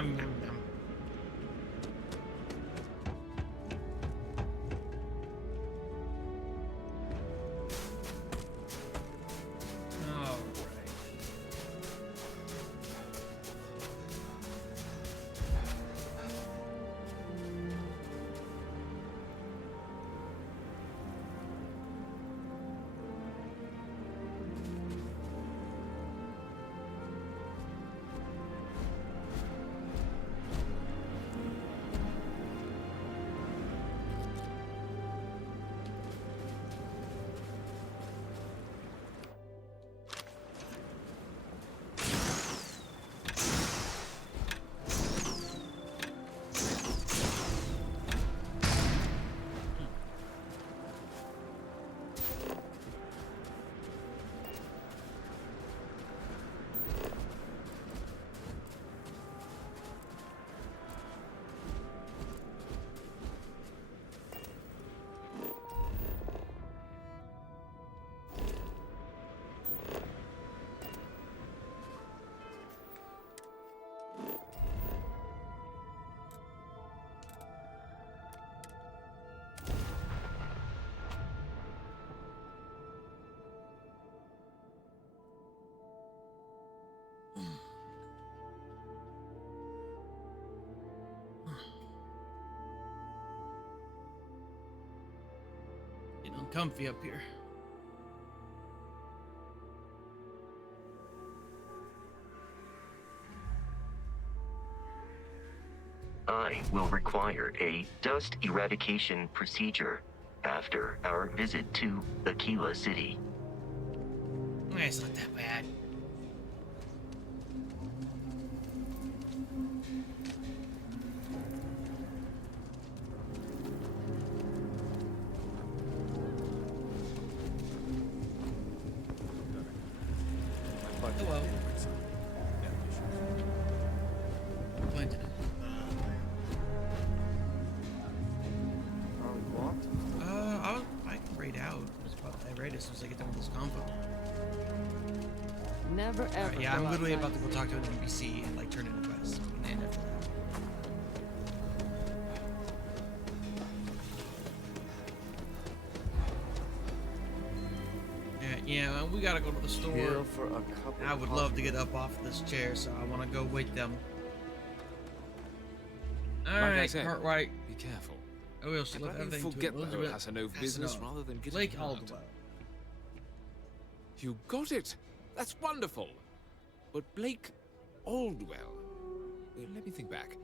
nom, nom, nom. All right. Getting uncomfy up here. I will require a dust eradication procedure after our visit to Aquila City. It's not that bad. Hello. Clinton. I can raid out. I raid as soon as I get done with this convo. Never ever. Yeah, I'm go literally outside. about to go talk to an NPC and like turn in a quest. And then after that. Yeah, we gotta go to the store. Chill for a cup of I would love to coffee. get up off of this chair, so I want to go with them. All Like I right, said, Cartwright. be careful. I will slip Let me everything forget to the Elizabeth. Hassanov business rather than get Lake it hurt. Aldwell. You got it. That's wonderful. But Blake Aldwell. Let me think back.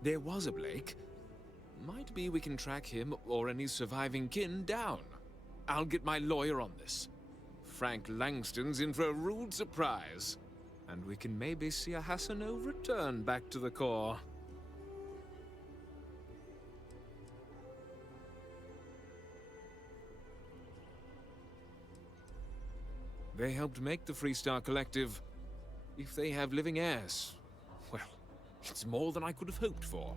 There was a Blake. Might be we can track him or any surviving kin down. I'll get my lawyer on this. Frank Langston's in for a rude surprise. And we can maybe see a Hassanov return back to the core. They helped make the Freestar Collective. If they have living heirs, well, it's more than I could have hoped for.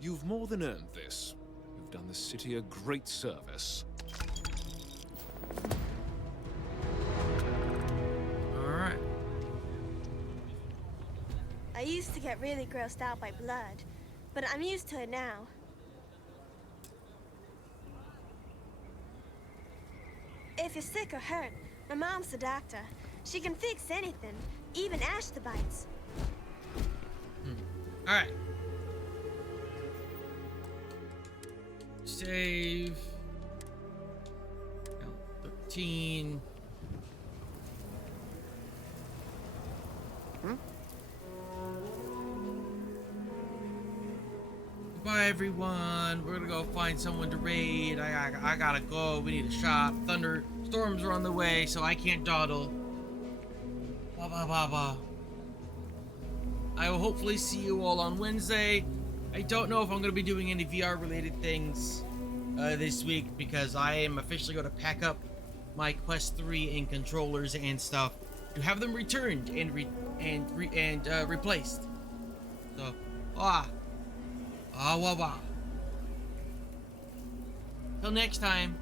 You've more than earned this. You've done the city a great service. Alright. I used to get really grossed out by blood, but I'm used to it now. If you're sick or hurt, my mom's the doctor. She can fix anything, even ashtabites. Alright. Save. 13. Goodbye, everyone. We're gonna go find someone to raid. I gotta go. We need a shop. Thunderstorms are on the way, so I can't dawdle. Blah, blah, blah, blah. I will hopefully see you all on Wednesday. I don't know if I'm going to be doing any VR-related things this week because I am officially going to pack up my Quest 3 and controllers and stuff to have them returned and replaced. So, wah, wah. Till next time.